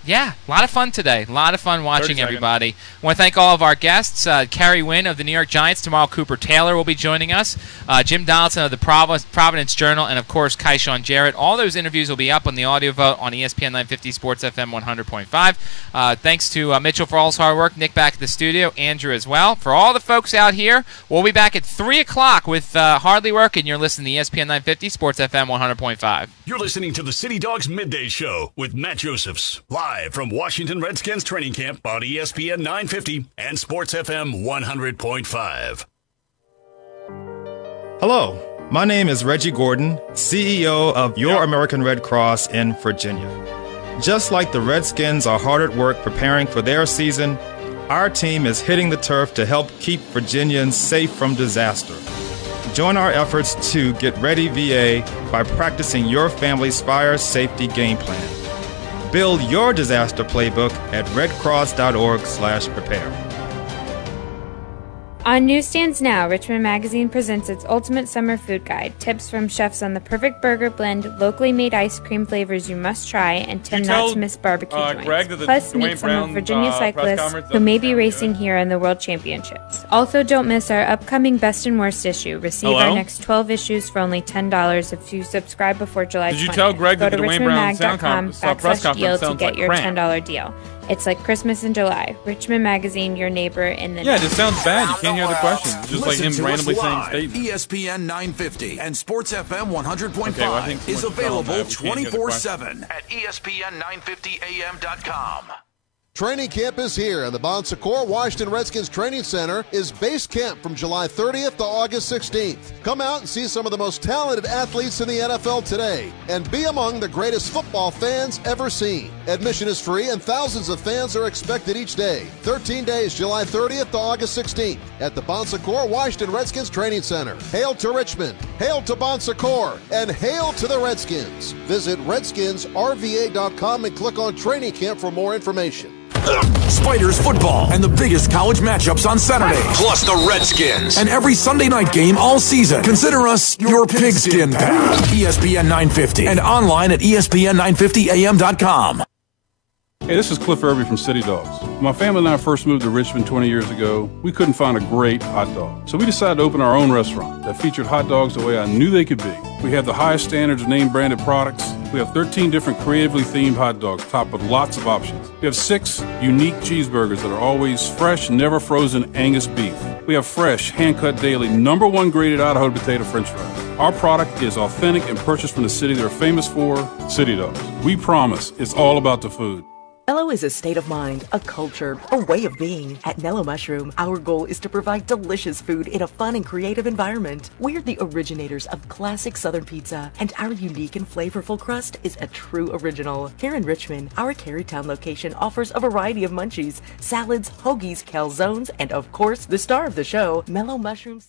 yeah, a lot of fun today. A lot of fun watching everybody. I want to thank all of our guests. Kerry Wynn of the New York Giants. Tomorrow, Cooper Taylor will be joining us. Jim Donaldson of the Providence Journal. And, of course, Kaishawn Jarrett. All those interviews will be up on the audio vote on ESPN 950 Sports FM 100.5. Thanks to Mitchell for all his hard work. Nick back at the studio. Andrew as well. For all the folks out here, we'll be back at 3 o'clock with Hardly Working. You're listening to ESPN 950 Sports FM 100.5. You're listening to the City Dogs Midday Show with Matt Josephs, live from Washington Redskins training camp on ESPN 950 and Sports FM 100.5. Hello, my name is Reggie Gordon, CEO of Your American Red Cross in Virginia. Just like the Redskins are hard at work preparing for their season, our team is hitting the turf to help keep Virginians safe from disaster. Join our efforts to get ready VA by practicing your family's fire safety game plan. Build your disaster playbook at redcross.org/prepare. On newsstands now, Richmond Magazine presents its ultimate summer food guide. Tips from chefs on the perfect burger blend, locally made ice cream flavors you must try, and 10 not to miss barbecue joints. Plus, meet some of Virginia cyclists who may be racing here in the World Championships. Also, don't miss our upcoming Best and Worst issue. Receive our next 12 issues for only $10 if you subscribe before July 20th. Did you tell Greg that the Dwayne Brown press conference to get your $10 deal. It's like Christmas in July. Richmond Magazine, your neighbor in the... Yeah, it just sounds bad. You can't hear the question. It's just like him randomly saying statements. ESPN 950 and Sports FM 100.5 is available 24/7 at ESPN950AM.com. Training camp is here, and the Bon Secours Washington Redskins Training Center is base camp from July 30th to August 16th. Come out and see some of the most talented athletes in the NFL today, and be among the greatest football fans ever seen. Admission is free, and thousands of fans are expected each day. 13 days, July 30th to August 16th, at the Bon Secours Washington Redskins Training Center. Hail to Richmond, hail to Bon Secours, and hail to the Redskins. Visit redskinsrva.com and click on Training Camp for more information. Spiders football and the biggest college matchups on Saturday. Plus the Redskins. And every Sunday night game all season. Consider us your pigskin pal. ESPN 950 and online at ESPN950AM.com. Hey, this is Cliff Irby from City Dogs. When my family and I first moved to Richmond 20 years ago, we couldn't find a great hot dog. So we decided to open our own restaurant that featured hot dogs the way I knew they could be. We have the highest standards of name-branded products. We have 13 different creatively themed hot dogs topped with lots of options. We have 6 unique cheeseburgers that are always fresh, never frozen Angus beef. We have fresh, hand-cut daily, #1 graded Idaho potato French fries. Our product is authentic and purchased from the city they're famous for, City Dogs. We promise it's all about the food. Mellow is a state of mind, a culture, a way of being. At Mellow Mushroom, our goal is to provide delicious food in a fun and creative environment. We're the originators of classic Southern pizza, and our unique and flavorful crust is a true original. Here in Richmond, our Carytown location offers a variety of munchies, salads, hoagies, calzones, and of course, the star of the show, Mellow Mushrooms.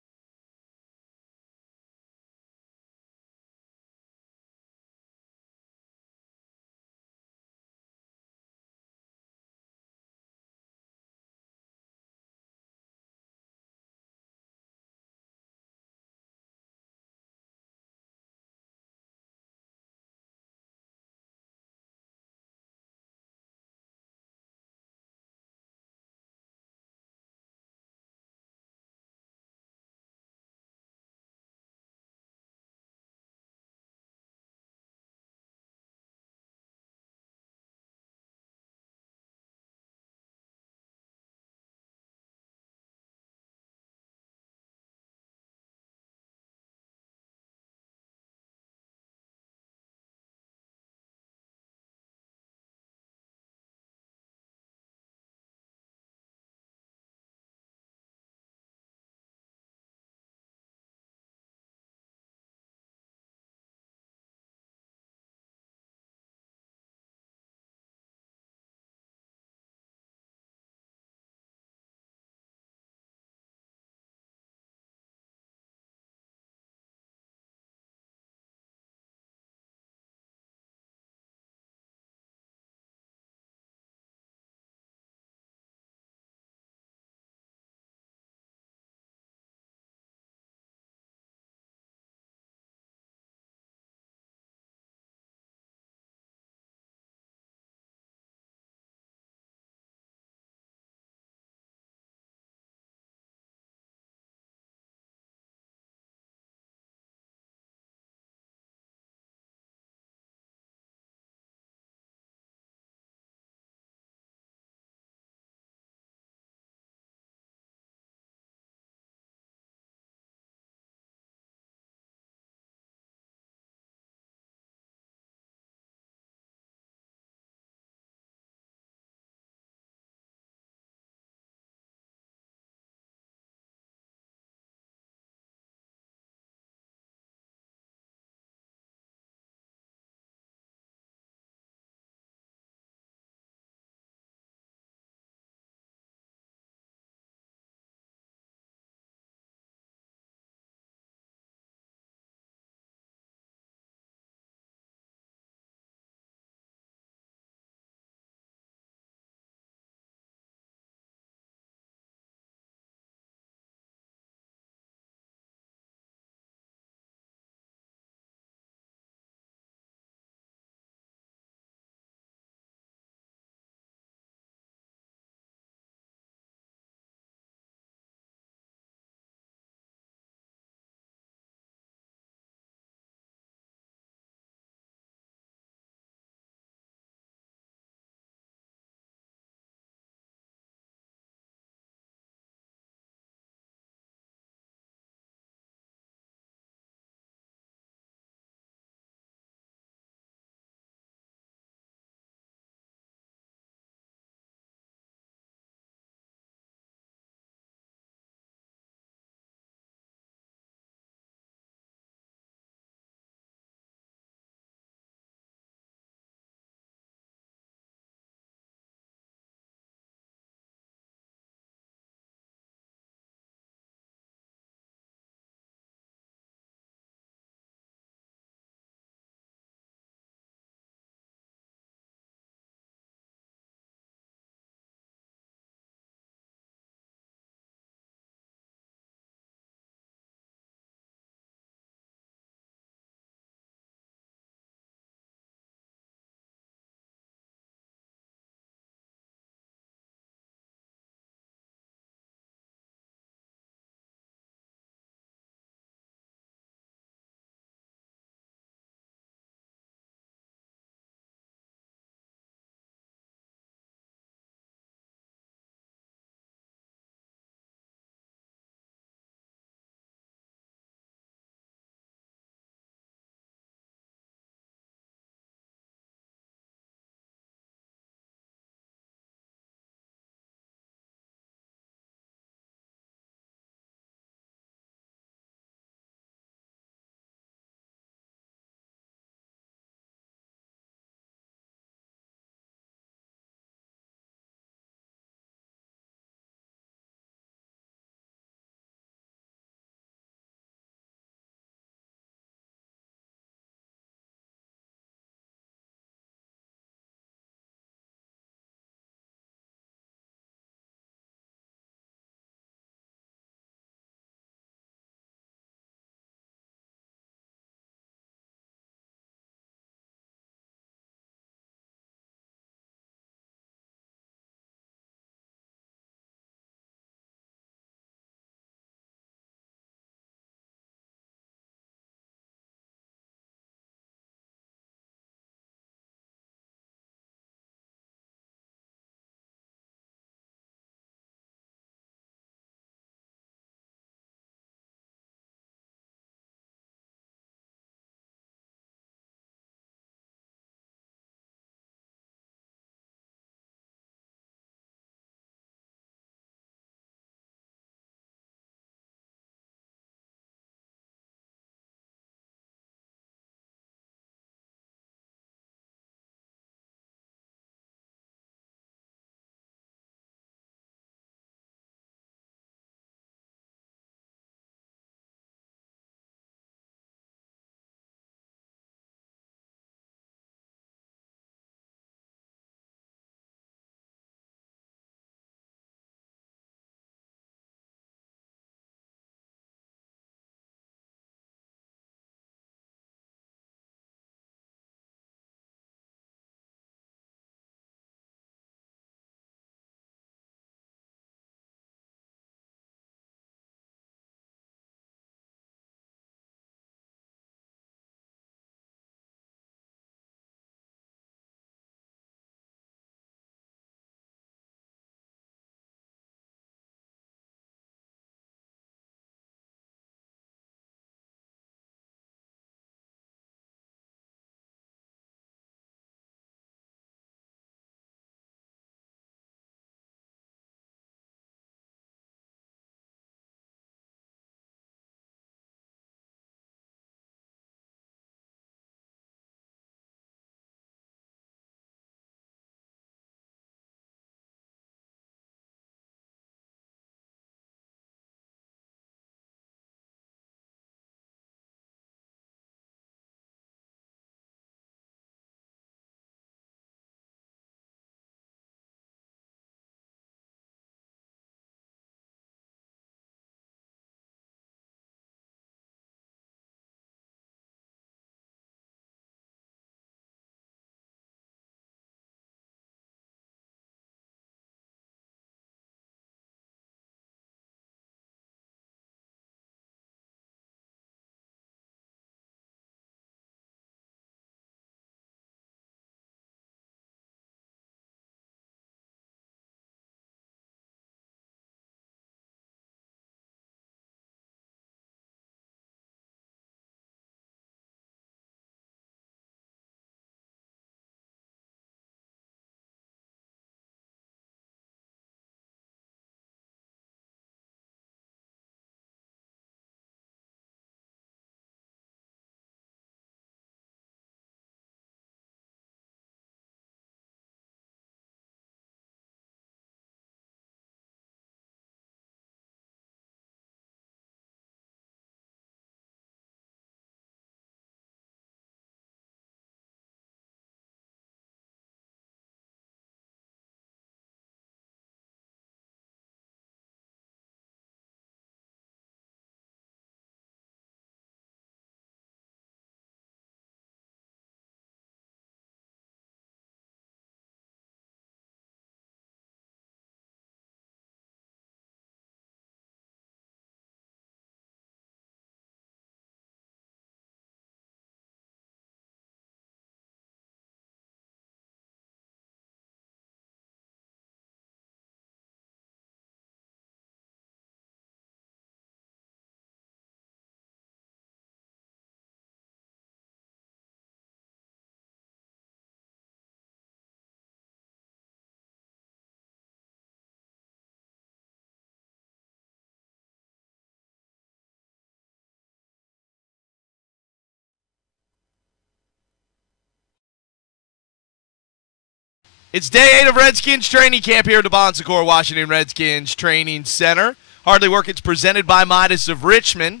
It's day 8 of Redskins training camp here at the Bon Secours Washington Redskins Training Center. Hardly Work, it's presented by Midas of Richmond.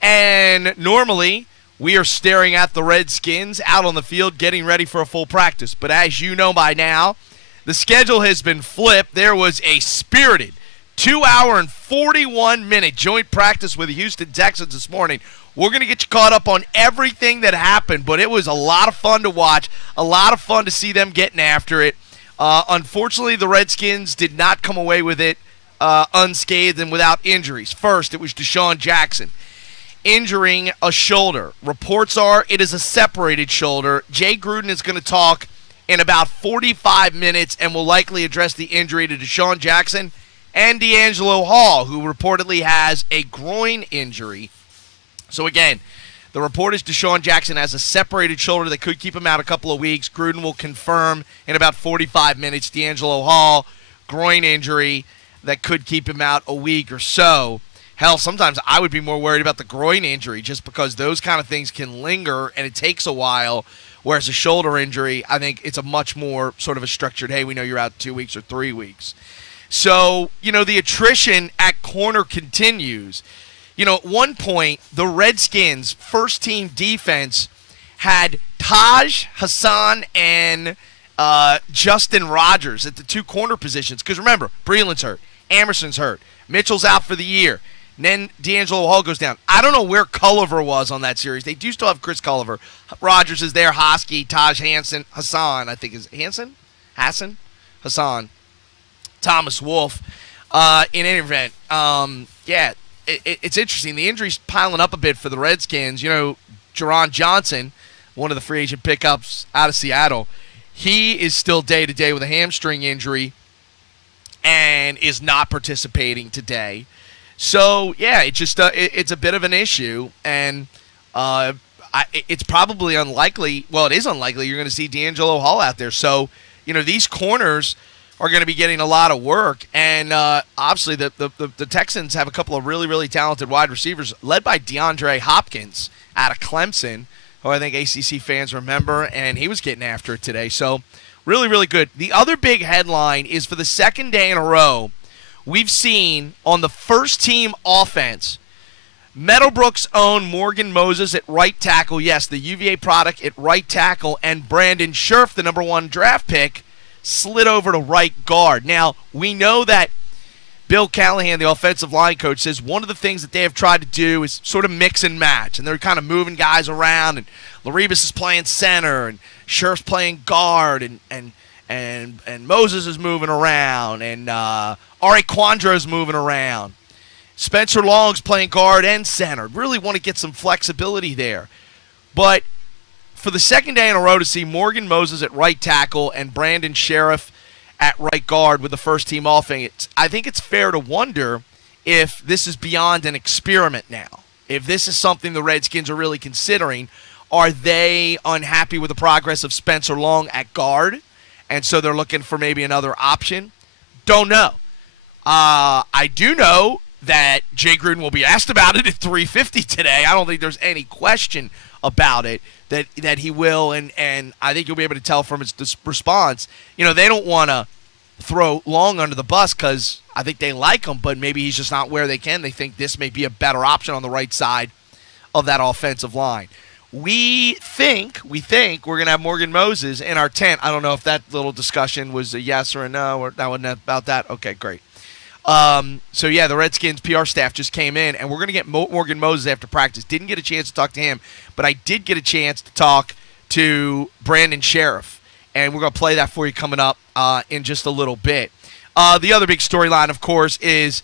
And normally, we are staring at the Redskins out on the field getting ready for a full practice. But as you know by now, the schedule has been flipped. There was a spirited 2-hour and 41-minute joint practice with the Houston Texans this morning. We're going to get you caught up on everything that happened, but it was a lot of fun to watch, a lot of fun to see them getting after it. Unfortunately, the Redskins did not come away with it unscathed and without injuries. First, it was Deshaun Jackson injuring a shoulder. Reports are it is a separated shoulder. Jay Gruden is going to talk in about 45 minutes and will likely address the injury to Deshaun Jackson and D'Angelo Hall, who reportedly has a groin injury. So again, the report is Deshaun Jackson has a separated shoulder that could keep him out a couple of weeks. Gruden will confirm in about 45 minutes. D'Angelo Hall, groin injury that could keep him out a week or so. Hell, sometimes I would be more worried about the groin injury just because those kind of things can linger and it takes a while, whereas a shoulder injury, I think it's a much more sort of a structured, hey, we know you're out 2 weeks or 3 weeks. So, the attrition at corner continues. At one point, the Redskins' first-team defense had Taj, Hassan, and Justin Rogers at the 2 corner positions. Because remember, Breland's hurt, Amerson's hurt, Mitchell's out for the year. And then D'Angelo Hall goes down. I don't know where Culliver was on that series. They do still have Chris Culliver. Rogers is there, Hosky, Taj Hansen, Hassan, I think is Hansen? Hassan. Thomas Wolfe. In any event, it's interesting. The injury's piling up a bit for the Redskins. Jerron Johnson, one of the free agent pickups out of Seattle, he is still day-to-day with a hamstring injury and is not participating today. So, it's a bit of an issue, and it's probably unlikely. Well, it is unlikely you're going to see D'Angelo Hall out there. So, these corners are going to be getting a lot of work. And obviously the Texans have a couple of really, really talented wide receivers led by DeAndre Hopkins out of Clemson, who I think ACC fans remember, and he was getting after it today. So really, really good. The other big headline is for the second day in a row, we've seen on the first-team offense, Meadowbrook's own Morgan Moses at right tackle, yes, the UVA product at right tackle, and Brandon Scherf, the number 1 draft pick, slid over to right guard. Now, we know that Bill Callahan, the offensive line coach, says one of the things that they have tried to do is sort of mix and match, and they're kind of moving guys around, and Laribas is playing center, and Scherf's playing guard, and Moses is moving around, and Ari Quandro's moving around. Spencer Long's playing guard and center. Really want to get some flexibility there. But for the second day in a row to see Morgan Moses at right tackle and Brandon Scherf at right guard with the first-team offense, I think it's fair to wonder if this is beyond an experiment now. If this is something the Redskins are really considering, are they unhappy with the progress of Spencer Long at guard, and so they're looking for maybe another option? Don't know. I do know that Jay Gruden will be asked about it at 3:50 today. I don't think there's any question about it that he will, and I think you'll be able to tell from his response. They don't want to throw Long under the bus because I think they like him, but maybe he's just not where they can. They think this may be a better option on the right side of that offensive line. We think we're going to have Morgan Moses in our tent. I don't know if that little discussion was a yes or a no, or that wasn't about that. Okay, great. The Redskins PR staff just came in, and we're going to get Morgan Moses after practice. Didn't get a chance to talk to him, but I did get a chance to talk to Brandon Scherf, and we're going to play that for you coming up in just a little bit. The other big storyline, of course, is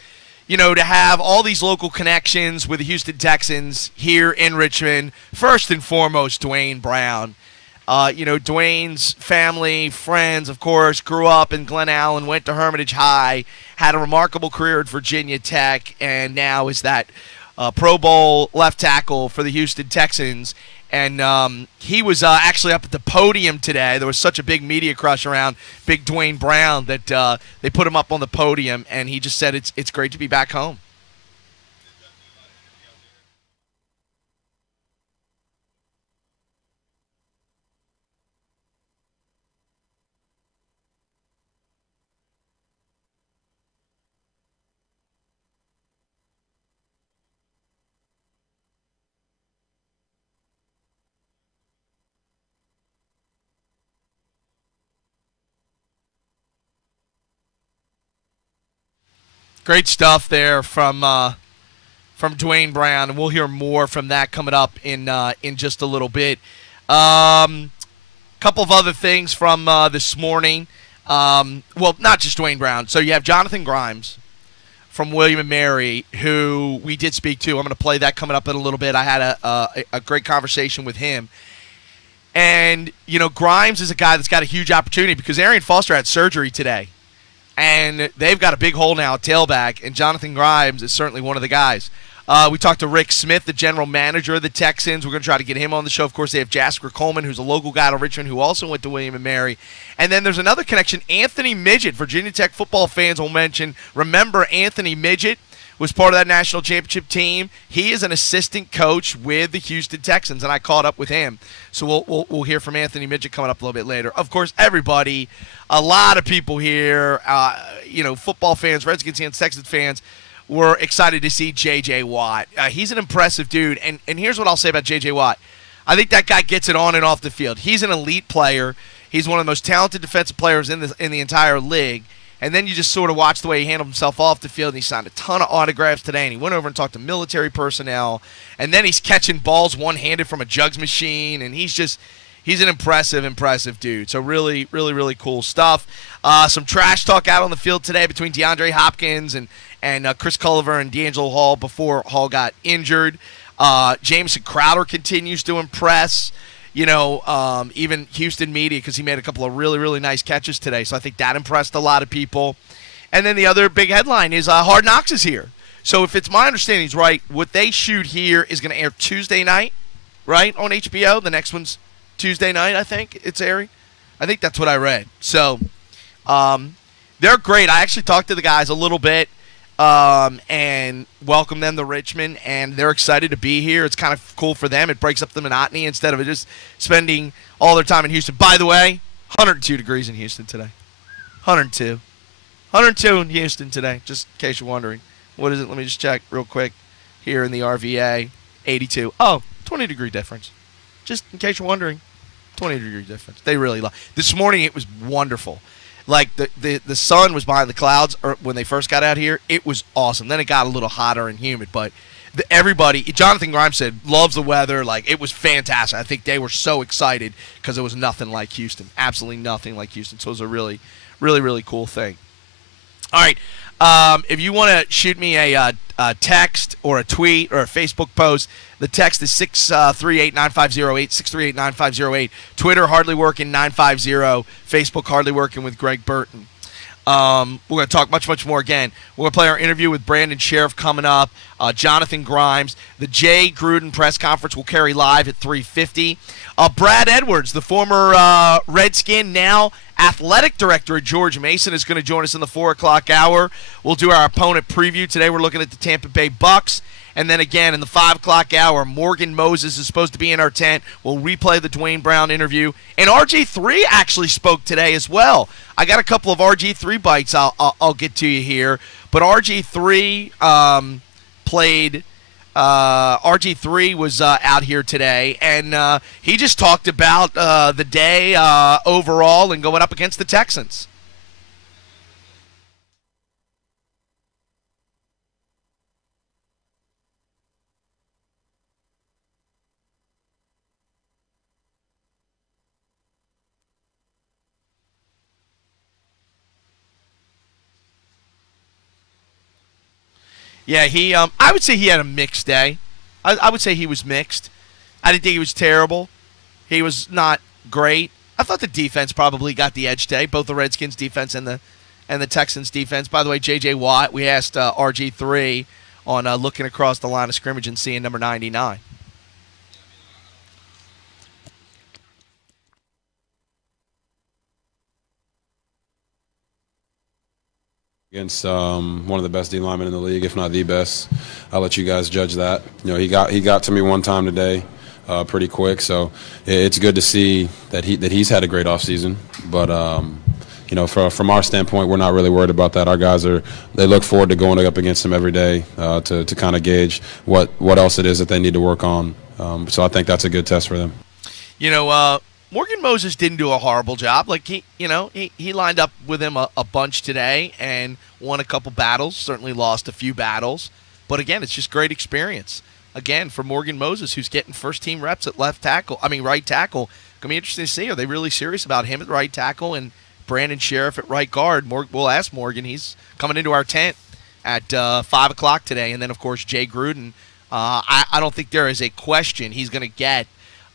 to have all these local connections with the Houston Texans here in Richmond. First and foremost, Dwayne Brown. Dwayne's family, friends, of course, grew up in Glen Allen, went to Hermitage High, had a remarkable career at Virginia Tech, and now is that Pro Bowl left tackle for the Houston Texans. And he was actually up at the podium today. There was such a big media crush around big Dwayne Brown that they put him up on the podium, and he just said it's great to be back home. Great stuff there from Dwayne Brown, and we'll hear more from that coming up in just a little bit. Couple of other things from this morning. Well, not just Dwayne Brown. So you have Jonathan Grimes from William & Mary, who we did speak to. I'm going to play that coming up in a little bit. I had a great conversation with him. And, Grimes is a guy that's got a huge opportunity because Arian Foster had surgery today. And they've got a big hole now at tailback, and Jonathan Grimes is certainly one of the guys. We talked to Rick Smith, the general manager of the Texans. We're going to try to get him on the show. Of course, they have Jasper Coleman, who's a local guy to Richmond, who also went to William & Mary. And then there's another connection, Anthony Midget. Virginia Tech football fans will remember Anthony Midget was part of that national championship team. He is an assistant coach with the Houston Texans, and I caught up with him. So we'll hear from Anthony Midget coming up a little bit later. Of course, everybody, a lot of people here, football fans, Redskins fans, Texans fans, were excited to see J.J. Watt. He's an impressive dude, and here's what I'll say about J.J. Watt. I think that guy gets it on and off the field. He's an elite player. He's one of the most talented defensive players in the entire league. And then you just sort of watch the way he handled himself off the field, and he signed a ton of autographs today, and he went over and talked to military personnel. And then he's catching balls one-handed from a jugs machine, and he's an impressive dude. So really, really, really cool stuff. Some trash talk out on the field today between DeAndre Hopkins and Chris Culliver and D'Angelo Hall before Hall got injured. Jamison Crowder continues to impress. Even Houston media, because he made a couple of really, really nice catches today. So I think that impressed a lot of people. And then the other big headline is Hard Knocks is here. So if it's my understanding is right, what they shoot here is going to air Tuesday night, right, on HBO. The next one's Tuesday night, I think it's airing. I think that's what I read. So they're great. I actually talked to the guys a little bit and welcome them to Richmond, and they're excited to be here. It's kind of cool for them. It breaks up the monotony instead of just spending all their time in Houston. By the way, 102 degrees in Houston today. 102 in Houston today, just in case you're wondering. What is it? Let me just check real quick here in the RVA. 82. Oh, 20-degree difference. Just in case you're wondering, 20-degree difference. They really love. This morning it was wonderful. Like the sun was behind the clouds when they first got out here. It was awesome. Then it got a little hotter and humid, but everybody, Jonathan Grimes said, loves the weather. Like, it was fantastic. I think they were so excited because it was nothing like Houston. Absolutely nothing like Houston. So it was a really, really, really cool thing. All right. If you want to shoot me a text or a tweet or a Facebook post, the text is 638-9508, 638-9508. Twitter, Hardly Working 950. Facebook, Hardly Working with Greg Burton. We're going to talk much, much more again. We're going to play our interview with Brandon Sheriff coming up, Jonathan Grimes. The Jay Gruden press conference will carry live at 3:50. Brad Edwards, the former Redskin, now athletic director at George Mason, is going to join us in the 4 o'clock hour. We'll do our opponent preview. Today we're looking at the Tampa Bay Bucks. And then again, in the 5 o'clock hour, Morgan Moses is supposed to be in our tent. We'll replay the Dwayne Brown interview. And RG3 actually spoke today as well. I got a couple of RG3 bites I'll get to you here. But RG3 played RG3 was out here today, and he just talked about the day overall and going up against the Texans. Yeah, I would say he had a mixed day. I would say he was mixed. I didn't think he was terrible. He was not great. I thought the defense probably got the edge today, both the Redskins defense and the Texans defense. By the way, J.J. Watt, we asked RG3 on looking across the line of scrimmage and seeing number 99. Against one of the best D linemen in the league, if not the best. I'll let you guys judge that. You know, he got to me one time today, pretty quick. So it's good to see that he's had a great offseason. But you know, from our standpoint, we're not really worried about that. Our guys they look forward to going up against him every day to kind of gauge what else it is that they need to work on. So I think that's a good test for them. You know, Morgan Moses didn't do a horrible job. Like, he lined up with him a bunch today and won a couple battles, certainly lost a few battles. But, again, it's just great experience. Again, for Morgan Moses, who's getting first-team reps at right tackle. Going to be interesting to see. Are they really serious about him at right tackle and Brandon Sheriff at right guard? We'll ask Morgan. He's coming into our tent at 5 o'clock today. And then, of course, Jay Gruden. I don't think there is a question he's going to get.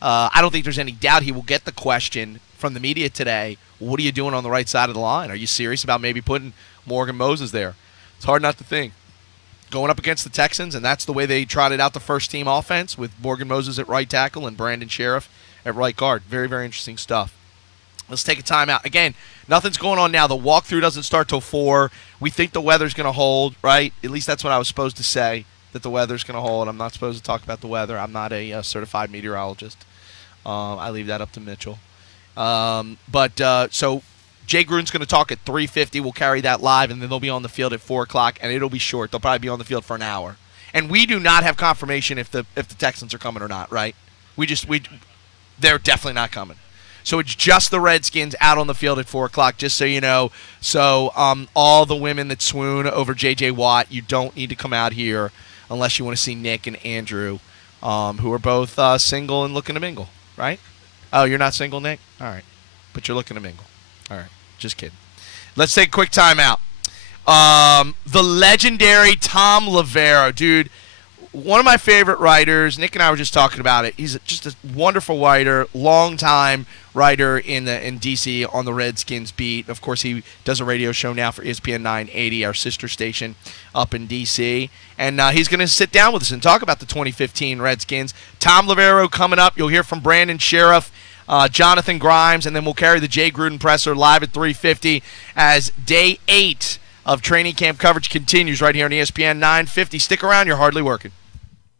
I don't think there's any doubt he will get the question from the media today. What are you doing on the right side of the line? Are you serious about maybe putting Morgan Moses there? It's hard not to think. Going up against the Texans, and that's the way they trotted out the first-team offense with Morgan Moses at right tackle and Brandon Sheriff at right guard. Very, very interesting stuff. Let's take a timeout. Again, nothing's going on now. The walkthrough doesn't start till 4. We think the weather's going to hold, right? At least that's what I was supposed to say, that the weather's going to hold. I'm not supposed to talk about the weather. I'm not a certified meteorologist. I leave that up to Mitchell. So Jay Gruden's going to talk at 3:50. We'll carry that live, and then they'll be on the field at 4 o'clock, and it'll be short. They'll probably be on the field for an hour. And we do not have confirmation if the Texans are coming or not, right? They're definitely not coming. So it's just the Redskins out on the field at 4 o'clock, just so you know. So all the women that swoon over J.J. Watt, you don't need to come out here unless you want to see Nick and Andrew, who are both single and looking to mingle, right? Oh, you're not single, Nick? All right. But you're looking to mingle. All right. Just kidding. Let's take a quick timeout. The legendary Tom Lavero, dude, one of my favorite writers. Nick and I were just talking about it. He's just a wonderful writer, long-time writer in D.C. on the Redskins beat. Of course, he does a radio show now for ESPN 980, our sister station up in D.C. And he's going to sit down with us and talk about the 2015 Redskins. Tom Lavero coming up. You'll hear from Brandon Sheriff, Jonathan Grimes, and then we'll carry the Jay Gruden presser live at 3:50 as Day 8 of training camp coverage continues right here on ESPN 950. Stick around. You're hardly working.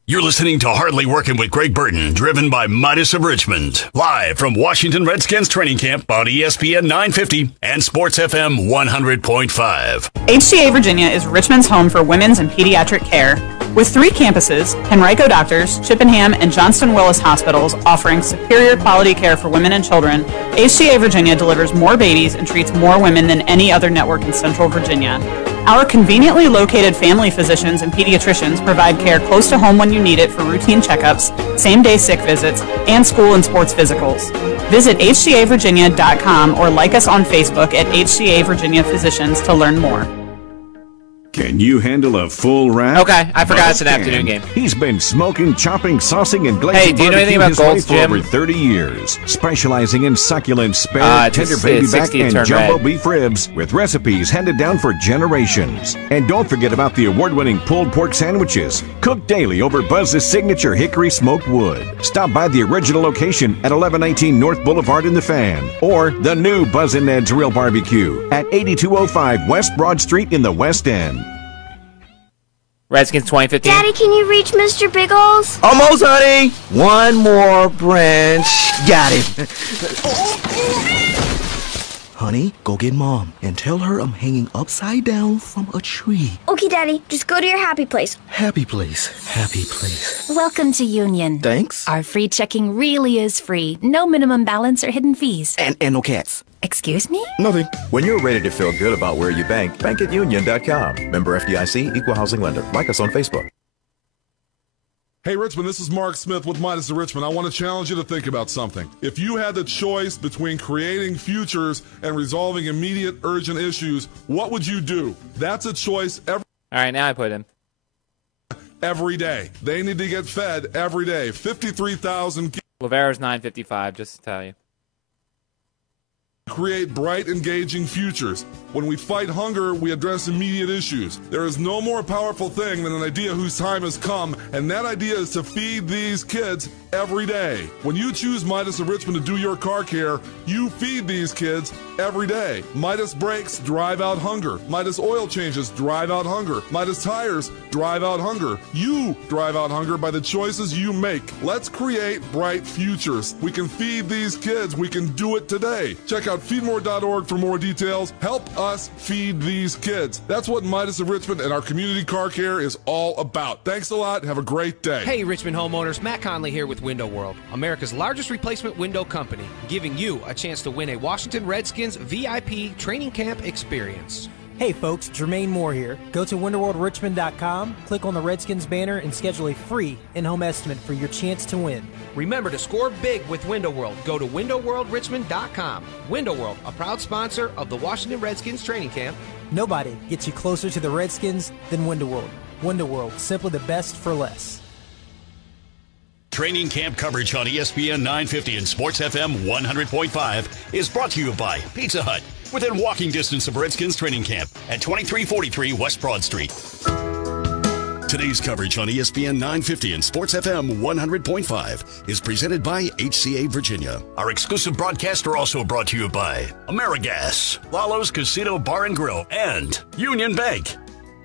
You're listening to Hardly Working with Greg Burton, driven by Midas of Richmond. Live from Washington Redskins training camp on ESPN 950 and Sports FM 100.5. HCA Virginia is Richmond's home for women's and pediatric care. With 3 campuses, Henrico Doctors, Chippenham, and Johnston Willis Hospitals offering superior quality care for women and children, HCA Virginia delivers more babies and treats more women than any other network in Central Virginia. Our conveniently located family physicians and pediatricians provide care close to home when you need it for routine checkups, same-day sick visits, and school and sports physicals. Visit hcavirginia.com or like us on Facebook at HCA Virginia Physicians to learn more. Can you handle a full wrap? Okay, I forgot it's an afternoon game. He's been smoking, chopping, saucing, and glazing do you know anything about Gold's for Gym? over 30 years, specializing in succulent spare, tender baby back, and jumbo beef ribs with recipes handed down for generations. And don't forget about the award-winning pulled pork sandwiches, cooked daily over Buzz's signature hickory smoked wood. Stop by the original location at 1119 North Boulevard in the Fan, or the new Buzz and Ned's Real Barbecue at 8205 West Broad Street in the West End. Redskins 2015. Daddy, can you reach Mr. Biggles? Almost, honey. One more branch. Got him. Honey, go get Mom and tell her I'm hanging upside down from a tree. Okay, Daddy. Just go to your happy place. Happy place. Happy place. Welcome to Union. Thanks. Our free checking really is free. No minimum balance or hidden fees. And no cats. Excuse me? Nothing. When you're ready to feel good about where you bank, bank at union.com. Member FDIC, equal housing lender. Like us on Facebook. Hey, Richmond, this is Mark Smith with Midas of Richmond. I want to challenge you to think about something. If you had the choice between creating futures and resolving immediate, urgent issues, what would you do? That's a choice All right, now I put him. Every day. They need to get fed every day. 53,000 Lavero's 955, just to tell you. Create bright, engaging futures. When we fight hunger, we address immediate issues. There is no more powerful thing than an idea whose time has come, and that idea is to feed these kids every day. When you choose Midas of Richmond to do your car care, you feed these kids every day. Midas brakes drive out hunger. Midas oil changes drive out hunger. Midas tires drive out hunger. You drive out hunger by the choices you make. Let's create bright futures. We can feed these kids. We can do it today. Check out feedmore.org for more details. Help us feed these kids. That's what Midas of Richmond and our community car care is all about. Thanks a lot. Have a great day. Hey, Richmond homeowners. Matt Conley here with with Window World, America's largest replacement window company, giving you a chance to win a Washington Redskins VIP training camp experience. Hey folks, Jermaine Moore here. Go to WinterWorldRichmond.com, click on the Redskins banner, and schedule a free in-home estimate for your chance to win. Remember to score big with Window World. Go to WinterWorldRichmond.com. Window World, a proud sponsor of the Washington Redskins training camp. Nobody gets you closer to the Redskins than Window World. Window World, simply the best for less. Training camp coverage on ESPN 950 and Sports FM 100.5 is brought to you by Pizza Hut, within walking distance of Redskins training camp at 2343 West Broad Street. Today's coverage on ESPN 950 and Sports FM 100.5 is presented by HCA Virginia. Our exclusive broadcasts are also brought to you by AmeriGas, Lalo's Casino Bar and Grill, and Union Bank.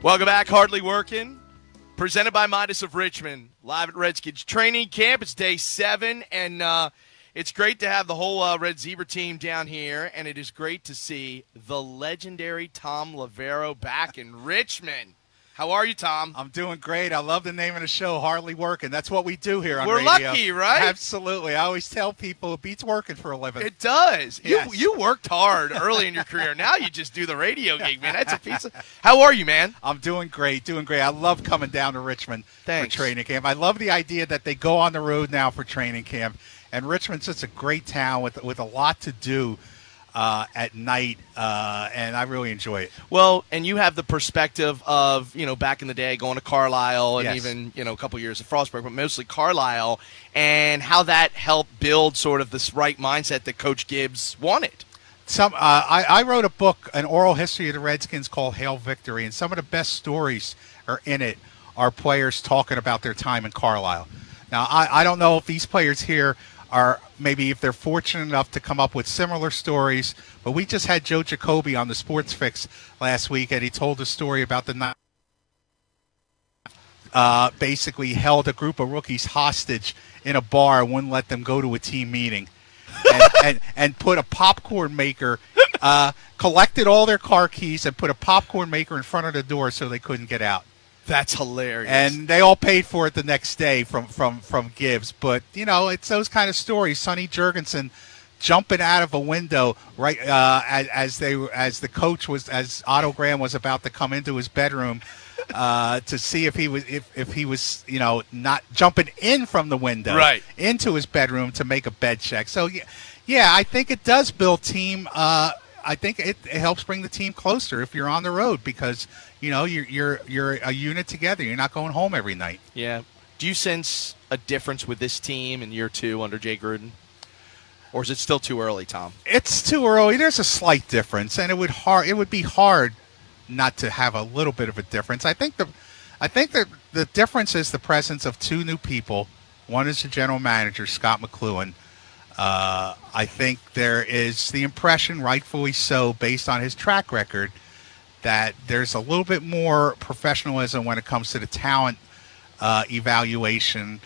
Welcome back, Hardly Working. Presented by Midas of Richmond, live at Redskins training camp. It's day 7, and it's great to have the whole Red Zebra team down here, and it is great to see the legendary Tom Lavero back in Richmond. How are you, Tom? I'm doing great. I love the name of the show, Hardly Working. That's what we do here on radio. We're lucky, right? Absolutely. I always tell people it beats working for a living. It does. Yes. You worked hard early in your career. Now you just do the radio gig, man. That's a piece of – how are you, man? I'm doing great, doing great. I love coming down to Richmond for training camp. I love the idea that they go on the road now for training camp. And Richmond's such a great town with a lot to do at night, and I really enjoy it. Well, and you have the perspective of, back in the day going to Carlisle and Yes. even, a couple years of Frostburg, but mostly Carlisle, and how that helped build sort of this right mindset that Coach Gibbs wanted. I wrote a book, an oral history of the Redskins called Hail Victory, and some of the best stories are in it are players talking about their time in Carlisle. Now, I don't know if these players here are maybe if they're fortunate enough to come up with similar stories, but we just had Joe Jacoby on the Sports Fix last week, and he told a story about the night basically held a group of rookies hostage in a bar and wouldn't let them go to a team meeting, and put a popcorn maker, collected all their car keys and put a popcorn maker in front of the door so they couldn't get out. That's hilarious. And they all paid for it the next day from Gibbs. But, it's those kind of stories. Sonny Jurgensen jumping out of a window right as the coach was, as Otto Graham was about to come into his bedroom to see if he was not jumping in from the window into his bedroom to make a bed check. So yeah, I think it does build team. I think it helps bring the team closer if you're on the road because you're a unit together. You're not going home every night. Yeah. Do you sense a difference with this team in year 2 under Jay Gruden? Or is it still too early, Tom? It's too early. There's a slight difference, and it would be hard not to have a little bit of a difference. I think the difference is the presence of 2 new people. One is the general manager, Scott McLuhan. I think there is the impression, rightfully so, based on his track record, that there's a little bit more professionalism when it comes to the talent evaluation,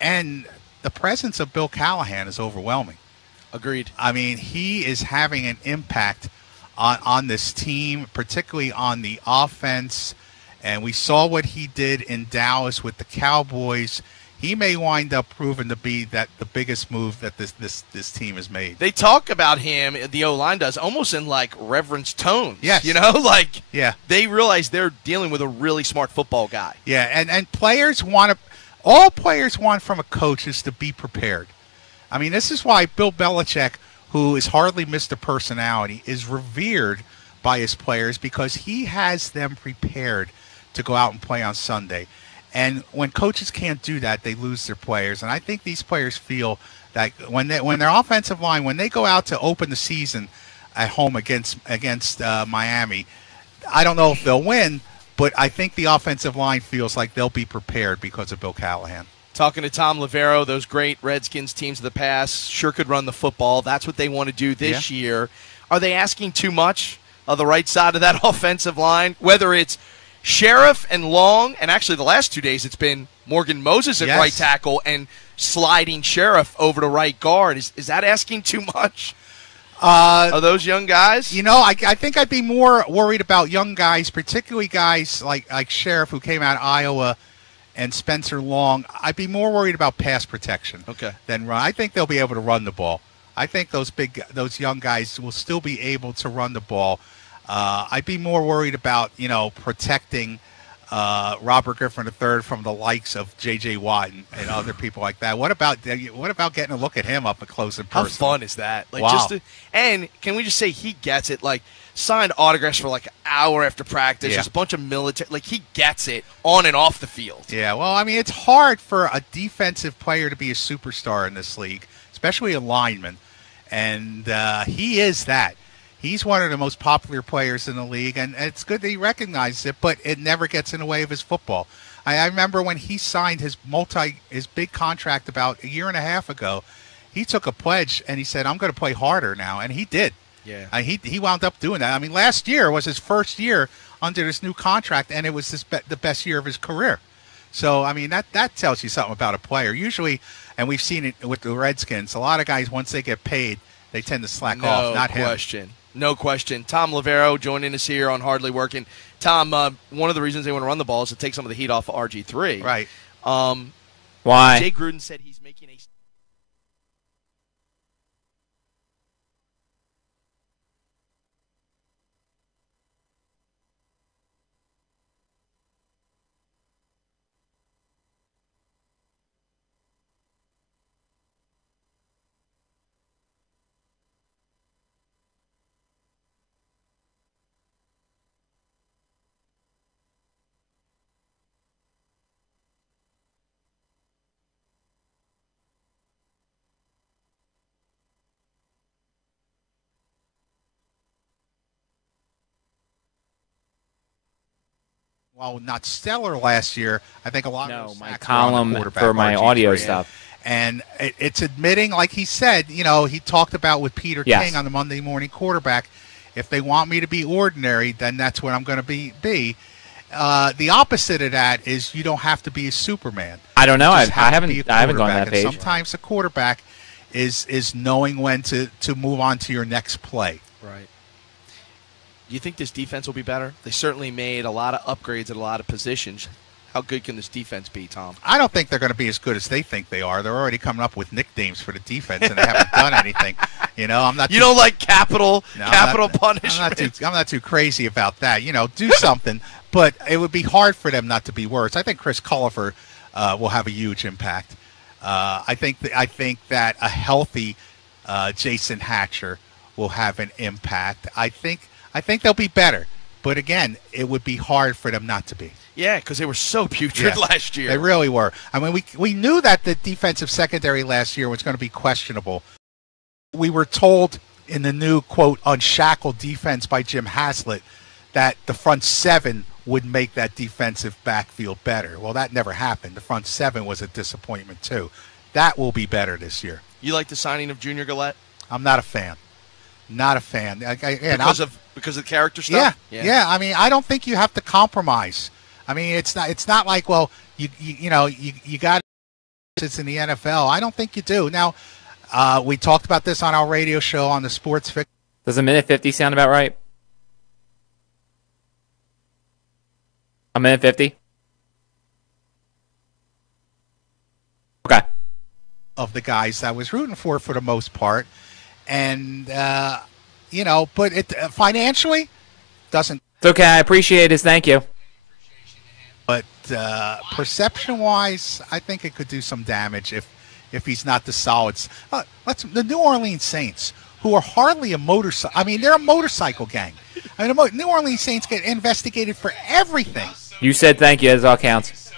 and the presence of Bill Callahan is overwhelming. Agreed. I mean, he is having an impact on this team, particularly on the offense, and we saw what he did in Dallas with the Cowboys. He may wind up proving to be the biggest move that this team has made. They talk about him, the O-line does, almost in like reverence tones. Yes. Yeah. They realize they're dealing with a really smart football guy. Yeah, and players all players want from a coach is to be prepared. I mean, this is why Bill Belichick, who is hardly Mr. Personality, is revered by his players because he has them prepared to go out and play on Sunday. And when coaches can't do that, they lose their players. And I think these players feel that when their offensive line, when they go out to open the season at home against Miami, I don't know if they'll win, but I think the offensive line feels like they'll be prepared because of Bill Callahan. Talking to Tom Lavero, those great Redskins teams of the past sure could run the football. That's what they want to do this year. Are they asking too much of the right side of that offensive line, whether it's Sheriff and Long, and actually the last 2 days it's been Morgan Moses at right tackle and sliding Sheriff over to right guard. Is that asking too much of those young guys? I think I'd be more worried about young guys, particularly guys like Sheriff, who came out of Iowa and Spencer Long, I'd be more worried about pass protection than run. I think they'll be able to run the ball. I think those young guys will still be able to run the ball. I'd be more worried about, protecting Robert Griffin III from the likes of J.J. Watt and other people like that. What about getting a look at him up close and personal? How fun is that? Wow. And can we just say he gets it? Signed autographs for an hour after practice. Just a bunch of military. He gets it on and off the field. Yeah, well, I mean, it's hard for a defensive player to be a superstar in this league, especially a lineman. And he is that. He's one of the most popular players in the league, and it's good that he recognizes it, but it never gets in the way of his football. I remember when he signed his big contract about a year and a half ago, he took a pledge and he said, I'm going to play harder now, and he did. Yeah. He wound up doing that. I mean, last year was his first year under this new contract, and it was the best year of his career. So, I mean, that tells you something about a player. Usually, and we've seen it with the Redskins, a lot of guys, once they get paid, they tend to slack off. Not him. No question. Tom Lavero joining us here on Hardly Working. Tom, one of the reasons they want to run the ball is to take some of the heat off of RG3. Right. Why? Jay Gruden said he's making a While not stellar last year, I think a lot of my column for my audio stuff. And it's admitting, like he said, he talked about with Peter King on the Monday Morning Quarterback, if they want me to be ordinary, then that's what I'm going to be. The opposite of that is you don't have to be a Superman. I don't know. I haven't gone to that page. And sometimes a quarterback is knowing when to move on to your next play. Right. Do you think this defense will be better? They certainly made a lot of upgrades at a lot of positions. How good can this defense be, Tom? I don't think they're going to be as good as they think they are. They're already coming up with nicknames for the defense, and they haven't done anything. I'm not. You don't like capital punishment. I'm not too crazy about that. Do something, but it would be hard for them not to be worse. I think Chris Culliver will have a huge impact. I think that a healthy Jason Hatcher will have an impact. I think they'll be better, but again, it would be hard for them not to be. Yeah, because they were so putrid last year. They really were. I mean, we knew that the defensive secondary last year was going to be questionable. We were told in the new, quote, unshackled defense by Jim Haslett that the front seven would make that defensive backfield better. Well, that never happened. The front seven was a disappointment, too. That will be better this year. You like the signing of Junior Gillette? I'm not a fan. Not a fan. Because of character stuff? Yeah. I mean, I don't think you have to compromise. I mean, it's not like, well, you got it's in the NFL. I don't think you do. Now, we talked about this on our radio show on the Sports Fix. Does a minute 50 sound about right? A minute 50? Okay. Of the guys I was rooting for the most part. And, but it financially doesn't. It's okay. I appreciate it. Thank you. But perception-wise, I think it could do some damage if he's not the solids. The New Orleans Saints, who are hardly a motorcycle. I mean, they're a motorcycle gang. I mean, the New Orleans Saints get investigated for everything. You said thank you. That's all counts.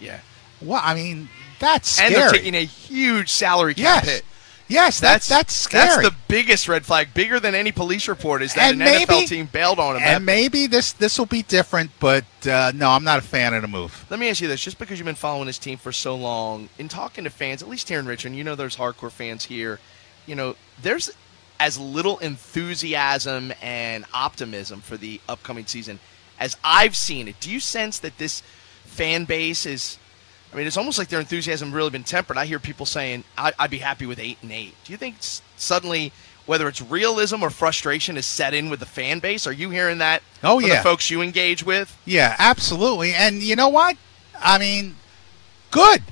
Yeah. Well, I mean, that's scary. And they're taking a huge salary cap hit. Yes, that's scary. That's the biggest red flag, bigger than any police report, is that NFL team bailed on him. And maybe this will be different, but no, I'm not a fan of the move. Let me ask you this. Just because you've been following this team for so long, in talking to fans, at least here in Richmond, there's hardcore fans here, there's as little enthusiasm and optimism for the upcoming season as I've seen it. Do you sense that this fan base is... I mean, it's almost like their enthusiasm really been tempered. I hear people saying, I'd be happy with 8-8. Do you think suddenly, whether it's realism or frustration, is set in with the fan base? Are you hearing that from the folks you engage with? Yeah, absolutely. And you know what? I mean, good.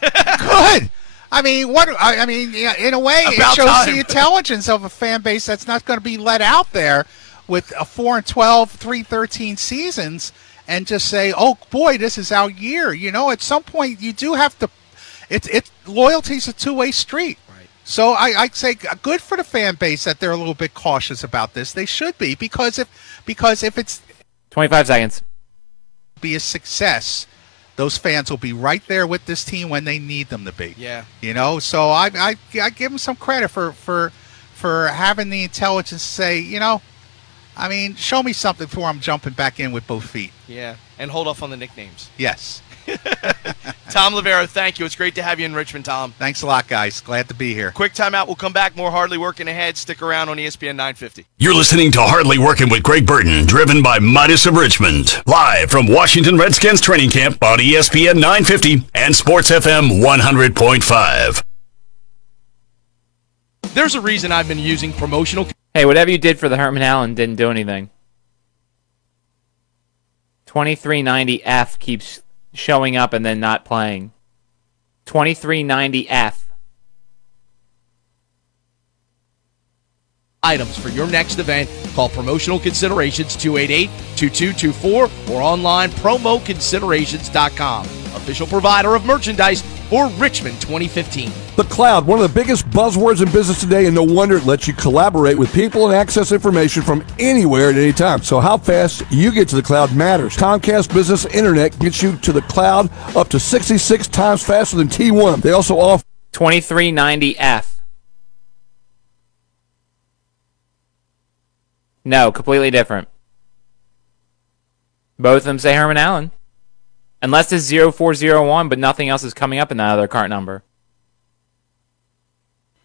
Good. I mean, in a way, it shows the intelligence of a fan base that's not going to be let out there with a 4-12, 3-13 seasons and just say, "Oh boy, this is our year." You know, at some point, you do have to. Loyalty's a two-way street. Right. So I say good for the fan base that they're a little bit cautious about this. They should be because if it's 25 seconds, be a success. Those fans will be right there with this team when they need them to be. Yeah. You know, so I give them some credit for having the intelligence to say, you know, I mean, show me something before I'm jumping back in with both feet. Yeah, and hold off on the nicknames. Yes. Tom Livera, thank you. It's great to have you in Richmond, Tom. Thanks a lot, guys. Glad to be here. Quick timeout. We'll come back. More Hardly Working ahead. Stick around on ESPN 950. You're listening to Hardly Working with Greg Burton, driven by Midas of Richmond. Live from Washington Redskins training camp on ESPN 950 and Sports FM 100.5. There's a reason I've been using promotional... Hey, whatever you did for the Herman Allen didn't do anything. 2390F keeps showing up and then not playing. 2390F. Items for your next event. Call Promotional Considerations 288-2224 or online promoconsiderations.com. Official provider of merchandise for Richmond 2015. The cloud, one of the biggest buzzwords in business today, and no wonder it lets you collaborate with people and access information from anywhere at any time. So how fast you get to the cloud matters. Comcast Business Internet gets you to the cloud up to 66 times faster than T1. They also offer 2390F. No, completely different. Both of them say Herman Allen. Unless it's 0401, but nothing else is coming up in that other cart number.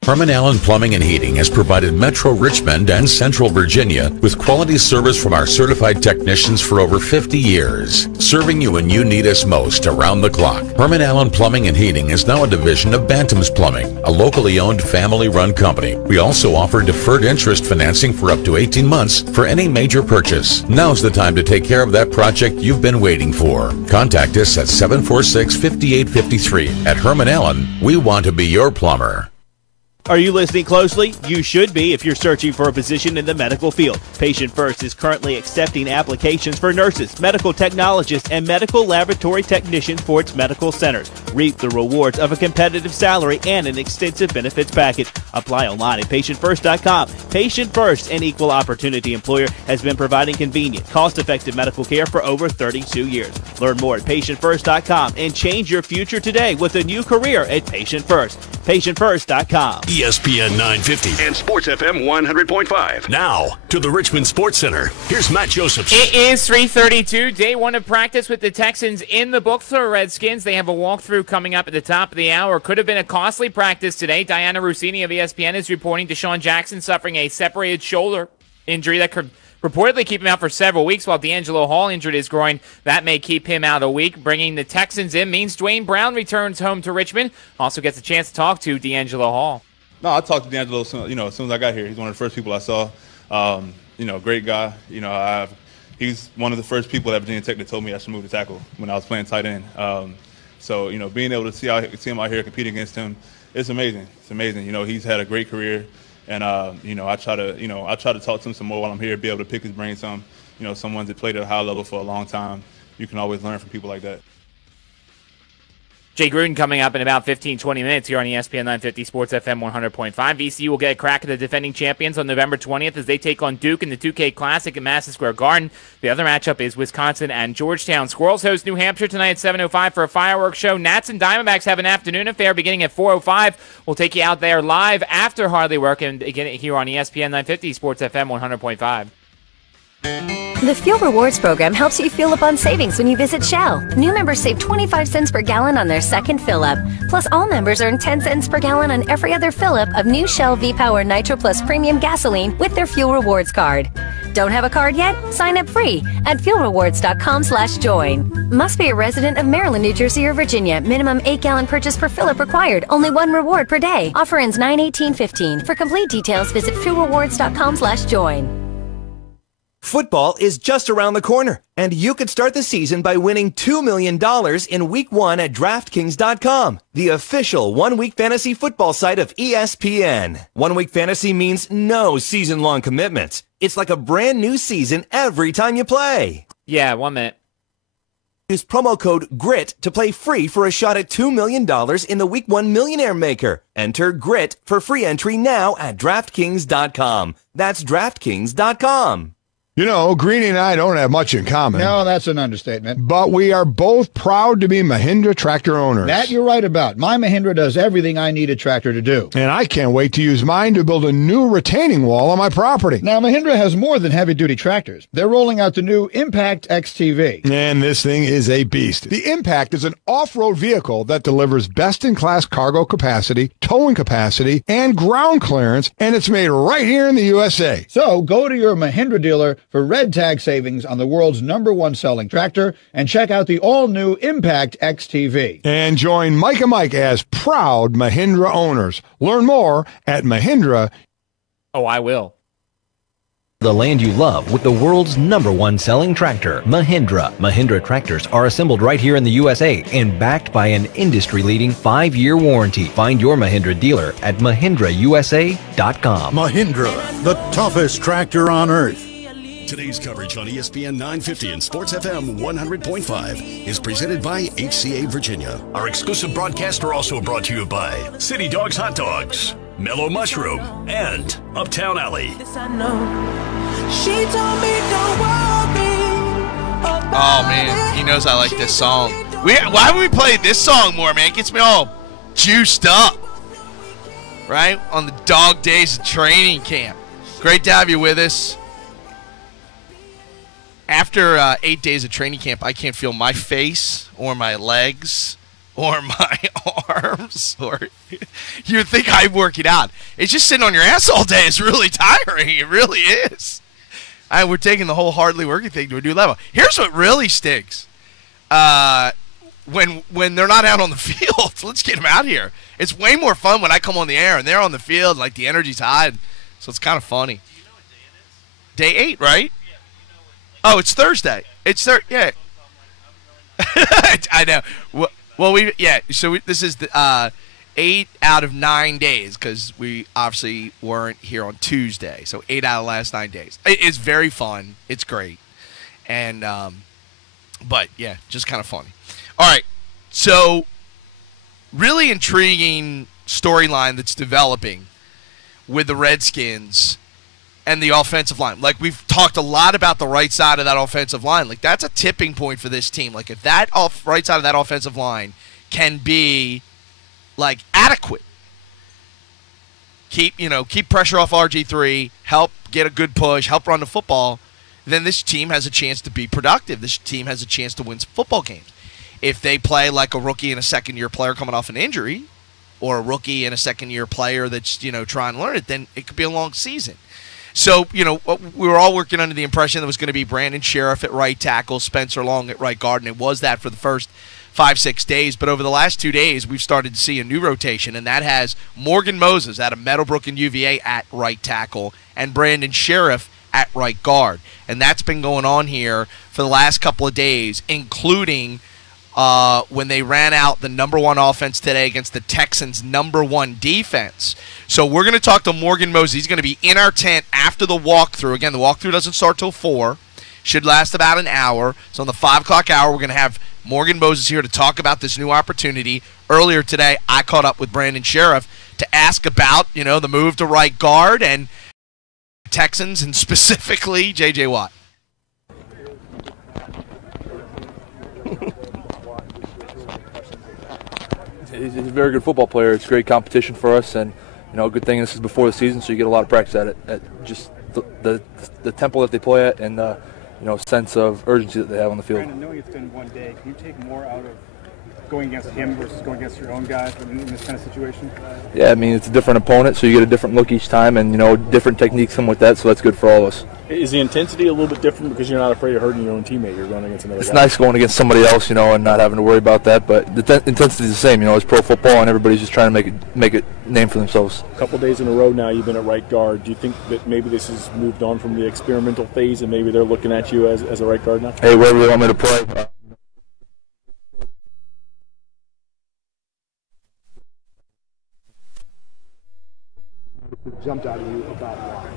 Herman Allen Plumbing and Heating has provided Metro Richmond and Central Virginia with quality service from our certified technicians for over 50 years, serving you when you need us most around the clock. Herman Allen Plumbing and Heating is now a division of Bantam's Plumbing, a locally owned family-run company. We also offer deferred interest financing for up to 18 months for any major purchase. Now's the time to take care of that project you've been waiting for. Contact us at 746-5853. At Herman Allen, we want to be your plumber. Are you listening closely? You should be if you're searching for a position in the medical field. Patient First is currently accepting applications for nurses, medical technologists, and medical laboratory technicians for its medical centers. Reap the rewards of a competitive salary and an extensive benefits package. Apply online at PatientFirst.com. Patient First, an equal opportunity employer, has been providing convenient, cost-effective medical care for over 32 years. Learn more at PatientFirst.com and change your future today with a new career at Patient First. PatientFirst.com. ESPN 950 and Sports FM 100.5. Now, to the Richmond Sports Center. Here's Matt Josephs. It is 3:32, day one of practice with the Texans in the books for Redskins. They have a walkthrough coming up at the top of the hour. Could have been a costly practice today. Diana Rossini of ESPN is reporting Deshaun Jackson suffering a separated shoulder injury that could reportedly keep him out for several weeks, while D'Angelo Hall injured his groin. That may keep him out a week. Bringing the Texans in means Dwayne Brown returns home to Richmond. Also gets a chance to talk to D'Angelo Hall. No, I talked to D'Angelo as soon as I got here. He's one of the first people I saw. Great guy. He's one of the first people at Virginia Tech that told me I should move to tackle when I was playing tight end. Being able to see him out here competing against him, it's amazing. It's amazing. He's had a great career. And I try to talk to him some more while I'm here, be able to pick his brain some. Someone that played at a high level for a long time. You can always learn from people like that. Jay Gruden coming up in about 15-20 minutes here on ESPN 950 Sports FM 100.5. VCU will get a crack at the defending champions on November 20th as they take on Duke in the 2K Classic at Madison Square Garden. The other matchup is Wisconsin and Georgetown. Squirrels host New Hampshire tonight at 7:05 for a fireworks show. Nats and Diamondbacks have an afternoon affair beginning at 4:05. We'll take you out there live after Hardly Work and again here on ESPN 950 Sports FM 100.5. The Fuel Rewards program helps you fuel up on savings when you visit Shell. New members save 25 cents per gallon on their second fill-up. Plus, all members earn 10 cents per gallon on every other fill-up of new Shell V-Power Nitro Plus Premium Gasoline with their Fuel Rewards card. Don't have a card yet? Sign up free at fuelrewards.com/join. Must be a resident of Maryland, New Jersey, or Virginia. Minimum 8-gallon purchase per fill-up required. Only one reward per day. Offer ends 9/18/15. For complete details, visit fuelrewards.com/join. Football is just around the corner, and you could start the season by winning $2 million in Week 1 at DraftKings.com, the official one-week fantasy football site of ESPN. One-week fantasy means no season-long commitments. It's like a brand new season every time you play. Yeah, 1 minute. Use promo code GRIT to play free for a shot at $2 million in the Week 1 Millionaire Maker. Enter GRIT for free entry now at DraftKings.com. That's DraftKings.com. You know, Greeny and I don't have much in common. No, that's an understatement. But we are both proud to be Mahindra tractor owners. That you're right about. My Mahindra does everything I need a tractor to do. And I can't wait to use mine to build a new retaining wall on my property. Now, Mahindra has more than heavy-duty tractors. They're rolling out the new Impact XTV. And this thing is a beast. The Impact is an off-road vehicle that delivers best-in-class cargo capacity, towing capacity, and ground clearance, and it's made right here in the USA. So, go to your Mahindra dealer for red tag savings on the world's #1 selling tractor and check out the all-new Impact XTV. And join Mike and Mike as proud Mahindra owners. Learn more at Mahindra. Oh, I will. The land you love with the world's #1 selling tractor, Mahindra. Mahindra tractors are assembled right here in the USA and backed by an industry-leading 5-year warranty. Find your Mahindra dealer at MahindraUSA.com. Mahindra, the toughest tractor on earth. Today's coverage on ESPN 950 and Sports FM 100.5 is presented by HCA Virginia. Our exclusive broadcasts are also brought to you by City Dogs Hot Dogs, Mellow Mushroom, and Uptown Alley. Oh, man. He knows I like this song. Why would we play this song more, man? It gets me all juiced up. Right? On the dog days of training camp. Great to have you with us. After 8 days of training camp, I can't feel my face or my legs or my arms. Or you'd think I'm working out. It's just sitting on your ass all day. It's really tiring. It really is. We're taking the whole hardly working thing to a new level. Here's what really stinks. When they're not out on the field, let's get them out here. It's way more fun when I come on the air and they're on the field, like the energy's high. So it's kind of funny. Do you know what day it is? Day 8, right? Oh, it's Thursday. It's yeah. I know. Well, this is the 8 out of 9 days because we obviously weren't here on Tuesday. So 8 out of the last 9 days. It's very fun. It's great, and but yeah, just kind of funny. All right, so really intriguing storyline that's developing with the Redskins and the offensive line. Like, we've talked a lot about the right side of that offensive line. Like, that's a tipping point for this team. Like, if that right side of that offensive line can be, like, adequate, keep pressure off RG3, help get a good push, help run the football, then this team has a chance to be productive. This team has a chance to win some football games. If they play like a rookie and a second-year player coming off an injury, or a rookie and a second-year player that's, trying to learn it, then it could be a long season. So, we were all working under the impression there was going to be Brandon Sheriff at right tackle, Spencer Long at right guard, and it was that for the first 5-6 days. But over the last 2 days, we've started to see a new rotation, and that has Morgan Moses out of Meadowbrook and UVA at right tackle and Brandon Sheriff at right guard. And that's been going on here for the last couple of days, including when they ran out the #1 offense today against the Texans' #1 defense. So we're going to talk to Morgan Moses. He's going to be in our tent after the walkthrough. Again, the walkthrough doesn't start till 4. Should last about an hour. So in the 5 o'clock hour, we're going to have Morgan Moses here to talk about this new opportunity. Earlier today, I caught up with Brandon Sheriff to ask about, the move to right guard and Texans, and specifically J.J. Watt. He's a very good football player. It's great competition for us, and a good thing this is before the season, so you get a lot of practice at it. At just the tempo that they play at, and sense of urgency that they have on the field. Brandon, knowing it's been 1 day, can you take more out of going against him versus going against your own guys in this kind of situation? Yeah, I mean, it's a different opponent, so you get a different look each time, and, different techniques come with that, so that's good for all of us. Is the intensity a little bit different because you're not afraid of hurting your own teammate? You're going against another guy. It's nice going against somebody else, and not having to worry about that, but the intensity is the same. It's pro football, and everybody's just trying to make a name for themselves. A couple days in a row now you've been at right guard. Do you think that maybe this has moved on from the experimental phase, and maybe they're looking at you as a right guard now? Hey, wherever they want me to play. Jumped out of you about why?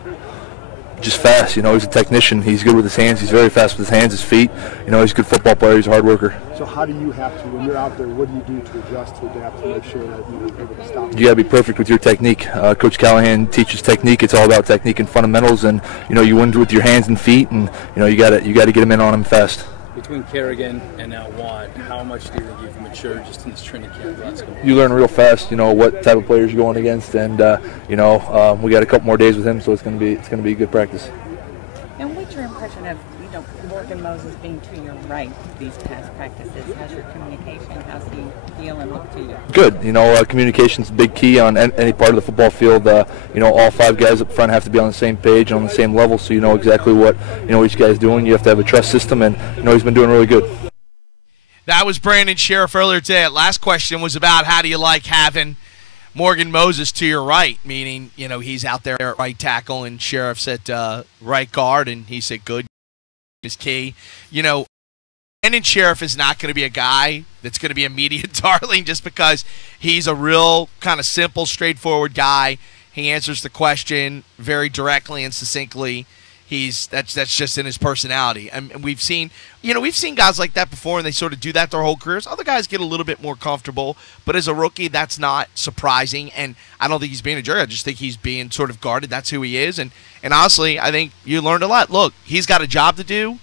Just fast, he's a technician. He's good with his hands. He's very fast with his hands, his feet. He's a good football player. He's a hard worker. So how do you have to, when you're out there, what do you do to adjust, to adapt, to make sure that you're able to stop? You got to be perfect with your technique. Coach Callahan teaches technique. It's all about technique and fundamentals, and you win with your hands and feet, and you got to get them in on them fast. Between Kerrigan and now Watt, how much do you think you've matured just in this training camp? You learn real fast, what type of players you're going against, and we got a couple more days with him, so it's going to be a good practice. And what's your impression of Morgan Moses being to your right these past practices? How's your communication? How's he feel and look to you? Good. Communication's a big key on any part of the football field. All 5 guys up front have to be on the same page and on the same level, so you know exactly what each guy's doing. You have to have a trust system, and he's been doing really good. That was Brandon Sheriff earlier today. Last question was about how do you like having Morgan Moses to your right, meaning, he's out there at right tackle and Sheriff's at right guard, and he said good is key. Brandon Sheriff is not going to be a guy that's going to be a media darling just because he's a real kind of simple, straightforward guy. He answers the question very directly and succinctly. That's just in his personality. And we've seen guys like that before, and they sort of do that their whole careers. Other guys get a little bit more comfortable, but as a rookie, that's not surprising. And I don't think he's being a jerk. I just think he's being sort of guarded. That's who he is. And honestly, I think you learned a lot. Look, he's got a job to do.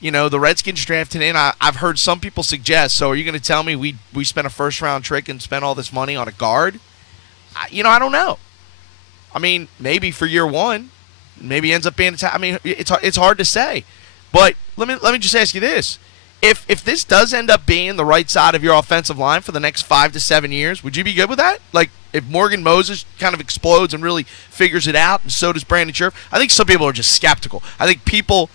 The Redskins drafted in. I've heard some people suggest. So are you going to tell me we spent a first-round trick and spent all this money on a guard? I don't know. I mean, maybe for year one. Maybe ends up being it's hard to say. But let me just ask you this. If this does end up being the right side of your offensive line for the next 5 to 7 years, would you be good with that? Like if Morgan Moses kind of explodes and really figures it out, and so does Brandon Sheriff? I think some people are just skeptical. I think people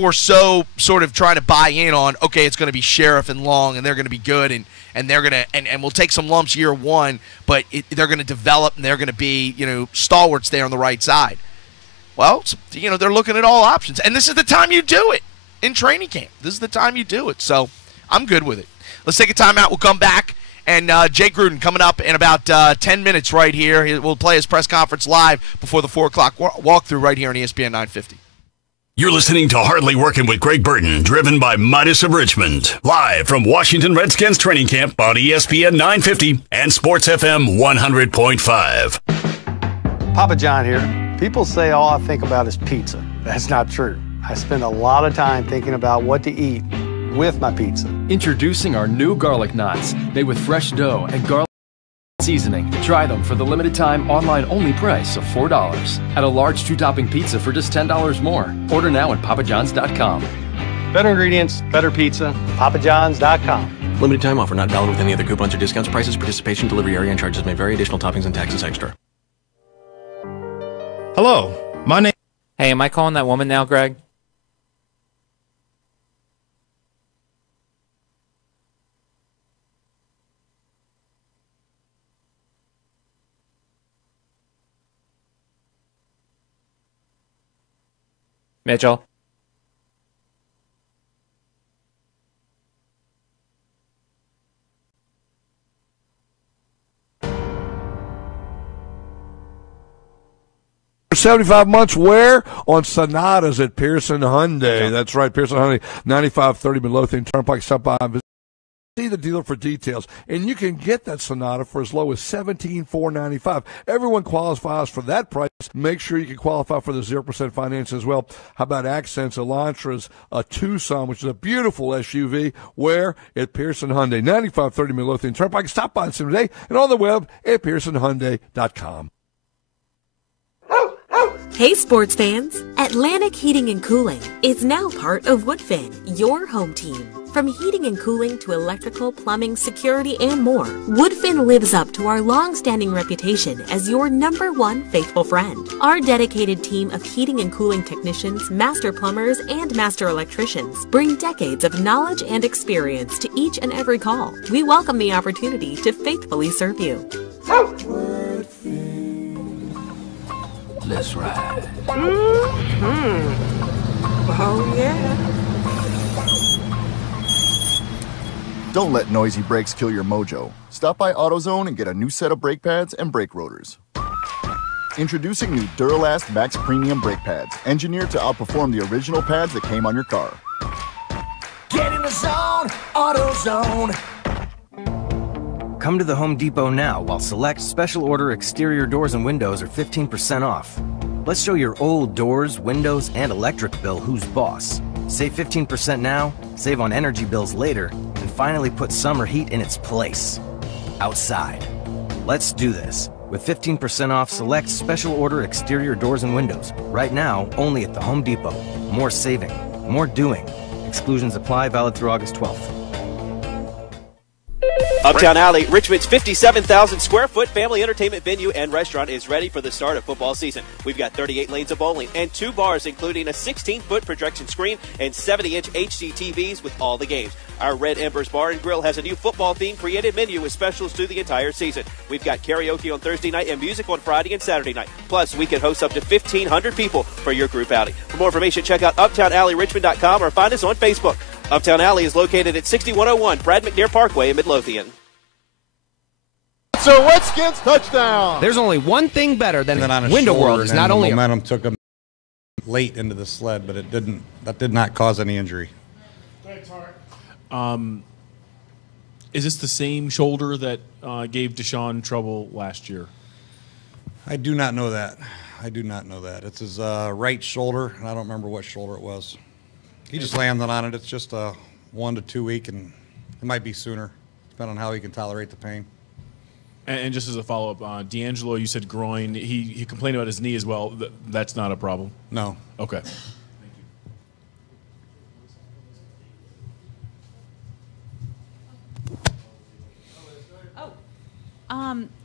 were so sort of trying to buy in on, okay, it's going to be Sheriff and Long, and they're going to be good, and they're going to and we'll take some lumps year one, but they're going to develop, and they're going to be stalwarts there on the right side. Well, they're looking at all options, and this is the time you do it in training camp. This is the time you do it, so I'm good with it. Let's take a timeout. We'll come back, and Jay Gruden coming up in about 10 minutes right here. We'll play his press conference live before the 4 o'clock walkthrough right here on ESPN 950. You're listening to Hardly Working with Greg Burton, driven by Midas of Richmond. Live from Washington Redskins training camp on ESPN 950 and Sports FM 100.5. Papa John here. People say all I think about is pizza. That's not true. I spend a lot of time thinking about what to eat with my pizza. Introducing our new garlic knots, made with fresh dough and garlic seasoning. Try them for the limited time online-only price of $4. At a large 2-topping pizza for just $10 more. Order now at papajohns.com. Better ingredients, better pizza, papajohns.com. Limited time offer not valid with any other coupons or discounts. Prices, participation, delivery area, and charges may vary. Additional toppings and taxes extra. Hello, my name. Hey, am I calling that woman now, Greg? Mitchell? For 75 months, where? On Sonatas at Pearson Hyundai. That's right, Pearson Hyundai, 9530 Midlothian Turnpike. Stop by and visit. See the dealer for details. And you can get that Sonata for as low as $17,495. Everyone qualifies for that price. Make sure you can qualify for the 0% finance as well. How about Accents, Elantras, a Tucson, which is a beautiful SUV. Where? At Pearson Hyundai, 9530 Midlothian Turnpike. Stop by and see them today. And on the web at PearsonHyundai.com. Hey sports fans, Atlantic Heating and Cooling is now part of Woodfin, your home team. From heating and cooling to electrical, plumbing, security, and more, Woodfin lives up to our long-standing reputation as your #1 faithful friend. Our dedicated team of heating and cooling technicians, master plumbers, and master electricians bring decades of knowledge and experience to each and every call. We welcome the opportunity to faithfully serve you. Let's ride. Oh, yeah. Don't let noisy brakes kill your mojo. Stop by AutoZone and get a new set of brake pads and brake rotors. Introducing new Duralast Max Premium brake pads, engineered to outperform the original pads that came on your car. Get in the zone, AutoZone. Come to the Home Depot now while select special order exterior doors and windows are 15% off. Let's show your old doors, windows, and electric bill who's boss. Save 15% now, save on energy bills later, and finally put summer heat in its place. Outside. Let's do this. With 15% off select special order exterior doors and windows. Right now, only at the Home Depot. More saving, more doing. Exclusions apply, valid through August 12th. Uptown Alley, Richmond's 57,000 square foot family entertainment venue and restaurant is ready for the start of football season. We've got 38 lanes of bowling and 2 bars, including a 16-foot projection screen and 70-inch HD TVs with all the games. Our Red Embers Bar and Grill has a new football-themed created menu with specials through the entire season. We've got karaoke on Thursday night and music on Friday and Saturday night. Plus, we can host up to 1,500 people for your group outing. For more information, check out UptownAlleyRichmond.com or find us on Facebook. Uptown Alley is located at 6101 Brad McNair Parkway in Midlothian. So Redskins touchdown. There's only one thing better than on a Window World. shoulder, Is and not the only momentum took him late into the sled, but it didn't. That did not cause any injury. Is this the same shoulder that gave Deshaun trouble last year? I do not know that. I do not know that. It's his right shoulder, and I don't remember what shoulder it was. He just landed on it. It's just a 1 to 2 week, and it might be sooner, depending on how he can tolerate the pain. And just as a follow-up, D'Angelo, you said groin. He complained about his knee as well. That's not a problem? No. Okay.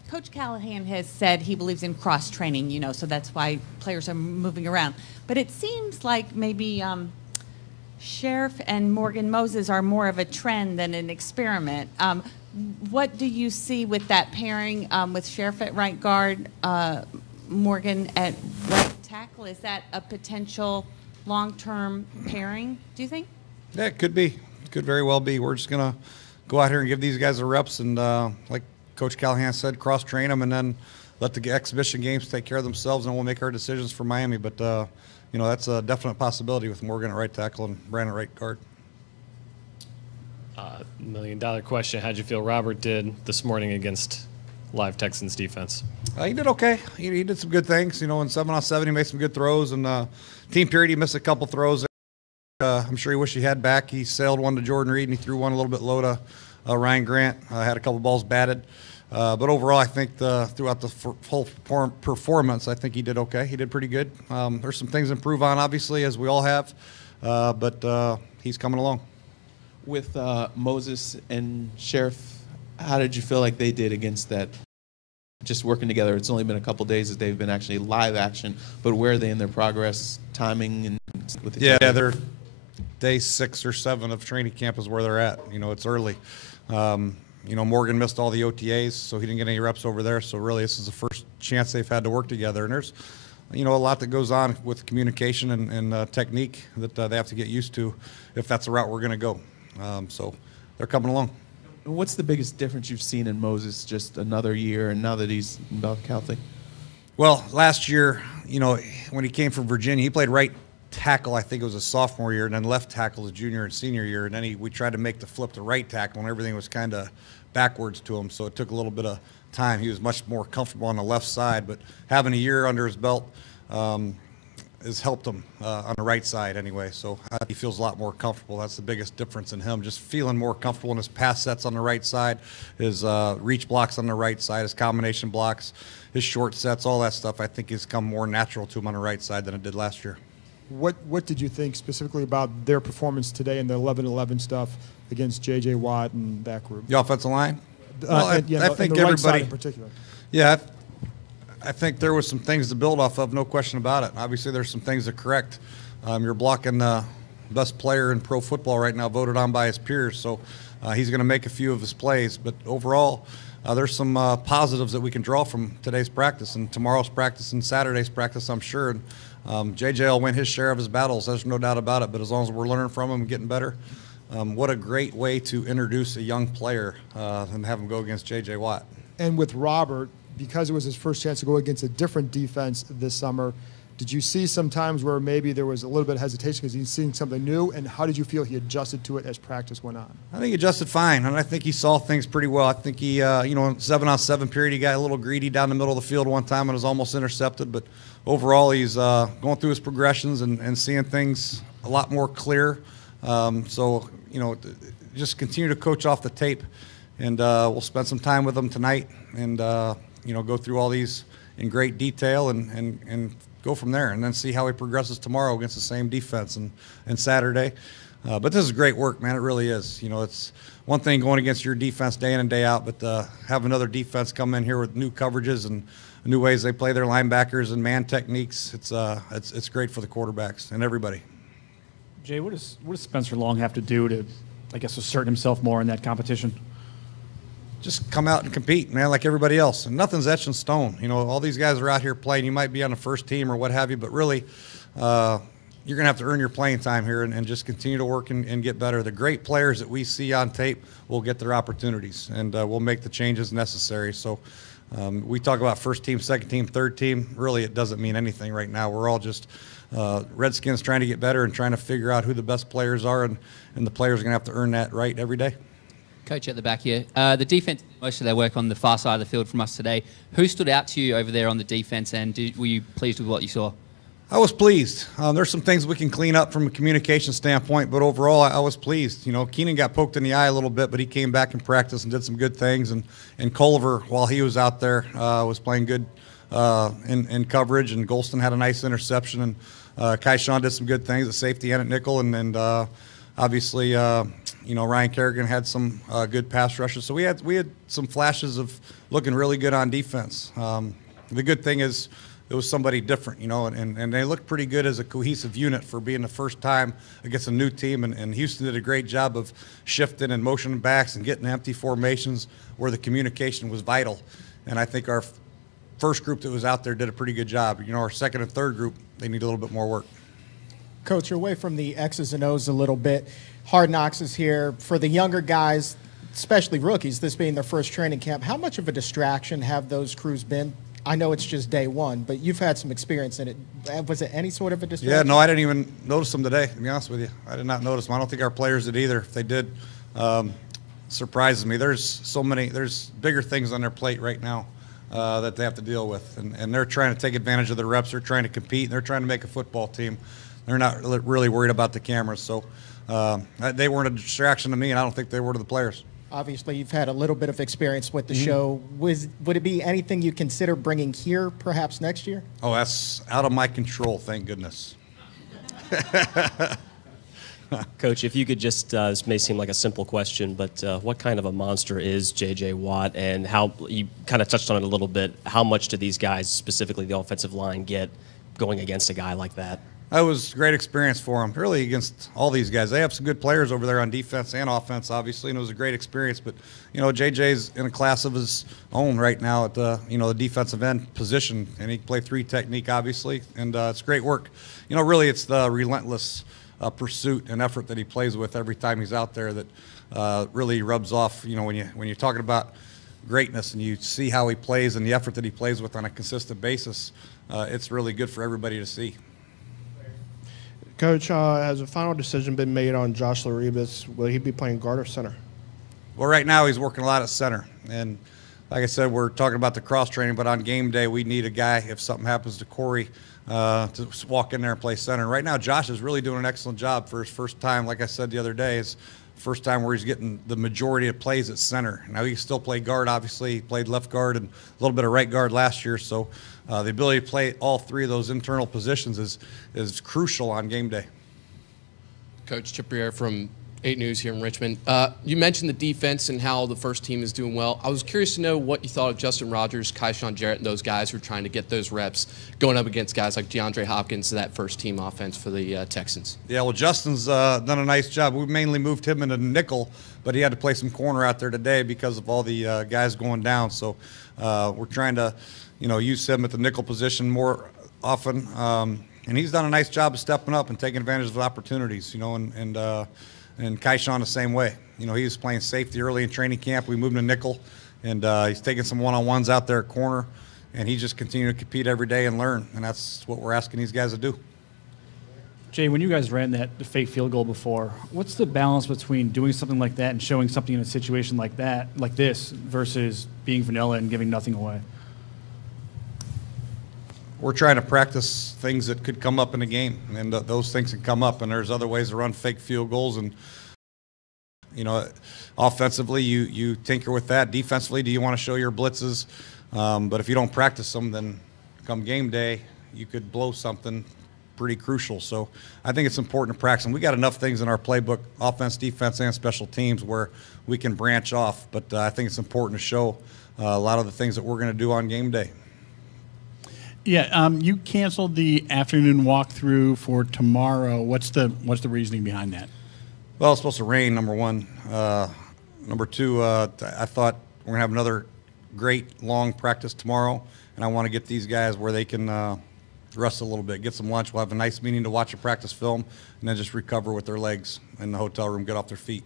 Coach Callahan has said he believes in cross-training, so that's why players are moving around. But it seems like maybe Sheriff and Morgan Moses are more of a trend than an experiment. What do you see with that pairing with Sheriff at right guard, Morgan at right tackle? Is that a potential long-term pairing, do you think? Yeah, it could be. It could very well be. We're just going to go out here and give these guys the reps and, like Coach Callahan said, cross-train them and then let the exhibition games take care of themselves, and we'll make our decisions for Miami. But, that's a definite possibility with Morgan at right tackle and Brandon at right guard. $1 million question. How'd you feel Robert did this morning against live Texans defense? He did okay. He did some good things. In 7-on-7, he made some good throws. And team period, he missed a couple throws. I'm sure he wished he had back. He sailed one to Jordan Reed, and he threw one a little bit low to Ryan Grant. Had a couple balls batted. But overall, I think throughout the whole performance, I think he did okay. He did pretty good. There's some things to improve on, obviously, as we all have. But he's coming along. With Moses and Sheriff, how did you feel like they did against that? Just working together. It's only been a couple days that they've been actually live action, but where are they in their progress, timing, and with each other? Yeah, they're day 6 or 7 of training camp is where they're at. It's early. Morgan missed all the OTAs, so he didn't get any reps over there. So really, this is the first chance they've had to work together. And there's, a lot that goes on with communication and technique that they have to get used to if that's the route we're going to go. So they're coming along. What's the biggest difference you've seen in Moses just another year and now that he's in Bell County? Well, last year, when he came from Virginia, he played right tackle, I think it was his sophomore year, and then left tackle his junior and senior year. And then we tried to make the flip to right tackle, and everything was kind of backwards to him. So it took a little bit of time. He was much more comfortable on the left side, but having a year under his belt has helped him on the right side anyway. So he feels a lot more comfortable. That's the biggest difference in him, just feeling more comfortable in his pass sets on the right side, his reach blocks on the right side, his combination blocks, his short sets, all that stuff I think has come more natural to him on the right side than it did last year. What did you think specifically about their performance today in the 11-11 stuff against J.J. Watt and that group? The offensive line? Well, I think the right everybody, side in particular. Yeah, I think there was some things to build off of, no question about it. Obviously, there's some things to correct. You're blocking the best player in pro football right now, voted on by his peers, so he's going to make a few of his plays. But overall, there's some positives that we can draw from today's practice and tomorrow's practice and Saturday's practice, I'm sure. And JJ will win his share of his battles, there's no doubt about it. But as long as we're learning from him and getting better, what a great way to introduce a young player and have him go against J.J. Watt. And with Robert, because it was his first chance to go against a different defense this summer, did you see some times where maybe there was a little bit of hesitation because he's seeing something new? And how did you feel he adjusted to it as practice went on? I think he adjusted fine, and I think he saw things pretty well. I think he, in 7-on-7 period, he got a little greedy down the middle of the field one time and was almost intercepted. But overall, he's going through his progressions and seeing things a lot more clear. Just continue to coach off the tape, and we'll spend some time with him tonight and, go through all these in great detail and go from there, and then see how he progresses tomorrow against the same defense and Saturday. But this is great work, man. It really is. It's one thing going against your defense day in and day out, but have another defense come in here with new coverages and new ways they play their linebackers and man techniques. It's great for the quarterbacks and everybody. Jay, what does Spencer Long have to do to, I guess, assert himself more in that competition? Just come out and compete, man, like everybody else. And nothing's etched in stone. All these guys are out here playing. You might be on the first team or what have you, but really you're going to have to earn your playing time here and just continue to work and get better. The great players that we see on tape will get their opportunities, and we'll make the changes necessary. So we talk about first team, second team, third team. Really, it doesn't mean anything right now. We're all just Redskins trying to get better and trying to figure out who the best players are, and the players are going to have to earn that right every day. Coach at the back here. The defense, most of their work on the far side of the field from us today. Who stood out to you over there on the defense, and were you pleased with what you saw? I was pleased. There's some things we can clean up from a communication standpoint, but overall I was pleased. Keenan got poked in the eye a little bit, but he came back in practice and did some good things. And Culver, while he was out there, was playing good in coverage, and Golston had a nice interception, and Kai Shawn did some good things at safety and at nickel, and obviously, Ryan Kerrigan had some good pass rushes. So we had some flashes of looking really good on defense. The good thing is it was somebody different, and they looked pretty good as a cohesive unit for being the first time against a new team. And Houston did a great job of shifting and motioning backs and getting empty formations where the communication was vital. And I think our first group that was out there did a pretty good job. Our second and third group, they need a little bit more work. Coach, you're away from the X's and O's a little bit. Hard Knocks is here. For the younger guys, especially rookies, this being their first training camp, how much of a distraction have those crews been? I know it's just day one, but you've had some experience in it. Was it any sort of a distraction? Yeah, no, I didn't even notice them today, to be honest with you. I did not notice them. I don't think our players did either. If they did, surprises me. There's bigger things on their plate right now that they have to deal with, and they're trying to take advantage of the reps. They're trying to compete, and they're trying to make a football team. They're not really worried about the cameras, so they weren't a distraction to me, and I don't think they were to the players. Obviously, you've had a little bit of experience with the show. Would it be anything you consider bringing here perhaps next year? Oh, that's out of my control, thank goodness. Coach, if you could just, this may seem like a simple question, but what kind of a monster is J.J. Watt, and how, you kind of touched on it a little bit, how much do these guys, specifically the offensive line, get going against a guy like that? That was a great experience for them, really, against all these guys. They have some good players over there on defense and offense, obviously, and it was a great experience. But, JJ's in a class of his own right now at the, the defensive end position, and he can play three technique, obviously, and it's great work. Really, it's the relentless pursuit and effort that he plays with every time he's out there that really rubs off, when you're talking about greatness and you see how he plays and the effort that he plays with on a consistent basis, it's really good for everybody to see. Coach, has a final decision been made on Josh Laribas? Will he be playing guard or center? Well, right now he's working a lot at center. And like I said, we're talking about the cross-training, but on game day we need a guy, if something happens to Corey, to walk in there and play center. And right now Josh is really doing an excellent job for his first time, like I said the other day, is first time where he's getting the majority of plays at center. Now he can still play guard, obviously. He played left guard and a little bit of right guard last year. So the ability to play all three of those internal positions is crucial on game day. Coach Chip Briere from 8 News here in Richmond. You mentioned the defense and how the first team is doing well. I was curious to know what you thought of Justin Rogers, Kaishawn Jarrett, and those guys who are trying to get those reps going up against guys like DeAndre Hopkins, that first team offense for the Texans. Yeah, well, Justin's done a nice job. We mainly moved him into nickel, but he had to play some corner out there today because of all the guys going down. So we're trying to, use him at the nickel position more often. And he's done a nice job of stepping up and taking advantage of the opportunities, and Kaishawn the same way. He was playing safety early in training camp. We moved him to nickel, and he's taking some one-on-ones out there at corner, and he just continued to compete every day and learn, and that's what we're asking these guys to do. Jay, when you guys ran the fake field goal before, what's the balance between doing something like that and showing something in a situation like this, versus being vanilla and giving nothing away? We're trying to practice things that could come up in a game, and those things can come up, and there's other ways to run fake field goals. And offensively, you tinker with that. Defensively, do you want to show your blitzes? But if you don't practice them, then come game day, you could blow something pretty crucial. So I think it's important to practice them. We got enough things in our playbook, offense, defense, and special teams, where we can branch off. But I think it's important to show a lot of the things that we're going to do on game day. Yeah, you canceled the afternoon walkthrough for tomorrow. What's the reasoning behind that? Well, it's supposed to rain, number one. Number two, I thought we're going to have another great long practice tomorrow, and I want to get these guys where they can rest a little bit, get some lunch. We'll have a nice meeting to watch a practice film, and then just recover with their legs in the hotel room, get off their feet.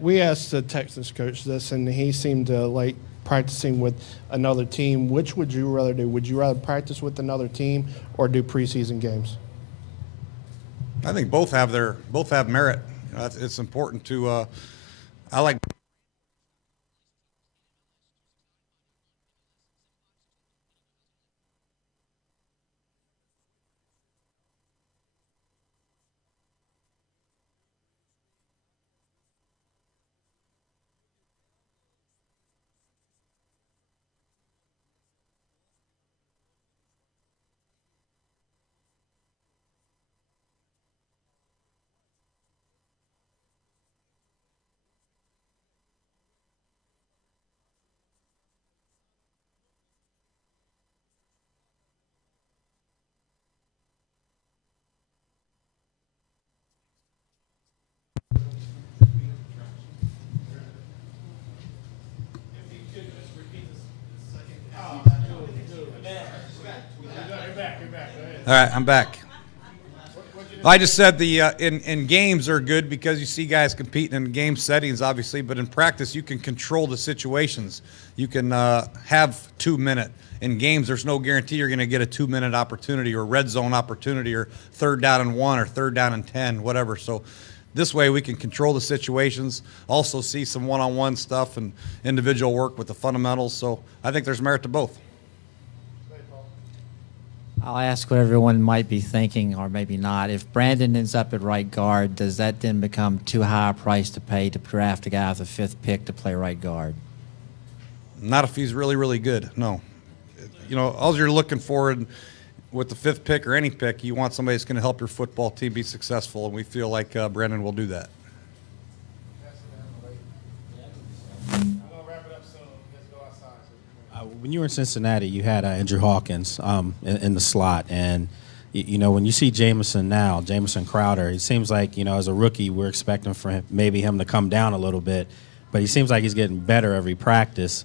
We asked the Texans coach this, and he seemed to like practicing with another team. Which would you rather do? Would you rather practice with another team or do preseason games? I think both have merit. It's important to. I like. All right, I'm back. I just said the in games are good because you see guys competing in game settings, obviously, but in practice you can control the situations. You can have 2 minute. In games, there's no guarantee you're going to get a 2 minute opportunity or red zone opportunity or 3rd down and 1 or 3rd down and 10, whatever. So this way we can control the situations, also see some one-on-one stuff and individual work with the fundamentals. So I think there's merit to both. I'll ask what everyone might be thinking, or maybe not. If Brandon ends up at right guard, does that then become too high a price to pay to draft a guy with the 5th pick to play right guard? Not if he's really, really good, no. All you're looking for with the 5th pick or any pick, you want somebody that's going to help your football team be successful, and we feel like Brandon will do that. When you were in Cincinnati, you had Andrew Hawkins in the slot, and when you see Jamison Crowder, it seems like as a rookie we're expecting for him to come down a little bit, but he seems like he's getting better every practice.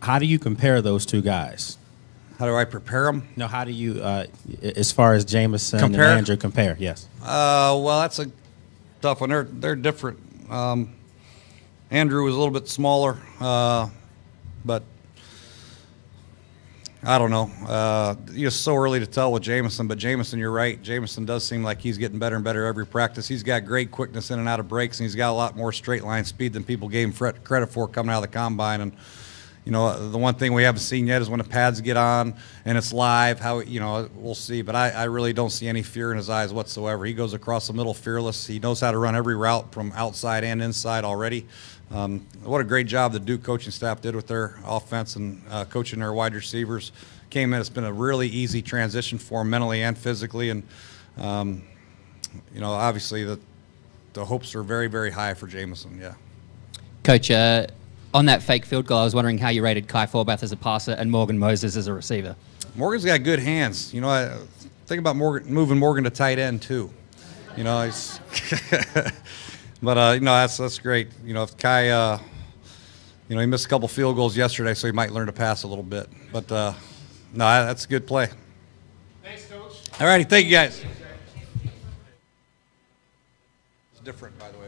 How do you compare those two guys? How do I prepare them? No, how do you, as far as Jamison and Andrew, compare? Yes. Well, that's a tough one. They're different. Andrew was a little bit smaller, but I don't know. It's so early to tell with Jamison, but Jamison, you're right. Jamison does seem like he's getting better and better every practice. He's got great quickness in and out of breaks, and he's got a lot more straight line speed than people gave him credit for coming out of the combine. And the one thing we haven't seen yet is when the pads get on and it's live, how, we'll see. But I really don't see any fear in his eyes whatsoever. He goes across the middle fearless. He knows how to run every route from outside and inside already. What a great job the Duke coaching staff did with their offense and coaching their wide receivers. Came in, it's been a really easy transition for him mentally and physically. And, obviously the hopes are very, very high for Jamison, yeah. Coach, on that fake field goal, I was wondering how you rated Kai Forbath as a passer and Morgan Moses as a receiver. Morgan's got good hands. I think about moving Morgan to tight end too. He's but that's great. If Kai, he missed a couple field goals yesterday, so he might learn to pass a little bit. But no, that's a good play. Thanks, Coach. All righty, thank you guys. It's different, by the way.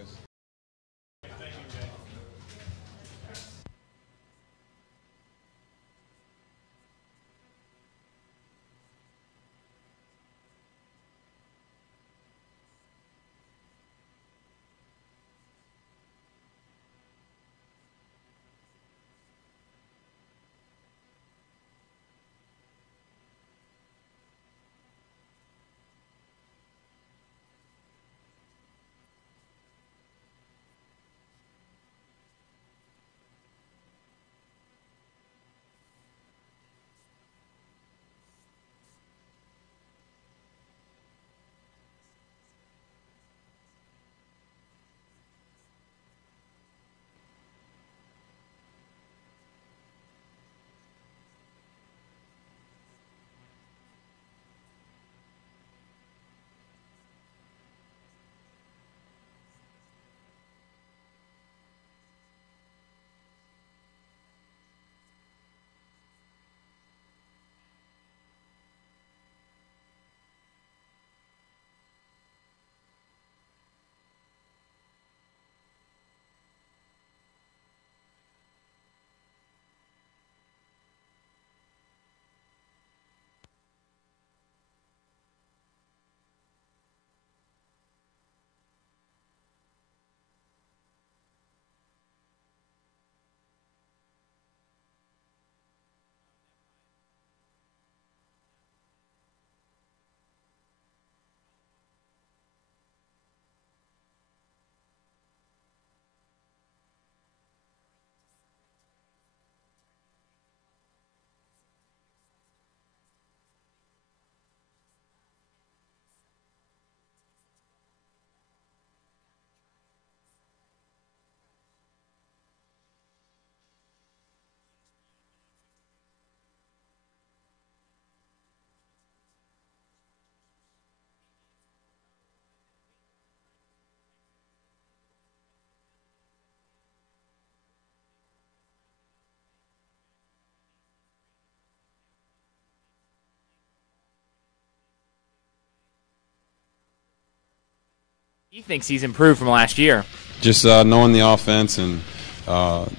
He thinks he's improved from last year. Just knowing the offense and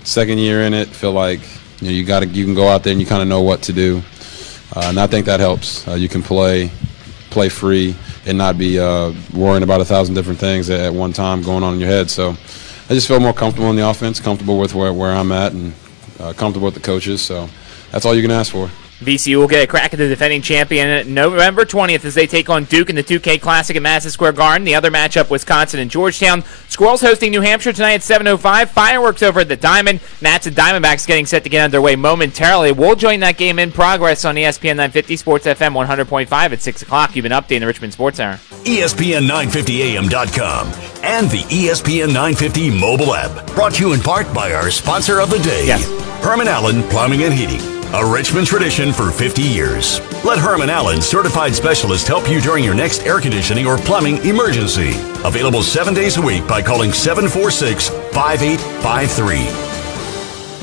second year in it, feel like you can go out there and you kind of know what to do, and I think that helps. You can play free and not be worrying about 1,000 different things at one time going on in your head. So I just feel more comfortable in the offense, comfortable with where I'm at, and comfortable with the coaches. So that's all you can ask for. VCU will get a crack at the defending champion November 20th as they take on Duke in the 2K Classic at Madison Square Garden. The other matchup, Wisconsin and Georgetown. Squirrels hosting New Hampshire tonight at 7:05. Fireworks over at the Diamond. Nats and Diamondbacks getting set to get underway momentarily. We'll join that game in progress on ESPN 950 Sports FM 100.5 at 6 o'clock. You've been updating the Richmond Sports Hour. ESPN950AM.com and the ESPN 950 mobile app. Brought to you in part by our sponsor of the day, Herman Allen Plumbing and Heating. A Richmond tradition for 50 years. Let Herman Allen, certified specialist, help you during your next air conditioning or plumbing emergency. Available 7 days a week by calling 746-5853.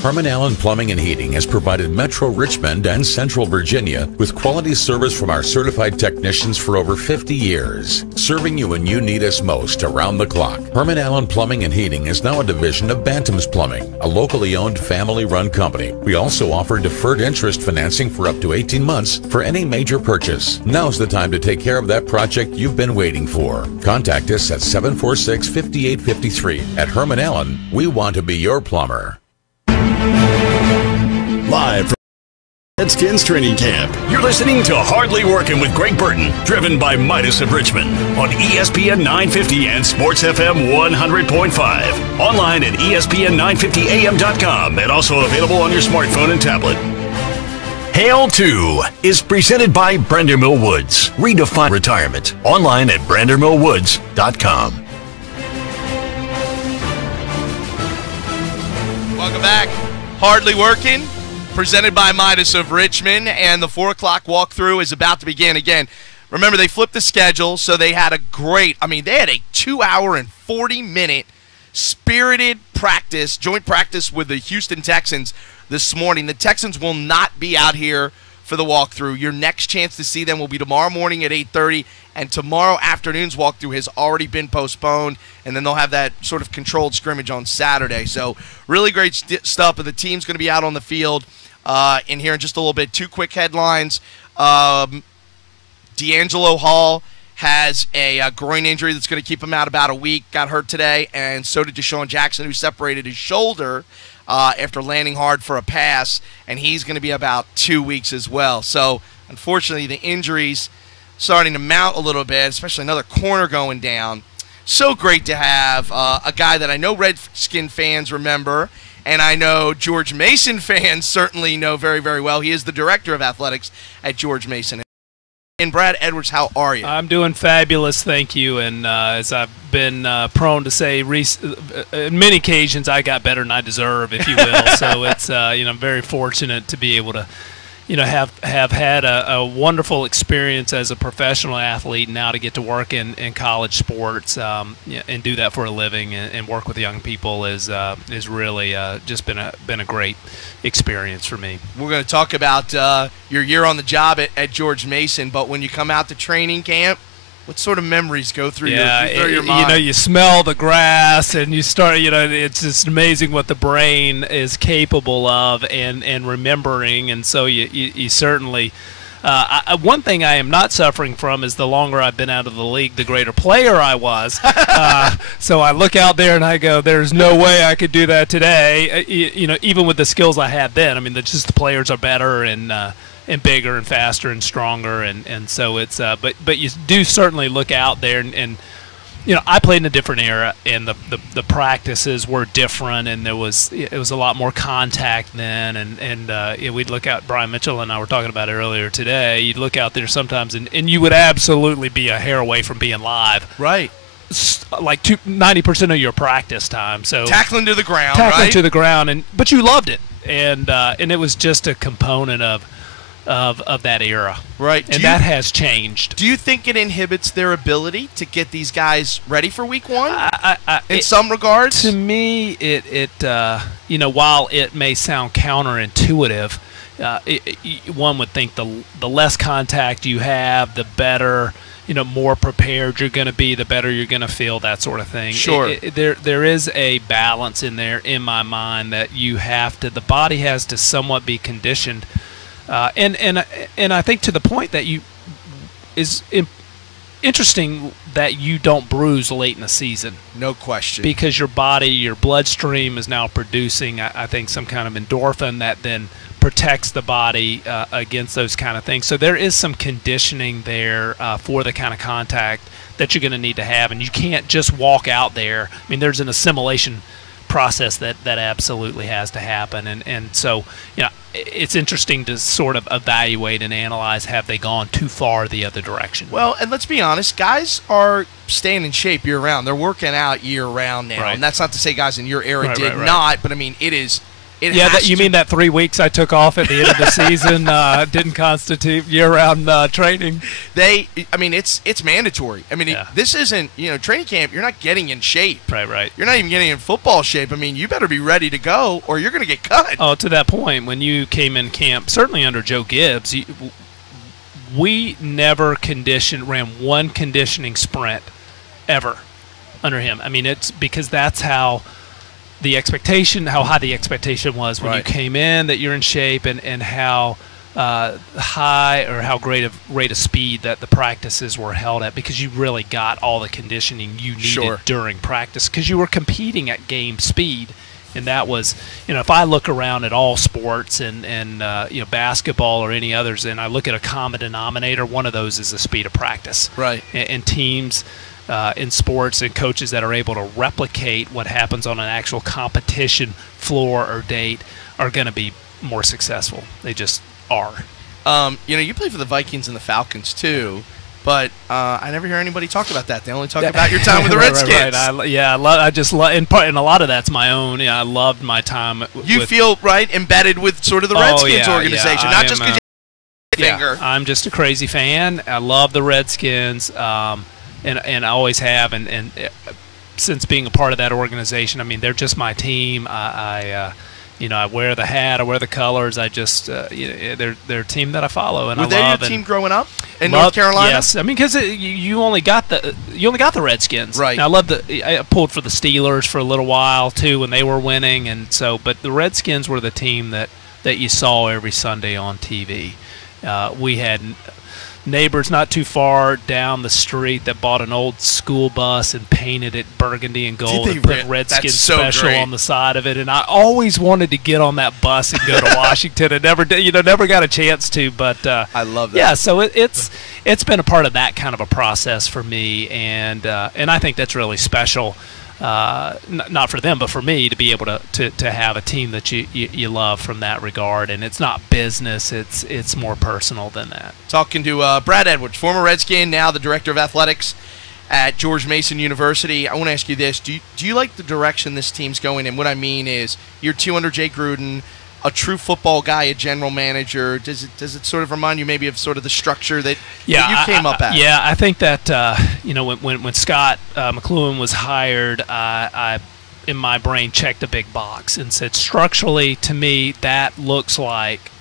Herman Allen Plumbing and Heating has provided Metro Richmond and Central Virginia with quality service from our certified technicians for over 50 years, serving you when you need us most around the clock. Herman Allen Plumbing and Heating is now a division of Bantam's Plumbing, a locally owned family-run company. We also offer deferred interest financing for up to 18 months for any major purchase. Now's the time to take care of that project you've been waiting for. Contact us at 746-5853. At Herman Allen, we want to be your plumber. Live from Redskins training camp, you're listening to Hardly Working with Greg Burton, driven by Midas of Richmond on ESPN 950 and Sports FM 100.5. Online at ESPN950AM.com and also available on your smartphone and tablet. Hail 2 is presented by Brandermill Woods. Redefine retirement. Online at brandermillwoods.com. Welcome back. Hardly Working, presented by Midas of Richmond, and the 4 o'clock walkthrough is about to begin again. Remember, they flipped the schedule, so they had a 2-hour and 40-minute spirited practice, joint practice with the Houston Texans this morning. The Texans will not be out here for the walkthrough. Your next chance to see them will be tomorrow morning at 8:30, and tomorrow afternoon's walkthrough has already been postponed, and then they'll have that sort of controlled scrimmage on Saturday. So really great stuff, but the team's going to be out on the field in here in just a little bit. 2 quick headlines. D'Angelo Hall has a groin injury that's going to keep him out about a week. Got hurt today, and so did Deshaun Jackson, who separated his shoulder after landing hard for a pass, and he's going to be about 2 weeks as well. So, unfortunately, the injuries starting to mount a little bit, especially another corner going down. So great to have a guy that I know Redskin fans remember, and I know George Mason fans certainly know very, very well. He is the director of athletics at George Mason. And Brad Edwards, how are you? I'm doing fabulous, thank you. And as I've been prone to say, on many occasions, I got better than I deserve, if you will. So it's I'm very fortunate to be able to, have had a wonderful experience as a professional athlete, and now to get to work in college sports and do that for a living and work with young people is really just been a great experience for me. We're going to talk about your year on the job at George Mason, but when you come out to training camp, what sort of memories go through your mind? You smell the grass, and you start, it's just amazing what the brain is capable of and remembering, and so you certainly. One thing I am not suffering from is the longer I've been out of the league, the greater player I was. So I look out there and I go, "There's no way I could do that today." Even with the skills I had then. I mean, the players are better and bigger and faster and stronger, and so it's. But you do certainly look out there and I played in a different era, and the practices were different, and it was a lot more contact then, and we'd look out. Brian Mitchell and I were talking about it earlier today. You'd look out there sometimes, and you would absolutely be a hair away from being live. Right. Like 90% of your practice time. So tackling to the ground, tackling right? to the ground, but you loved it, and it was just a component of that era. Right. And that has changed. Do you think it inhibits their ability to get these guys ready for week one? In some regards? To me, while it may sound counterintuitive, one would think the less contact you have, the better, more prepared you're going to be, the better you're going to feel, that sort of thing. Sure. There is a balance in there, in my mind, that the body has to somewhat be conditioned. And I think to the point that interesting that you don't bruise late in the season. No question. Because your body, your bloodstream is now producing, I think, some kind of endorphin that then protects the body against those kind of things. So there is some conditioning there for the kind of contact that you're going to need to have, and you can't just walk out there. I mean, there's an assimilation process that absolutely has to happen, and so it's interesting to sort of evaluate and analyze, have they gone too far the other direction? Well, and let's be honest, guys are staying in shape year round. They're working out year round now, right. And that's not to say guys in your era did right. not, but I mean it is. You mean that 3 weeks I took off at the end of the season didn't constitute year-round training? It's mandatory. I mean, this isn't, training camp. You're not getting in shape. Right. You're not even getting in football shape. I mean, you better be ready to go or you're going to get cut. Oh, to that point, when you came in camp, certainly under Joe Gibbs, we never ran one conditioning sprint ever under him. I mean, it's because that's how high the expectation was when you came in, that you're in shape, and how high or how great of rate of speed that the practices were held at, because you really got all the conditioning you needed during practice, because you were competing at game speed And that was, if I look around at all sports and basketball or any others, and I look at a common denominator, one of those is the speed of practice. Right. And teams in sports and coaches that are able to replicate what happens on an actual competition floor or date are going to be more successful. They just are. You play for the Vikings and the Falcons too. But I never hear anybody talk about that. They only talk about your time with the Redskins. Right. And a lot of that's my own. Yeah, I loved my time. You feel embedded with sort of the Redskins organization, not just because you finger. I'm just a crazy fan. I love the Redskins, and I always have. And since being a part of that organization, I mean, they're just my team. I wear the hat, I wear the colors. I just, they're a team that I follow, and Were I they love. Your team growing up in North Carolina? Yes, I mean, because you only got the Redskins. Right. And I pulled for the Steelers for a little while too when they were winning, and so, but the Redskins were the team that you saw every Sunday on TV. We had neighbors not too far down the street that bought an old school bus and painted it burgundy and gold and put Redskins special on the side of it. And I always wanted to get on that bus and go to Washington, and never got a chance to. But I love that. Yeah, so it's been a part of that kind of a process for me, and I think that's really special. Not for them, but for me to be able to have a team that you love from that regard, and it's not business; it's more personal than that. Talking to Brad Edwards, former Redskin, now the director of athletics at George Mason University. I want to ask you this: Do you like the direction this team's going? And what I mean is, you're 2 under Jay Gruden, a true football guy, a general manager. Does it sort of remind you maybe of sort of the structure that you came up at? Yeah, I think that when Scott McLuhan was hired, I in my brain checked a big box and said, structurally, to me, that looks like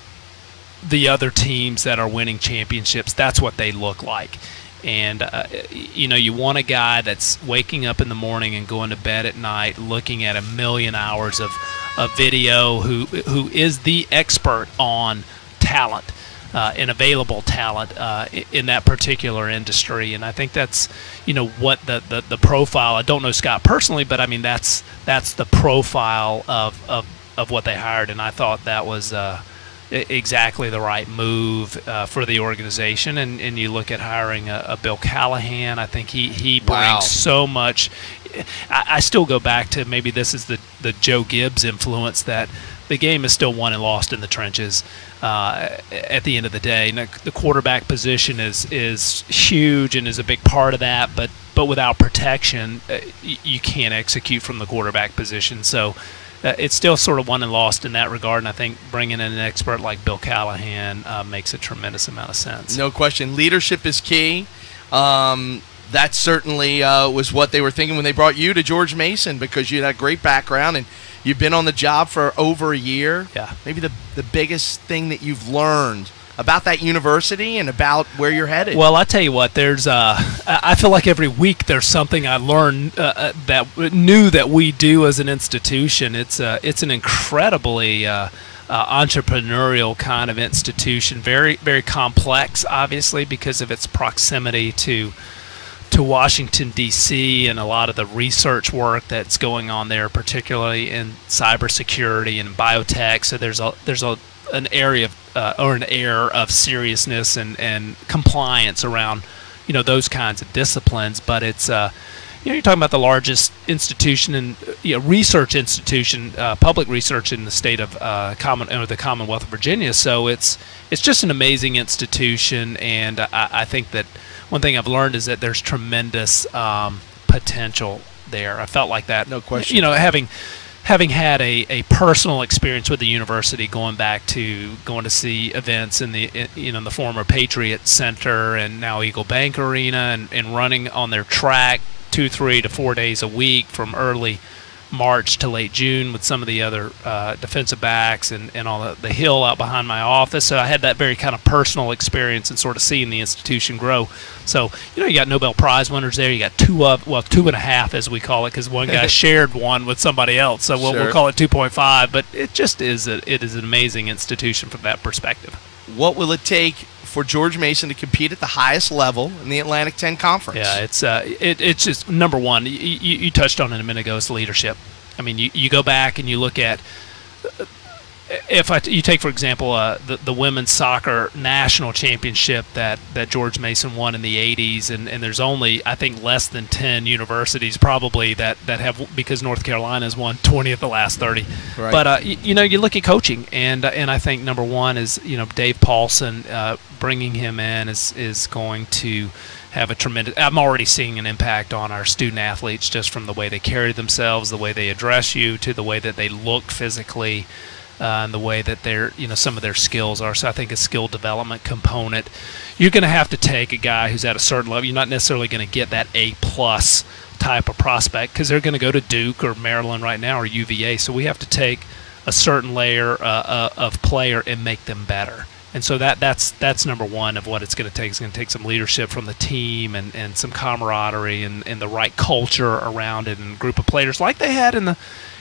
the other teams that are winning championships. That's what they look like. And you want a guy that's waking up in the morning and going to bed at night looking at 1 million hours of video, who is the expert on talent and available talent in that particular industry. And I think that's what the profile. I don't know Scott personally, but I mean that's the profile of what they hired, and I thought that was exactly the right move for the organization. And you look at hiring a Bill Callahan. I think he brings so much. I still go back to, maybe this is the Joe Gibbs influence, that the game is still won and lost in the trenches at the end of the day. Now, the quarterback position is huge and is a big part of that, but without protection, you can't execute from the quarterback position. So it's still sort of won and lost in that regard, and I think bringing in an expert like Bill Callahan makes a tremendous amount of sense. No question. Leadership is key. That certainly was what they were thinking when they brought you to George Mason, because you had a great background and you've been on the job for over a year. Yeah. Maybe the biggest thing that you've learned about that university and about where you're headed. Well, I tell you what, there's I feel like every week there's something I learn that new that we do as an institution. It's an incredibly entrepreneurial kind of institution, very, very complex, obviously, because of its proximity to Washington, D.C., and a lot of the research work that's going on there, particularly in cybersecurity and biotech. So there's an area or an air of seriousness and compliance around those kinds of disciplines. But it's you're talking about the largest institution and research institution, public research in the state of the Commonwealth of Virginia. So it's just an amazing institution, and I think that one thing I've learned is that there's tremendous potential there. I felt like that. No question. Having had a personal experience with the university, going to see events in the former Patriot Center and now Eagle Bank Arena, and running on their track 2, 3 to 4 days a week from early March to late June with some of the other defensive backs and on the hill out behind my office. So I had that very kind of personal experience and sort of seeing the institution grow. So, you got Nobel Prize winners there. You got 2.5 as we call it, because one guy shared one with somebody else. So we'll call it 2.5. But it just is an amazing institution from that perspective. What will it take for George Mason to compete at the highest level in the Atlantic 10 Conference? Yeah, it's just number one. You touched on it a minute ago. It's leadership. I mean, you go back and you look at you take, for example, the women's soccer national championship that George Mason won in the 80s, and there's only, I think, less than 10 universities probably that have, because North Carolina's won 20 of the last 30. Right. But, you look at coaching, and I think number one is, Dave Paulson, bringing him in is going to have a tremendous – I'm already seeing an impact on our student athletes just from the way they carry themselves, the way they address you, to the way that they look physically, and the way that some of their skills are. So I think a skill development component. You're going to have to take a guy who's at a certain level. You're not necessarily going to get that A-plus type of prospect because they're going to go to Duke or Maryland right now or UVA. So we have to take a certain layer of player and make them better. And so that's number one of what it's going to take. It's going to take some leadership from the team and some camaraderie and the right culture around it and a group of players like they had in the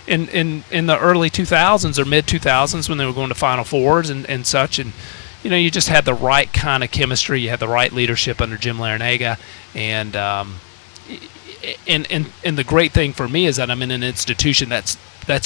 early 2000s or mid 2000s when they were going to Final Fours and such. And you just had the right kind of chemistry. You had the right leadership under Jim Larinaga, and the great thing for me is that I'm in an institution that's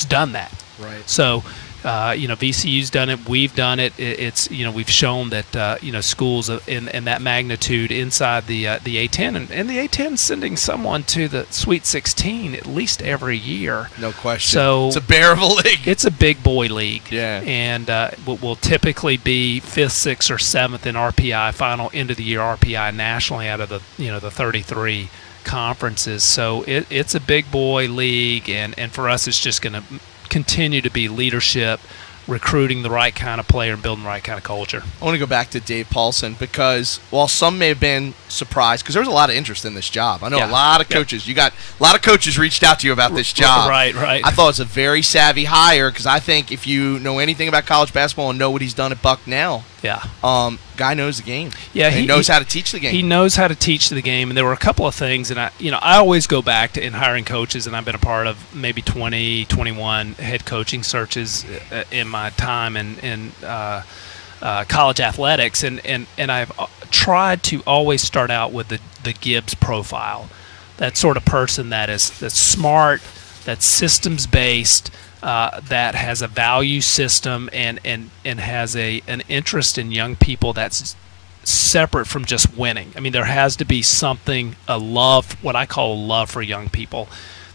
done that. Right. So, VCU's done it. We've done it. It's we've shown that schools in that magnitude inside the A10 and the A10 sending someone to the Sweet 16 at least every year. No question. So it's a bear of a league. It's a big boy league. Yeah. And will typically be 5th, 6th, or 7th in RPI final end of the year RPI nationally out of the the 33 conferences. So it's a big boy league, and for us it's just going to continue to be leadership, recruiting the right kind of player and building the right kind of culture. I want to go back to Dave Paulson because while some may have been surprised, because there was a lot of interest in this job. I know a lot of coaches. You got a lot of coaches reached out to you about this job. Right. I thought it was a very savvy hire because I think if you know anything about college basketball and know what he's done at Bucknell, guy knows the game. Yeah, he knows how to teach the game. He knows how to teach the game, and there were a couple of things, and I always go back to in hiring coaches, and I've been a part of maybe 20, 21 head coaching searches in my time in college athletics, and I've tried to always start out with the Gibbs profile, that sort of person that's smart, that's systems based. That has a value system and has an interest in young people that's separate from just winning. I mean, there has to be something, a love, what I call a love for young people.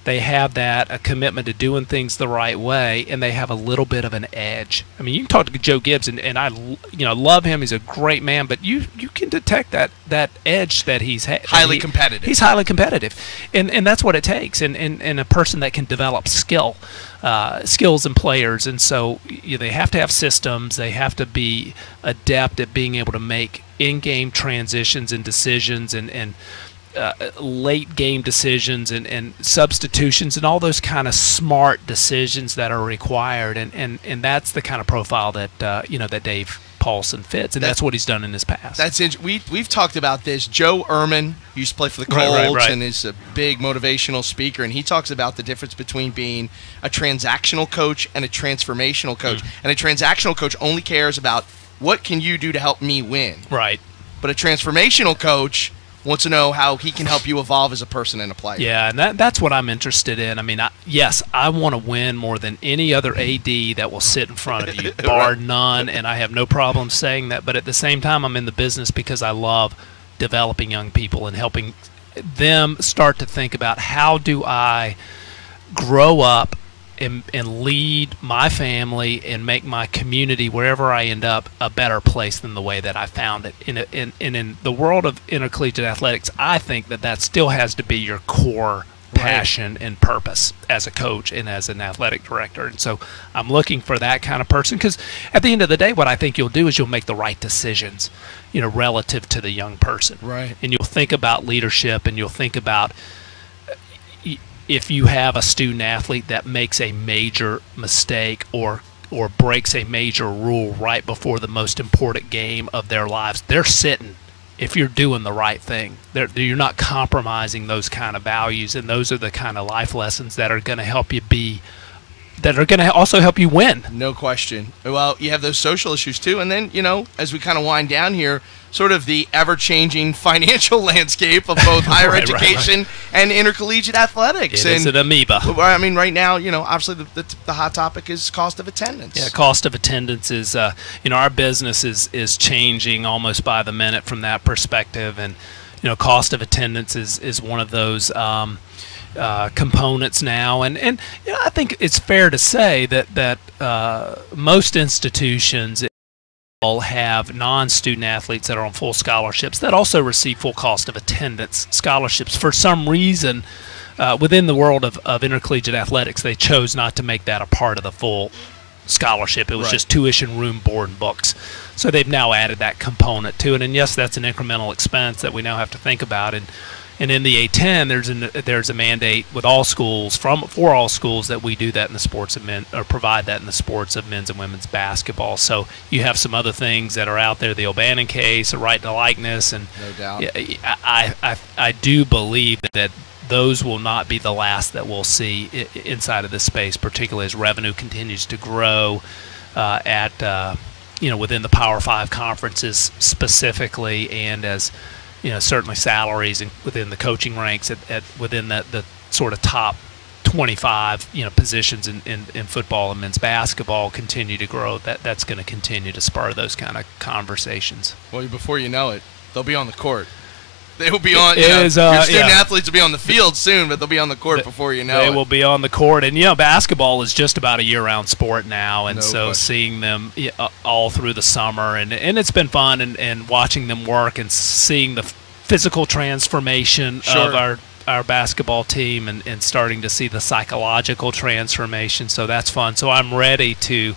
They have a commitment to doing things the right way, and they have a little bit of an edge. I mean, you can talk to Joe Gibbs, and I love him. He's a great man, but you can detect that edge that he's highly competitive. He's highly competitive, and that's what it takes. And a person that can develop skills in players, and so they have to have systems. They have to be adept at being able to make in-game transitions and decisions and late game decisions and substitutions and all those kind of smart decisions that are required, and that's the kind of profile that that Dave Paulson fits, and that's what he's done in his past. We've talked about this. Joe Ehrman used to play for the Colts right. and is a big motivational speaker, and he talks about the difference between being a transactional coach and a transformational coach. And a transactional coach only cares about what can you do to help me win. Right. But a transformational coach wants to know how he can help you evolve as a person and a player. Yeah, and that's what I'm interested in. I mean, I want to win more than any other AD that will sit in front of you, bar none, and I have no problem saying that. But at the same time, I'm in the business because I love developing young people and helping them start to think about how do I grow up and lead my family and make my community, wherever I end up, a better place than the way that I found it. In the world of intercollegiate athletics, I think that still has to be your core passion and purpose as a coach and as an athletic director. And so I'm looking for that kind of person because at the end of the day, what I think you'll do is you'll make the right decisions, relative to the young person. Right. And you'll think about leadership, and you'll think about if you have a student athlete that makes a major mistake or breaks a major rule right before the most important game of their lives, they're sitting if you're doing the right thing. You're not compromising those kind of values, and those are the kind of life lessons that are going to help you be that are going to also help you win. No question. Well, you have those social issues too, and then, as we kind of wind down here, sort of the ever-changing financial landscape of both higher education and intercollegiate athletics. It is an amoeba. I mean, right now, obviously the hot topic is cost of attendance. Yeah, cost of attendance is, our business is changing almost by the minute from that perspective, and cost of attendance is one of those components now, and I think it's fair to say that most institutions have non-student athletes that are on full scholarships that also receive full cost of attendance scholarships. For some reason, within the world of intercollegiate athletics, they chose not to make that a part of the full scholarship. It was just tuition, room, board, and books. So they've now added that component to it, and yes, that's an incremental expense that we now have to think about. And in the A10, there's a mandate with all schools, for all schools, that we do that in the sports of men, or provide that in the sports of men's and women's basketball. So you have some other things that are out there, the O'Bannon case, the right to likeness, and no doubt. I do believe that those will not be the last that we'll see inside of this space, particularly as revenue continues to grow within the Power 5 conferences specifically, and as certainly salaries within the coaching ranks within the sort of top 25 positions in football and men's basketball continue to grow. That's going to continue to spur those kind of conversations. Well, before you know it, they'll be on the court. They will be on. Your student athletes will be on the field soon, but they'll be on the court before you know it. They will be on the court, and basketball is just about a year-round sport now, and seeing them all through the summer, and it's been fun, and watching them work and seeing the physical transformation of our basketball team, and starting to see the psychological transformation. So that's fun. So I'm ready to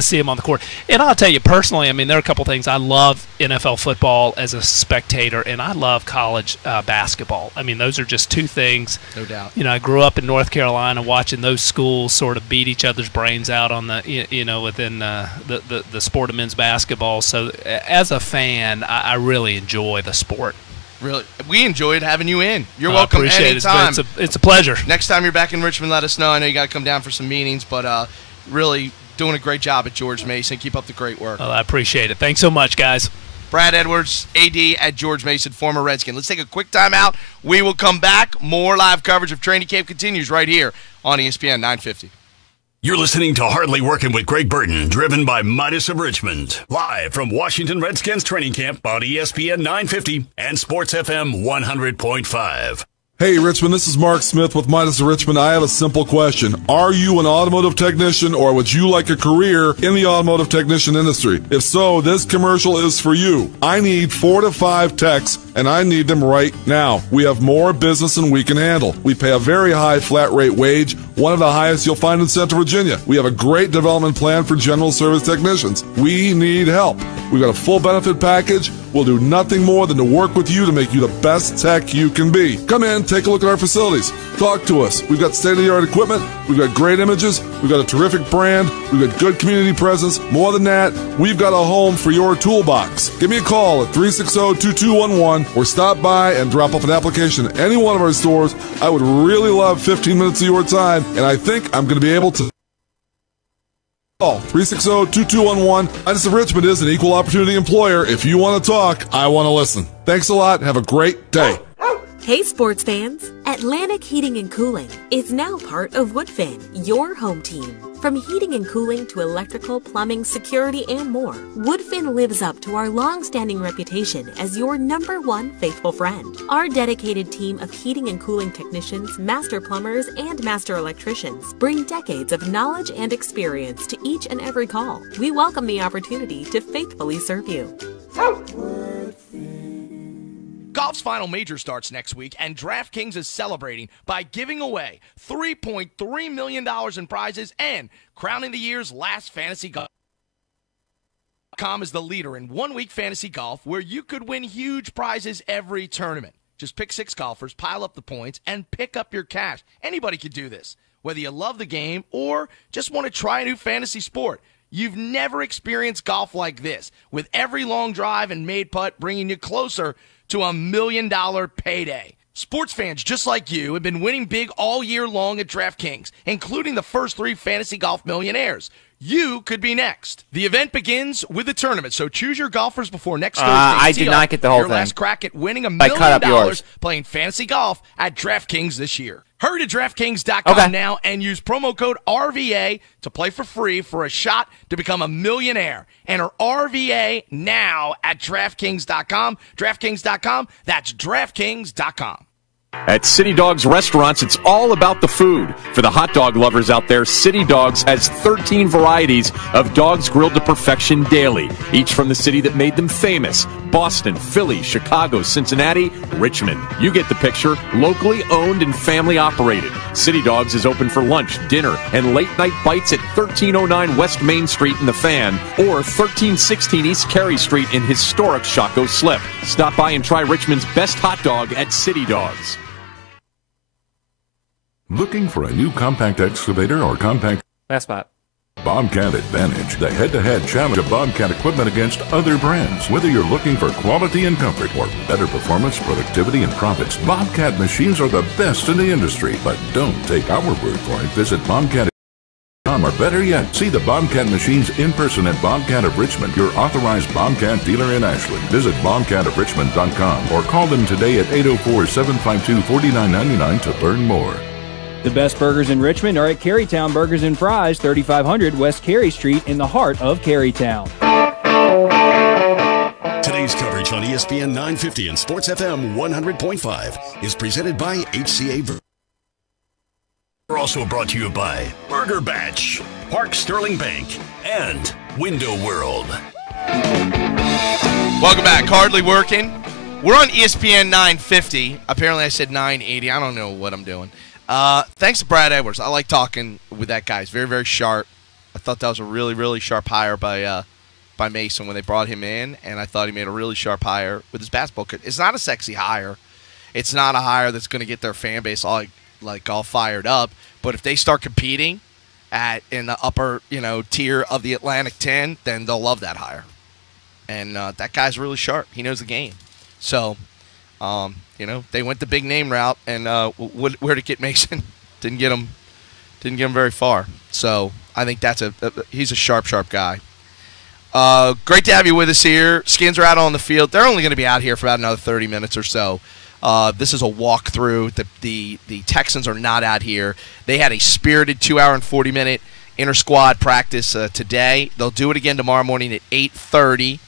see him on the court. And I'll tell you personally, I mean, there are a couple things. I love NFL football as a spectator, and I love college basketball. I mean, those are just two things. No doubt. I grew up in North Carolina watching those schools sort of beat each other's brains out on within the sport of men's basketball. So as a fan, I really enjoy the sport. Really, we enjoyed having you in. You're welcome anytime. It's a pleasure. Next time you're back in Richmond, let us know. I know you got to come down for some meetings, but really doing a great job at George Mason. Keep up the great work. Well, I appreciate it. Thanks so much, guys. Brad Edwards, AD at George Mason, former Redskin. Let's take a quick timeout. We will come back. More live coverage of training camp continues right here on ESPN 950. You're listening to Hardly Working with Greg Burton, driven by Midas of Richmond. Live from Washington Redskins training camp on ESPN 950 and Sports FM 100.5. Hey, Richmond, this is Mark Smith with Midas of Richmond. I have a simple question. Are you an automotive technician, or would you like a career in the automotive technician industry? If so, this commercial is for you. I need 4 to 5 techs, and I need them right now. We have more business than we can handle. We pay a very high flat rate wage, one of the highest you'll find in Central Virginia. We have a great development plan for general service technicians. We need help. We've got a full benefit package. We'll do nothing more than to work with you to make you the best tech you can be. Come in, take a look at our facilities. Talk to us. We've got state-of-the-art equipment. We've got great images. We've got a terrific brand. We've got good community presence. More than that, we've got a home for your toolbox. Give me a call at 360-2211 or stop by and drop off an application at any one of our stores. I would really love 15 minutes of your time, and I think I'm going to be able to. Call 360-2211. Midas of Richmond is an equal opportunity employer. If you want to talk, I want to listen. Thanks a lot. Have a great day. Hey sports fans, Atlantic Heating and Cooling is now part of Woodfin, your home team. From heating and cooling to electrical, plumbing, security, and more, Woodfin lives up to our long-standing reputation as your #1 faithful friend. Our dedicated team of heating and cooling technicians, master plumbers, and master electricians bring decades of knowledge and experience to each and every call. We welcome the opportunity to faithfully serve you. Golf's final major starts next week, and DraftKings is celebrating by giving away $3.3 million in prizes and crowning the year's last fantasy golf. .com is the leader in one-week fantasy golf, where you could win huge prizes every tournament. Just pick 6 golfers, pile up the points, and pick up your cash. Anybody could do this, whether you love the game or just want to try a new fantasy sport. You've never experienced golf like this, with every long drive and made putt bringing you closer to $1 million payday. Sports fans just like you have been winning big all year long at DraftKings, including the first 3 fantasy golf millionaires. You could be next. The event begins with a tournament, so choose your golfers before next Thursday. I did not get the whole your thing. Last crack at winning $1 I cut up million yours. playing fantasy golf at DraftKings this year. Hurry to DraftKings.com now and use promo code RVA to play for free for a shot to become a millionaire. Enter RVA now at DraftKings.com. DraftKings.com, that's DraftKings.com. At City Dogs Restaurants, it's all about the food. For the hot dog lovers out there, City Dogs has 13 varieties of dogs grilled to perfection daily, each from the city that made them famous: Boston, Philly, Chicago, Cincinnati, Richmond. You get the picture. Locally owned and family operated. City Dogs is open for lunch, dinner, and late night bites at 1309 West Main Street in the Fan or 1316 East Carey Street in historic Shockoe Slip. Stop by and try Richmond's best hot dog at City Dogs. Looking for a new compact excavator or compact last spot? Bobcat Advantage, the head-to-head challenge of Bobcat equipment against other brands. Whether you're looking for quality and comfort or better performance, productivity, and profits, Bobcat machines are the best in the industry. But don't take our word for it. Visit Bobcat.com, or better yet, see the Bobcat machines in person at Bobcat of Richmond, your authorized Bobcat dealer in Ashland. Visit bobcatofrichmond.com or call them today at 804-752-4999 to learn more. The best burgers in Richmond are at Carytown Burgers and Fries, 3500 West Cary Street in the heart of Carytown. Today's coverage on ESPN 950 and Sports FM 100.5 is presented by HCA. We're also brought to you by Burger Batch, Park Sterling Bank, and Window World. Welcome back. Hardly Working. We're on ESPN 950. Apparently I said 980. I don't know what I'm doing. Thanks to Brad Edwards. I like talking with that guy. He's very, very sharp. I thought that was a really, really sharp hire by Mason when they brought him in, and I thought he made a really sharp hire with his basketball coach. It's not a sexy hire. It's not a hire that's going to get their fan base all fired up. But if they start competing in the upper tier of the Atlantic 10, then they'll love that hire. And that guy's really sharp. He knows the game. So. They went the big name route, and where to get Mason didn't get him very far. So I think he's a sharp guy. Great to have you with us here. Skins are out on the field. They're only going to be out here for about another 30 minutes or so. This is a walkthrough. The Texans are not out here. They had a spirited 2-hour and 40-minute inter-squad practice today. They'll do it again tomorrow morning at 8:30.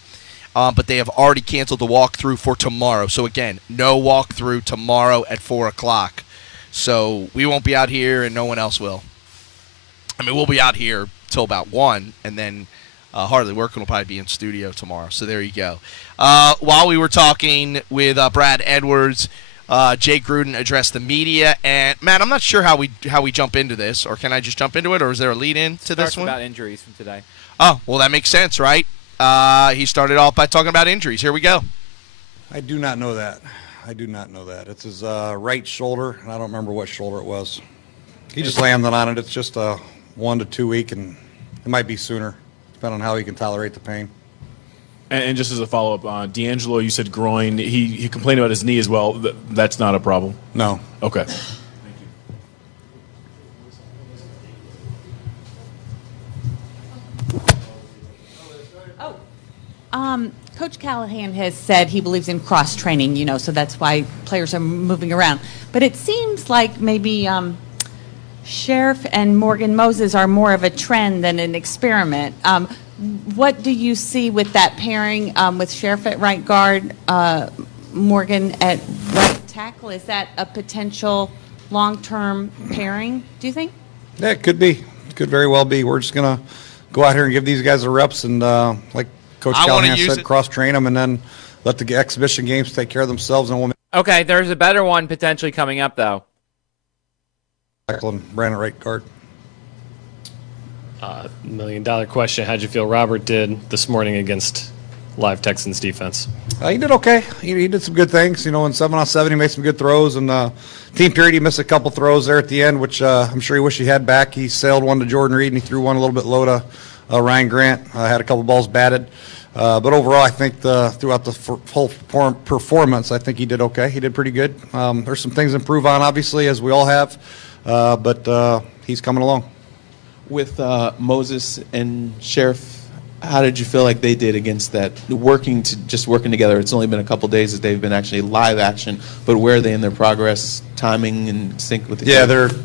But they have already canceled the walkthrough for tomorrow. So, again, no walkthrough tomorrow at 4 o'clock. So we won't be out here, and no one else will. I mean, we'll be out here till about 1, and then Hardly Working will probably be in studio tomorrow. So there you go. While we were talking with Brad Edwards, Jay Gruden addressed the media. And, Matt, I'm not sure how we jump into this, or can I just jump into it, or is there a lead-in to this one? About injuries from today. Oh, well, that makes sense, right? He started off by talking about injuries. Here we go. I do not know that. It's his right shoulder, and I don't remember what shoulder it was. He just landed on it. It's just a 1 to 2 week, and it might be sooner, depending on how he can tolerate the pain. And just as a follow-up, D'Angelo, you said groin. He complained about his knee as well. That's not a problem? No. Okay. Coach Callahan has said he believes in cross-training, so that's why players are moving around. But it seems like maybe Sheriff and Morgan Moses are more of a trend than an experiment. What do you see with that pairing with Sheriff at right guard, Morgan at right tackle? Is that a potential long-term pairing, do you think? Yeah, it could be. It could very well be. We're just going to go out here and give these guys the reps and, like Coach Callahan said, cross-train them and then let the exhibition games take care of themselves. And we'll Okay, there's a better one potentially coming up, though. Brandon right guard. $1 million question. How'd you feel Robert did this morning against live Texans defense? He did okay. He did some good things. In 7-on-7, he made some good throws. And team period, he missed a couple throws there at the end, which I'm sure he wished he had back. He sailed one to Jordan Reed, and he threw one a little bit low to Ryan Grant. Had a couple balls batted. But overall, I think throughout the whole performance, I think he did okay. He did pretty good. There's some things to improve on, obviously, as we all have, but he's coming along. With Moses and Sheriff, how did you feel like they did against that? Working together. It's only been a couple days that they've been actually live action, but where are they in their progress, timing, and sync with each other? They're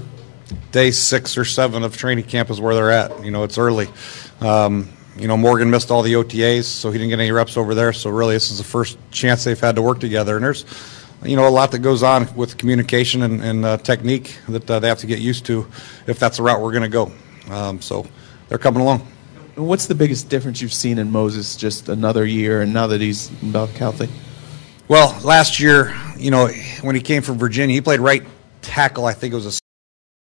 day 6 or 7 of training camp is where they're at. It's early. Morgan missed all the OTAs, so he didn't get any reps over there. So really, this is the first chance they've had to work together. And there's, a lot that goes on with communication and technique that they have to get used to if that's the route we're going to go. So they're coming along. What's the biggest difference you've seen in Moses just another year and now that he's about healthy? Well, last year, when he came from Virginia, he played right tackle. I think it was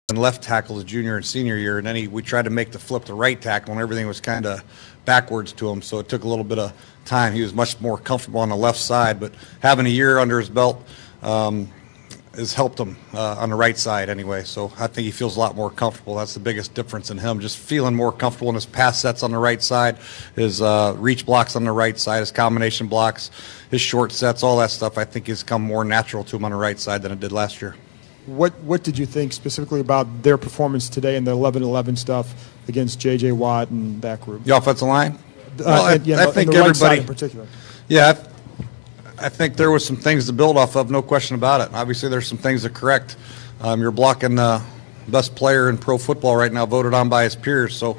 and left tackle his junior and senior year, and then we tried to make the flip to right tackle, and everything was kind of backwards to him, so it took a little bit of time. He was much more comfortable on the left side, but having a year under his belt has helped him on the right side anyway, so I think he feels a lot more comfortable. That's the biggest difference in him, just feeling more comfortable in his pass sets on the right side, his reach blocks on the right side, his combination blocks, his short sets, all that stuff I think has come more natural to him on the right side than it did last year. What did you think specifically about their performance today in the 11-11 stuff against J.J. Watt and that group? The offensive line? Well, I think the everybody, right side in particular. Yeah, I think there was some things to build off of, no question about it. Obviously, there's some things to correct. You're blocking the best player in pro football right now, voted on by his peers, so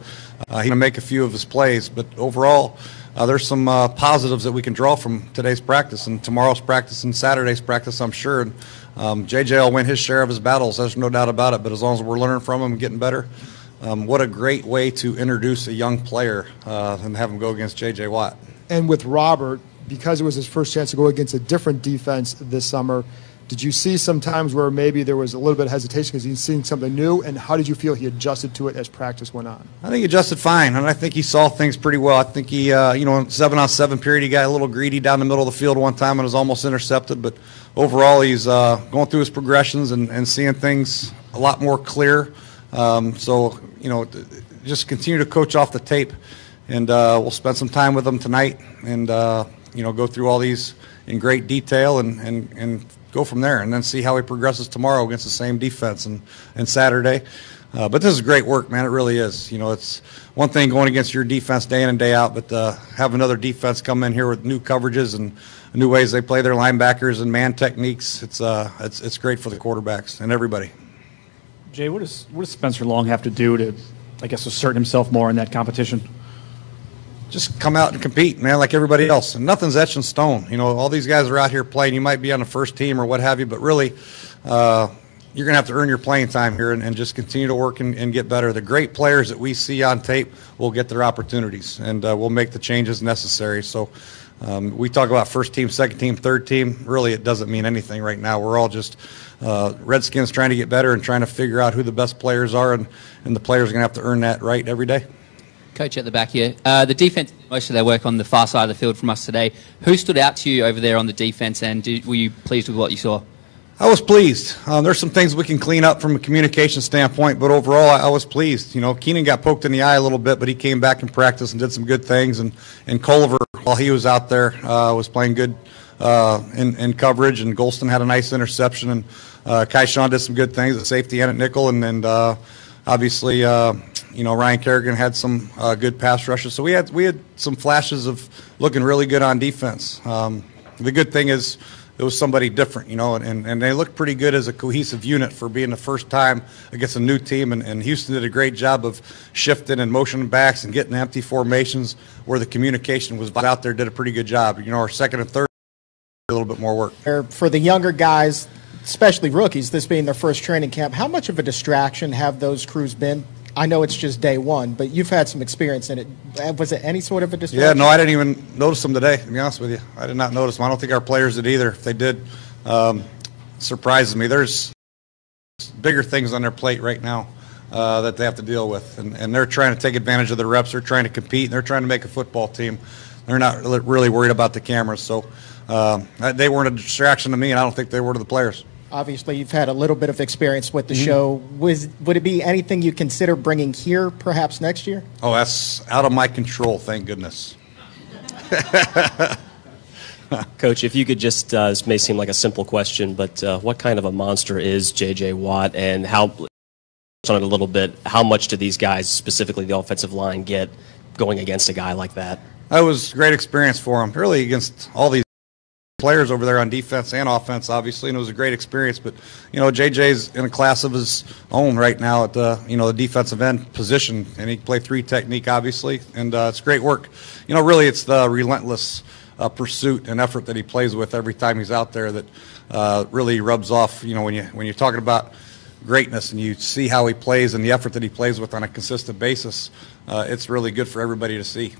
he's going to make a few of his plays. But overall, there's some positives that we can draw from today's practice and tomorrow's practice and Saturday's practice, I'm sure. And, JJ will win his share of his battles, there's no doubt about it, but as long as we're learning from him and getting better, what a great way to introduce a young player and have him go against JJ Watt. And with Robert, because it was his first chance to go against a different defense this summer, did you see some times where maybe there was a little bit of hesitation because he's seeing something new, and how did you feel he adjusted to it as practice went on? I think he adjusted fine, and I think he saw things pretty well. I think he, in 7-on-7 period, he got a little greedy down the middle of the field one time and was almost intercepted, but overall he's going through his progressions and seeing things a lot more clear. Just continue to coach off the tape, and we'll spend some time with him tonight and, go through all these in great detail and go from there, and then see how he progresses tomorrow against the same defense and Saturday. But this is great work, man. It really is. It's one thing going against your defense day in and day out, but have another defense come in here with new coverages and new ways they play their linebackers and man techniques. It's great for the quarterbacks and everybody. Jay, what does Spencer Long have to do to, assert himself more in that competition? Just come out and compete, man, like everybody else. And nothing's etched in stone. All these guys are out here playing. You might be on the first team or what have you, but really you're going to have to earn your playing time here and just continue to work and get better. The great players that we see on tape will get their opportunities, and we'll make the changes necessary. So we talk about first team, second team, third team. Really, it doesn't mean anything right now. We're all just Redskins trying to get better and trying to figure out who the best players are, and the players are going to have to earn that right every day. Coach at the back here. The defense, most of their work on the far side of the field from us today. Who stood out to you over there on the defense, and were you pleased with what you saw? I was pleased. There's some things we can clean up from a communication standpoint, but overall I was pleased. Keenan got poked in the eye a little bit, but he came back in practice and did some good things. And Culver, while he was out there, was playing good in coverage, and Golston had a nice interception, and Kai Shawn did some good things at safety and at nickel, and obviously Ryan Kerrigan had some good pass rushes. So we had some flashes of looking really good on defense. The good thing is it was somebody different, and they looked pretty good as a cohesive unit for being the first time against a new team. And Houston did a great job of shifting and motioning backs and getting empty formations where the communication was out there. Did a pretty good job. Our second and third, a little bit more work. For the younger guys, especially rookies, this being their first training camp, how much of a distraction have those crews been? I know it's just day one, but you've had some experience in it. Was it any sort of a distraction? Yeah, no, I didn't even notice them today, to be honest with you. I did not notice them. I don't think our players did either. If they did, surprises me. There's bigger things on their plate right now that they have to deal with, and they're trying to take advantage of the reps. They're trying to compete, and they're trying to make a football team. They're not really worried about the cameras, so they weren't a distraction to me, and I don't think they were to the players. Obviously, you've had a little bit of experience with the show. Would it be anything you consider bringing here perhaps next year? Oh, that's out of my control, thank goodness. Coach, if you could just, this may seem like a simple question, but what kind of a monster is J.J. Watt, and how, on it a little bit, how much do these guys, specifically the offensive line, get going against a guy like that? That was a great experience for him, really, against all these players over there on defense and offense, obviously, and it was a great experience. But, JJ's in a class of his own right now at the, the defensive end position, and he can play 3 technique, obviously, and it's great work. Really, it's the relentless pursuit and effort that he plays with every time he's out there that really rubs off. When you're talking about greatness and you see how he plays and the effort that he plays with on a consistent basis, it's really good for everybody to see.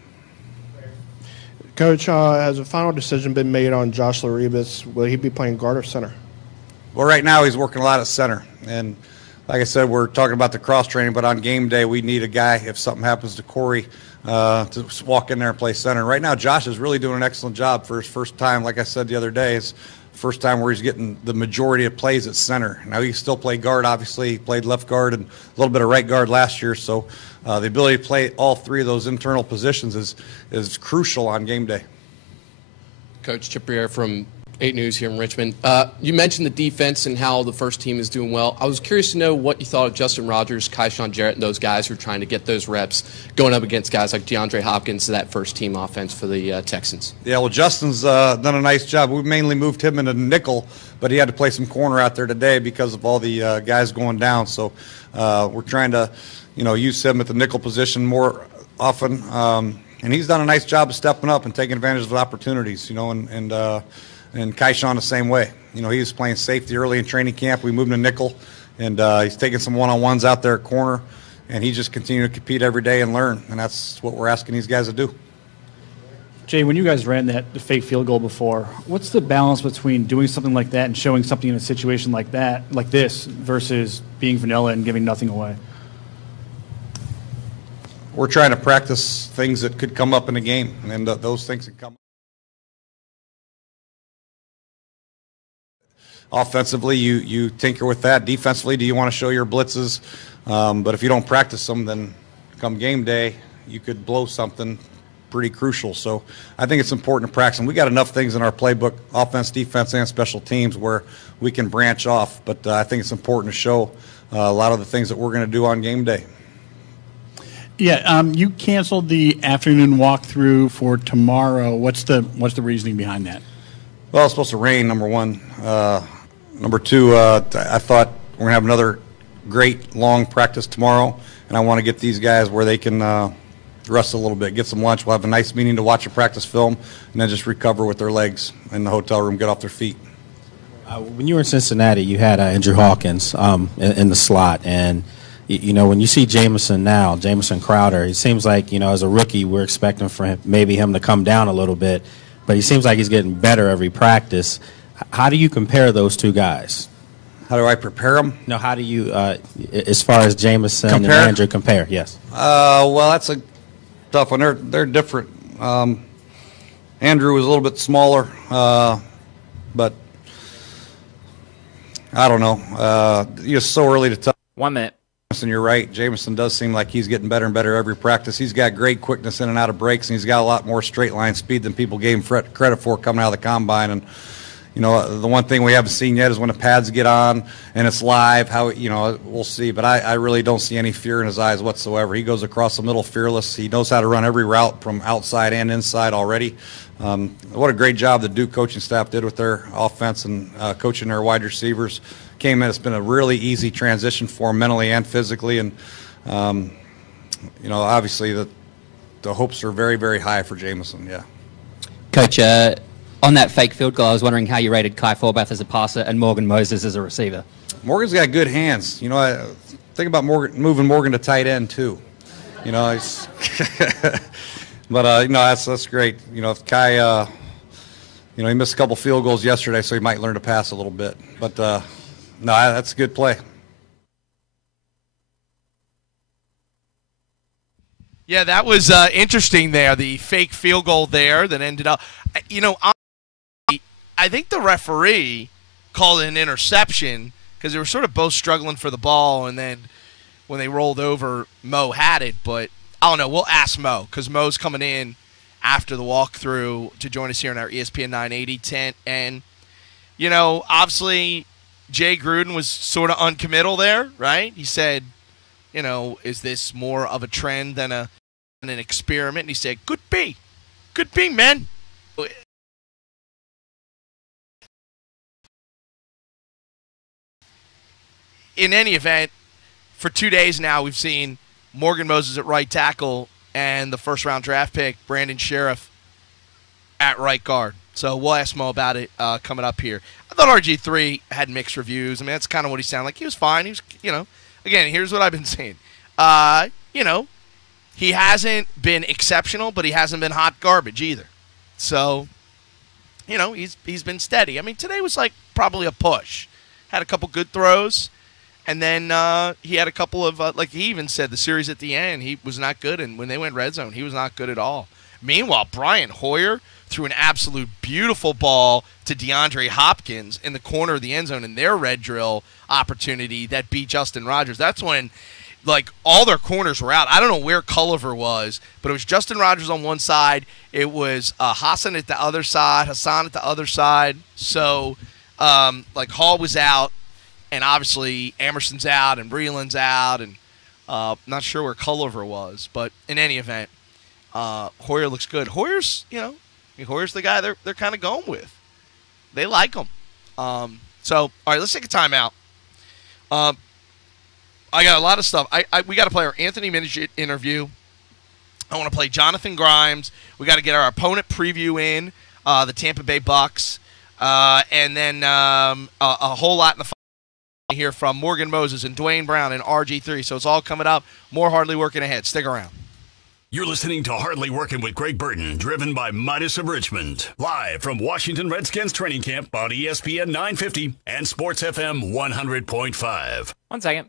Coach, has a final decision been made on Josh Laribas? Will he be playing guard or center? Well, right now he's working a lot at center, and like I said, we're talking about the cross training, but on game day we need a guy, if something happens to Corey, to walk in there and play center. Right now Josh is really doing an excellent job for his first time. Like I said the other day, it's the first time where he's getting the majority of plays at center. Now he can still play guard, obviously. He played left guard and a little bit of right guard last year, so the ability to play all 3 of those internal positions is crucial on game day. Coach, Chip Briere from 8 News here in Richmond. You mentioned the defense and how the first team is doing well. I was curious to know what you thought of Justin Rogers, Kaishawn Jarrett, and those guys who are trying to get those reps going up against guys like DeAndre Hopkins, that first team offense for the Texans. Yeah, well, Justin's done a nice job. We mainly moved him into nickel, but he had to play some corner out there today because of all the guys going down. So we're trying to, use him at the nickel position more often. And he's done a nice job of stepping up and taking advantage of opportunities, and Kaishawn the same way. He was playing safety early in training camp. We moved him to nickel, and he's taking some one-on-ones out there at corner, and he just continued to compete every day and learn, and that's what we're asking these guys to do. Jay, when you guys ran the fake field goal before, what's the balance between doing something like that and showing something in a situation like this, versus being vanilla and giving nothing away? We're trying to practice things that could come up in a game, and those things that come up. Offensively, you tinker with that. Defensively, do you want to show your blitzes? But if you don't practice them, then come game day, you could blow something pretty crucial. So I think it's important to practice them. We got enough things in our playbook, offense, defense, and special teams, where we can branch off. But I think it's important to show a lot of the things that we're going to do on game day. Yeah, you canceled the afternoon walkthrough for tomorrow. What's the reasoning behind that? Well, it's supposed to rain, number one. Number two, I thought we're going to have another great long practice tomorrow, and I want to get these guys where they can rest a little bit, get some lunch. We'll have a nice meeting to watch a practice film, and then just recover with their legs in the hotel room, get off their feet. When you were in Cincinnati, you had Andrew Hawkins in the slot, and when you see Jamison Crowder, it seems like, as a rookie, we're expecting for him to come down a little bit, but he seems like he's getting better every practice. How do you compare those two guys? How do I prepare them? No, how do you, as far as Jamison and Andrew, compare? Yes. Well, that's a tough one. They're different. Andrew was a little bit smaller, but I don't know. It's so early to tell. 1 minute. And you're right. Jamison does seem like he's getting better and better every practice. He's got great quickness in and out of breaks, and he's got a lot more straight line speed than people gave him credit for coming out of the combine. And the one thing we haven't seen yet is when the pads get on and it's live. We'll see. But I really don't see any fear in his eyes whatsoever. He goes across the middle fearless. He knows how to run every route from outside and inside already. What a great job the Duke coaching staff did with their offense and coaching their wide receivers. Came in. It's been a really easy transition for him mentally and physically, and obviously the hopes are very, very high for Jamison. Yeah. Coach, on that fake field goal, I was wondering how you rated Kai Forbath as a passer and Morgan Moses as a receiver. Morgan's got good hands. I think about moving Morgan to tight end too. He's but that's great. If Kai, he missed a couple field goals yesterday, so he might learn to pass a little bit, but. No, that's a good play. Yeah, that was interesting there, the fake field goal there that ended up. I think the referee called it an interception because they were sort of both struggling for the ball, and then when they rolled over, Mo had it. But I don't know. We'll ask Mo because Mo's coming in after the walkthrough to join us here in our ESPN 980 tent. And, you know, obviously Jay Gruden was sort of uncommittal there, right? He said, you know, is this more of a trend than an experiment? And he said, could be, man. In any event, for 2 days now, we've seen Morgan Moses at right tackle and the first-round draft pick, Brandon Sheriff, at right guard. So we'll ask Mo about it coming up here. I thought RG3 had mixed reviews. I mean, that's kind of what he sounded like. He was fine. He was, you know, again, here's what I've been saying. You know, he hasn't been exceptional, but he hasn't been hot garbage either. So, you know, he's been steady. I mean, today was like probably a push. Had a couple good throws. And then he had a couple of, like he even said, the series at the end, he was not good. And when they went red zone, he was not good at all. Meanwhile, Brian Hoyer threw an absolute beautiful ball to DeAndre Hopkins in the corner of the end zone in their red drill opportunity that beat Justin Rogers. That's when, like, all their corners were out. I don't know where Culliver was, but it was Justin Rogers on one side. It was Hassan at the other side. So, like, Hall was out. And obviously, Emerson's out and Breeland's out, and not sure where Culliver was. But in any event, Hoyer looks good. Hoyer's, you know, I mean, Hoyer's the guy they're kind of going with. They like him. So, all right, let's take a timeout. I got a lot of stuff. We got to play our Anthony Minich interview. I want to play Jonathan Grimes. We got to get our opponent preview in, the Tampa Bay Bucks, and then a whole lot in the hear from Morgan Moses and Dwayne Brown and RG3. So it's all coming up. More Hardly Working ahead. Stick around. You're listening to Hardly Working with Greg Burton, driven by Midas of Richmond. Live from Washington Redskins training camp on ESPN 950 and Sports FM 100.5. 1 second.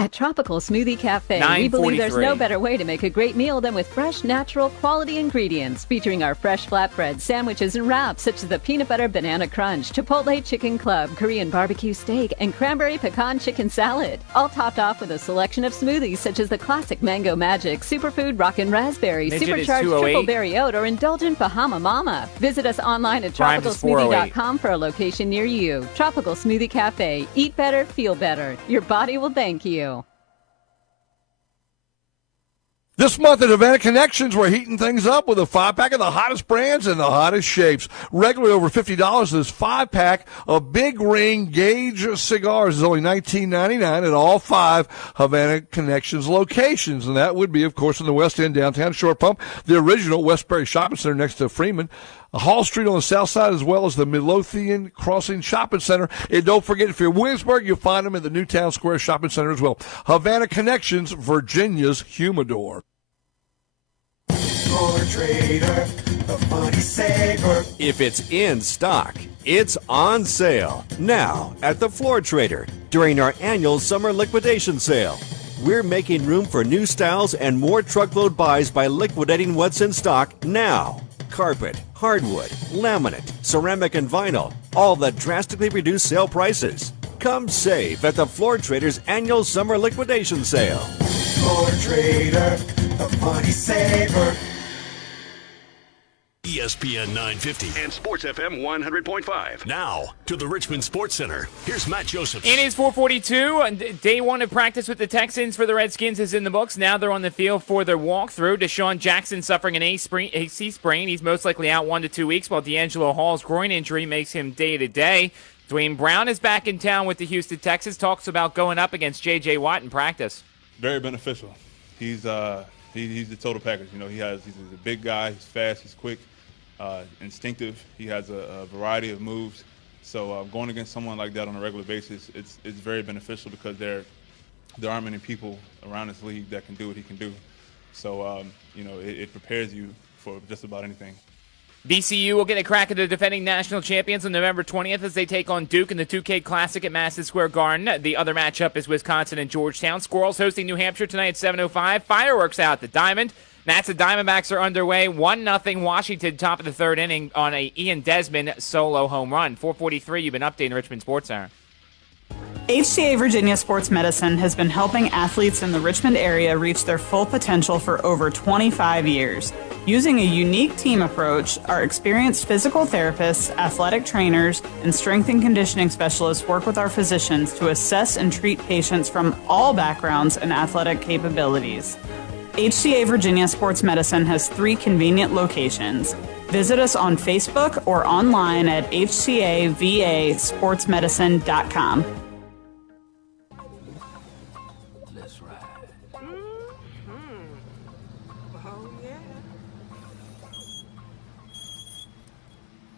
At Tropical Smoothie Cafe, we believe there's no better way to make a great meal than with fresh, natural, quality ingredients, featuring our fresh flatbread, sandwiches, and wraps, such as the Peanut Butter Banana Crunch, Chipotle Chicken Club, Korean Barbecue Steak, and Cranberry Pecan Chicken Salad. All topped off with a selection of smoothies, such as the classic Mango Magic, Superfood Rockin' Raspberry, Supercharged Triple Berry Oat, or Indulgent Bahama Mama. Visit us online at tropicalsmoothie.com for a location near you. Tropical Smoothie Cafe. Eat better, feel better. Your body will thank you. This month at Havana Connections, we're heating things up with a 5-pack of the hottest brands and the hottest shapes. Regularly over $50, this 5-pack of Big Ring Gauge cigars is only $19.99 at all 5 Havana Connections locations. And that would be, of course, in the West End, downtown Shore Pump, the original Westbury Shopping Center next to Freeman, Hall Street on the south side, as well as the Midlothian Crossing Shopping Center. And don't forget, if you're in Williamsburg, you'll find them in the Newtown Square Shopping Center as well. Havana Connections, Virginia's humidor. Floor Trader, the money saver. If it's in stock, it's on sale now at the Floor Trader during our annual summer liquidation sale. We're making room for new styles and more truckload buys by liquidating what's in stock now. Carpet, hardwood, laminate, ceramic, and vinyl, all the drastically reduced sale prices. Come save at the Floor Trader's annual summer liquidation sale. Floor Trader, the money saver. ESPN 950 and Sports FM 100.5. Now to the Richmond Sports Center. Here's Matt Joseph. It is 4:42. Day 1 of practice with the Texans for the Redskins is in the books. Now they're on the field for their walkthrough. Deshaun Jackson suffering an AC sprain. He's most likely out 1 to 2 weeks, while D'Angelo Hall's groin injury makes him day-to-day. Dwayne Brown is back in town with the Houston Texans. Talks about going up against J.J. Watt in practice. Very beneficial. He's the total package. You know, he's a big guy. He's fast. He's quick. Instinctive. He has a variety of moves. So going against someone like that on a regular basis, it's very beneficial because there aren't many people around this league that can do what he can do. So you know, it prepares you for just about anything. VCU will get a crack at the defending national champions on November 20th as they take on Duke in the 2K Classic at Madison Square Garden. The other matchup is Wisconsin and Georgetown. Squirrels hosting New Hampshire tonight at 7:05. Fireworks out at the Diamond. Nats and Diamondbacks are underway. 1-0 Washington, top of the third inning on a Ian Desmond solo home run. 4:43, you've been updating the Richmond Sports Center. HCA Virginia Sports Medicine has been helping athletes in the Richmond area reach their full potential for over 25 years. Using a unique team approach, our experienced physical therapists, athletic trainers, and strength and conditioning specialists work with our physicians to assess and treat patients from all backgrounds and athletic capabilities. HCA Virginia Sports Medicine has 3 convenient locations. Visit us on Facebook or online at hcavasportsmedicine.com.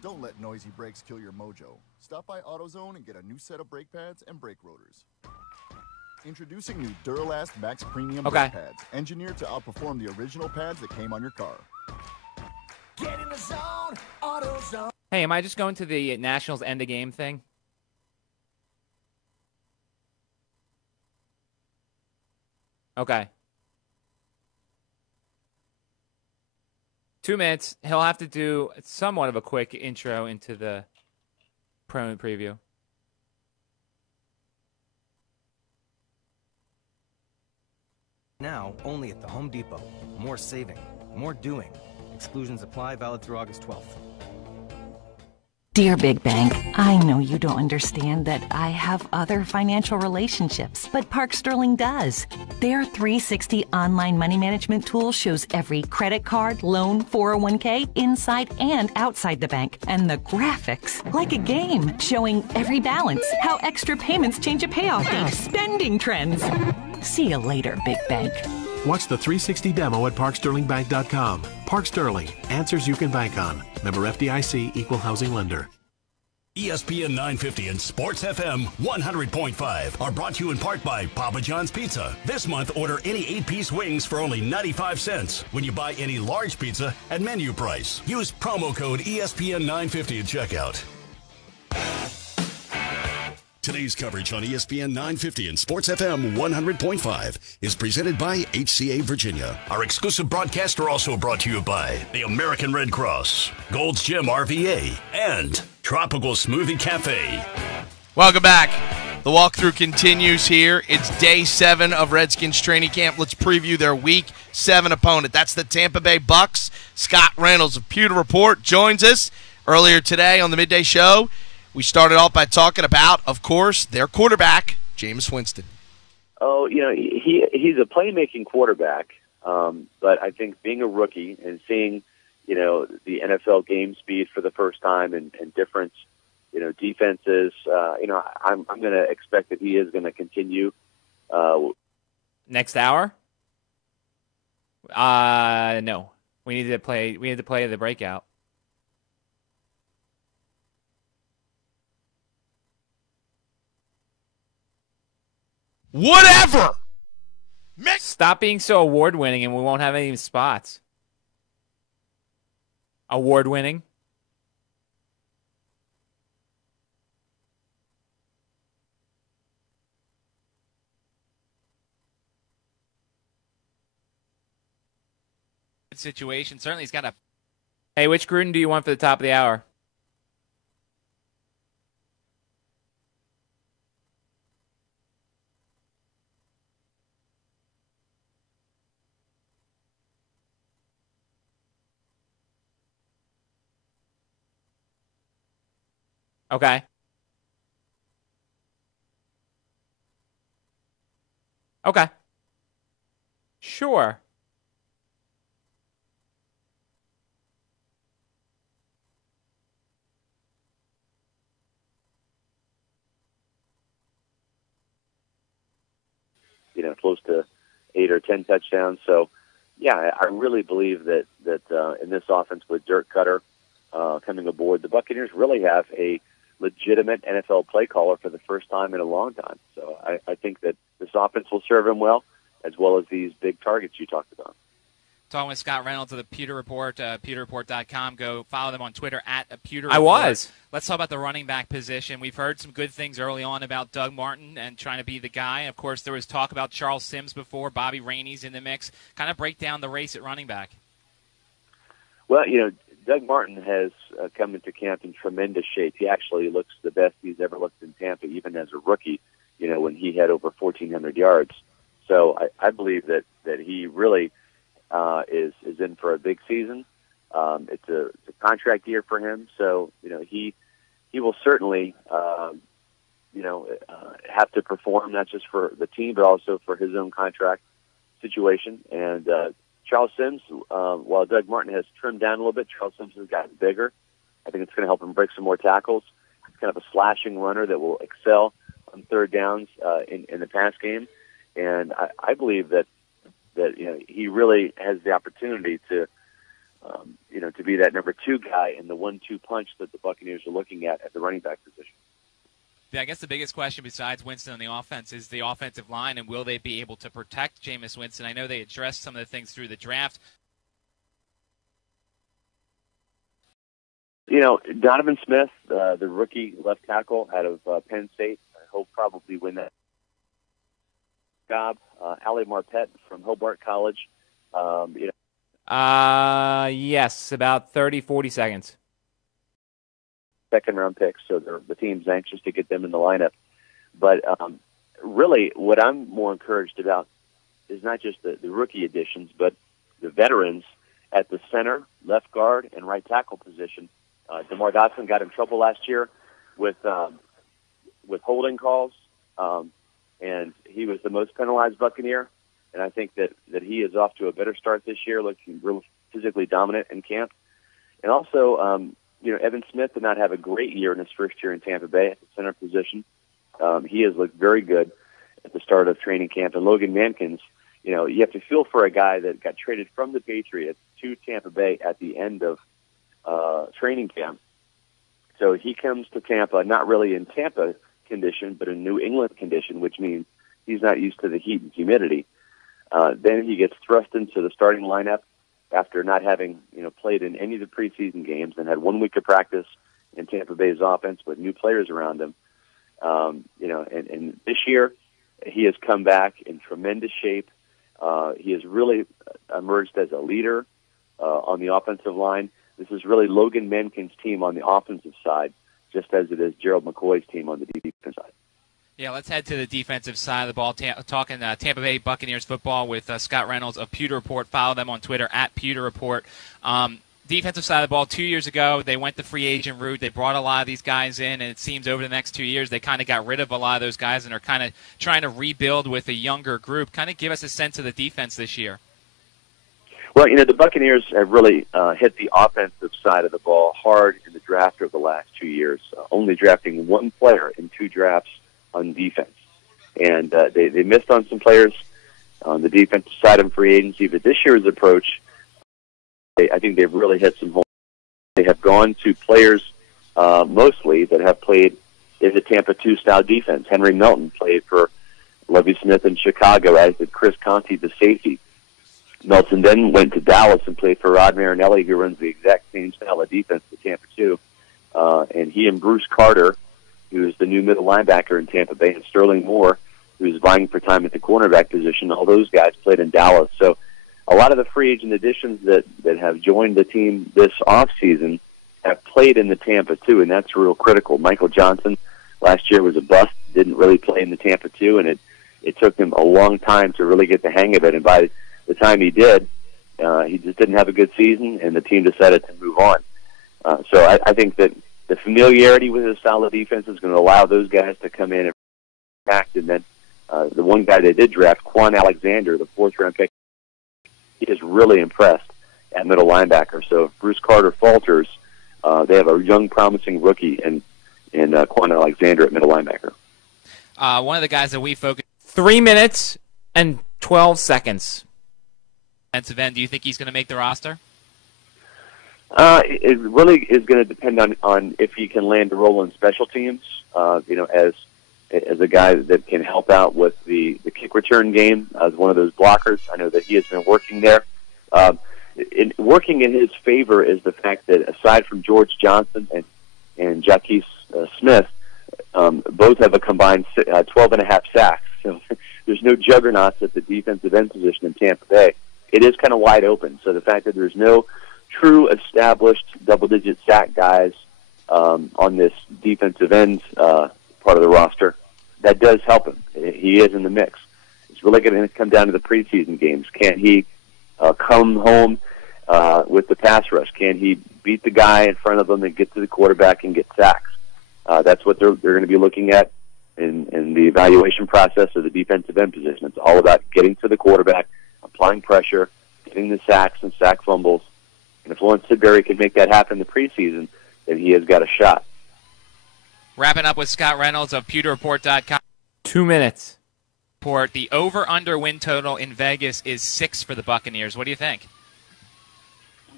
Don't let noisy brakes kill your mojo. Stop by AutoZone and get a new set of brake pads and brake rotors. Introducing new Duralast Max Premium brake pads, engineered to outperform the original pads that came on your car. Get in the zone, AutoZone. Hey, am I just going to the Nationals end of game thing? Okay. 2 minutes. He'll have to do somewhat of a quick intro into the promo preview. Now, only at the Home Depot. More saving, more doing. Exclusions apply, valid through August 12th. Dear Big Bank, I know you don't understand that I have other financial relationships, but Park Sterling does. Their 360 online money management tool shows every credit card, loan, 401k, inside and outside the bank. And the graphics, like a game, showing every balance, how extra payments change a payoff date, spending trends. See you later, Big Bank. Watch the 360 demo at parksterlingbank.com. Park Sterling, answers you can bank on. Member FDIC, Equal Housing Lender. ESPN 950 and Sports FM 100.5 are brought to you in part by Papa John's Pizza. This month, order any 8-piece wings for only 95 cents when you buy any large pizza at menu price. Use promo code ESPN 950 at checkout. Today's coverage on ESPN 950 and Sports FM 100.5 is presented by HCA Virginia. Our exclusive broadcasts are also brought to you by the American Red Cross, Gold's Gym RVA, and Tropical Smoothie Cafe. Welcome back. The walkthrough continues here. It's day 7 of Redskins training camp. Let's preview their week 7 opponent. That's the Tampa Bay Bucks. Scott Reynolds of Pewter Report joins us earlier today on the midday show. We started off by talking about, of course, their quarterback, Jameis Winston. Oh, he's a playmaking quarterback, but I think being a rookie and seeing, the NFL game speed for the first time and different, defenses, I'm going to expect that he is going to continue. Next hour? No. We need to play the breakout. Whatever. Stop being so award-winning, and we won't have any spots. Award-winning. Good situation. Certainly, he's got a. Hey, which Gruden do you want for the top of the hour? Okay. Okay. Sure. Close to 8 or 10 touchdowns. So, yeah, I really believe that in this offense with Dirk Cutter coming aboard, the Buccaneers really have a legitimate NFL play caller for the first time in a long time. So I think that this offense will serve him well, as well as these big targets you talked about. Talking with Scott Reynolds of the Pewter Report, pewterreport.com. Go follow them on Twitter at Pewter Report. I was. Let's talk about the running back position. We've heard some good things early on about Doug Martin and trying to be the guy. Of course, there was talk about Charles Sims before. Bobby Rainey's in the mix. Kind of break down the race at running back. Well, Doug Martin has come into camp in tremendous shape. He actually looks the best he's ever looked in Tampa, even as a rookie. when he had over 1,400 yards. So I believe that he really is in for a big season. It's a contract year for him, so he will certainly have to perform not just for the team but also for his own contract situation. And Charles Sims, while Doug Martin has trimmed down a little bit, Charles Sims has gotten bigger. I think it's going to help him break some more tackles. He's kind of a slashing runner that will excel on third downs in the pass game, and I believe that he really has the opportunity to be that number 2 guy in the 1-2 punch that the Buccaneers are looking at the running back position. Yeah, I guess the biggest question besides Winston on the offense is the offensive line, and will they be able to protect Jameis Winston? I know they addressed some of the things through the draft. Donovan Smith, the rookie left tackle out of Penn State, he'll probably win that job. Ali Marpet from Hobart College. Yes, about 30, 40 seconds. Second-round picks, so the team's anxious to get them in the lineup. But really, what I'm more encouraged about is not just the rookie additions, but the veterans at the center, left guard, and right tackle position. DeMar Dotson got in trouble last year with holding calls, and he was the most penalized Buccaneer. And I think that he is off to a better start this year, looking real physically dominant in camp. And also, Evan Smith did not have a great year in his first year in Tampa Bay at the center position. He has looked very good at the start of training camp. And Logan Mankins, you have to feel for a guy that got traded from the Patriots to Tampa Bay at the end of training camp. So he comes to Tampa not really in Tampa condition, but in New England condition, which means he's not used to the heat and humidity. Then he gets thrust into the starting lineup after not having played in any of the preseason games and had 1 week of practice in Tampa Bay's offense with new players around him. And this year he has come back in tremendous shape. He has really emerged as a leader on the offensive line. This is really Logan Mankins' team on the offensive side, just as it is Gerald McCoy's team on the defensive side. Yeah, let's head to the defensive side of the ball, talking Tampa Bay Buccaneers football with Scott Reynolds of Pewter Report. Follow them on Twitter at Pewter Report. Defensive side of the ball, 2 years ago, they went the free agent route. They brought a lot of these guys in, and it seems over the next 2 years they kind of got rid of a lot of those guys and are kind of trying to rebuild with a younger group. Kind of give us a sense of the defense this year. Well, the Buccaneers have really hit the offensive side of the ball hard in the draft over the last 2 years, only drafting one player in 2 drafts on defense. And they missed on some players on the defensive side of free agency, but this year's approach, I think they've really hit some holes. They have gone to players mostly that have played in the Tampa 2 style defense. Henry Melton played for Lovie Smith in Chicago, as did Chris Conte, the safety. Melton then went to Dallas and played for Rod Marinelli, who runs the exact same style of defense to Tampa 2. And he and Bruce Carter, who is the new middle linebacker in Tampa Bay, and Sterling Moore, who's vying for time at the cornerback position, all those guys played in Dallas. So a lot of the free agent additions that have joined the team this offseason have played in the Tampa 2, and that's real critical. Michael Johnson last year was a bust, didn't really play in the Tampa 2, and it took him a long time to really get the hang of it. And by the time he did, he just didn't have a good season, and the team decided to move on. So I think that the familiarity with his style of defense is going to allow those guys to come in and act. And then the one guy they did draft, Quan Alexander, the 4th-round pick, he is really impressed at middle linebacker. So if Bruce Carter falters, they have a young, promising rookie in Quan Alexander at middle linebacker. One of the guys that we focus 3 minutes and 12 seconds. Defensive end, do you think he's going to make the roster? It really is going to depend on if he can land a role in special teams. As a guy that can help out with the kick return game as one of those blockers. I know that he has been working there. Working in his favor is the fact that aside from George Johnson and Jaquez Smith, both have a combined 12.5 sacks. So there's no juggernauts at the defensive end position in Tampa Bay. It is kind of wide open. So the fact that there's no true established double-digit sack guys on this defensive end part of the roster that does help him. He is in the mix. It's really going to come down to the preseason games. Can he come home with the pass rush? Can he beat the guy in front of him and get to the quarterback and get sacks? That's what they're going to be looking at in the evaluation process of the defensive end position. It's all about getting to the quarterback, applying pressure, getting the sacks and sack fumbles. And if Lawrence Sidbury can make that happen in the preseason, then he has got a shot. Wrapping up with Scott Reynolds of PewterReport.com. 2 minutes. Report, the over-under win total in Vegas is 6 for the Buccaneers. What do you think?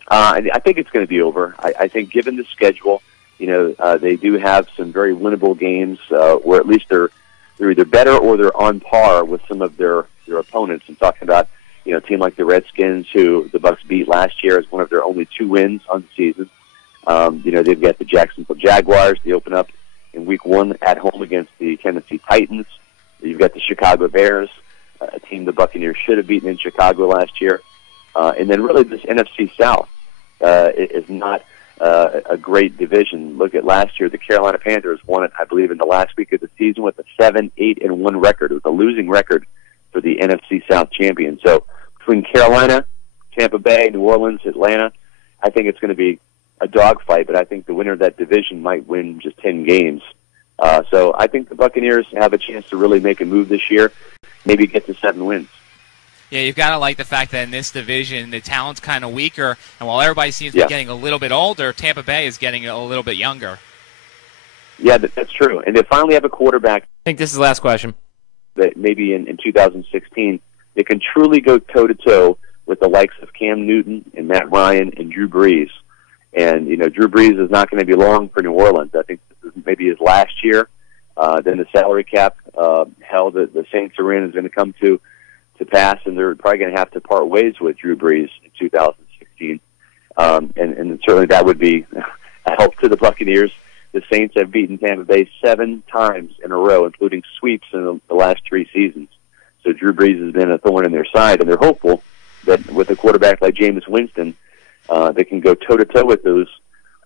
I think it's going to be over. I think given the schedule, they do have some very winnable games where at least they're either better or they're on par with some of their opponents. I'm talking about, a team like the Redskins, who the Bucs beat last year as one of their only 2 wins on the season. They've got the Jacksonville Jaguars. They open up in Week 1 at home against the Tennessee Titans. You've got the Chicago Bears, a team the Buccaneers should have beaten in Chicago last year. And then really this NFC South is not a great division. Look at last year, the Carolina Panthers won it, I believe, in the last week of the season with a 7-8-1 record. It was a losing record for the NFC South champion. So between Carolina, Tampa Bay, New Orleans, Atlanta, I think it's going to be a dogfight, but I think the winner of that division might win just 10 games. So I think the Buccaneers have a chance to really make a move this year, maybe get to 7 wins. Yeah, you've got to like the fact that in this division, the talent's kind of weaker, and while everybody seems to be getting a little bit older, Tampa Bay is getting a little bit younger. Yeah, that's true. And they finally have a quarterback. I think this is the last question. That maybe in 2016, they can truly go toe-to-toe with the likes of Cam Newton and Matt Ryan and Drew Brees. And, Drew Brees is not going to be long for New Orleans. I think this is maybe his last year. Then the salary cap hell that the Saints are in is going to come to pass, and they're probably going to have to part ways with Drew Brees in 2016. And certainly that would be a help to the Buccaneers. The Saints have beaten Tampa Bay 7 times in a row, including sweeps in the last 3 seasons. So Drew Brees has been a thorn in their side, and they're hopeful that with a quarterback like Jameis Winston, they can go toe-to-toe with those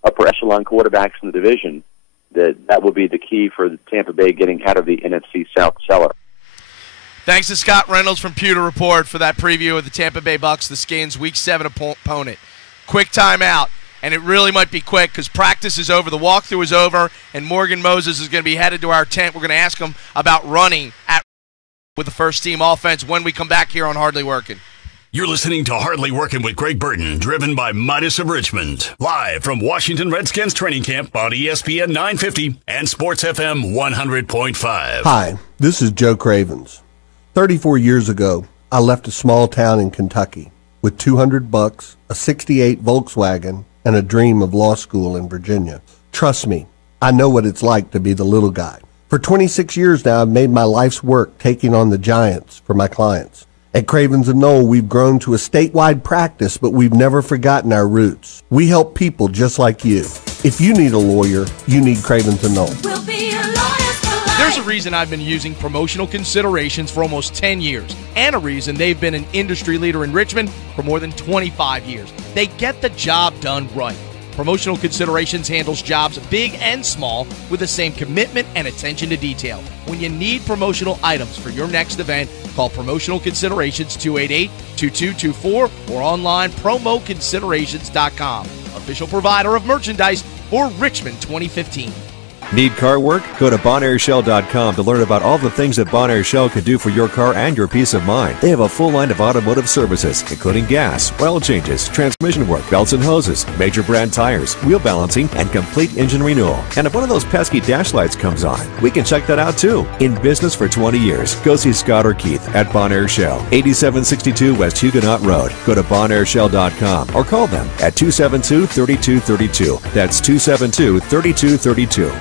upper echelon quarterbacks in the division. That will be the key for the Tampa Bay getting out of the NFC South cellar. Thanks to Scott Reynolds from Pewter Report for that preview of the Tampa Bay Bucs, the Skins' Week 7 opponent. Quick timeout, and it really might be quick because practice is over, the walkthrough is over, and Morgan Moses is going to be headed to our tent. We're going to ask him about running with the first-team offense when we come back here on Hardly Working. You're listening to Hardly Working with Greg Burton, driven by Midas of Richmond. Live from Washington Redskins training camp on ESPN 950 and Sports FM 100.5. Hi, this is Joe Cravens. 34 years ago, I left a small town in Kentucky with $200, a '68 Volkswagen, and a dream of law school in Virginia. Trust me, I know what it's like to be the little guy. For 26 years now, I've made my life's work taking on the giants for my clients. At Cravens & Knoll, we've grown to a statewide practice, but we've never forgotten our roots. We help people just like you. If you need a lawyer, you need Cravens & Knoll. We'll be your lawyers for life. There's a reason I've been using Promotional Considerations for almost 10 years, and a reason they've been an industry leader in Richmond for more than 25 years. They get the job done right. Promotional Considerations handles jobs big and small with the same commitment and attention to detail. When you need promotional items for your next event, call Promotional Considerations 288-2224 or online promoconsiderations.com. Official provider of merchandise for Richmond 2015. Need car work? Go to BonAirShell.com to learn about all the things that Bonaire Shell can do for your car and your peace of mind. They have a full line of automotive services, including gas, oil changes, transmission work, belts and hoses, major brand tires, wheel balancing, and complete engine renewal. And if one of those pesky dash lights comes on, we can check that out too. In business for 20 years, go see Scott or Keith at Bonaire Shell, 8762 West Huguenot Road. Go to BonAirShell.com or call them at 272-3232. That's 272-3232.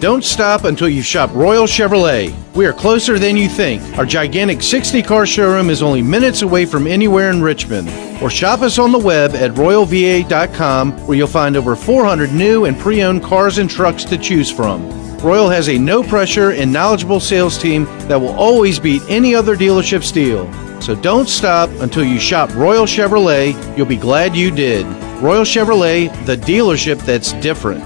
Don't stop until you shop Royal Chevrolet. We are closer than you think. Our gigantic 60-car showroom is only minutes away from anywhere in Richmond. Or shop us on the web at royalva.com, where you'll find over 400 new and pre-owned cars and trucks to choose from. Royal has a no-pressure and knowledgeable sales team that will always beat any other dealership's deal. So don't stop until you shop Royal Chevrolet. You'll be glad you did. Royal Chevrolet, the dealership that's different.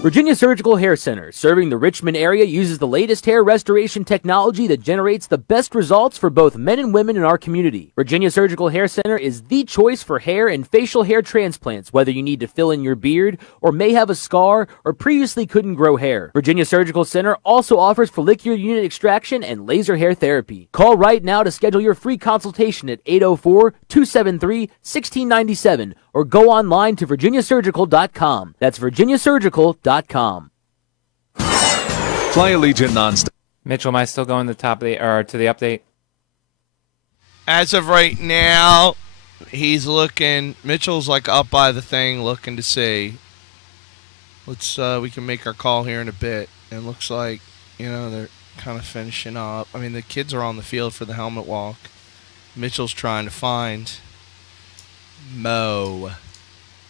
Virginia Surgical Hair Center, serving the Richmond area, uses the latest hair restoration technology that generates the best results for both men and women in our community. Virginia Surgical Hair Center is the choice for hair and facial hair transplants, whether you need to fill in your beard or may have a scar or previously couldn't grow hair. Virginia Surgical Center also offers follicular unit extraction and laser hair therapy. Call right now to schedule your free consultation at 804-273-1697 or go online to virginiasurgical.com. That's virginiasurgical.com. Fly Allegiant nonstop. Mitchell, am I still going to the top of the or to the update? As of right now, he's looking. Mitchell's like up by the thing, looking to see. Let's. We can make our call here in a bit. It looks like they're kind of finishing up. I mean, the kids are on the field for the helmet walk. Mitchell's trying to find Mo.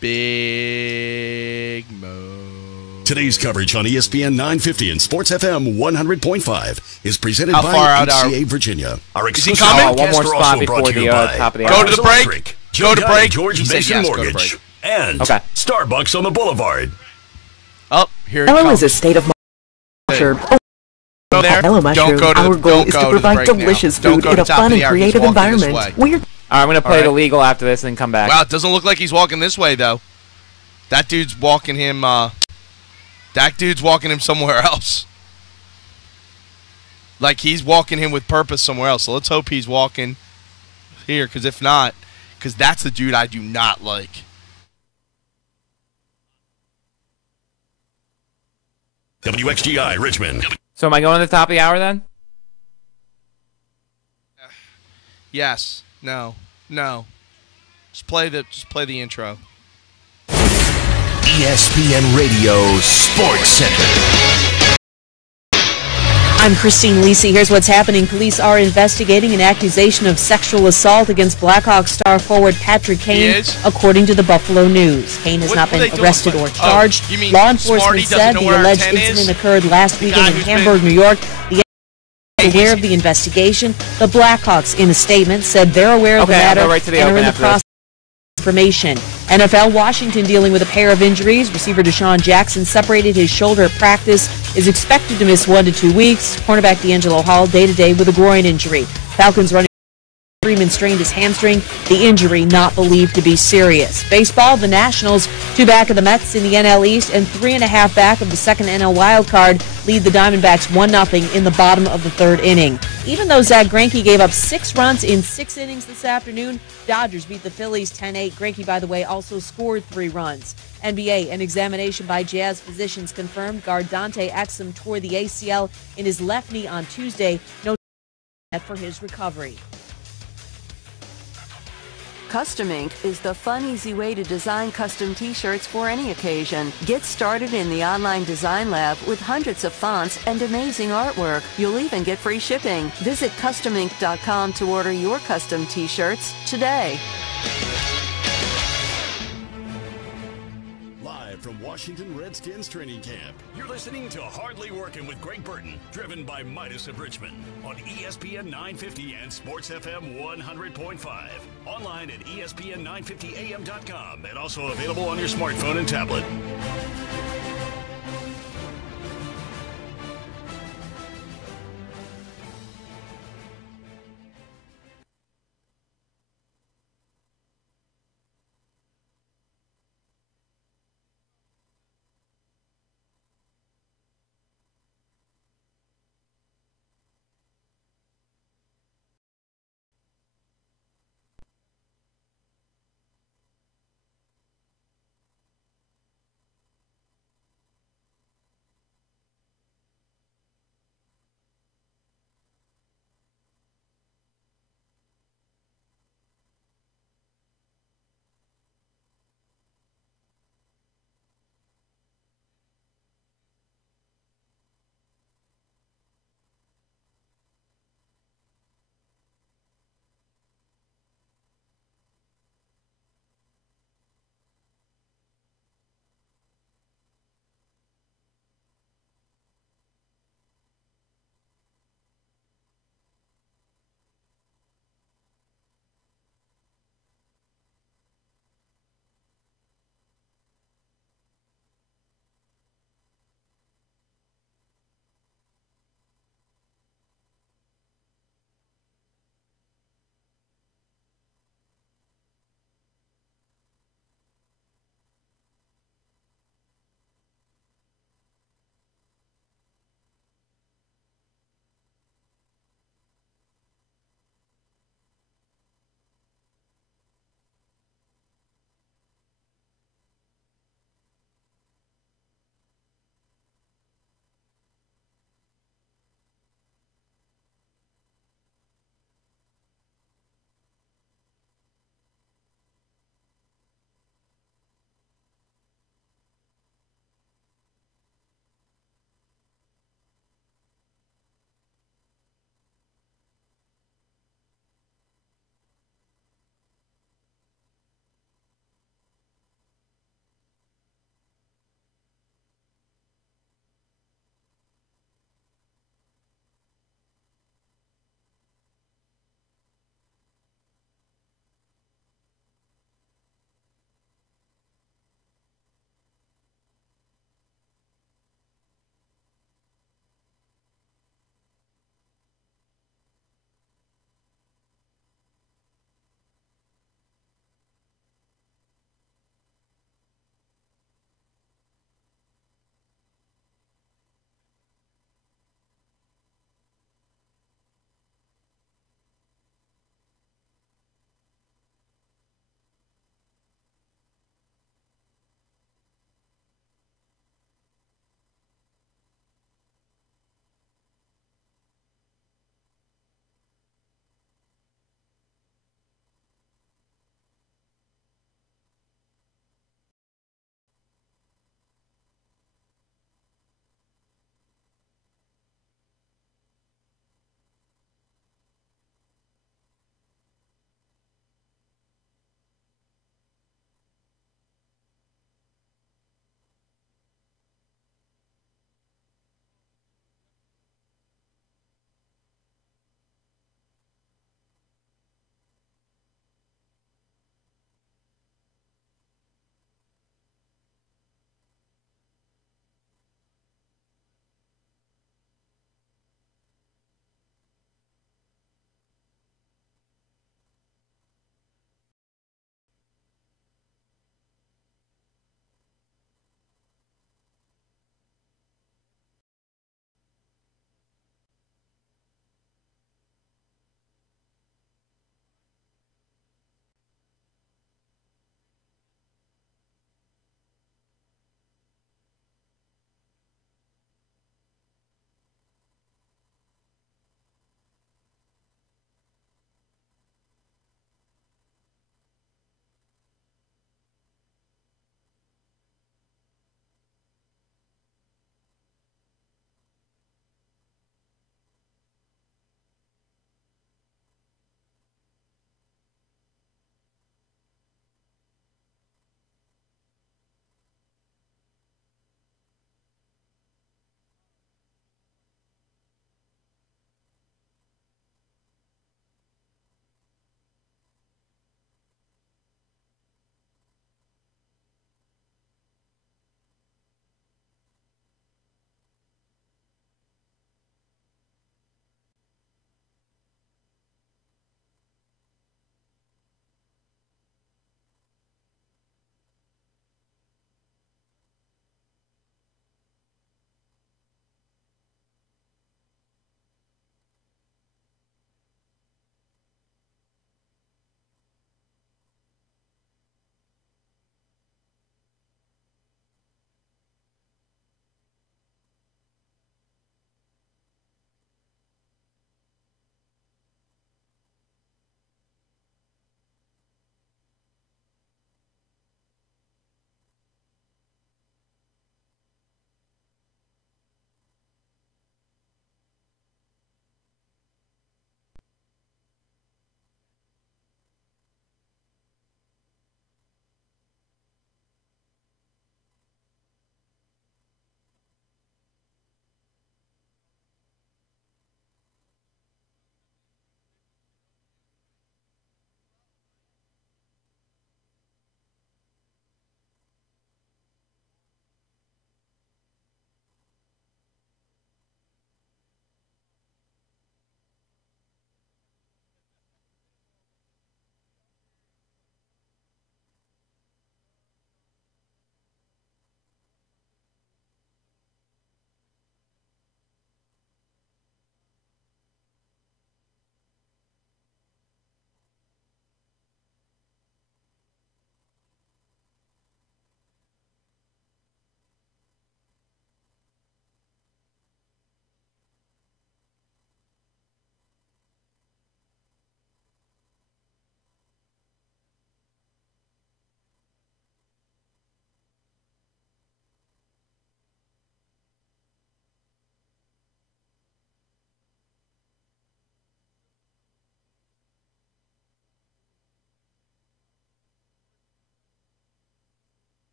Big Mo. Today's coverage on ESPN 950 and Sports FM 100.5 is presented How by far out HCA Virginia. Our Is he exclusive coming? One more podcasts are spot also before brought to the you by top of the Go hour. to the break. Electric, Go to Joe break. George He said Mason yes, go to Mortgage, break. and Okay. Starbucks on the Boulevard. Oh, here it Hello comes. is a state of mushroom. Go there. Hello, Don't mushroom. go to Our the- goal don't is go to to the provide break now. delicious Don't food go in to a top fun of and the hour. He's creative walking this environment. way. We're All right, I'm going to play All the right. legal after this and then come back. Wow, it doesn't look like he's walking this way though. That dude's walking him. That dude's walking him somewhere else. Like he's walking him with purpose somewhere else. So let's hope he's walking here, because if not, because that's the dude I do not like. WXGI Richmond. So am I going to the top of the hour then? Yes. No. Just play the intro. ESPN Radio Sports Center. I'm Christine Lisi. Here's what's happening. Police are investigating an accusation of sexual assault against Blackhawks star forward Patrick Kane, according to the Buffalo News. Kane has not been arrested or charged. you mean Law enforcement Smarty said doesn't know the where our alleged 10 is? incident occurred last weekend in who's Hamburg, New York. The aware of the investigation. The Blackhawks, in a statement, said they're aware of the Okay, I'll matter go right to the and are open in the after process of information. NFL Washington dealing with a pair of injuries. Receiver Deshaun Jackson separated his shoulder at practice, is expected to miss 1 to 2 weeks. Cornerback D'Angelo Hall day-to-day with a groin injury. Falcons running Freeman strained his hamstring, the injury not believed to be serious. Baseball, the Nationals, 2 back of the Mets in the NL East and 3.5 back of the second NL wild card, lead the Diamondbacks 1-0 in the bottom of the 3rd inning. Even though Zach Greinke gave up 6 runs in 6 innings this afternoon, Dodgers beat the Phillies 10-8. Greinke, by the way, also scored 3 runs. NBA, an examination by Jazz physicians confirmed guard Dante Exum tore the ACL in his left knee on Tuesday. No for his recovery. Custom Ink is the fun, easy way to design custom t-shirts for any occasion. Get started in the online design lab with hundreds of fonts and amazing artwork. You'll even get free shipping. Visit customink.com to order your custom t-shirts today. Live from Washington Redskins training camp, you're listening to Hardly Working with Greg Burton, driven by Midas of Richmond on ESPN 950 and Sports FM 100.5. Online at ESPN950AM.com and also available on your smartphone and tablet.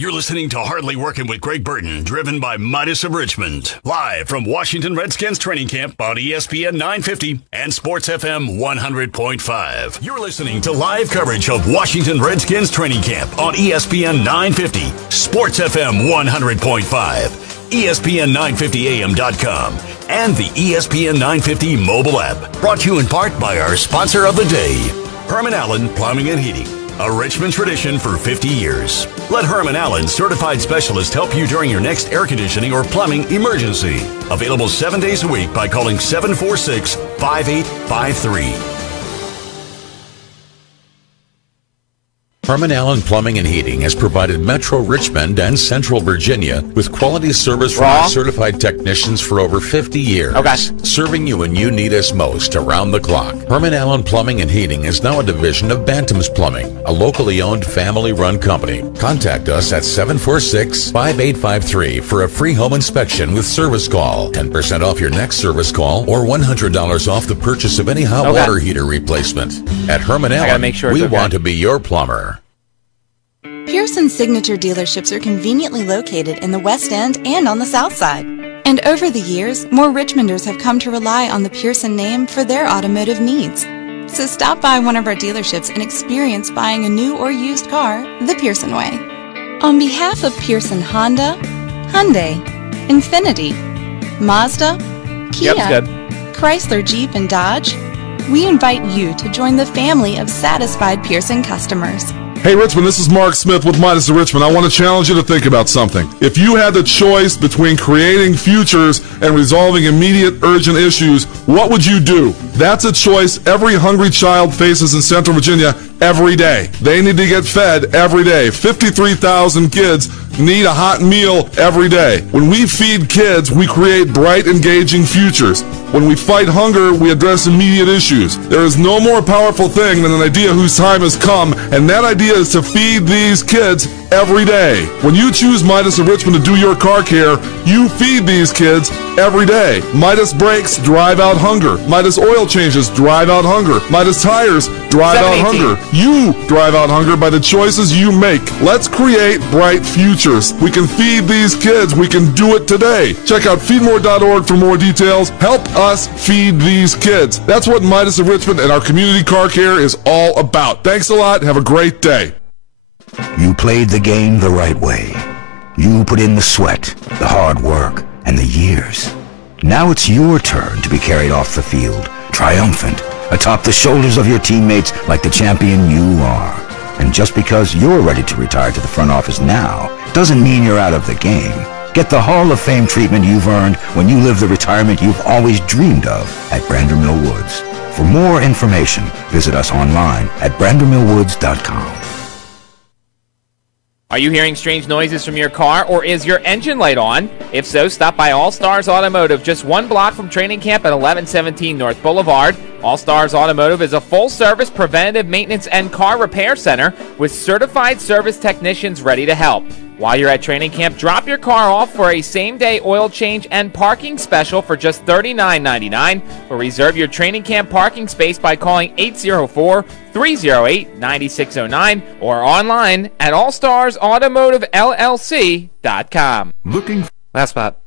You're listening to Hardly Working with Greg Burton, driven by Midas of Richmond. Live from Washington Redskins training camp on ESPN 950 and Sports FM 100.5. You're listening to live coverage of Washington Redskins training camp on ESPN 950, Sports FM 100.5, ESPN950AM.com, and the ESPN 950 mobile app. Brought to you in part by our sponsor of the day, Herman Allen Plumbing and Heating. A Richmond tradition for 50 years. Let Herman Allen certified specialist help you during your next air conditioning or plumbing emergency. Available 7 days a week by calling 746-5853. Herman Allen Plumbing and Heating has provided Metro Richmond and Central Virginia with quality service from our certified technicians for over 50 years. Serving you when you need us most around the clock. Herman Allen Plumbing and Heating is now a division of Bantam's Plumbing, a locally owned, family-run company. Contact us at 746-5853 for a free home inspection with service call. 10% off your next service call or $100 off the purchase of any hot water heater replacement. At Herman Allen, we want to be your plumber. Pearson Signature dealerships are conveniently located in the West End and on the South Side. And over the years, more Richmonders have come to rely on the Pearson name for their automotive needs. So stop by one of our dealerships and experience buying a new or used car the Pearson way. On behalf of Pearson Honda, Hyundai, Infiniti, Mazda, Kia, Chrysler Jeep, and Dodge, we invite you to join the family of satisfied Pearson customers. Hey Richmond, this is Mark Smith with Midas of Richmond. I want to challenge you to think about something. If you had the choice between creating futures and resolving immediate urgent issues, what would you do? That's a choice every hungry child faces in Central Virginia every day. They need to get fed every day. 53,000 kids need a hot meal every day. When we feed kids, we create bright, engaging futures. When we fight hunger, we address immediate issues. There is no more powerful thing than an idea whose time has come, and that idea is to feed these kids every day. When you choose Midas of Richmond to do your car care, you feed these kids every day. Midas brakes drive out hunger. Midas oil changes drive out hunger. Midas tires drive out hunger. You drive out hunger by the choices you make. Let's create bright futures. We can feed these kids. We can do it today. Check out feedmore.org for more details. Help us feed these kids. That's what Midas of Richmond and our community car care is all about. Thanks a lot. Have a great day. You played the game the right way. You put in the sweat, the hard work, and the years. Now it's your turn to be carried off the field, triumphant, atop the shoulders of your teammates like the champion you are. And just because you're ready to retire to the front office now doesn't mean you're out of the game. Get the Hall of Fame treatment you've earned when you live the retirement you've always dreamed of at Brandermill Woods. For more information, visit us online at brandermillwoods.com. Are you hearing strange noises from your car, or is your engine light on? If so, stop by All Stars Automotive, just one block from training camp at 1117 North Boulevard. All Stars Automotive is a full-service preventative maintenance and car repair center with certified service technicians ready to help. While you're at training camp, drop your car off for a same-day oil change and parking special for just $39.99, or reserve your training camp parking space by calling 804-308-9609 or online at allstarsautomotivellc.com. Looking for last spot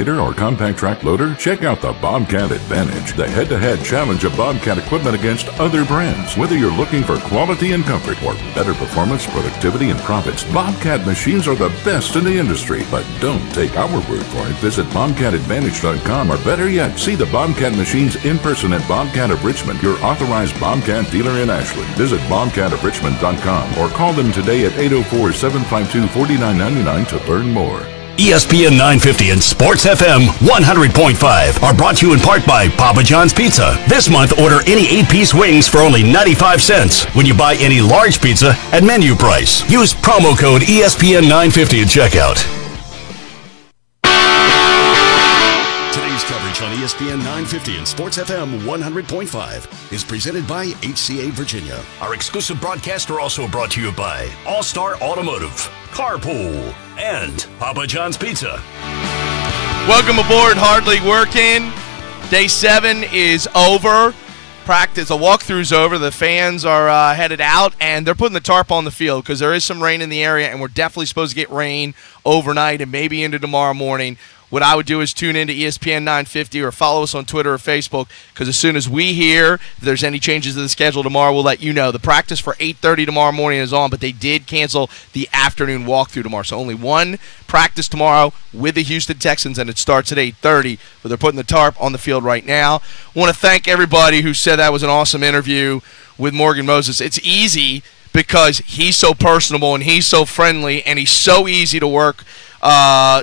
or compact track loader? Check out the Bobcat Advantage, the head-to-head challenge of Bobcat equipment against other brands. Whether you're looking for quality and comfort or better performance, productivity, and profits, Bobcat machines are the best in the industry. But don't take our word for it. Visit BobcatAdvantage.com, or better yet, see the Bobcat machines in person at Bobcat of Richmond, your authorized Bobcat dealer in Ashland. Visit BobcatofRichmond.com or call them today at 804-752-4999 to learn more. ESPN 950 and Sports FM 100.5 are brought to you in part by Papa John's Pizza. This month, order any 8-piece wings for only 95 cents when you buy any large pizza at menu price. Use promo code ESPN 950 at checkout. Today's coverage on ESPN 950 and Sports FM 100.5 is presented by HCA Virginia. Our exclusive broadcasts are also brought to you by All-Star Automotive, Carpool, and Papa John's Pizza. Welcome aboard, Hardly Working. Day 7 is over. practice, the walkthrough's over. The fans are headed out, and they're putting the tarp on the field because there is some rain in the area, and we're definitely supposed to get rain overnight and maybe into tomorrow morning. What I would do is tune into ESPN 950 or follow us on Twitter or Facebook, because as soon as we hear if there's any changes to the schedule tomorrow, we'll let you know. The practice for 8:30 tomorrow morning is on, but they did cancel the afternoon walkthrough tomorrow. So only one practice tomorrow with the Houston Texans, and it starts at 8:30, but they're putting the tarp on the field right now. I want to thank everybody who said that was an awesome interview with Morgan Moses. It's easy because he's so personable and he's so friendly and he's so easy to work to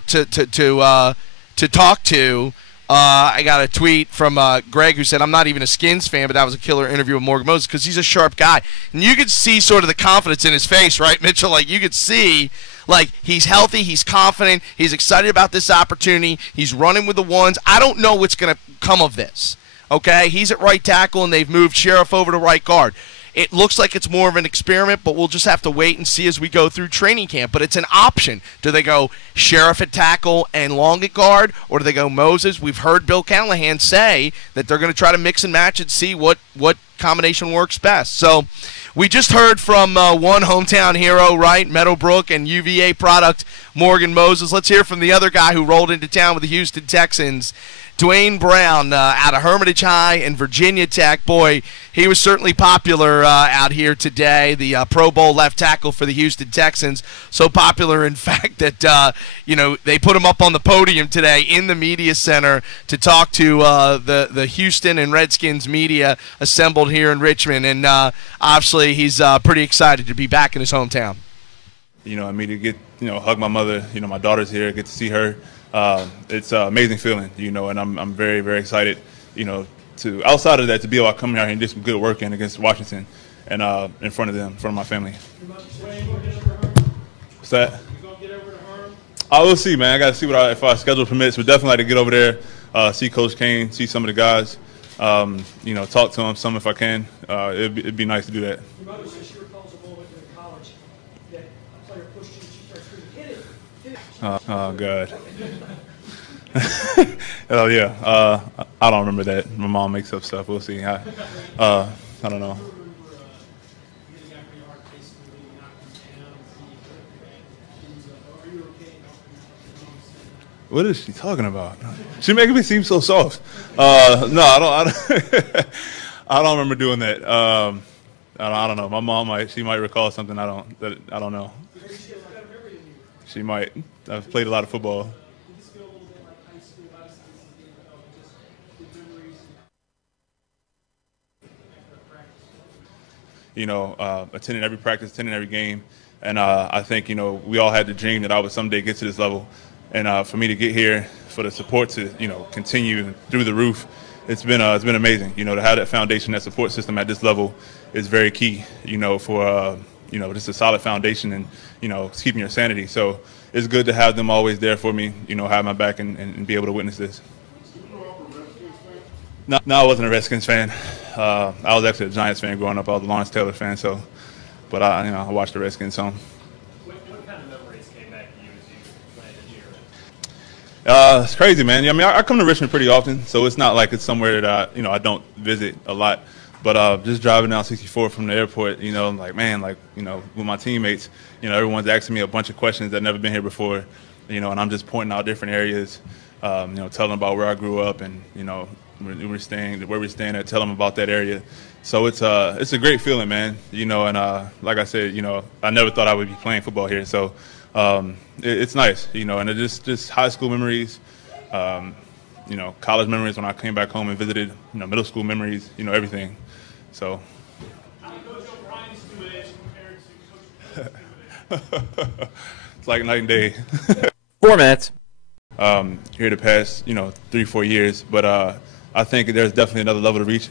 talk to. I got a tweet from Greg who said, I'm not even a Skins fan, but that was a killer interview with Morgan Moses because he's a sharp guy. And you could see sort of the confidence in his face, right, Mitchell? Like, you could see, like, he's healthy, he's confident, he's excited about this opportunity, he's running with the ones. I don't know what's going to come of this, okay? He's at right tackle, and they've moved Sheriff over to right guard. It looks like it's more of an experiment, but we'll just have to wait and see as we go through training camp. But it's an option. Do they go Sheriff at tackle and Long at guard, or do they go Moses? We've heard Bill Callahan say that they're going to try to mix and match and see what combination works best. So we just heard from one hometown hero, right, Meadowbrook and UVA product, Morgan Moses. Let's hear from the other guy who rolled into town with the Houston Texans, Dwayne Brown, out of Hermitage High and Virginia Tech. Boy, he was certainly popular out here today, the Pro Bowl left tackle for the Houston Texans. So popular, in fact, that they put him up on the podium today in the media center to talk to the Houston and Redskins media assembled here in Richmond. And obviously he's pretty excited to be back in his hometown. To get, hug my mother, my daughter's here, get to see her. It's an amazing feeling, and I'm very, very excited, to outside of that, to be able to come out here and do some good work against Washington and in front of them, in front of my family. What's that? I will see, man. I got to see if our schedule permits. We'd definitely like to get over there, see Coach Kane, see some of the guys, talk to them some if I can. It'd be nice to do that. Oh, God. Oh, yeah. I don't remember that. My mom makes up stuff. We'll see. I don't know. What is she talking about? She making me seem so soft. No, I don't. I don't remember doing that. I don't know. My mom might recall something. I don't know. She might. I've played a lot of football. Attending every practice, attending every game. And I think, we all had the dream that I would someday get to this level. And for me to get here, for the support to, continue through the roof, it's been amazing. To have that foundation, that support system at this level is very key, for, just a solid foundation and, keeping your sanity. So it's good to have them always there for me, have my back and be able to witness this. No, I wasn't a Redskins fan. I was actually a Giants fan growing up. I was a Lawrence Taylor fan, but I watched the Redskins some. What kind of memories came back to you as you landed here? It's crazy, man. I come to Richmond pretty often, so it's not like it's somewhere that I don't visit a lot. But just driving down 64 from the airport, I'm like, man, with my teammates, everyone's asking me a bunch of questions that never been here before, and I'm just pointing out different areas, telling them about where I grew up and, where we're staying at, tell them about that area. So it's a great feeling, man, and like I said, I never thought I would be playing football here. So it's nice, and it's just high school memories, college memories when I came back home and visited, middle school memories, everything. So. It's like night and day. 4 minutes. Here the past, 3-4 years, but I think there's definitely another level to reach.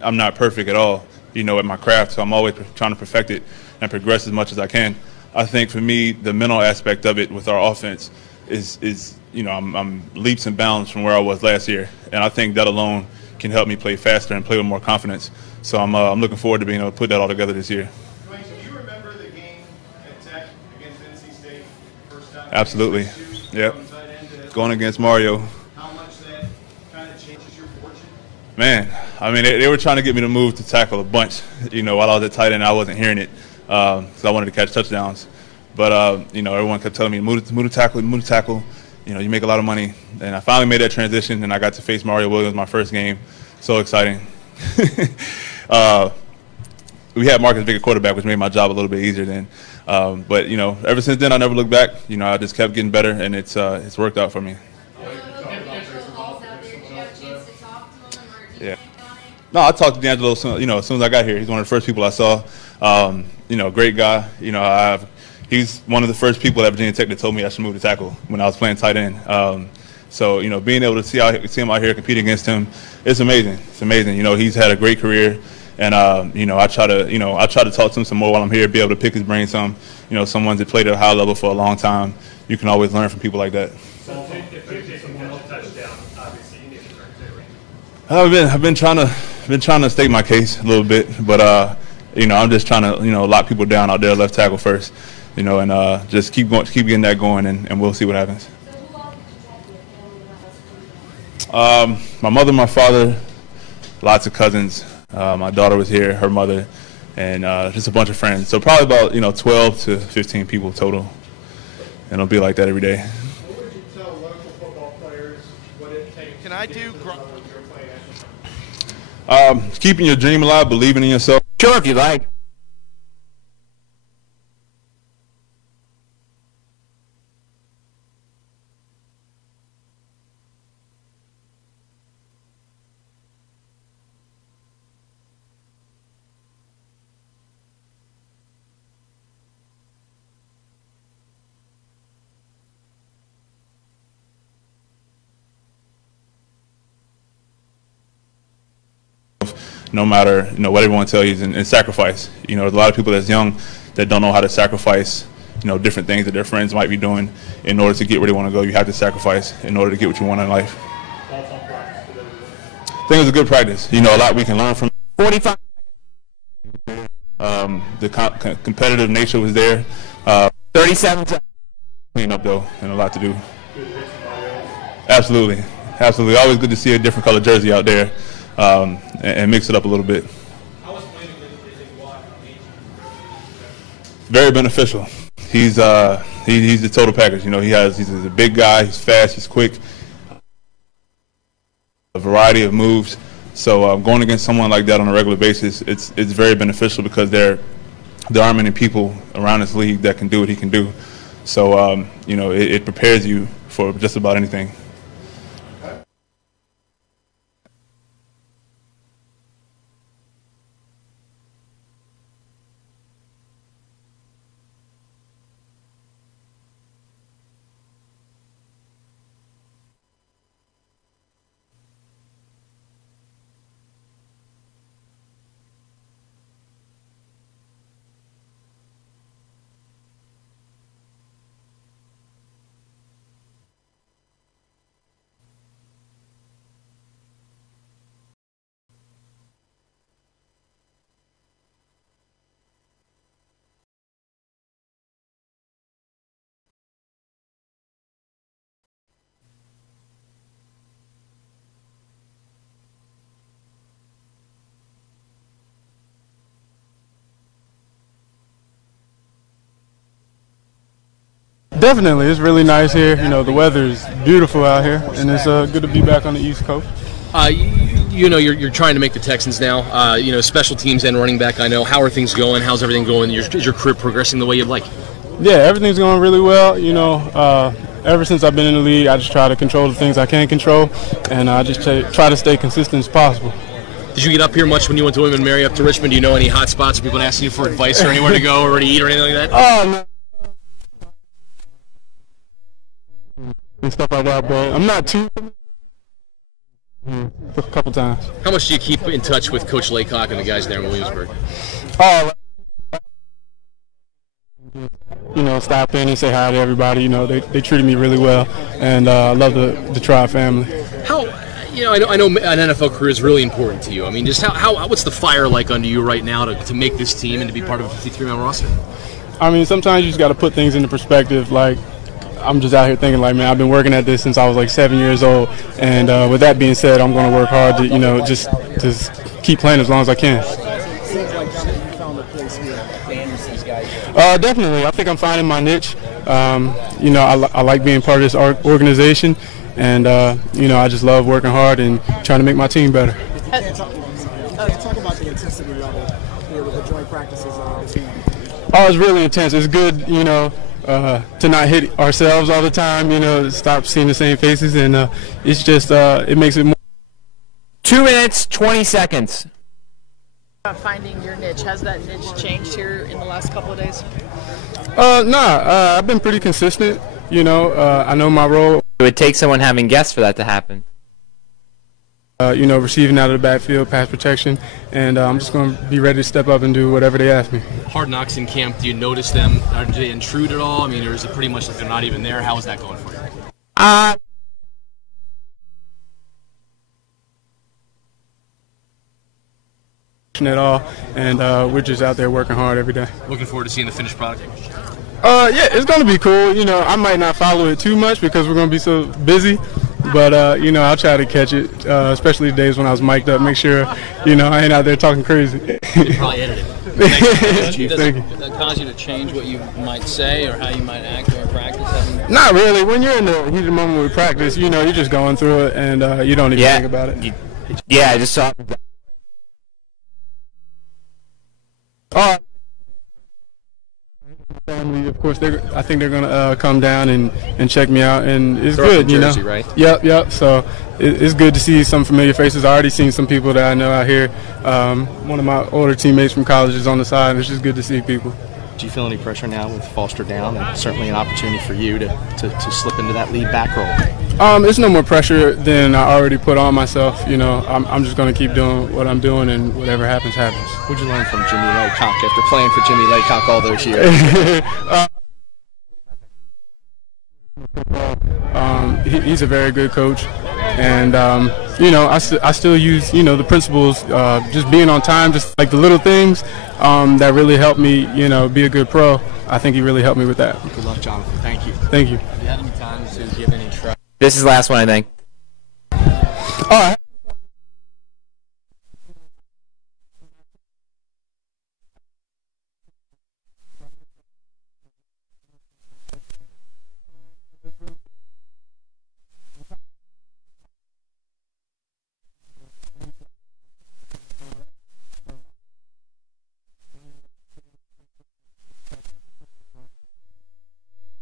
I'm not perfect at all, at my craft, so I'm always trying to perfect it and progress as much as I can. I think for me, the mental aspect of it with our offense is I'm leaps and bounds from where I was last year, and I think that alone can help me play faster and play with more confidence. So I'm looking forward to being able to put that all together this year. Dwayne, do you remember the game at Tech against NC State first time? Absolutely. Yep. Going against Mario. How much that kind of changes your fortune? Man, I mean, they were trying to get me to move to tackle a bunch. While I was at tight end, I wasn't hearing it because I wanted to catch touchdowns. But everyone kept telling me move to tackle. You make a lot of money. And I finally made that transition, and I got to face Mario Williams my first game. So exciting. We had Marcus Vick at quarterback, which made my job a little bit easier then. But ever since then, I never looked back. I just kept getting better, and it's worked out for me. Yeah. No, I talked to D'Angelo as soon as I got here. He's one of the first people I saw. Great guy. He's one of the first people at Virginia Tech that told me I should move to tackle when I was playing tight end. So being able to see him out here compete against him, it's amazing. It's amazing. He's had a great career, and I try to talk to him some more while I'm here, be able to pick his brain some. Someone that played at a high level for a long time. You can always learn from people like that. I've been trying to state my case a little bit, but I'm just trying to lock people down out there left tackle first, and just keep getting that going, and we'll see what happens. My mother, my father, lots of cousins. My daughter was here, her mother, and just a bunch of friends. So probably about 12 to 15 people total, and it'll be like that every day. What would you tell local football players what it takes? Can I do? Keeping your dream alive, believing in yourself. Sure, if you like. No matter what everyone tells you, and sacrifice. There's a lot of people that's young that don't know how to sacrifice. Different things that their friends might be doing in order to get where they want to go. You have to sacrifice in order to get what you want in life. I think it was a good practice. A lot we can learn from. 45. The competitive nature was there. 37. Clean up though, and a lot to do. Absolutely. Always good to see a different color jersey out there. And mix it up a little bit. Very beneficial. He's the total package. He's a big guy. He's fast. He's quick. A variety of moves. So going against someone like that on a regular basis, it's very beneficial because there aren't many people around this league that can do what he can do. So it prepares you for just about anything. Definitely, it's really nice here. The weather is beautiful out here, and it's good to be back on the East Coast. You're trying to make the Texans now. Special teams and running back. I know. How are things going? How's everything going? Is your career progressing the way you'd like? Yeah, everything's going really well. Ever since I've been in the league, I just try to control the things I can control, and I just try to stay consistent as possible. Did you get up here much when you went to William & Mary up to Richmond? Do you know any hot spots or people asking you for advice or anywhere to go or to eat or anything like that? Oh, no. And stuff like that, but I'm not too. A couple times. How much do you keep in touch with Coach Laycock and the guys there in Williamsburg? Stop in and say hi to everybody. They treated me really well, and I love the Tribe family. How, I know an NFL career is really important to you. I mean, just what's the fire like under you right now to make this team and to be part of a 53-man roster? I mean, sometimes you just got to put things into perspective. Like, I'm just out here thinking like, man, I've been working at this since I was like 7 years old. And with that being said, I'm going to work hard to, just keep playing as long as I can. Definitely. I think I'm finding my niche. I like being part of this organization. And, I just love working hard and trying to make my team better. Talk about the intensity level here with the joint practices. Oh, it's really intense. It's good, to not hit ourselves all the time, stop seeing the same faces. And it's just, it makes it more. 2 minutes, 20 seconds. Finding your niche. Has that niche changed here in the last couple of days? I've been pretty consistent. I know my role. It would take someone having guests for that to happen. Receiving out of the backfield, pass protection, and I'm just going to be ready to step up and do whatever they ask me. Hard Knocks in camp, do you notice them? Do they intrude at all? I mean, or is it pretty much like they're not even there? How is that going for you? At all, and we're just out there working hard every day. Looking forward to seeing the finished product. Yeah, it's going to be cool. I might not follow it too much because we're going to be so busy. But, I'll try to catch it, especially the days when I was mic'd up, make sure, I ain't out there talking crazy. You probably edited it. Thank you. Does that cause you to change what you might say or how you might act during practice? Not really. When you're in the heat of the moment with practice, you're just going through it, and you don't even think about it. I just saw. Family, of course, I think they're going to come down and check me out, and it's They're good, Jersey, right? Yep. So it's good to see some familiar faces. I already seen some people that I know out here. One of my older teammates from college is on the side, and it's just good to see people. Do you feel any pressure now with Foster down, and certainly an opportunity for you to slip into that lead back role? It's no more pressure than I already put on myself. I'm just going to keep doing what I'm doing, and whatever happens, happens. What'd you learn from Jimmy Laycock after playing for Jimmy Laycock all those years? He's a very good coach, and I still use the principles, just being on time, just like the little things that really help me be a good pro. I think he really helped me with that. Good luck, Jonathan. Thank you. Thank you. Have you had any time to give any trust? This is the last one, I think. All right.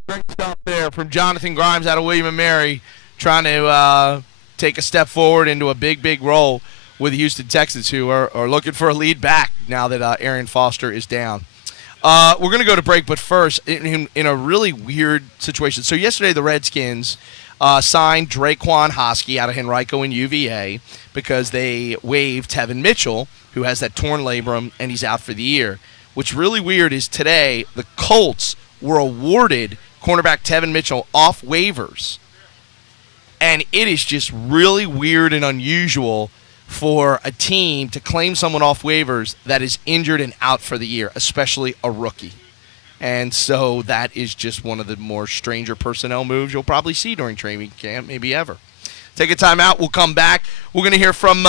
Great stuff there from Jonathan Grimes out of William & Mary, trying to take a step forward into a big role with the Houston Texans, who are looking for a lead back now that Arian Foster is down. We're going to go to break, but first, in a really weird situation. So yesterday the Redskins signed Draquan Hosky out of Henrico and UVA because they waived Tevin Mitchell, who has that torn labrum, and he's out for the year. What's really weird is today the Colts were awarded cornerback Tevin Mitchell off waivers. And it is just really weird and unusual for a team to claim someone off waivers that is injured and out for the year, especially a rookie. And so that is just one of the more stranger personnel moves you'll probably see during training camp, maybe ever. Take a time out. We'll come back. We're going to hear from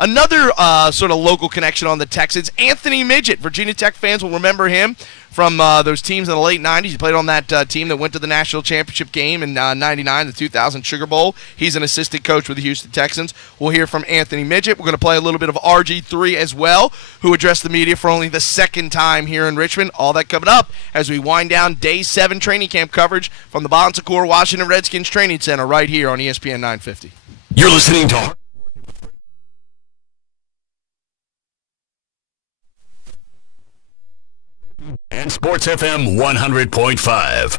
another sort of local connection on the Texans, Anthony Midget. Virginia Tech fans will remember him from those teams in the late 90s. He played on that team that went to the national championship game in 99, the 2000 Sugar Bowl. He's an assistant coach with the Houston Texans. We'll hear from Anthony Midget. We're going to play a little bit of RG3 as well, who addressed the media for only the second time here in Richmond. All that coming up as we wind down Day 7 training camp coverage from the Bon Secours Washington Redskins Training Center right here on ESPN 950. You're listening to and Sports FM 100.5.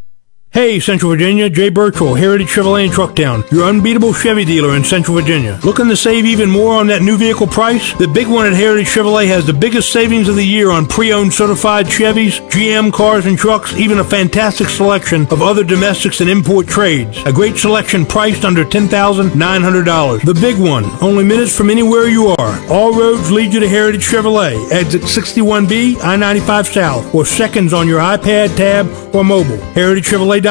Hey, Central Virginia, Jay Birchall, Heritage Chevrolet in Trucktown, your unbeatable Chevy dealer in Central Virginia. Looking to save even more on that new vehicle price? The big one at Heritage Chevrolet has the biggest savings of the year on pre-owned certified Chevys, GM cars and trucks, even a fantastic selection of other domestics and import trades. A great selection priced under $10,900. The big one, only minutes from anywhere you are. All roads lead you to Heritage Chevrolet. Exit 61B, I-95 South, or seconds on your iPad, tab, or mobile. HeritageChevrolet.com.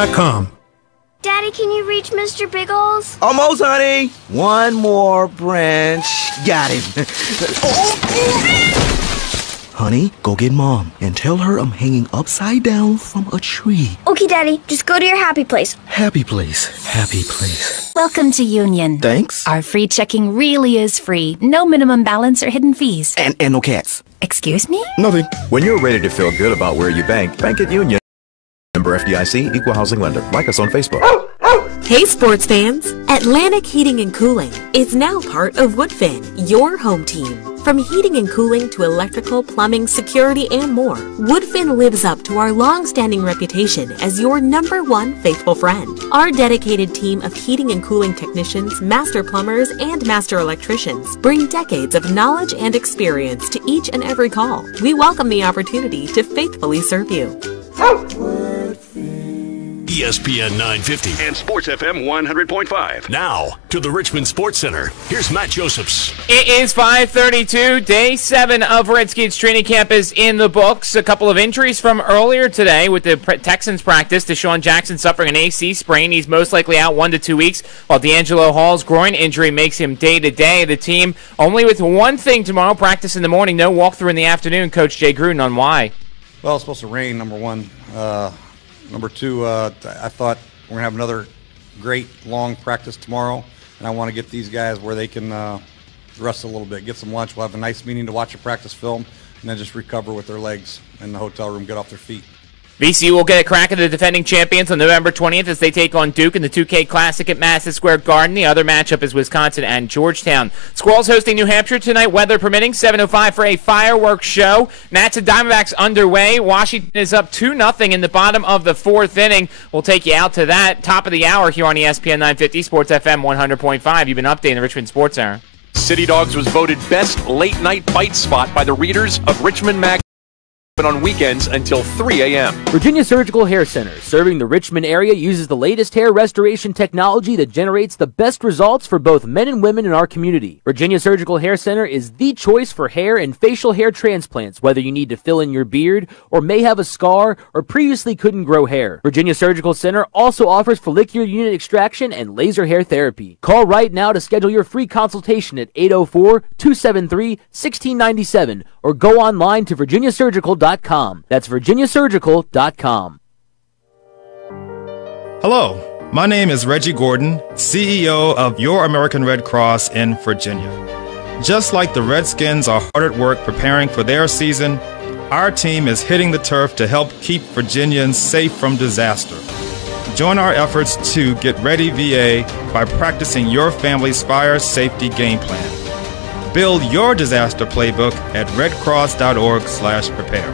Daddy, can you reach Mr. Biggles? Almost, honey. One more branch. Got him. Honey, go get Mom and tell her I'm hanging upside down from a tree. Okay, Daddy, just go to your happy place. Happy place. Happy place. Welcome to Union. Thanks. Our free checking really is free. No minimum balance or hidden fees. And no cats. Excuse me? Nothing. When you're ready to feel good about where you bank at Union. Member FDIC, Equal Housing Lender. Like us on Facebook. Hey sports fans! Atlantic Heating and Cooling is now part of Woodfin, your home team. From heating and cooling to electrical, plumbing, security, and more, Woodfin lives up to our long-standing reputation as your #1 faithful friend. Our dedicated team of heating and cooling technicians, master plumbers, and master electricians bring decades of knowledge and experience to each and every call. We welcome the opportunity to faithfully serve you. ESPN 950 and Sports FM 100.5. Now, to the Richmond Sports Center. Here's Matt Josephs. It is 5:32. Day 7 of Redskins training camp is in the books. A couple of injuries from earlier today with the Texans practice. Deshaun Jackson suffering an AC sprain. He's most likely out 1 to 2 weeks, while D'Angelo Hall's groin injury makes him day-to-day. The team only with one thing tomorrow, practice in the morning, no walkthrough in the afternoon. Coach Jay Gruden on why. Well, it's supposed to rain, number one. Number two, I thought we're going to have another great long practice tomorrow, and I want to get these guys where they can rest a little bit, get some lunch. We'll have a nice meeting to watch a practice film, and then just recover with their legs in the hotel room, get off their feet. VCU will get a crack at the defending champions on November 20th as they take on Duke in the 2K Classic at Madison Square Garden. The other matchup is Wisconsin and Georgetown. Squirrels hosting New Hampshire tonight, weather permitting, 7:05 for a fireworks show. Nats and Diamondbacks underway. Washington is up 2-0 in the bottom of the 4th inning. We'll take you out to that. Top of the hour here on ESPN 950, Sports FM 100.5. You've been updating the Richmond Sports Center. City Dogs was voted best late-night bite spot by the readers of Richmond Mag. On weekends until 3 a.m. Virginia Surgical Hair Center, serving the Richmond area, uses the latest hair restoration technology that generates the best results for both men and women in our community. Virginia Surgical Hair Center is the choice for hair and facial hair transplants, whether you need to fill in your beard or may have a scar or previously couldn't grow hair. Virginia Surgical Center also offers follicular unit extraction and laser hair therapy. Call right now to schedule your free consultation at 804-273-1697 or go online to virginiasurgical.com. That's virginiasurgical.com. Hello, my name is Reggie Gordon, CEO of Your American Red Cross in Virginia. Just like the Redskins are hard at work preparing for their season, our team is hitting the turf to help keep Virginians safe from disaster. Join our efforts to get ready VA by practicing your family's fire safety game plan. Build your disaster playbook at redcross.org/prepare.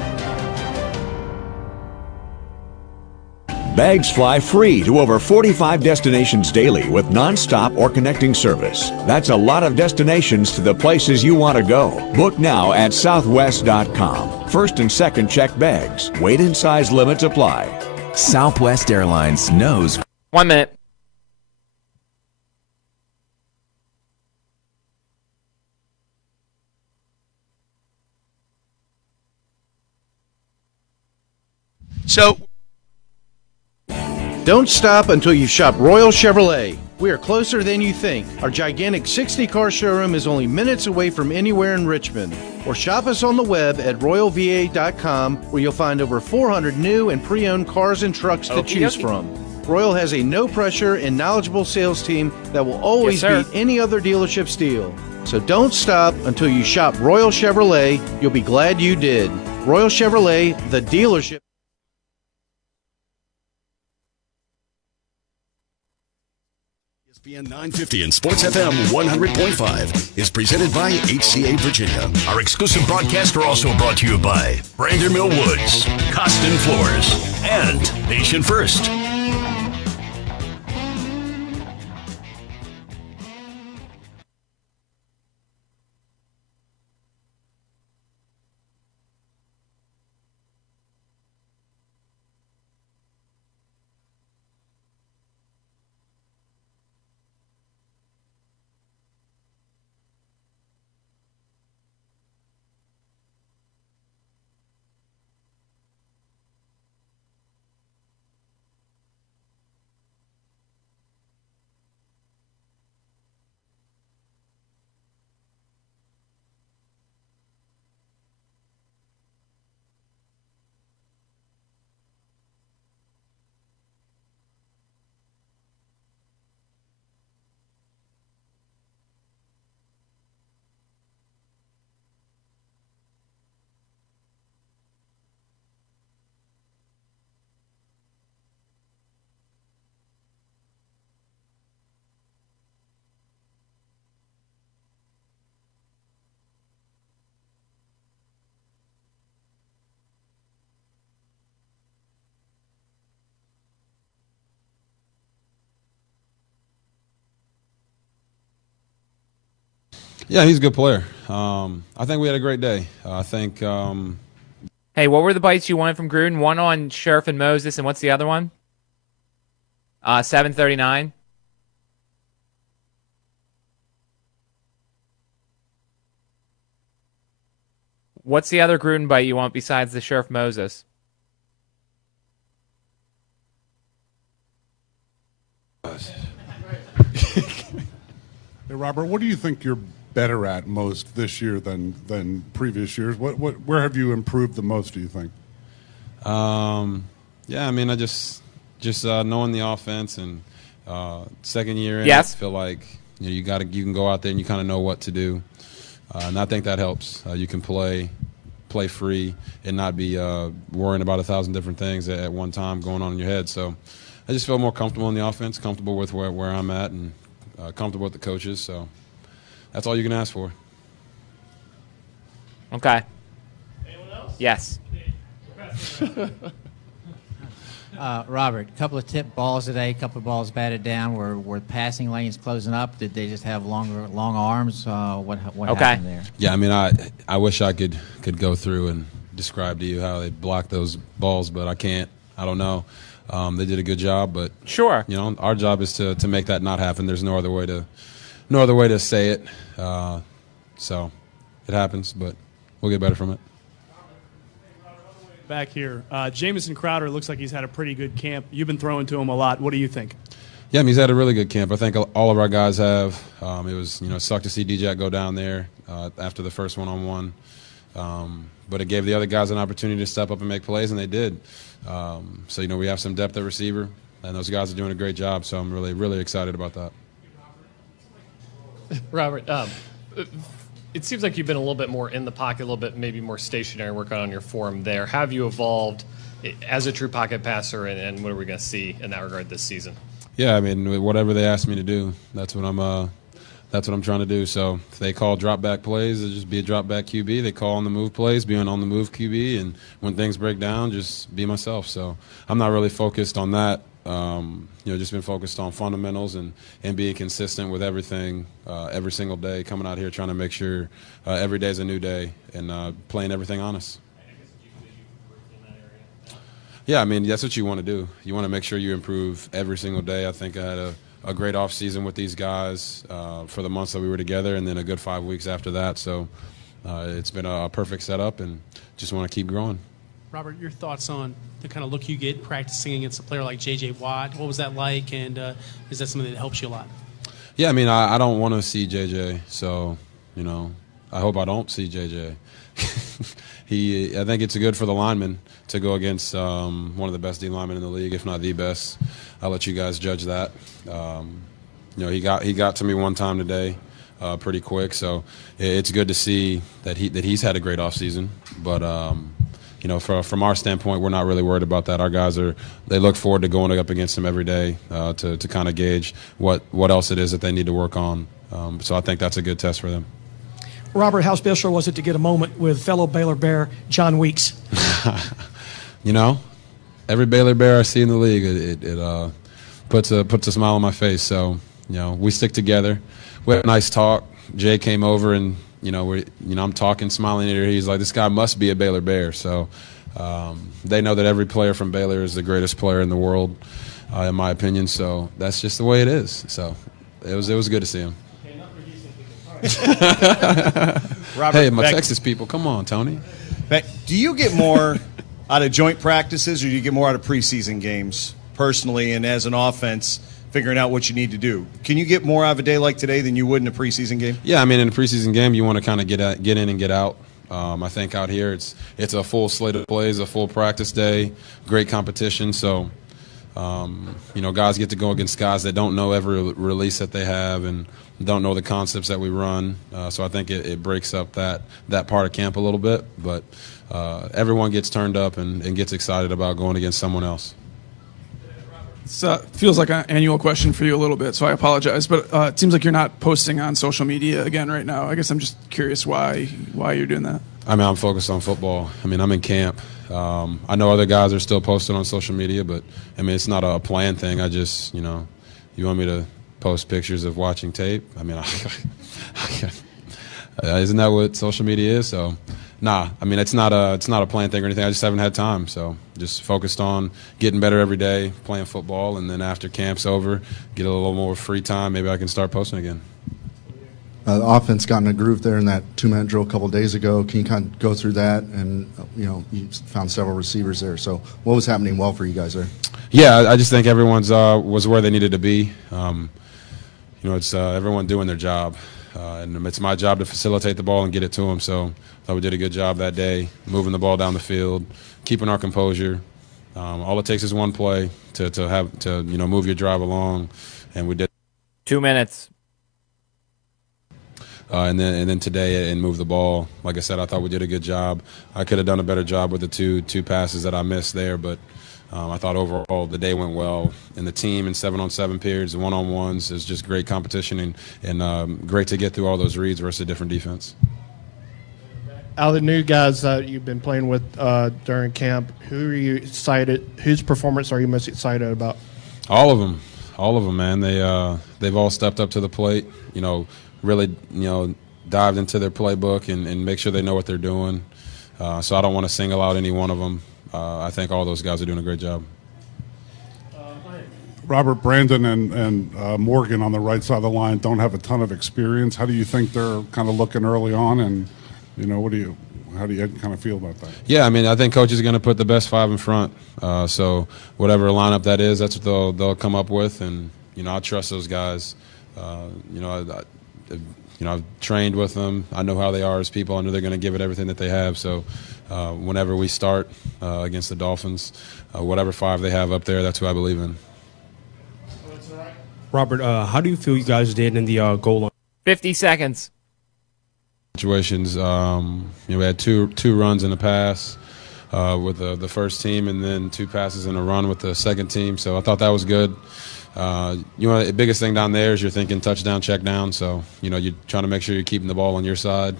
Bags fly free to over 45 destinations daily with nonstop or connecting service. That's a lot of destinations to the places you want to go. Book now at southwest.com. First and second check bags. Weight and size limits apply. Southwest Airlines knows. 1 minute. So, don't stop until you shop Royal Chevrolet. We are closer than you think. Our gigantic 60-car showroom is only minutes away from anywhere in Richmond. Or shop us on the web at royalva.com, where you'll find over 400 new and pre-owned cars and trucks to choose from. Royal has a no-pressure and knowledgeable sales team that will always beat any other dealership's deal. So don't stop until you shop Royal Chevrolet. You'll be glad you did. Royal Chevrolet, the dealership. ESPN 950 and Sports FM 100.5 is presented by HCA Virginia. Our exclusive broadcasts are also brought to you by Brandon Mill Woods, Costin Floors, and Nation First. Yeah, he's a good player. I think we had a great day. I think. Hey, what were the bites you wanted from Gruden? One on Scherf and Moses, and what's the other one? 739. What's the other Gruden bite you want besides the Scherf Moses? Hey, Robert, what do you think you're better at most this year than previous years? Where have you improved the most, do you think? Yeah, I mean, I just knowing the offense and second year in, yes. I feel like you can go out there and you kind of know what to do, and I think that helps. You can play free and not be worrying about 1,000 different things at one time going on in your head. So I just feel more comfortable in the offense, comfortable with where I'm at, and comfortable with the coaches. So that's all you can ask for. Okay. Anyone else? Yes. Robert, a couple of tipped balls today, a couple of balls batted down. Were passing lanes closing up? Did they just have long arms? What happened there? Yeah, I mean, I wish I could go through and describe to you how they blocked those balls, but I can't. I don't know. They did a good job, but sure, our job is to make that not happen. There's no other way to say it. So it happens, but we'll get better from it. Back here, Jamison Crowder looks like he's had a pretty good camp. You've been throwing to him a lot. What do you think? Yeah, I mean, he's had a really good camp. I think all of our guys have. It was sucked to see DJ go down there after the first one-on-one, but it gave the other guys an opportunity to step up and make plays, and they did. So we have some depth at receiver, and those guys are doing a great job. So I'm really, really excited about that. Robert, it seems like you've been a little bit more in the pocket, a little bit maybe more stationary, working on your form there. Have you evolved as a true pocket passer, and what are we going to see in that regard this season? Yeah, I mean, whatever they ask me to do, that's what I'm trying to do. So if they call drop back plays, it'll just be a drop back QB. They call on the move plays, be on the move QB, and when things break down, just be myself. So I'm not really focused on that. Just been focused on fundamentals and being consistent with everything every single day, coming out here trying to make sure every day is a new day and playing everything honest. Yeah, I mean, that's what you want to do. You want to make sure you improve every single day. I think I had a great offseason with these guys for the months that we were together, and then a good 5 weeks after that. So it's been a perfect setup, and just want to keep growing. Robert, your thoughts on the kind of look you get practicing against a player like J.J. Watt? What was that like, and is that something that helps you a lot? Yeah, I mean, I don't want to see J.J., so, I hope I don't see J.J. I think it's good for the lineman to go against one of the best D linemen in the league, if not the best. I'll let you guys judge that. He got to me one time today pretty quick, so it's good to see that he's had a great offseason, but from our standpoint, we're not really worried about that. Our guys they look forward to going up against him every day to kind of gauge what else it is that they need to work on. So I think that's a good test for them. Robert, how special was it to get a moment with fellow Baylor Bear John Weeks? Every Baylor Bear I see in the league, it puts a smile on my face. So we stick together. We had a nice talk. Jay came over and. I'm talking, smiling at her. He's like, this guy must be a Baylor Bear. So they know that every player from Baylor is the greatest player in the world, in my opinion. So that's just the way it is. So it was good to see him. Robert, hey, my Texas people, come on, Tony. Do you get more out of joint practices, or do you get more out of preseason games personally and as an offense? Figuring out what you need to do. Can you get more out of a day like today than you would in a preseason game? Yeah, I mean, in a preseason game, you want to kind of get in and get out. I think out here it's a full slate of plays, a full practice day, great competition. So, guys get to go against guys that don't know every release that they have and don't know the concepts that we run. So I think it breaks up that part of camp a little bit. But everyone gets turned up and gets excited about going against someone else. It feels like an annual question for you a little bit, so I apologize. But it seems like you're not posting on social media again right now. I guess I'm just curious why you're doing that. I mean, I'm focused on football. I mean, I'm in camp. I know other guys are still posting on social media, but, I mean, it's not a planned thing. I just, you want me to post pictures of watching tape? I mean, Isn't that what social media is? So, nah. I mean, it's not a planned thing or anything. I just haven't had time. So, just focused on getting better every day, playing football, and then after camp's over, get a little more free time. Maybe I can start posting again. The offense got in a groove there in that 2-minute drill a couple of days ago. Can you kind of go through that? And, you found several receivers there. So what was happening well for you guys there? Yeah, I just think everyone's was where they needed to be. It's everyone doing their job. And it's my job to facilitate the ball and get it to them. So I thought we did a good job that day, moving the ball down the field, keeping our composure. All it takes is one play to move your drive along, and we did. 2 minutes. And then today and move the ball. Like I said, I thought we did a good job. I could have done a better job with the two passes that I missed there, but I thought overall the day went well. And the team in 7-on-7 periods, one-on-ones, is just great competition and great to get through all those reads versus a different defense. Out of the new guys that you've been playing with during camp, who are you excited? Whose performance are you most excited about? All of them, man. They've all stepped up to the plate. Really, dived into their playbook and make sure they know what they're doing. So I don't want to single out any one of them. I think all those guys are doing a great job. Robert, Brandon and Morgan on the right side of the line don't have a ton of experience. How do you think they're kind of looking early on? And, how do you kind of feel about that? Yeah, I mean, I think coach is going to put the best 5 in front. So whatever lineup that is, that's what they'll come up with. And, I trust those guys. I've trained with them. I know how they are as people. I know they're going to give it everything that they have. So whenever we start against the Dolphins, whatever 5 they have up there, that's who I believe in. Robert, how do you feel you guys did in the goal line? 50 seconds. Situations, we had two runs in the pass with the first team and then 2 passes in a run with the second team. So I thought that was good. The biggest thing down there is you're thinking touchdown, check down. So, you're trying to make sure you're keeping the ball on your side,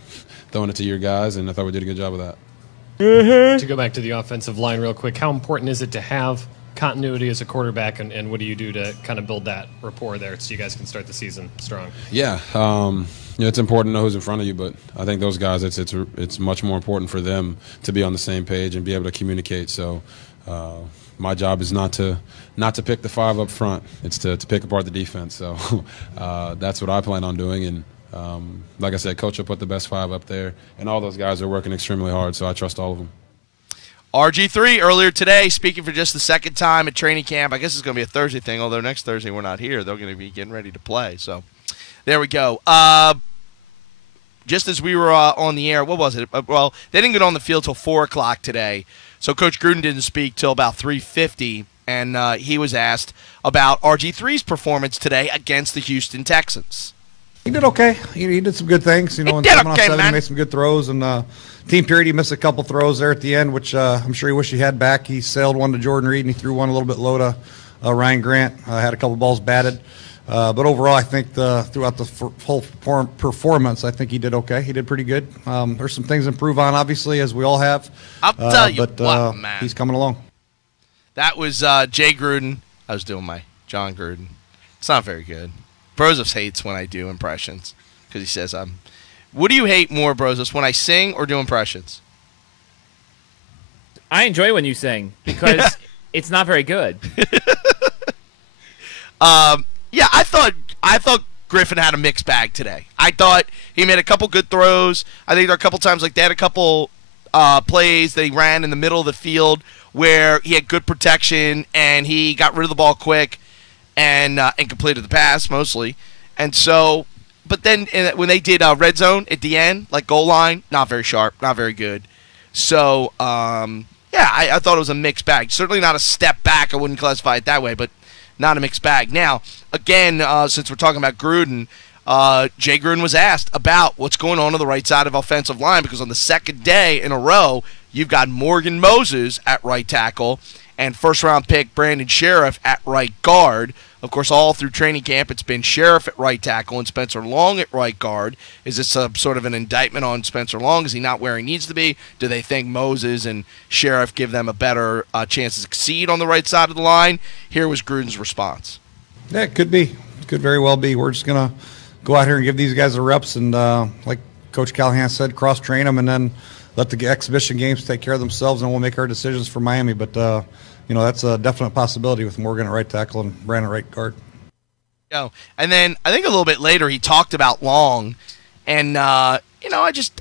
throwing it to your guys, and I thought we did a good job of that. To go back to the offensive line real quick, how important is it to have continuity as a quarterback, and what do you do to kind of build that rapport there so you guys can start the season strong? Yeah, it's important to know who's in front of you, but I think those guys, it's much more important for them to be on the same page and be able to communicate. So my job is not to pick the 5 up front. It's to pick apart the defense. So that's what I plan on doing. And like I said, Coach will put the best 5 up there, and all those guys are working extremely hard, so I trust all of them. RG3 earlier today, speaking for just the second time at training camp. I guess it's going to be a Thursday thing, although next Thursday we're not here. They're going to be getting ready to play. So there we go. Just as we were on the air, what was it? Well, they didn't get on the field till 4 o'clock today. So Coach Gruden didn't speak till about 3:50, and he was asked about RG3's performance today against the Houston Texans. He did okay. He did some good things. In 7-on-7, he made some good throws. And team period, he missed a couple throws there at the end, which I'm sure he wished he had back. He sailed one to Jordan Reed, and he threw one a little bit low to Ryan Grant. Had a couple balls batted. But overall, I think throughout the whole performance, I think he did okay. He did pretty good. There's some things to improve on, obviously, as we all have. I'll tell you what, man. He's coming along. That was Jay Gruden. I was doing my John Gruden. It's not very good. Brozos hates when I do impressions because he says, what do you hate more, Brozos, when I sing or do impressions? I enjoy when you sing because it's not very good. Yeah, I thought Griffin had a mixed bag today. I thought he made a couple good throws. I think there are a couple times, like they had a couple plays that he ran in the middle of the field where he had good protection and he got rid of the ball quick and completed the pass mostly. And so, but then when they did red zone at the end, like goal line, not very sharp, not very good. So, yeah, I thought it was a mixed bag. Certainly not a step back. I wouldn't classify it that way, but not a mixed bag. Now, again, since we're talking about Gruden, Jay Gruden was asked about what's going on the right side of offensive line because on the second day in a row, you've got Morgan Moses at right tackle and first-round pick Brandon Sheriff at right guard. Of course, all through training camp, it's been Sheriff at right tackle and Spencer Long at right guard. Is this sort of an indictment on Spencer Long? Is he not where he needs to be? Do they think Moses and Sheriff give them a better chance to succeed on the right side of the line? Here was Gruden's response. Yeah, it could be. It could very well be. We're just going to go out here and give these guys the reps. And like Coach Callahan said, cross-train them, and then let the exhibition games take care of themselves, and we'll make our decisions for Miami. But, that's a definite possibility with Morgan at right tackle and Brandon right guard. And then I think a little bit later he talked about Long, and I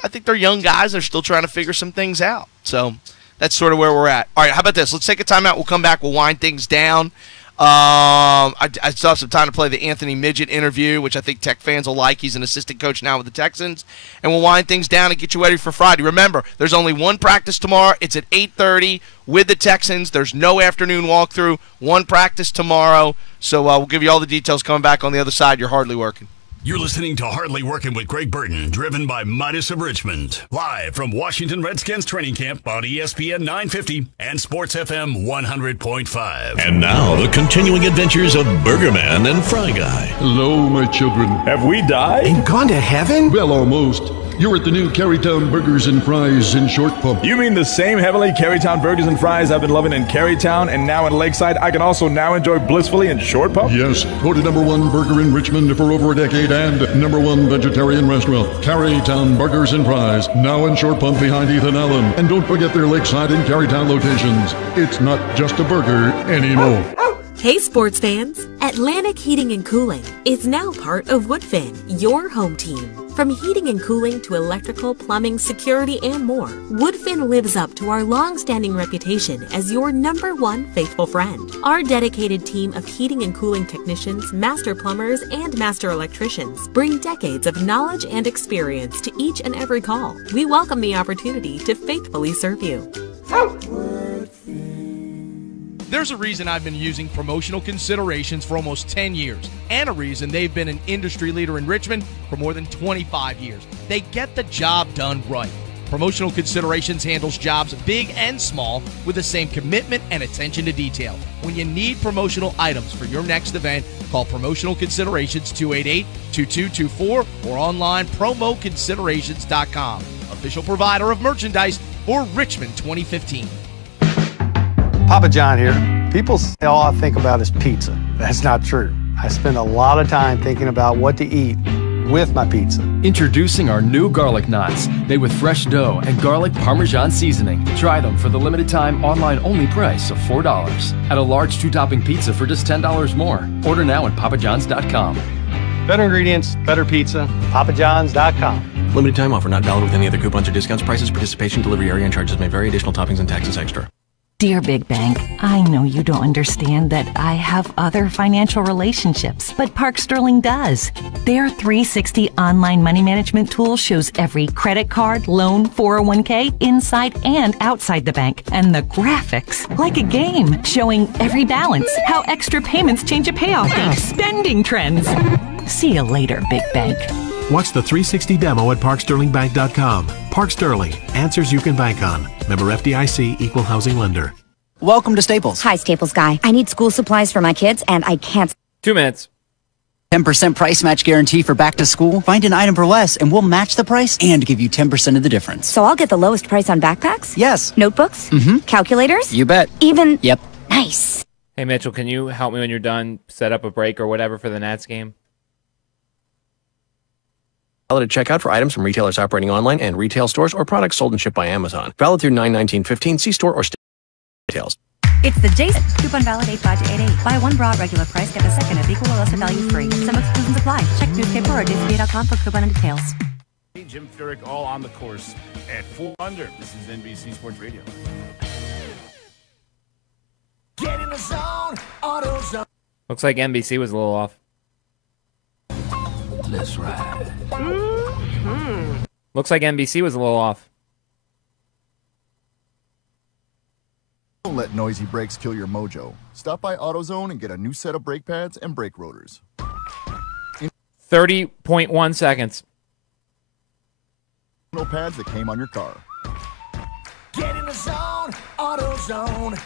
think they're young guys. They're still trying to figure some things out. So that's sort of where we're at. All right, how about this? Let's take a timeout. We'll come back. We'll wind things down. I still have some time to play the Anthony Midget interview, which I think Tech fans will like. He's an assistant coach now with the Texans. And we'll wind things down and get you ready for Friday. Remember, there's only one practice tomorrow. It's at 8:30 with the Texans. There's no afternoon walkthrough. One practice tomorrow. So we'll give you all the details coming back on the other side. You're hardly working. You're listening to Hardly Working with Greg Burton, driven by Midas of Richmond. Live from Washington Redskins training camp on ESPN 950 and Sports FM 100.5. And now, the continuing adventures of Burger Man and Fry Guy. Hello, my children. Have we died? And gone to heaven? Well, almost. You're at the new Carytown Burgers and Fries in Short Pump. You mean the same heavenly Carytown Burgers and Fries I've been loving in Carytown and now in Lakeside, I can also now enjoy blissfully in Short Pump? Yes, voted #1 burger in Richmond for over a decade and #1 vegetarian restaurant. Carytown Burgers and Fries, now in Short Pump behind Ethan Allen. And don't forget their Lakeside and Carytown locations. It's not just a burger anymore. Hey sports fans! Atlantic Heating and Cooling is now part of Woodfin, your home team. From heating and cooling to electrical, plumbing, security, and more, Woodfin lives up to our long-standing reputation as your #1 faithful friend. Our dedicated team of heating and cooling technicians, master plumbers, and master electricians bring decades of knowledge and experience to each and every call. We welcome the opportunity to faithfully serve you. There's a reason I've been using Promotional Considerations for almost 10 years, and a reason they've been an industry leader in Richmond for more than 25 years. They get the job done right. Promotional Considerations handles jobs big and small with the same commitment and attention to detail. When you need promotional items for your next event, call Promotional Considerations 288-2224 or online promoconsiderations.com. Official provider of merchandise for Richmond 2015. Papa John here. People say all I think about is pizza. That's not true. I spend a lot of time thinking about what to eat with my pizza. Introducing our new garlic knots, made with fresh dough and garlic Parmesan seasoning. Try them for the limited time online only price of $4. Add a large 2-topping pizza for just $10 more. Order now at papajohns.com. Better ingredients, better pizza, papajohns.com. Limited time offer not valid with any other coupons or discounts. Prices, participation, delivery area, and charges may vary. Additional toppings and taxes extra. Dear Big Bank, I know you don't understand that I have other financial relationships, but Park Sterling does. Their 360 online money management tool shows every credit card, loan, 401k, inside and outside the bank, and the graphics, like a game, showing every balance, how extra payments change a payoff date, spending trends. See you later, Big Bank. Watch the 360 demo at parksterlingbank.com. Park Sterling, answers you can bank on. Member FDIC, equal housing lender. Welcome to Staples. Hi, Staples guy. I need school supplies for my kids, and I can't. 2 minutes. 10% price match guarantee for back to school. Find an item for less, and we'll match the price and give you 10% of the difference. So I'll get the lowest price on backpacks? Yes. Notebooks? Mm-hmm. Calculators? You bet. Even? Yep. Nice. Hey, Mitchell, can you help me when you're done set up a break or whatever for the Nats game? Valid at checkout for items from retailers operating online and retail stores or products sold and shipped by Amazon. Valid through 9/19/15. See store or details. It's the Jason. Coupon valid 8/5 to 8/8. Buy one bra at regular price, get the second at equal or lesser value free. Some exclusions apply. Check newspaper or disney.com for coupon and details. Jim Furyk all on the course at 4 under. This is NBC Sports Radio. Get in the zone, AutoZone. Looks like NBC was a little off. Let's ride. Looks like NBC was a little off. Don't let noisy brakes kill your mojo. Stop by AutoZone and get a new set of brake pads and brake rotors. 30.1 seconds. Pads that came on your car. Get in the zone, AutoZone.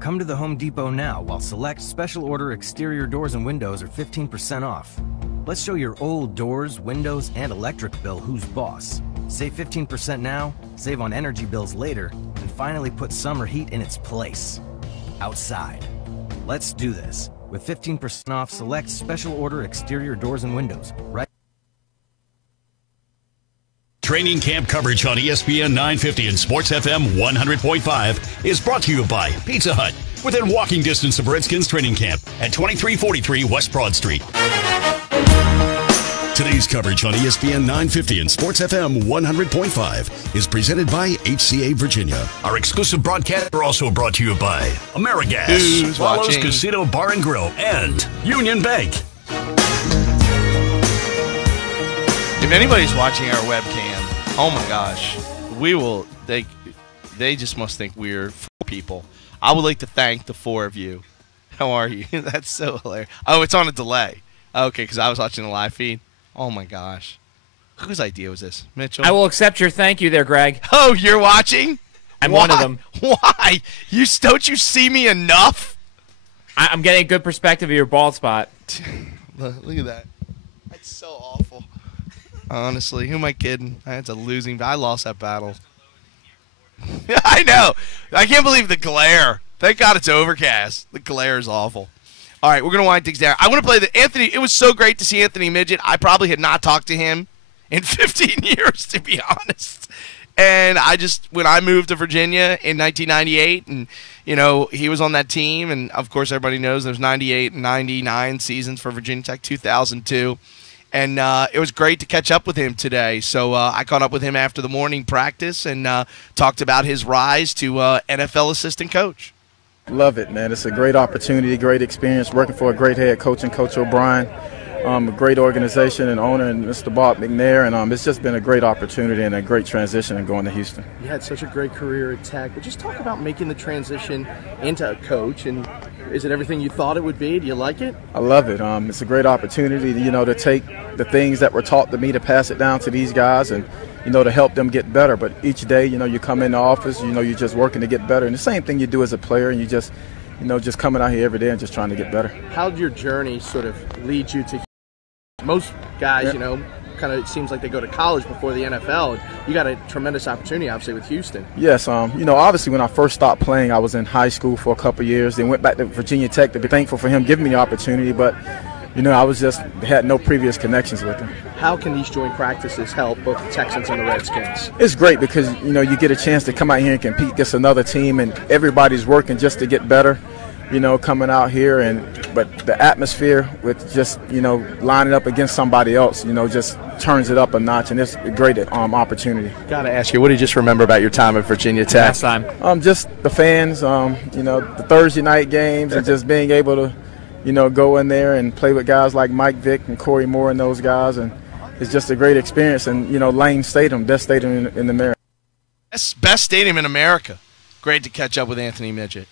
Come to the Home Depot now while select special order exterior doors and windows are 15% off. Let's show your old doors, windows, and electric bill who's boss. Save 15% now, save on energy bills later, and finally put summer heat in its place. Outside. Let's do this. With 15% off, select special order exterior doors and windows. Right. Training camp coverage on ESPN 950 and Sports FM 100.5 is brought to you by Pizza Hut, within walking distance of Redskins training camp at 2343 West Broad Street. Today's coverage on ESPN 950 and Sports FM 100.5 is presented by HCA Virginia. Our exclusive broadcasts are also brought to you by AmeriGas, Wallows Casino Bar and Grill, and Union Bank. If anybody's watching our webcam, oh my gosh, they just must think we're four people. I would like to thank the four of you. How are you? That's so hilarious. Oh, it's on a delay. Okay, because I was watching the live feed. Oh my gosh. Whose idea was this? Mitchell? I will accept your thank you there, Greg. Oh, you're watching? I'm one of them. Why? Don't you see me enough? I'm getting a good perspective of your bald spot. Look at that. That's so awful. Honestly, who am I kidding? That's a losing. I lost that battle. I know. I can't believe the glare. Thank God it's overcast. The glare is awful. All right, we're going to wind things down. I want to play the Anthony. It was so great to see Anthony Midget. I probably had not talked to him in 15 years, to be honest. And when I moved to Virginia in 1998, and, he was on that team. And, of course, everybody knows there's 98 and 99 seasons for Virginia Tech, 2002. And it was great to catch up with him today. So I caught up with him after the morning practice and talked about his rise to NFL assistant coach. Love it, man. It's a great opportunity, great experience working for a great head coach and Coach O'Brien, a great organization and owner, and Mr. Bob McNair. And it's just been a great opportunity and a great transition in going to Houston. You had such a great career at Tech, but just talk about making the transition into a coach. And is it everything you thought it would be? Do you like it? I love it. It's a great opportunity, to take the things that were taught to me to pass it down to these guys and, to help them get better. But each day, you come in the office, you're just working to get better. And the same thing you do as a player, and you just coming out here every day and just trying to get better. How did your journey sort of lead you to most guys, kind of it seems like they go to college before the NFL. You got a tremendous opportunity, obviously, with Houston. Yes, obviously when I first stopped playing, I was in high school for a couple of years, then went back to Virginia Tech to be thankful for him giving me the opportunity, but I had no previous connections with him. How can these joint practices help both the Texans and the Redskins? It's great because, you get a chance to come out here and compete against another team, and everybody's working just to get better, coming out here. But the atmosphere with just, lining up against somebody else, just turns it up a notch, and it's a great opportunity. Got to ask you, what do you just remember about your time at Virginia Tech? Last time. Just the fans, the Thursday night games, and just being able to, go in there and play with guys like Mike Vick and Corey Moore and those guys, and it's just a great experience. And, Lane Stadium, best stadium in America. Best stadium in America. Great to catch up with Anthony Midget.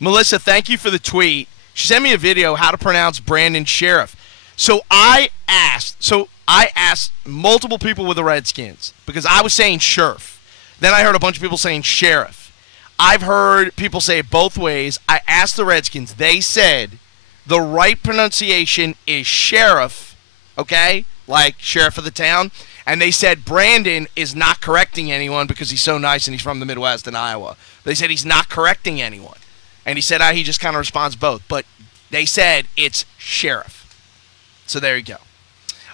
Melissa, thank you for the tweet. She sent me a video how to pronounce Brandon Sheriff. So I asked multiple people with the Redskins because I was saying Sheriff. Then I heard a bunch of people saying Sheriff. I've heard people say it both ways. I asked the Redskins. They said the right pronunciation is Sheriff, okay, like sheriff of the town. And they said Brandon is not correcting anyone because he's so nice and he's from the Midwest in Iowa. They said he's not correcting anyone. And he said he just kind of responds both. But they said it's Sheriff. So there you go.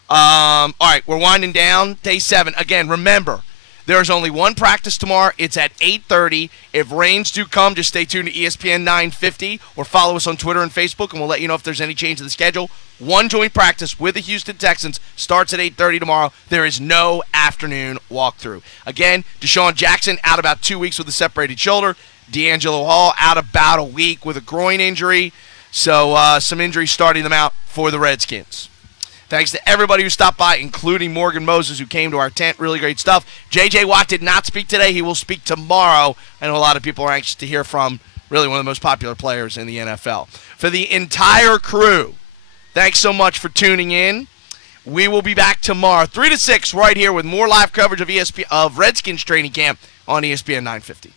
All right, we're winding down. Day 7. Again, remember, there's only one practice tomorrow. It's at 8:30. If rains do come, just stay tuned to ESPN 950 or follow us on Twitter and Facebook, and we'll let you know if there's any change to the schedule. One joint practice with the Houston Texans starts at 8:30 tomorrow. There is no afternoon walkthrough. Again, Deshaun Jackson out about 2 weeks with a separated shoulder. D'Angelo Hall out about a week with a groin injury. So some injuries starting them out for the Redskins. Thanks to everybody who stopped by, including Morgan Moses, who came to our tent. Really great stuff. J.J. Watt did not speak today. He will speak tomorrow. I know a lot of people are anxious to hear from really one of the most popular players in the NFL. For the entire crew, thanks so much for tuning in. We will be back tomorrow, 3 to 6, right here with more live coverage of Redskins training camp on ESPN 950.